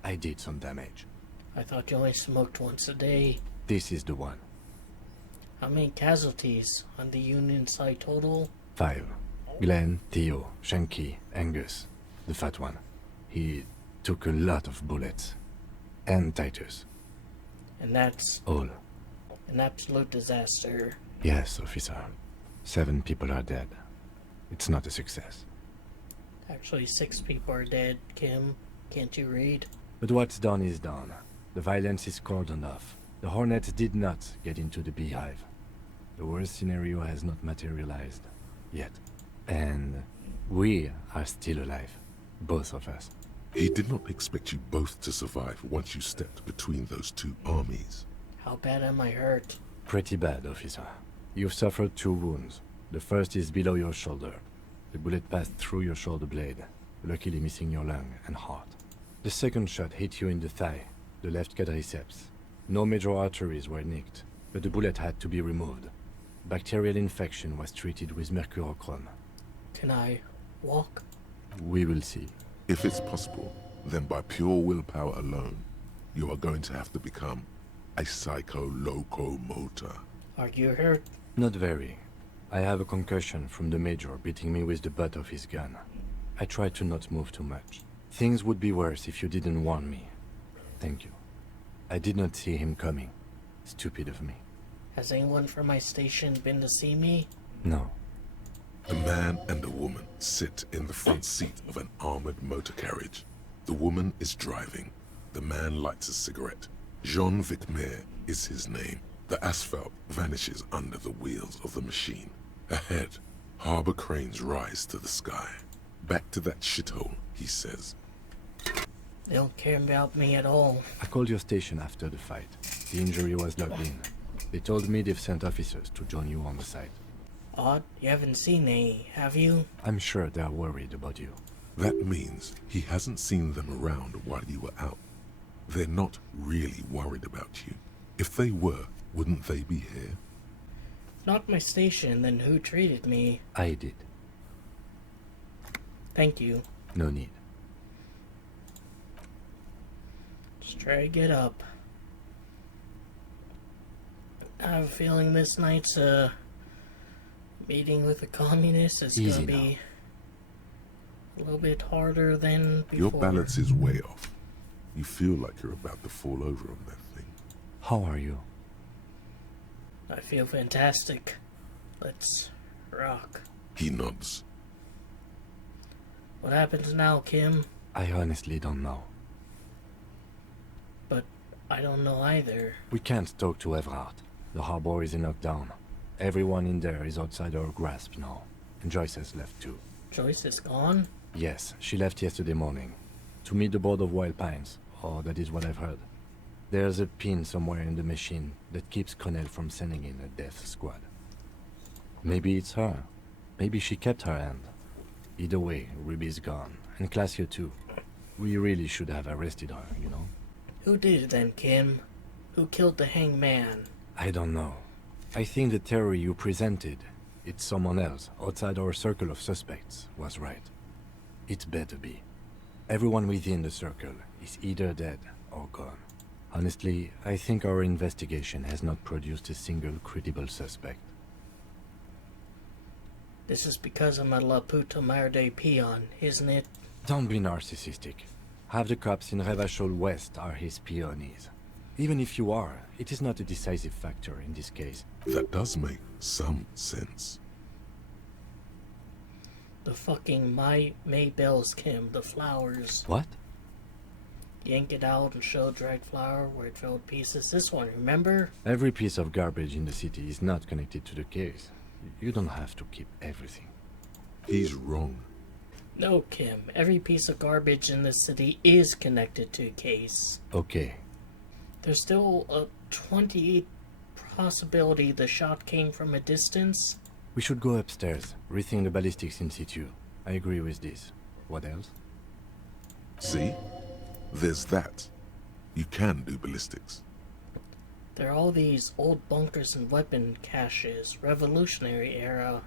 I did some damage. I thought you only smoked once a day. This is the one. How many casualties on the Union side total? 5. Glenn, Theo, Shanky, Angus. The fat one. He took a lot of bullets. And Titus. And that's... all. An absolute disaster. Yes, officer. 7 people are dead. It's not a success. Actually, 6 people are dead, Kim. Can't you read? But what's done is done. The violence is cordoned off. The Hornets did not get into the beehive. The worst scenario has not materialized. Yet. And we are still alive. Both of us. He did not expect you both to survive once you stepped between those 2 armies. How bad am I hurt? Pretty bad, officer. You've suffered 2 wounds. The first is below your shoulder. The bullet passed through your shoulder blade, luckily missing your lung and heart. The second shot hit you in the thigh, the left quadriceps. No major arteries were nicked, but the bullet had to be removed. Bacterial infection was treated with mercurochrome. Can I walk? We will see. If it's possible, then by pure willpower alone, you are going to have to become a psycho-locomotor. Are you hurt? Not very. I have a concussion from the major beating me with the butt of his gun. I tried to not move too much. Things would be worse if you didn't warn me. Thank you. I did not see him coming. Stupid of me. Has anyone from my station been to see me? No. The man and the woman sit in the front seat of an armored motor carriage. The woman is driving. The man lights a cigarette. Jean Vicmer is his name. The asphalt vanishes under the wheels of the machine. Ahead, harbor cranes rise to the sky. Back to that shithole, he says. They don't care about me at all. I called your station after the fight. The injury was logged in. They told me they've sent officers to join you on the site. Odd, you haven't seen any, have you? I'm sure they're worried about you. That means he hasn't seen them around while you were out. They're not really worried about you. If they were, wouldn't they be here? Not my station, then who treated me? I did. Thank you. No need. Just try to get up. I have a feeling this night's meeting with the communists is Easy gonna be a little bit harder than before. Your balance is way off. You feel like you're about to fall over on that thing. How are you? I feel fantastic. Let's rock. He nods. What happens now, Kim? I honestly don't know. But I don't know either. We can't talk to Everard. The harbor is in lockdown. Everyone in there is outside our grasp now. And Joyce has left too. Joyce is gone? Yes, she left yesterday morning. To meet the board of Wild Pines. Oh, that is what I've heard. There's a pin somewhere in the machine that keeps Connell from sending in a death squad. Maybe it's her. Maybe she kept her hand. Either way, Ruby's gone. And Classio too. We really should have arrested her, you know? Who did it then, Kim? Who killed the hangman? I don't know. I think the theory you presented, it's someone else, outside our circle of suspects, was right. It better be. Everyone within the circle is either dead or gone. Honestly, I think our investigation has not produced a single credible suspect. This is because I'm a La Puta Merde peon, isn't it? Don't be narcissistic. Half the cops in Revachol West are his peonies. Even if you are, it is not a decisive factor in this case. That does make some sense. The fucking Maybells, Kim, the flowers. What? Yank it out and show dried flower where it fell to pieces. This one, remember? Every piece of garbage in the city is not connected to the case. You don't have to keep everything. He's wrong. No, Kim. Every piece of garbage in this city is connected to a case. Okay. There's still a 28% possibility the shot came from a distance. We should go upstairs, rethink the ballistics in situ. I agree with this. What else? See? There's that. You can do ballistics. There are all these old bunkers and weapon caches, Revolutionary era.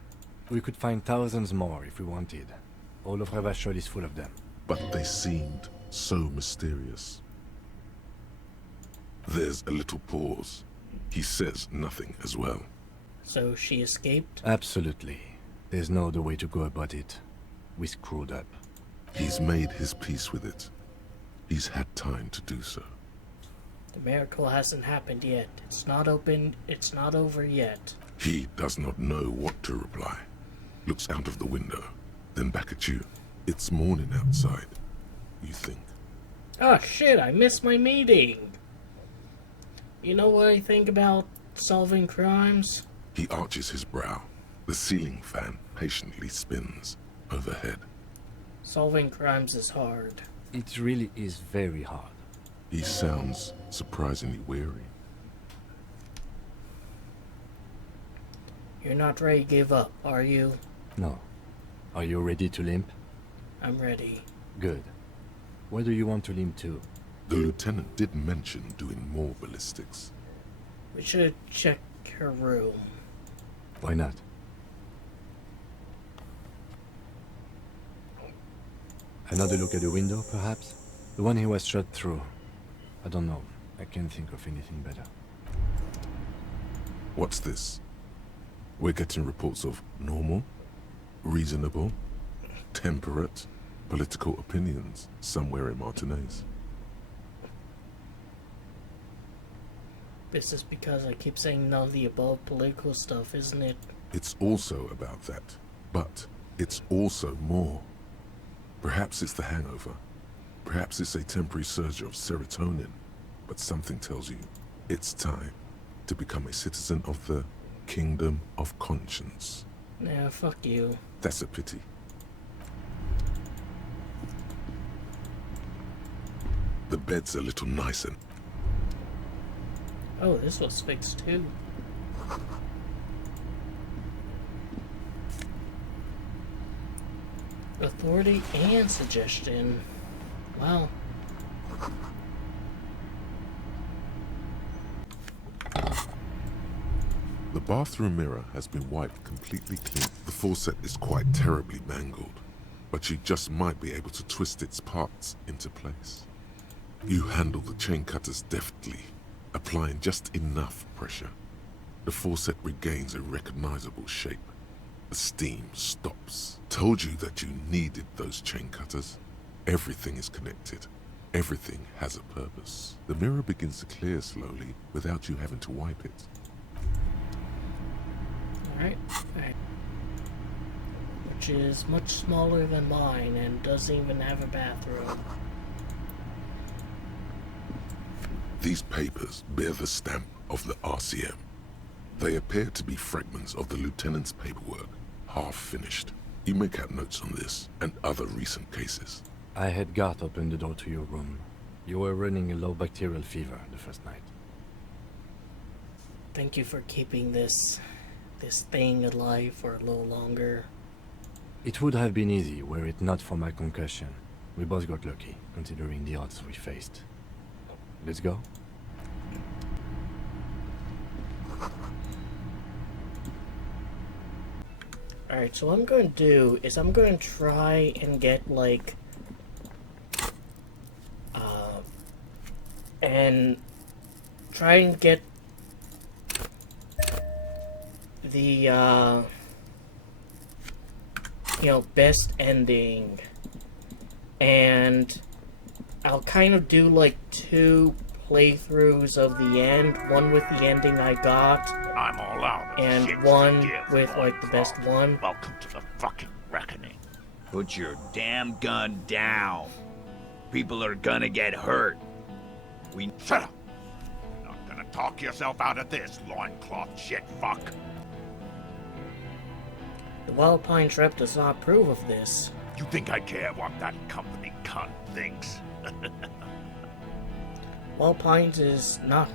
We could find thousands more if we wanted. All of Revachol is full of them. But they seemed so mysterious. There's a little pause. He says nothing as well. So she escaped? Absolutely. There's no other way to go about it. We screwed up. He's made his peace with it. He's had time to do so. The miracle hasn't happened yet. It's not open. It's not over yet. He does not know what to reply. Looks out of the window, then back at you. It's morning outside, you think. Oh shit, I missed my meeting. You know what I think about solving crimes? He arches his brow. The ceiling fan patiently spins overhead. Solving crimes is hard. It really is very hard. He sounds surprisingly weary. You're not ready to give up, are you? No. Are you ready to limp? I'm ready. Good. Where do you want to limp to? The lieutenant did mention doing more ballistics. We should check her room. Why not? Another look at the window, perhaps? The one he was shot through. I don't know. I can't think of anything better. What's this? We're getting reports of normal, reasonable, temperate, political opinions somewhere in Martinez. This is because I keep saying none of the above political stuff, isn't it? It's also about that, but it's also more. Perhaps it's the hangover. Perhaps it's a temporary surge of serotonin. But something tells you it's time to become a citizen of the Kingdom of Conscience. Nah, fuck you. That's a pity. The bed's a little nicer. Oh, this was fixed too. Authority and suggestion. Wow. The bathroom mirror has been wiped completely clean. The faucet is quite terribly mangled, but you just might be able to twist its parts into place. You handle the chain cutters deftly, applying just enough pressure. The faucet regains a recognizable shape. The steam stops. Told you that you needed those chain cutters. Everything is connected. Everything has a purpose. The mirror begins to clear slowly without you having to wipe it. Alright. Which is much smaller than mine and doesn't even have a bathroom. These papers bear the stamp of the RCM. They appear to be fragments of the lieutenant's paperwork, half finished. You make out notes on this and other recent cases. I had Garth open the door to your room. You were running a low bacterial fever the first night. Thank you for keeping this thing alive for a little longer. It would have been easy were it not for my concussion. We both got lucky, considering the odds we faced. Let's go. Alright, so what I'm going to do is I'm going to try and get, like, and try and get the, you know, best ending, and I'll kind of do, like, 2 playthroughs of the end, one with the ending I got, I'm all out of and shit one to give, with, like, the best one. Welcome to the fucking reckoning. Put your damn gun down. People are gonna get hurt. Shut up! You're not gonna talk yourself out of this, loincloth shit fuck. The Wild Pines rep does not approve of this. You think I care what that company cunt thinks? Wild Pines is not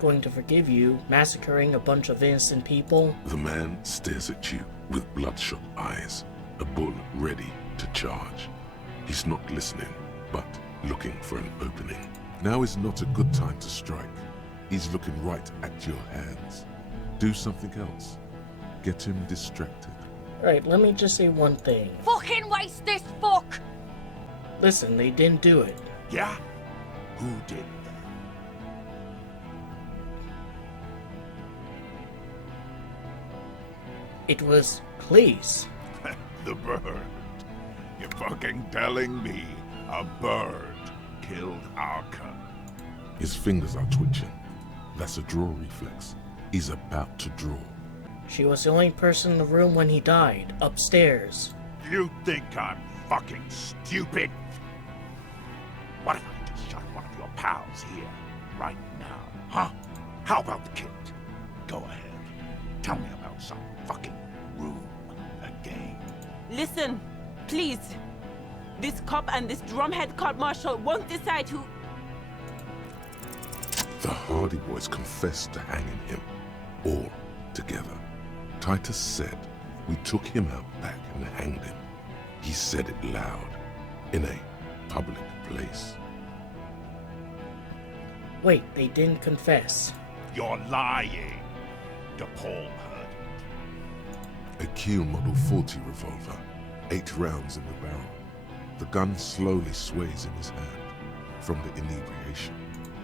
going to forgive you massacring a bunch of innocent people. The man stares at you with bloodshot eyes, a bull ready to charge. He's not listening, but looking for an opening. Now is not a good time to strike. He's looking right at your hands. Do something else. Get him distracted. Right, let me just say one thing. Fucking waste this fuck! Listen, they didn't do it. Yeah? Who did It was Cleese. The bird. You're fucking telling me a bird killed our cunt? His fingers are twitching. That's a draw reflex. He's about to draw. She was the only person in the room when he died, upstairs. You think I'm fucking stupid? What if I just shot one of your pals here, right now, huh? How about the kid? Go ahead. Tell me about some fucking room again. Listen, please. This cop and this drumhead court-martial won't decide who... The Hardie Boys confessed to hanging him, all together. Titus said, we took him out back and hanged him. He said it loud, in a public place. Wait, they didn't confess. You're lying. DePaul heard A Kiel Model 40 revolver, 8 rounds in the barrel. The gun slowly sways in his hand from the inebriation.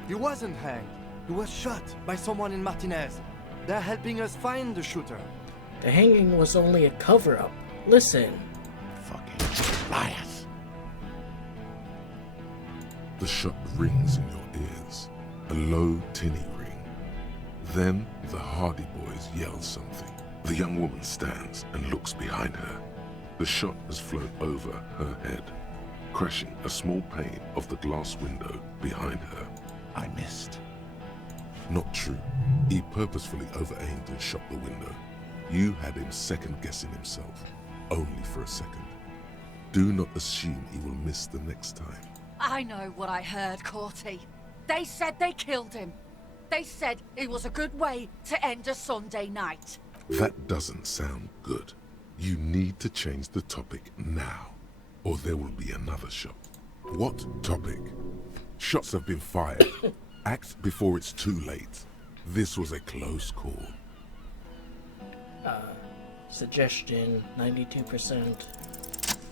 He wasn't hanged. He was shot by someone in Martinez. They're helping us find the shooter. The hanging was only a cover-up. Listen. Fucking liars. The shot rings in your ears, a low, tinny ring. Then the Hardie Boys yell something. The young woman stands and looks behind her. The shot has flown over her head, crashing a small pane of the glass window behind her. I missed. Not true. He purposefully over-aimed and shot the window. You had him second-guessing himself, only for a second. Do not assume he will miss the next time. I know what I heard, Corty. They said they killed him. They said it was a good way to end a Sunday night. That doesn't sound good. You need to change the topic now. or there will be another shot. What topic? Shots have been fired. Act before it's too late. This was a close call. Suggestion, 92%.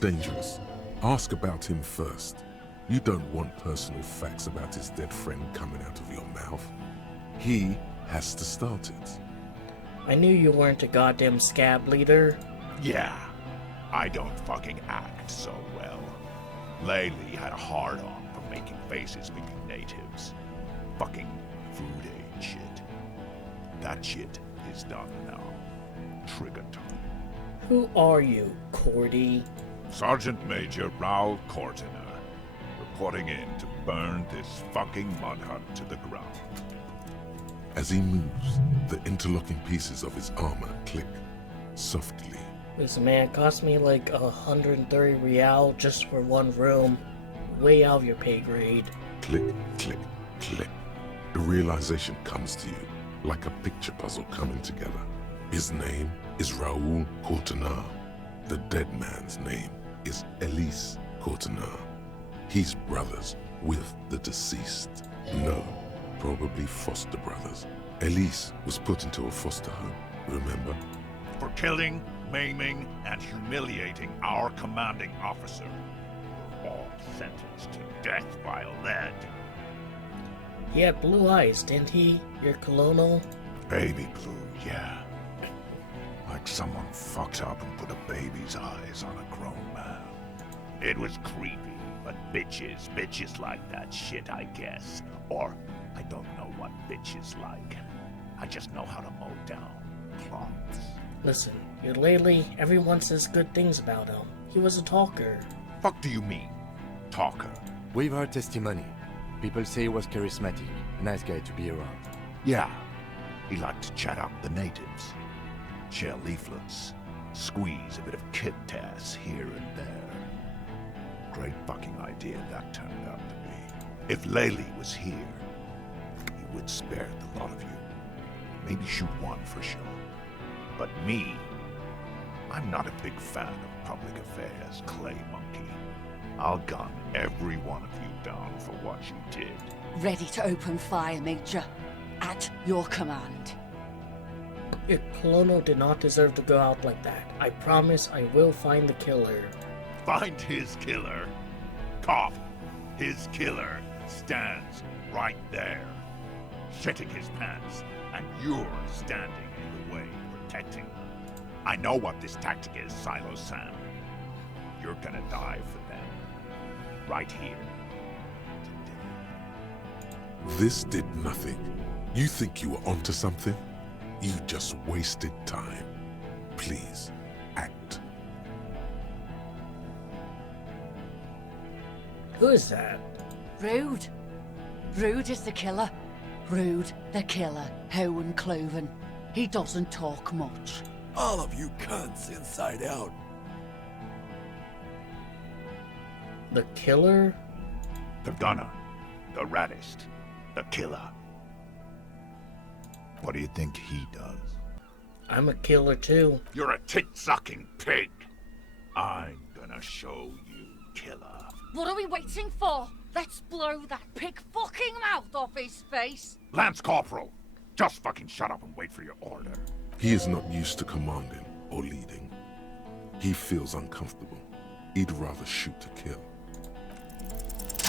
Dangerous. Ask about him first. You don't want personal facts about his dead friend coming out of your mouth. He has to start it. I knew you weren't a goddamn scab leader. Yeah, I don't fucking act so well. Laylee had a hard-on for making faces with you natives. Fucking food aid shit. That shit is done now. Trigger time. Who are you, Cordy? Sergeant Major Raoul Cortiner, reporting in to burn this fucking mud hut to the ground. As he moves, the interlocking pieces of his armor click softly. This man cost me like 130 real just for one room. Way out of your pay grade. Click, click, click. The realization comes to you like a picture puzzle coming together. His name is Raoul Cortiner. The dead man's name is Elise Cortiner. He's brothers with the deceased. No, probably foster brothers. Elise was put into a foster home, remember? For killing, maiming, and humiliating our commanding officer. We're all sentenced to death by lead. He had blue eyes, didn't he? Your colonel? Baby blue, yeah. Like someone fucked up and put a baby's eyes on a grown man. It was creepy, but bitches like that shit, I guess. Or, I don't know what bitches like. I just know how to mow down clots. Listen, lately, everyone says good things about him. He was a talker. Fuck do you mean, talker? We've heard testimony. People say he was charismatic, a nice guy to be around. Yeah, he liked to chat up the natives. Share leaflets, squeeze a bit of kid tass here and there. Great fucking idea that turned out to be. If Laylee was here, he would spare the lot of you. Maybe shoot one for show. But me, I'm not a big fan of public affairs, clay monkey. I'll gun every one of you down for what you did. Ready to open fire, Major. At your command. Your colonel did not deserve to go out like that. I promise I will find the killer. Find his killer. Cop, his killer stands right there. Shitting his pants, and you're standing in the way, protecting them. I know what this tactic is, Silo Sam. You're gonna die for them. Right here. This did nothing. You think you were onto something? You just wasted time. Please, act. Who is that? Rude. Rude is the killer. Rude, the killer. Owen Cloven. He doesn't talk much. All of you cunts inside out. The killer? The gunner. The raddest. The killer. What do you think he does? I'm a killer too. You're a tit-sucking pig. I'm gonna show you, killer. What are we waiting for? Let's blow that pig fucking mouth off his face. Lance Corporal, just fucking shut up and wait for your order. He is not used to commanding or leading. He feels uncomfortable. He'd rather shoot to kill.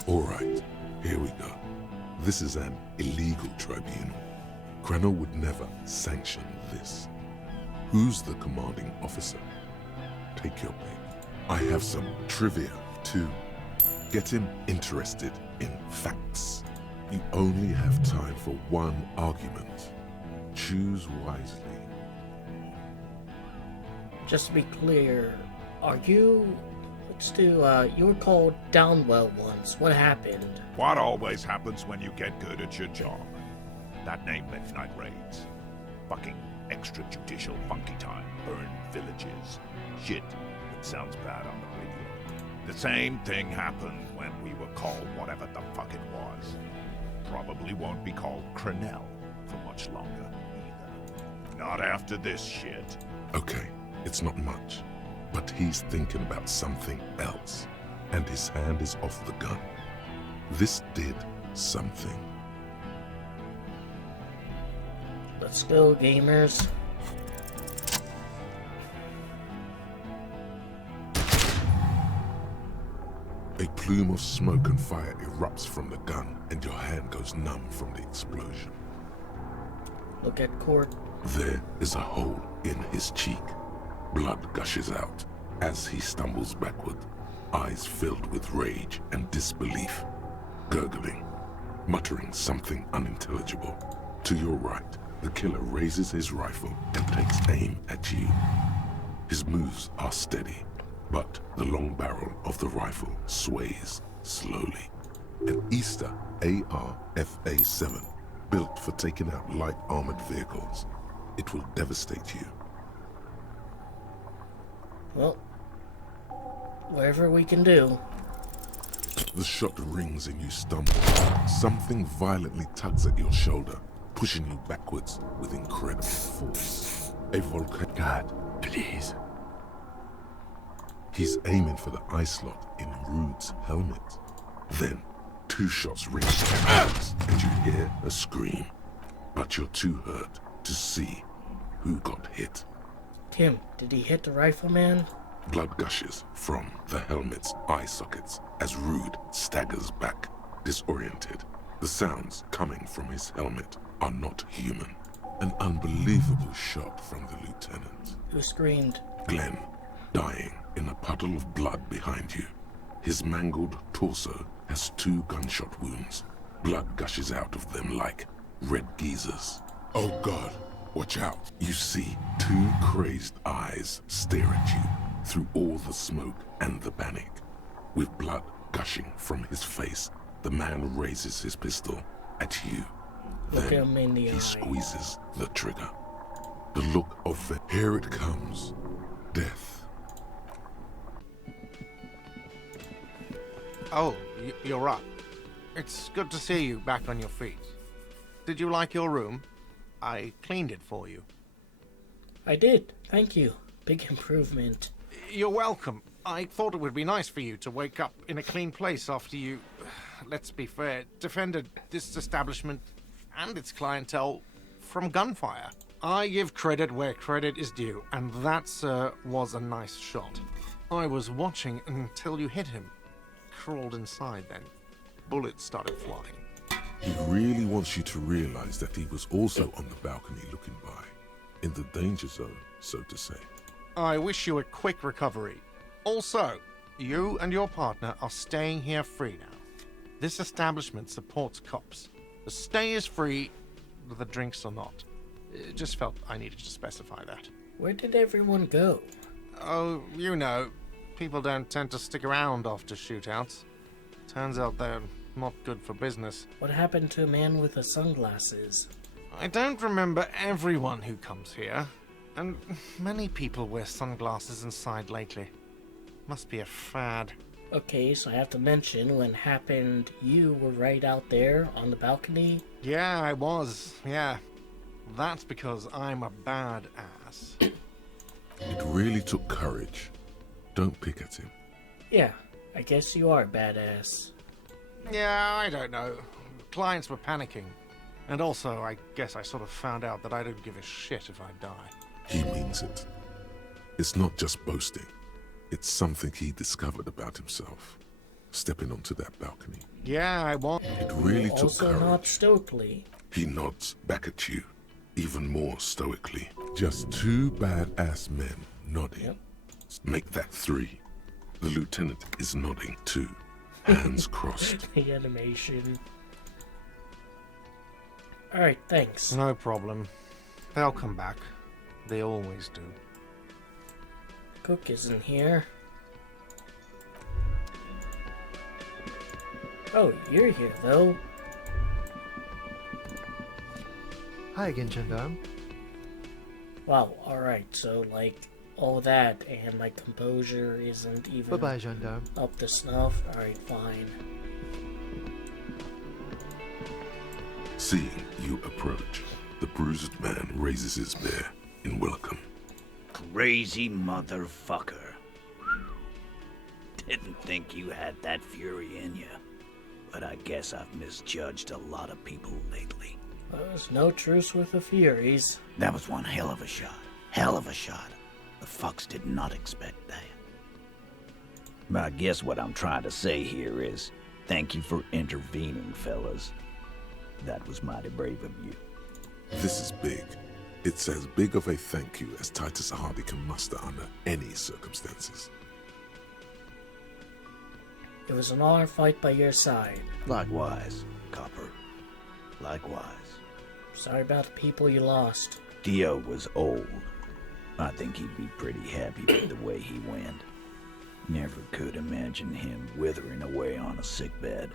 All right, here we go. This is an illegal tribunal. Krenner would never sanction this. Who's the commanding officer? Take your pick. I have some trivia, too. Get him interested in facts. You only have time for one argument. Choose wisely. Just to be clear, are you... you were called Downwell once. What happened? What always happens when you get good at your job? That name midnight raids. Fucking extrajudicial funky time. Burn villages. Shit that sounds bad on the radio. The same thing happened when we were called whatever the fuck it was. Probably won't be called Crenell for much longer, either. Not after this shit. Okay, it's not much, but he's thinking about something else. and his hand is off the gun. This did something. Let's go, gamers. A plume of smoke and fire erupts from the gun, and your hand goes numb from the explosion. Look at Court. There is a hole in his cheek. Blood gushes out as he stumbles backward, eyes filled with rage and disbelief, gurgling, muttering something unintelligible. To your right, the killer raises his rifle and takes aim at you. His moves are steady, but the long barrel of the rifle sways slowly. An Easter AR-FA-7, built for taking out light armored vehicles. It will devastate you. Well, whatever we can do. The shot rings and you stumble. Something violently tugs at your shoulder, pushing you backwards with incredible force. A volcano. God, please. He's aiming for the eye slot in Rude's helmet. Then, 2 shots ring out, and you hear a scream. But you're too hurt to see who got hit. Tim, did he hit the rifleman? Blood gushes from the helmet's eye sockets as Rude staggers back, disoriented. The sounds coming from his helmet are not human. An unbelievable shot from the lieutenant. Who screamed? Glenn, dying in a puddle of blood behind you. His mangled torso has 2 gunshot wounds. Blood gushes out of them like red geysers. Oh God, watch out. You see 2 crazed eyes stare at you through all the smoke and the panic. With blood gushing from his face, the man raises his pistol at you. Look Then him in the he eye. squeezes the trigger. The look of the... Here it comes. Death. Oh, you're up. It's good to see you back on your feet. Did you like your room? I cleaned it for you. I did, thank you. Big improvement. You're welcome. I thought it would be nice for you to wake up in a clean place after you, let's be fair, defended this establishment and its clientele from gunfire. I give credit where credit is due, and that, sir, was a nice shot. I was watching until you hit him. Crawled inside then. Bullets started flying. He really wants you to realize that he was also on the balcony looking by, in the danger zone, so to say. I wish you a quick recovery. Also, you and your partner are staying here free now. This establishment supports cops. The stay is free, but the drinks are not. Just felt I needed to specify that. Where did everyone go? Oh, you know, people don't tend to stick around after shootouts. Turns out they're not good for business. What happened to a man with the sunglasses? I don't remember everyone who comes here, and many people wear sunglasses inside lately. Must be a fad. Okay, so I have to mention, when it happened, you were right out there on the balcony? Yeah, I was, yeah. That's because I'm a badass. It really took courage. Don't pick at him. Yeah, I guess you are badass. Yeah, I don't know. Clients were panicking. And also, I guess I sort of found out that I don't give a shit if I die. He means it. It's not just boasting. It's something he discovered about himself. Stepping onto that balcony. Yeah, I want. It really took Also courage. not stoically. He nods back at you, even more stoically. Just 2 badass men nodding. Yep. Make that 3. The lieutenant is nodding too, hands crossed. The animation. Alright, thanks. No problem. They'll come back. They always do. Cook isn't here. Oh, you're here though. Hi again, Gendarme. Wow, alright, so like all that and my composure isn't even Bye-bye, Gendarme. up to snuff. Alright, fine. Seeing you approach, the bruised man raises his spear in welcome. Crazy motherfucker. Didn't think you had that fury in you. But I guess I've misjudged a lot of people lately. There's no truce with the Furies. That was one hell of a shot. Hell of a shot. The fucks did not expect that. I guess what I'm trying to say here is, thank you for intervening, fellas. That was mighty brave of you. This is big. It's as big of a thank you as Titus Hardie can muster under any circumstances. It was an honor fight by your side. Likewise, Copper. Likewise. Sorry about the people you lost. Dio was old. I think he'd be pretty happy with the way he went. Never could imagine him withering away on a sickbed.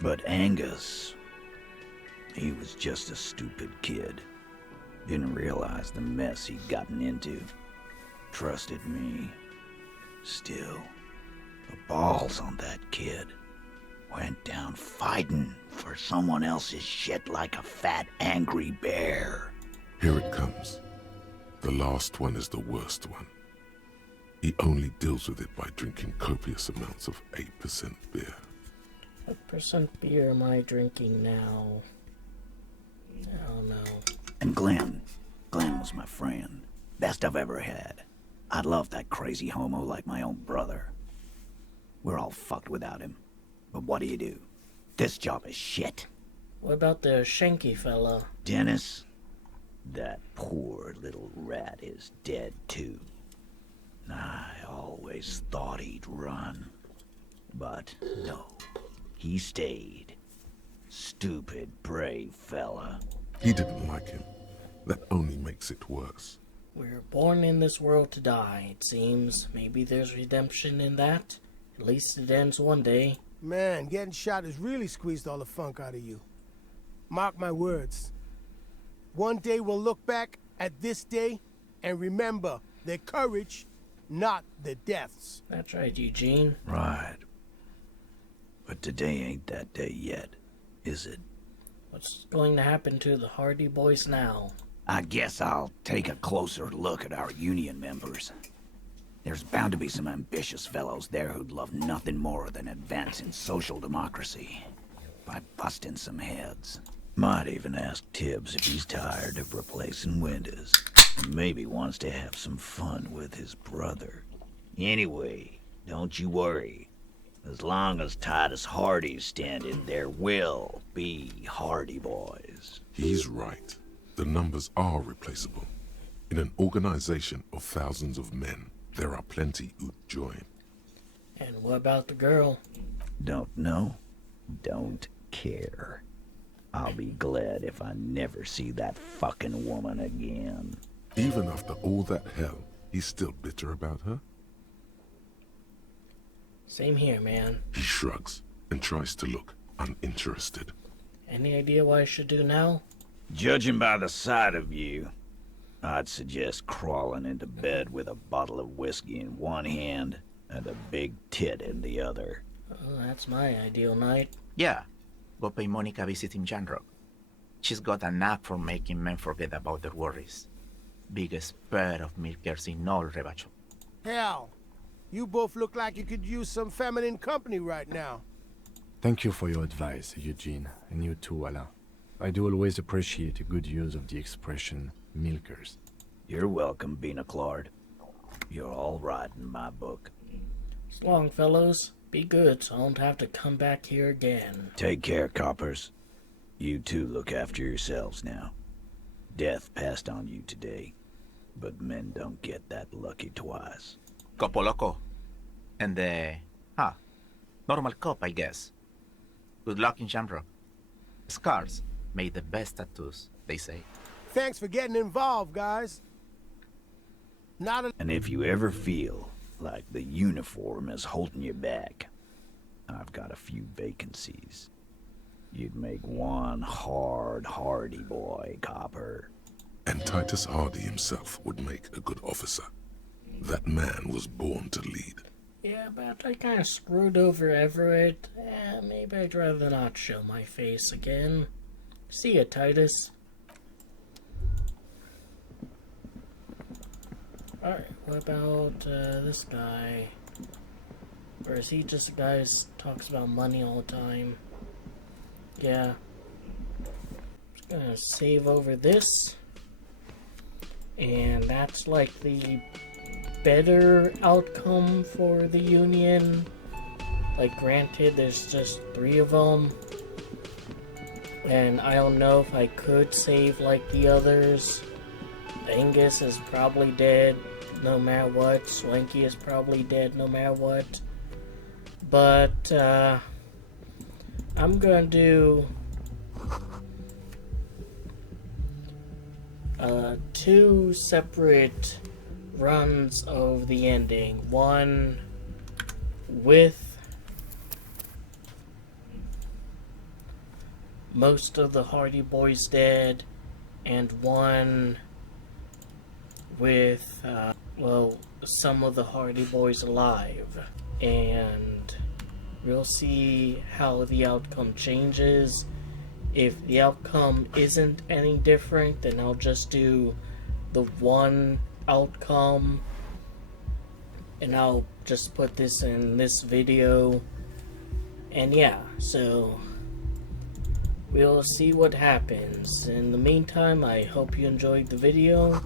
But Angus, he was just a stupid kid. Didn't realize the mess he'd gotten into. Trusted me. Still, the balls on that kid. Went down fighting for someone else's shit like a fat, angry bear. Here it comes. The last one is the worst one. He only deals with it by drinking copious amounts of 8% beer. What percent beer am I drinking now? Oh no. And Glenn was my friend. Best I've ever had. I love that crazy homo like my own brother. We're all fucked without him. But what do? This job is shit. What about the Shanky fella? Dennis? That poor little rat is dead too. I always thought he'd run. But no, he stayed. Stupid, brave fella. He didn't like him. That only makes it worse. We're born in this world to die, it seems. Maybe there's redemption in that. At least it ends one day. Man, getting shot has really squeezed all the funk out of you. Mark my words. One day we'll look back at this day and remember their courage, not their deaths. That's right, Eugene. Right. But today ain't that day yet, is it? What's going to happen to the Hardie Boys now? I guess I'll take a closer look at our union members. There's bound to be some ambitious fellows there who'd love nothing more than advancing social democracy by busting some heads. Might even ask Tibbs if he's tired of replacing windows. Maybe wants to have some fun with his brother. Anyway, don't you worry. As long as Titus Hardie's standing, there will be Hardie Boys. He's right. The numbers are replaceable. In an organization of thousands of men, there are plenty who'd join. And what about the girl? Don't know. Don't care. I'll be glad if I never see that fucking woman again. Even after all that hell, he's still bitter about her? Same here, man. He shrugs and tries to look uninterested. Any idea what I should do now? Judging by the sight of you, I'd suggest crawling into bed with a bottle of whiskey in one hand and a big tit in the other. Oh, that's my ideal night. Yeah, go pay Monica visiting Janrock. She's got a knack for making men forget about their worries. Biggest pair of milkers in all Rebacho. Hell, you both look like you could use some feminine company right now. Thank you for your advice, Eugene, and you too, Alain. I do always appreciate a good use of the expression milkers. You're welcome, Bina Claude. You're all right in my book. So long, fellows. Be good so I don't have to come back here again. Take care, coppers. You two look after yourselves now. Death passed on you today, but men don't get that lucky twice. Copo loco. And normal cop, I guess. Good luck in Shamrock. Scars made the best tattoos, they say. Thanks for getting involved, guys. And if you ever feel like the uniform is holding you back, I've got a few vacancies. You'd make one hard Hardie boy, Copper. And Titus Hardie himself would make a good officer. That man was born to lead. Yeah, but I kind of screwed over Everett. Maybe I'd rather not show my face again. See ya, Titus. Alright, what about this guy? Or is he just a guy who talks about money all the time? Yeah. Just gonna save over this. And that's like the better outcome for the Union. Like, granted, there's just 3 of them. And I don't know if I could save like the others. Angus is probably dead no matter what. Swanky is probably dead no matter what. But I'm gonna do 2 separate runs of the ending. One with most of the Hardie Boys dead, and one with, well, some of the Hardie Boys alive. And we'll see how the outcome changes. If the outcome isn't any different, then I'll just do the one outcome, and I'll just put this in this video. And yeah, so we'll see what happens. In the meantime, I hope you enjoyed the video,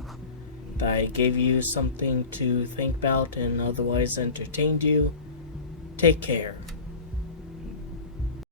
that I gave you something to think about and otherwise entertained you. Take care.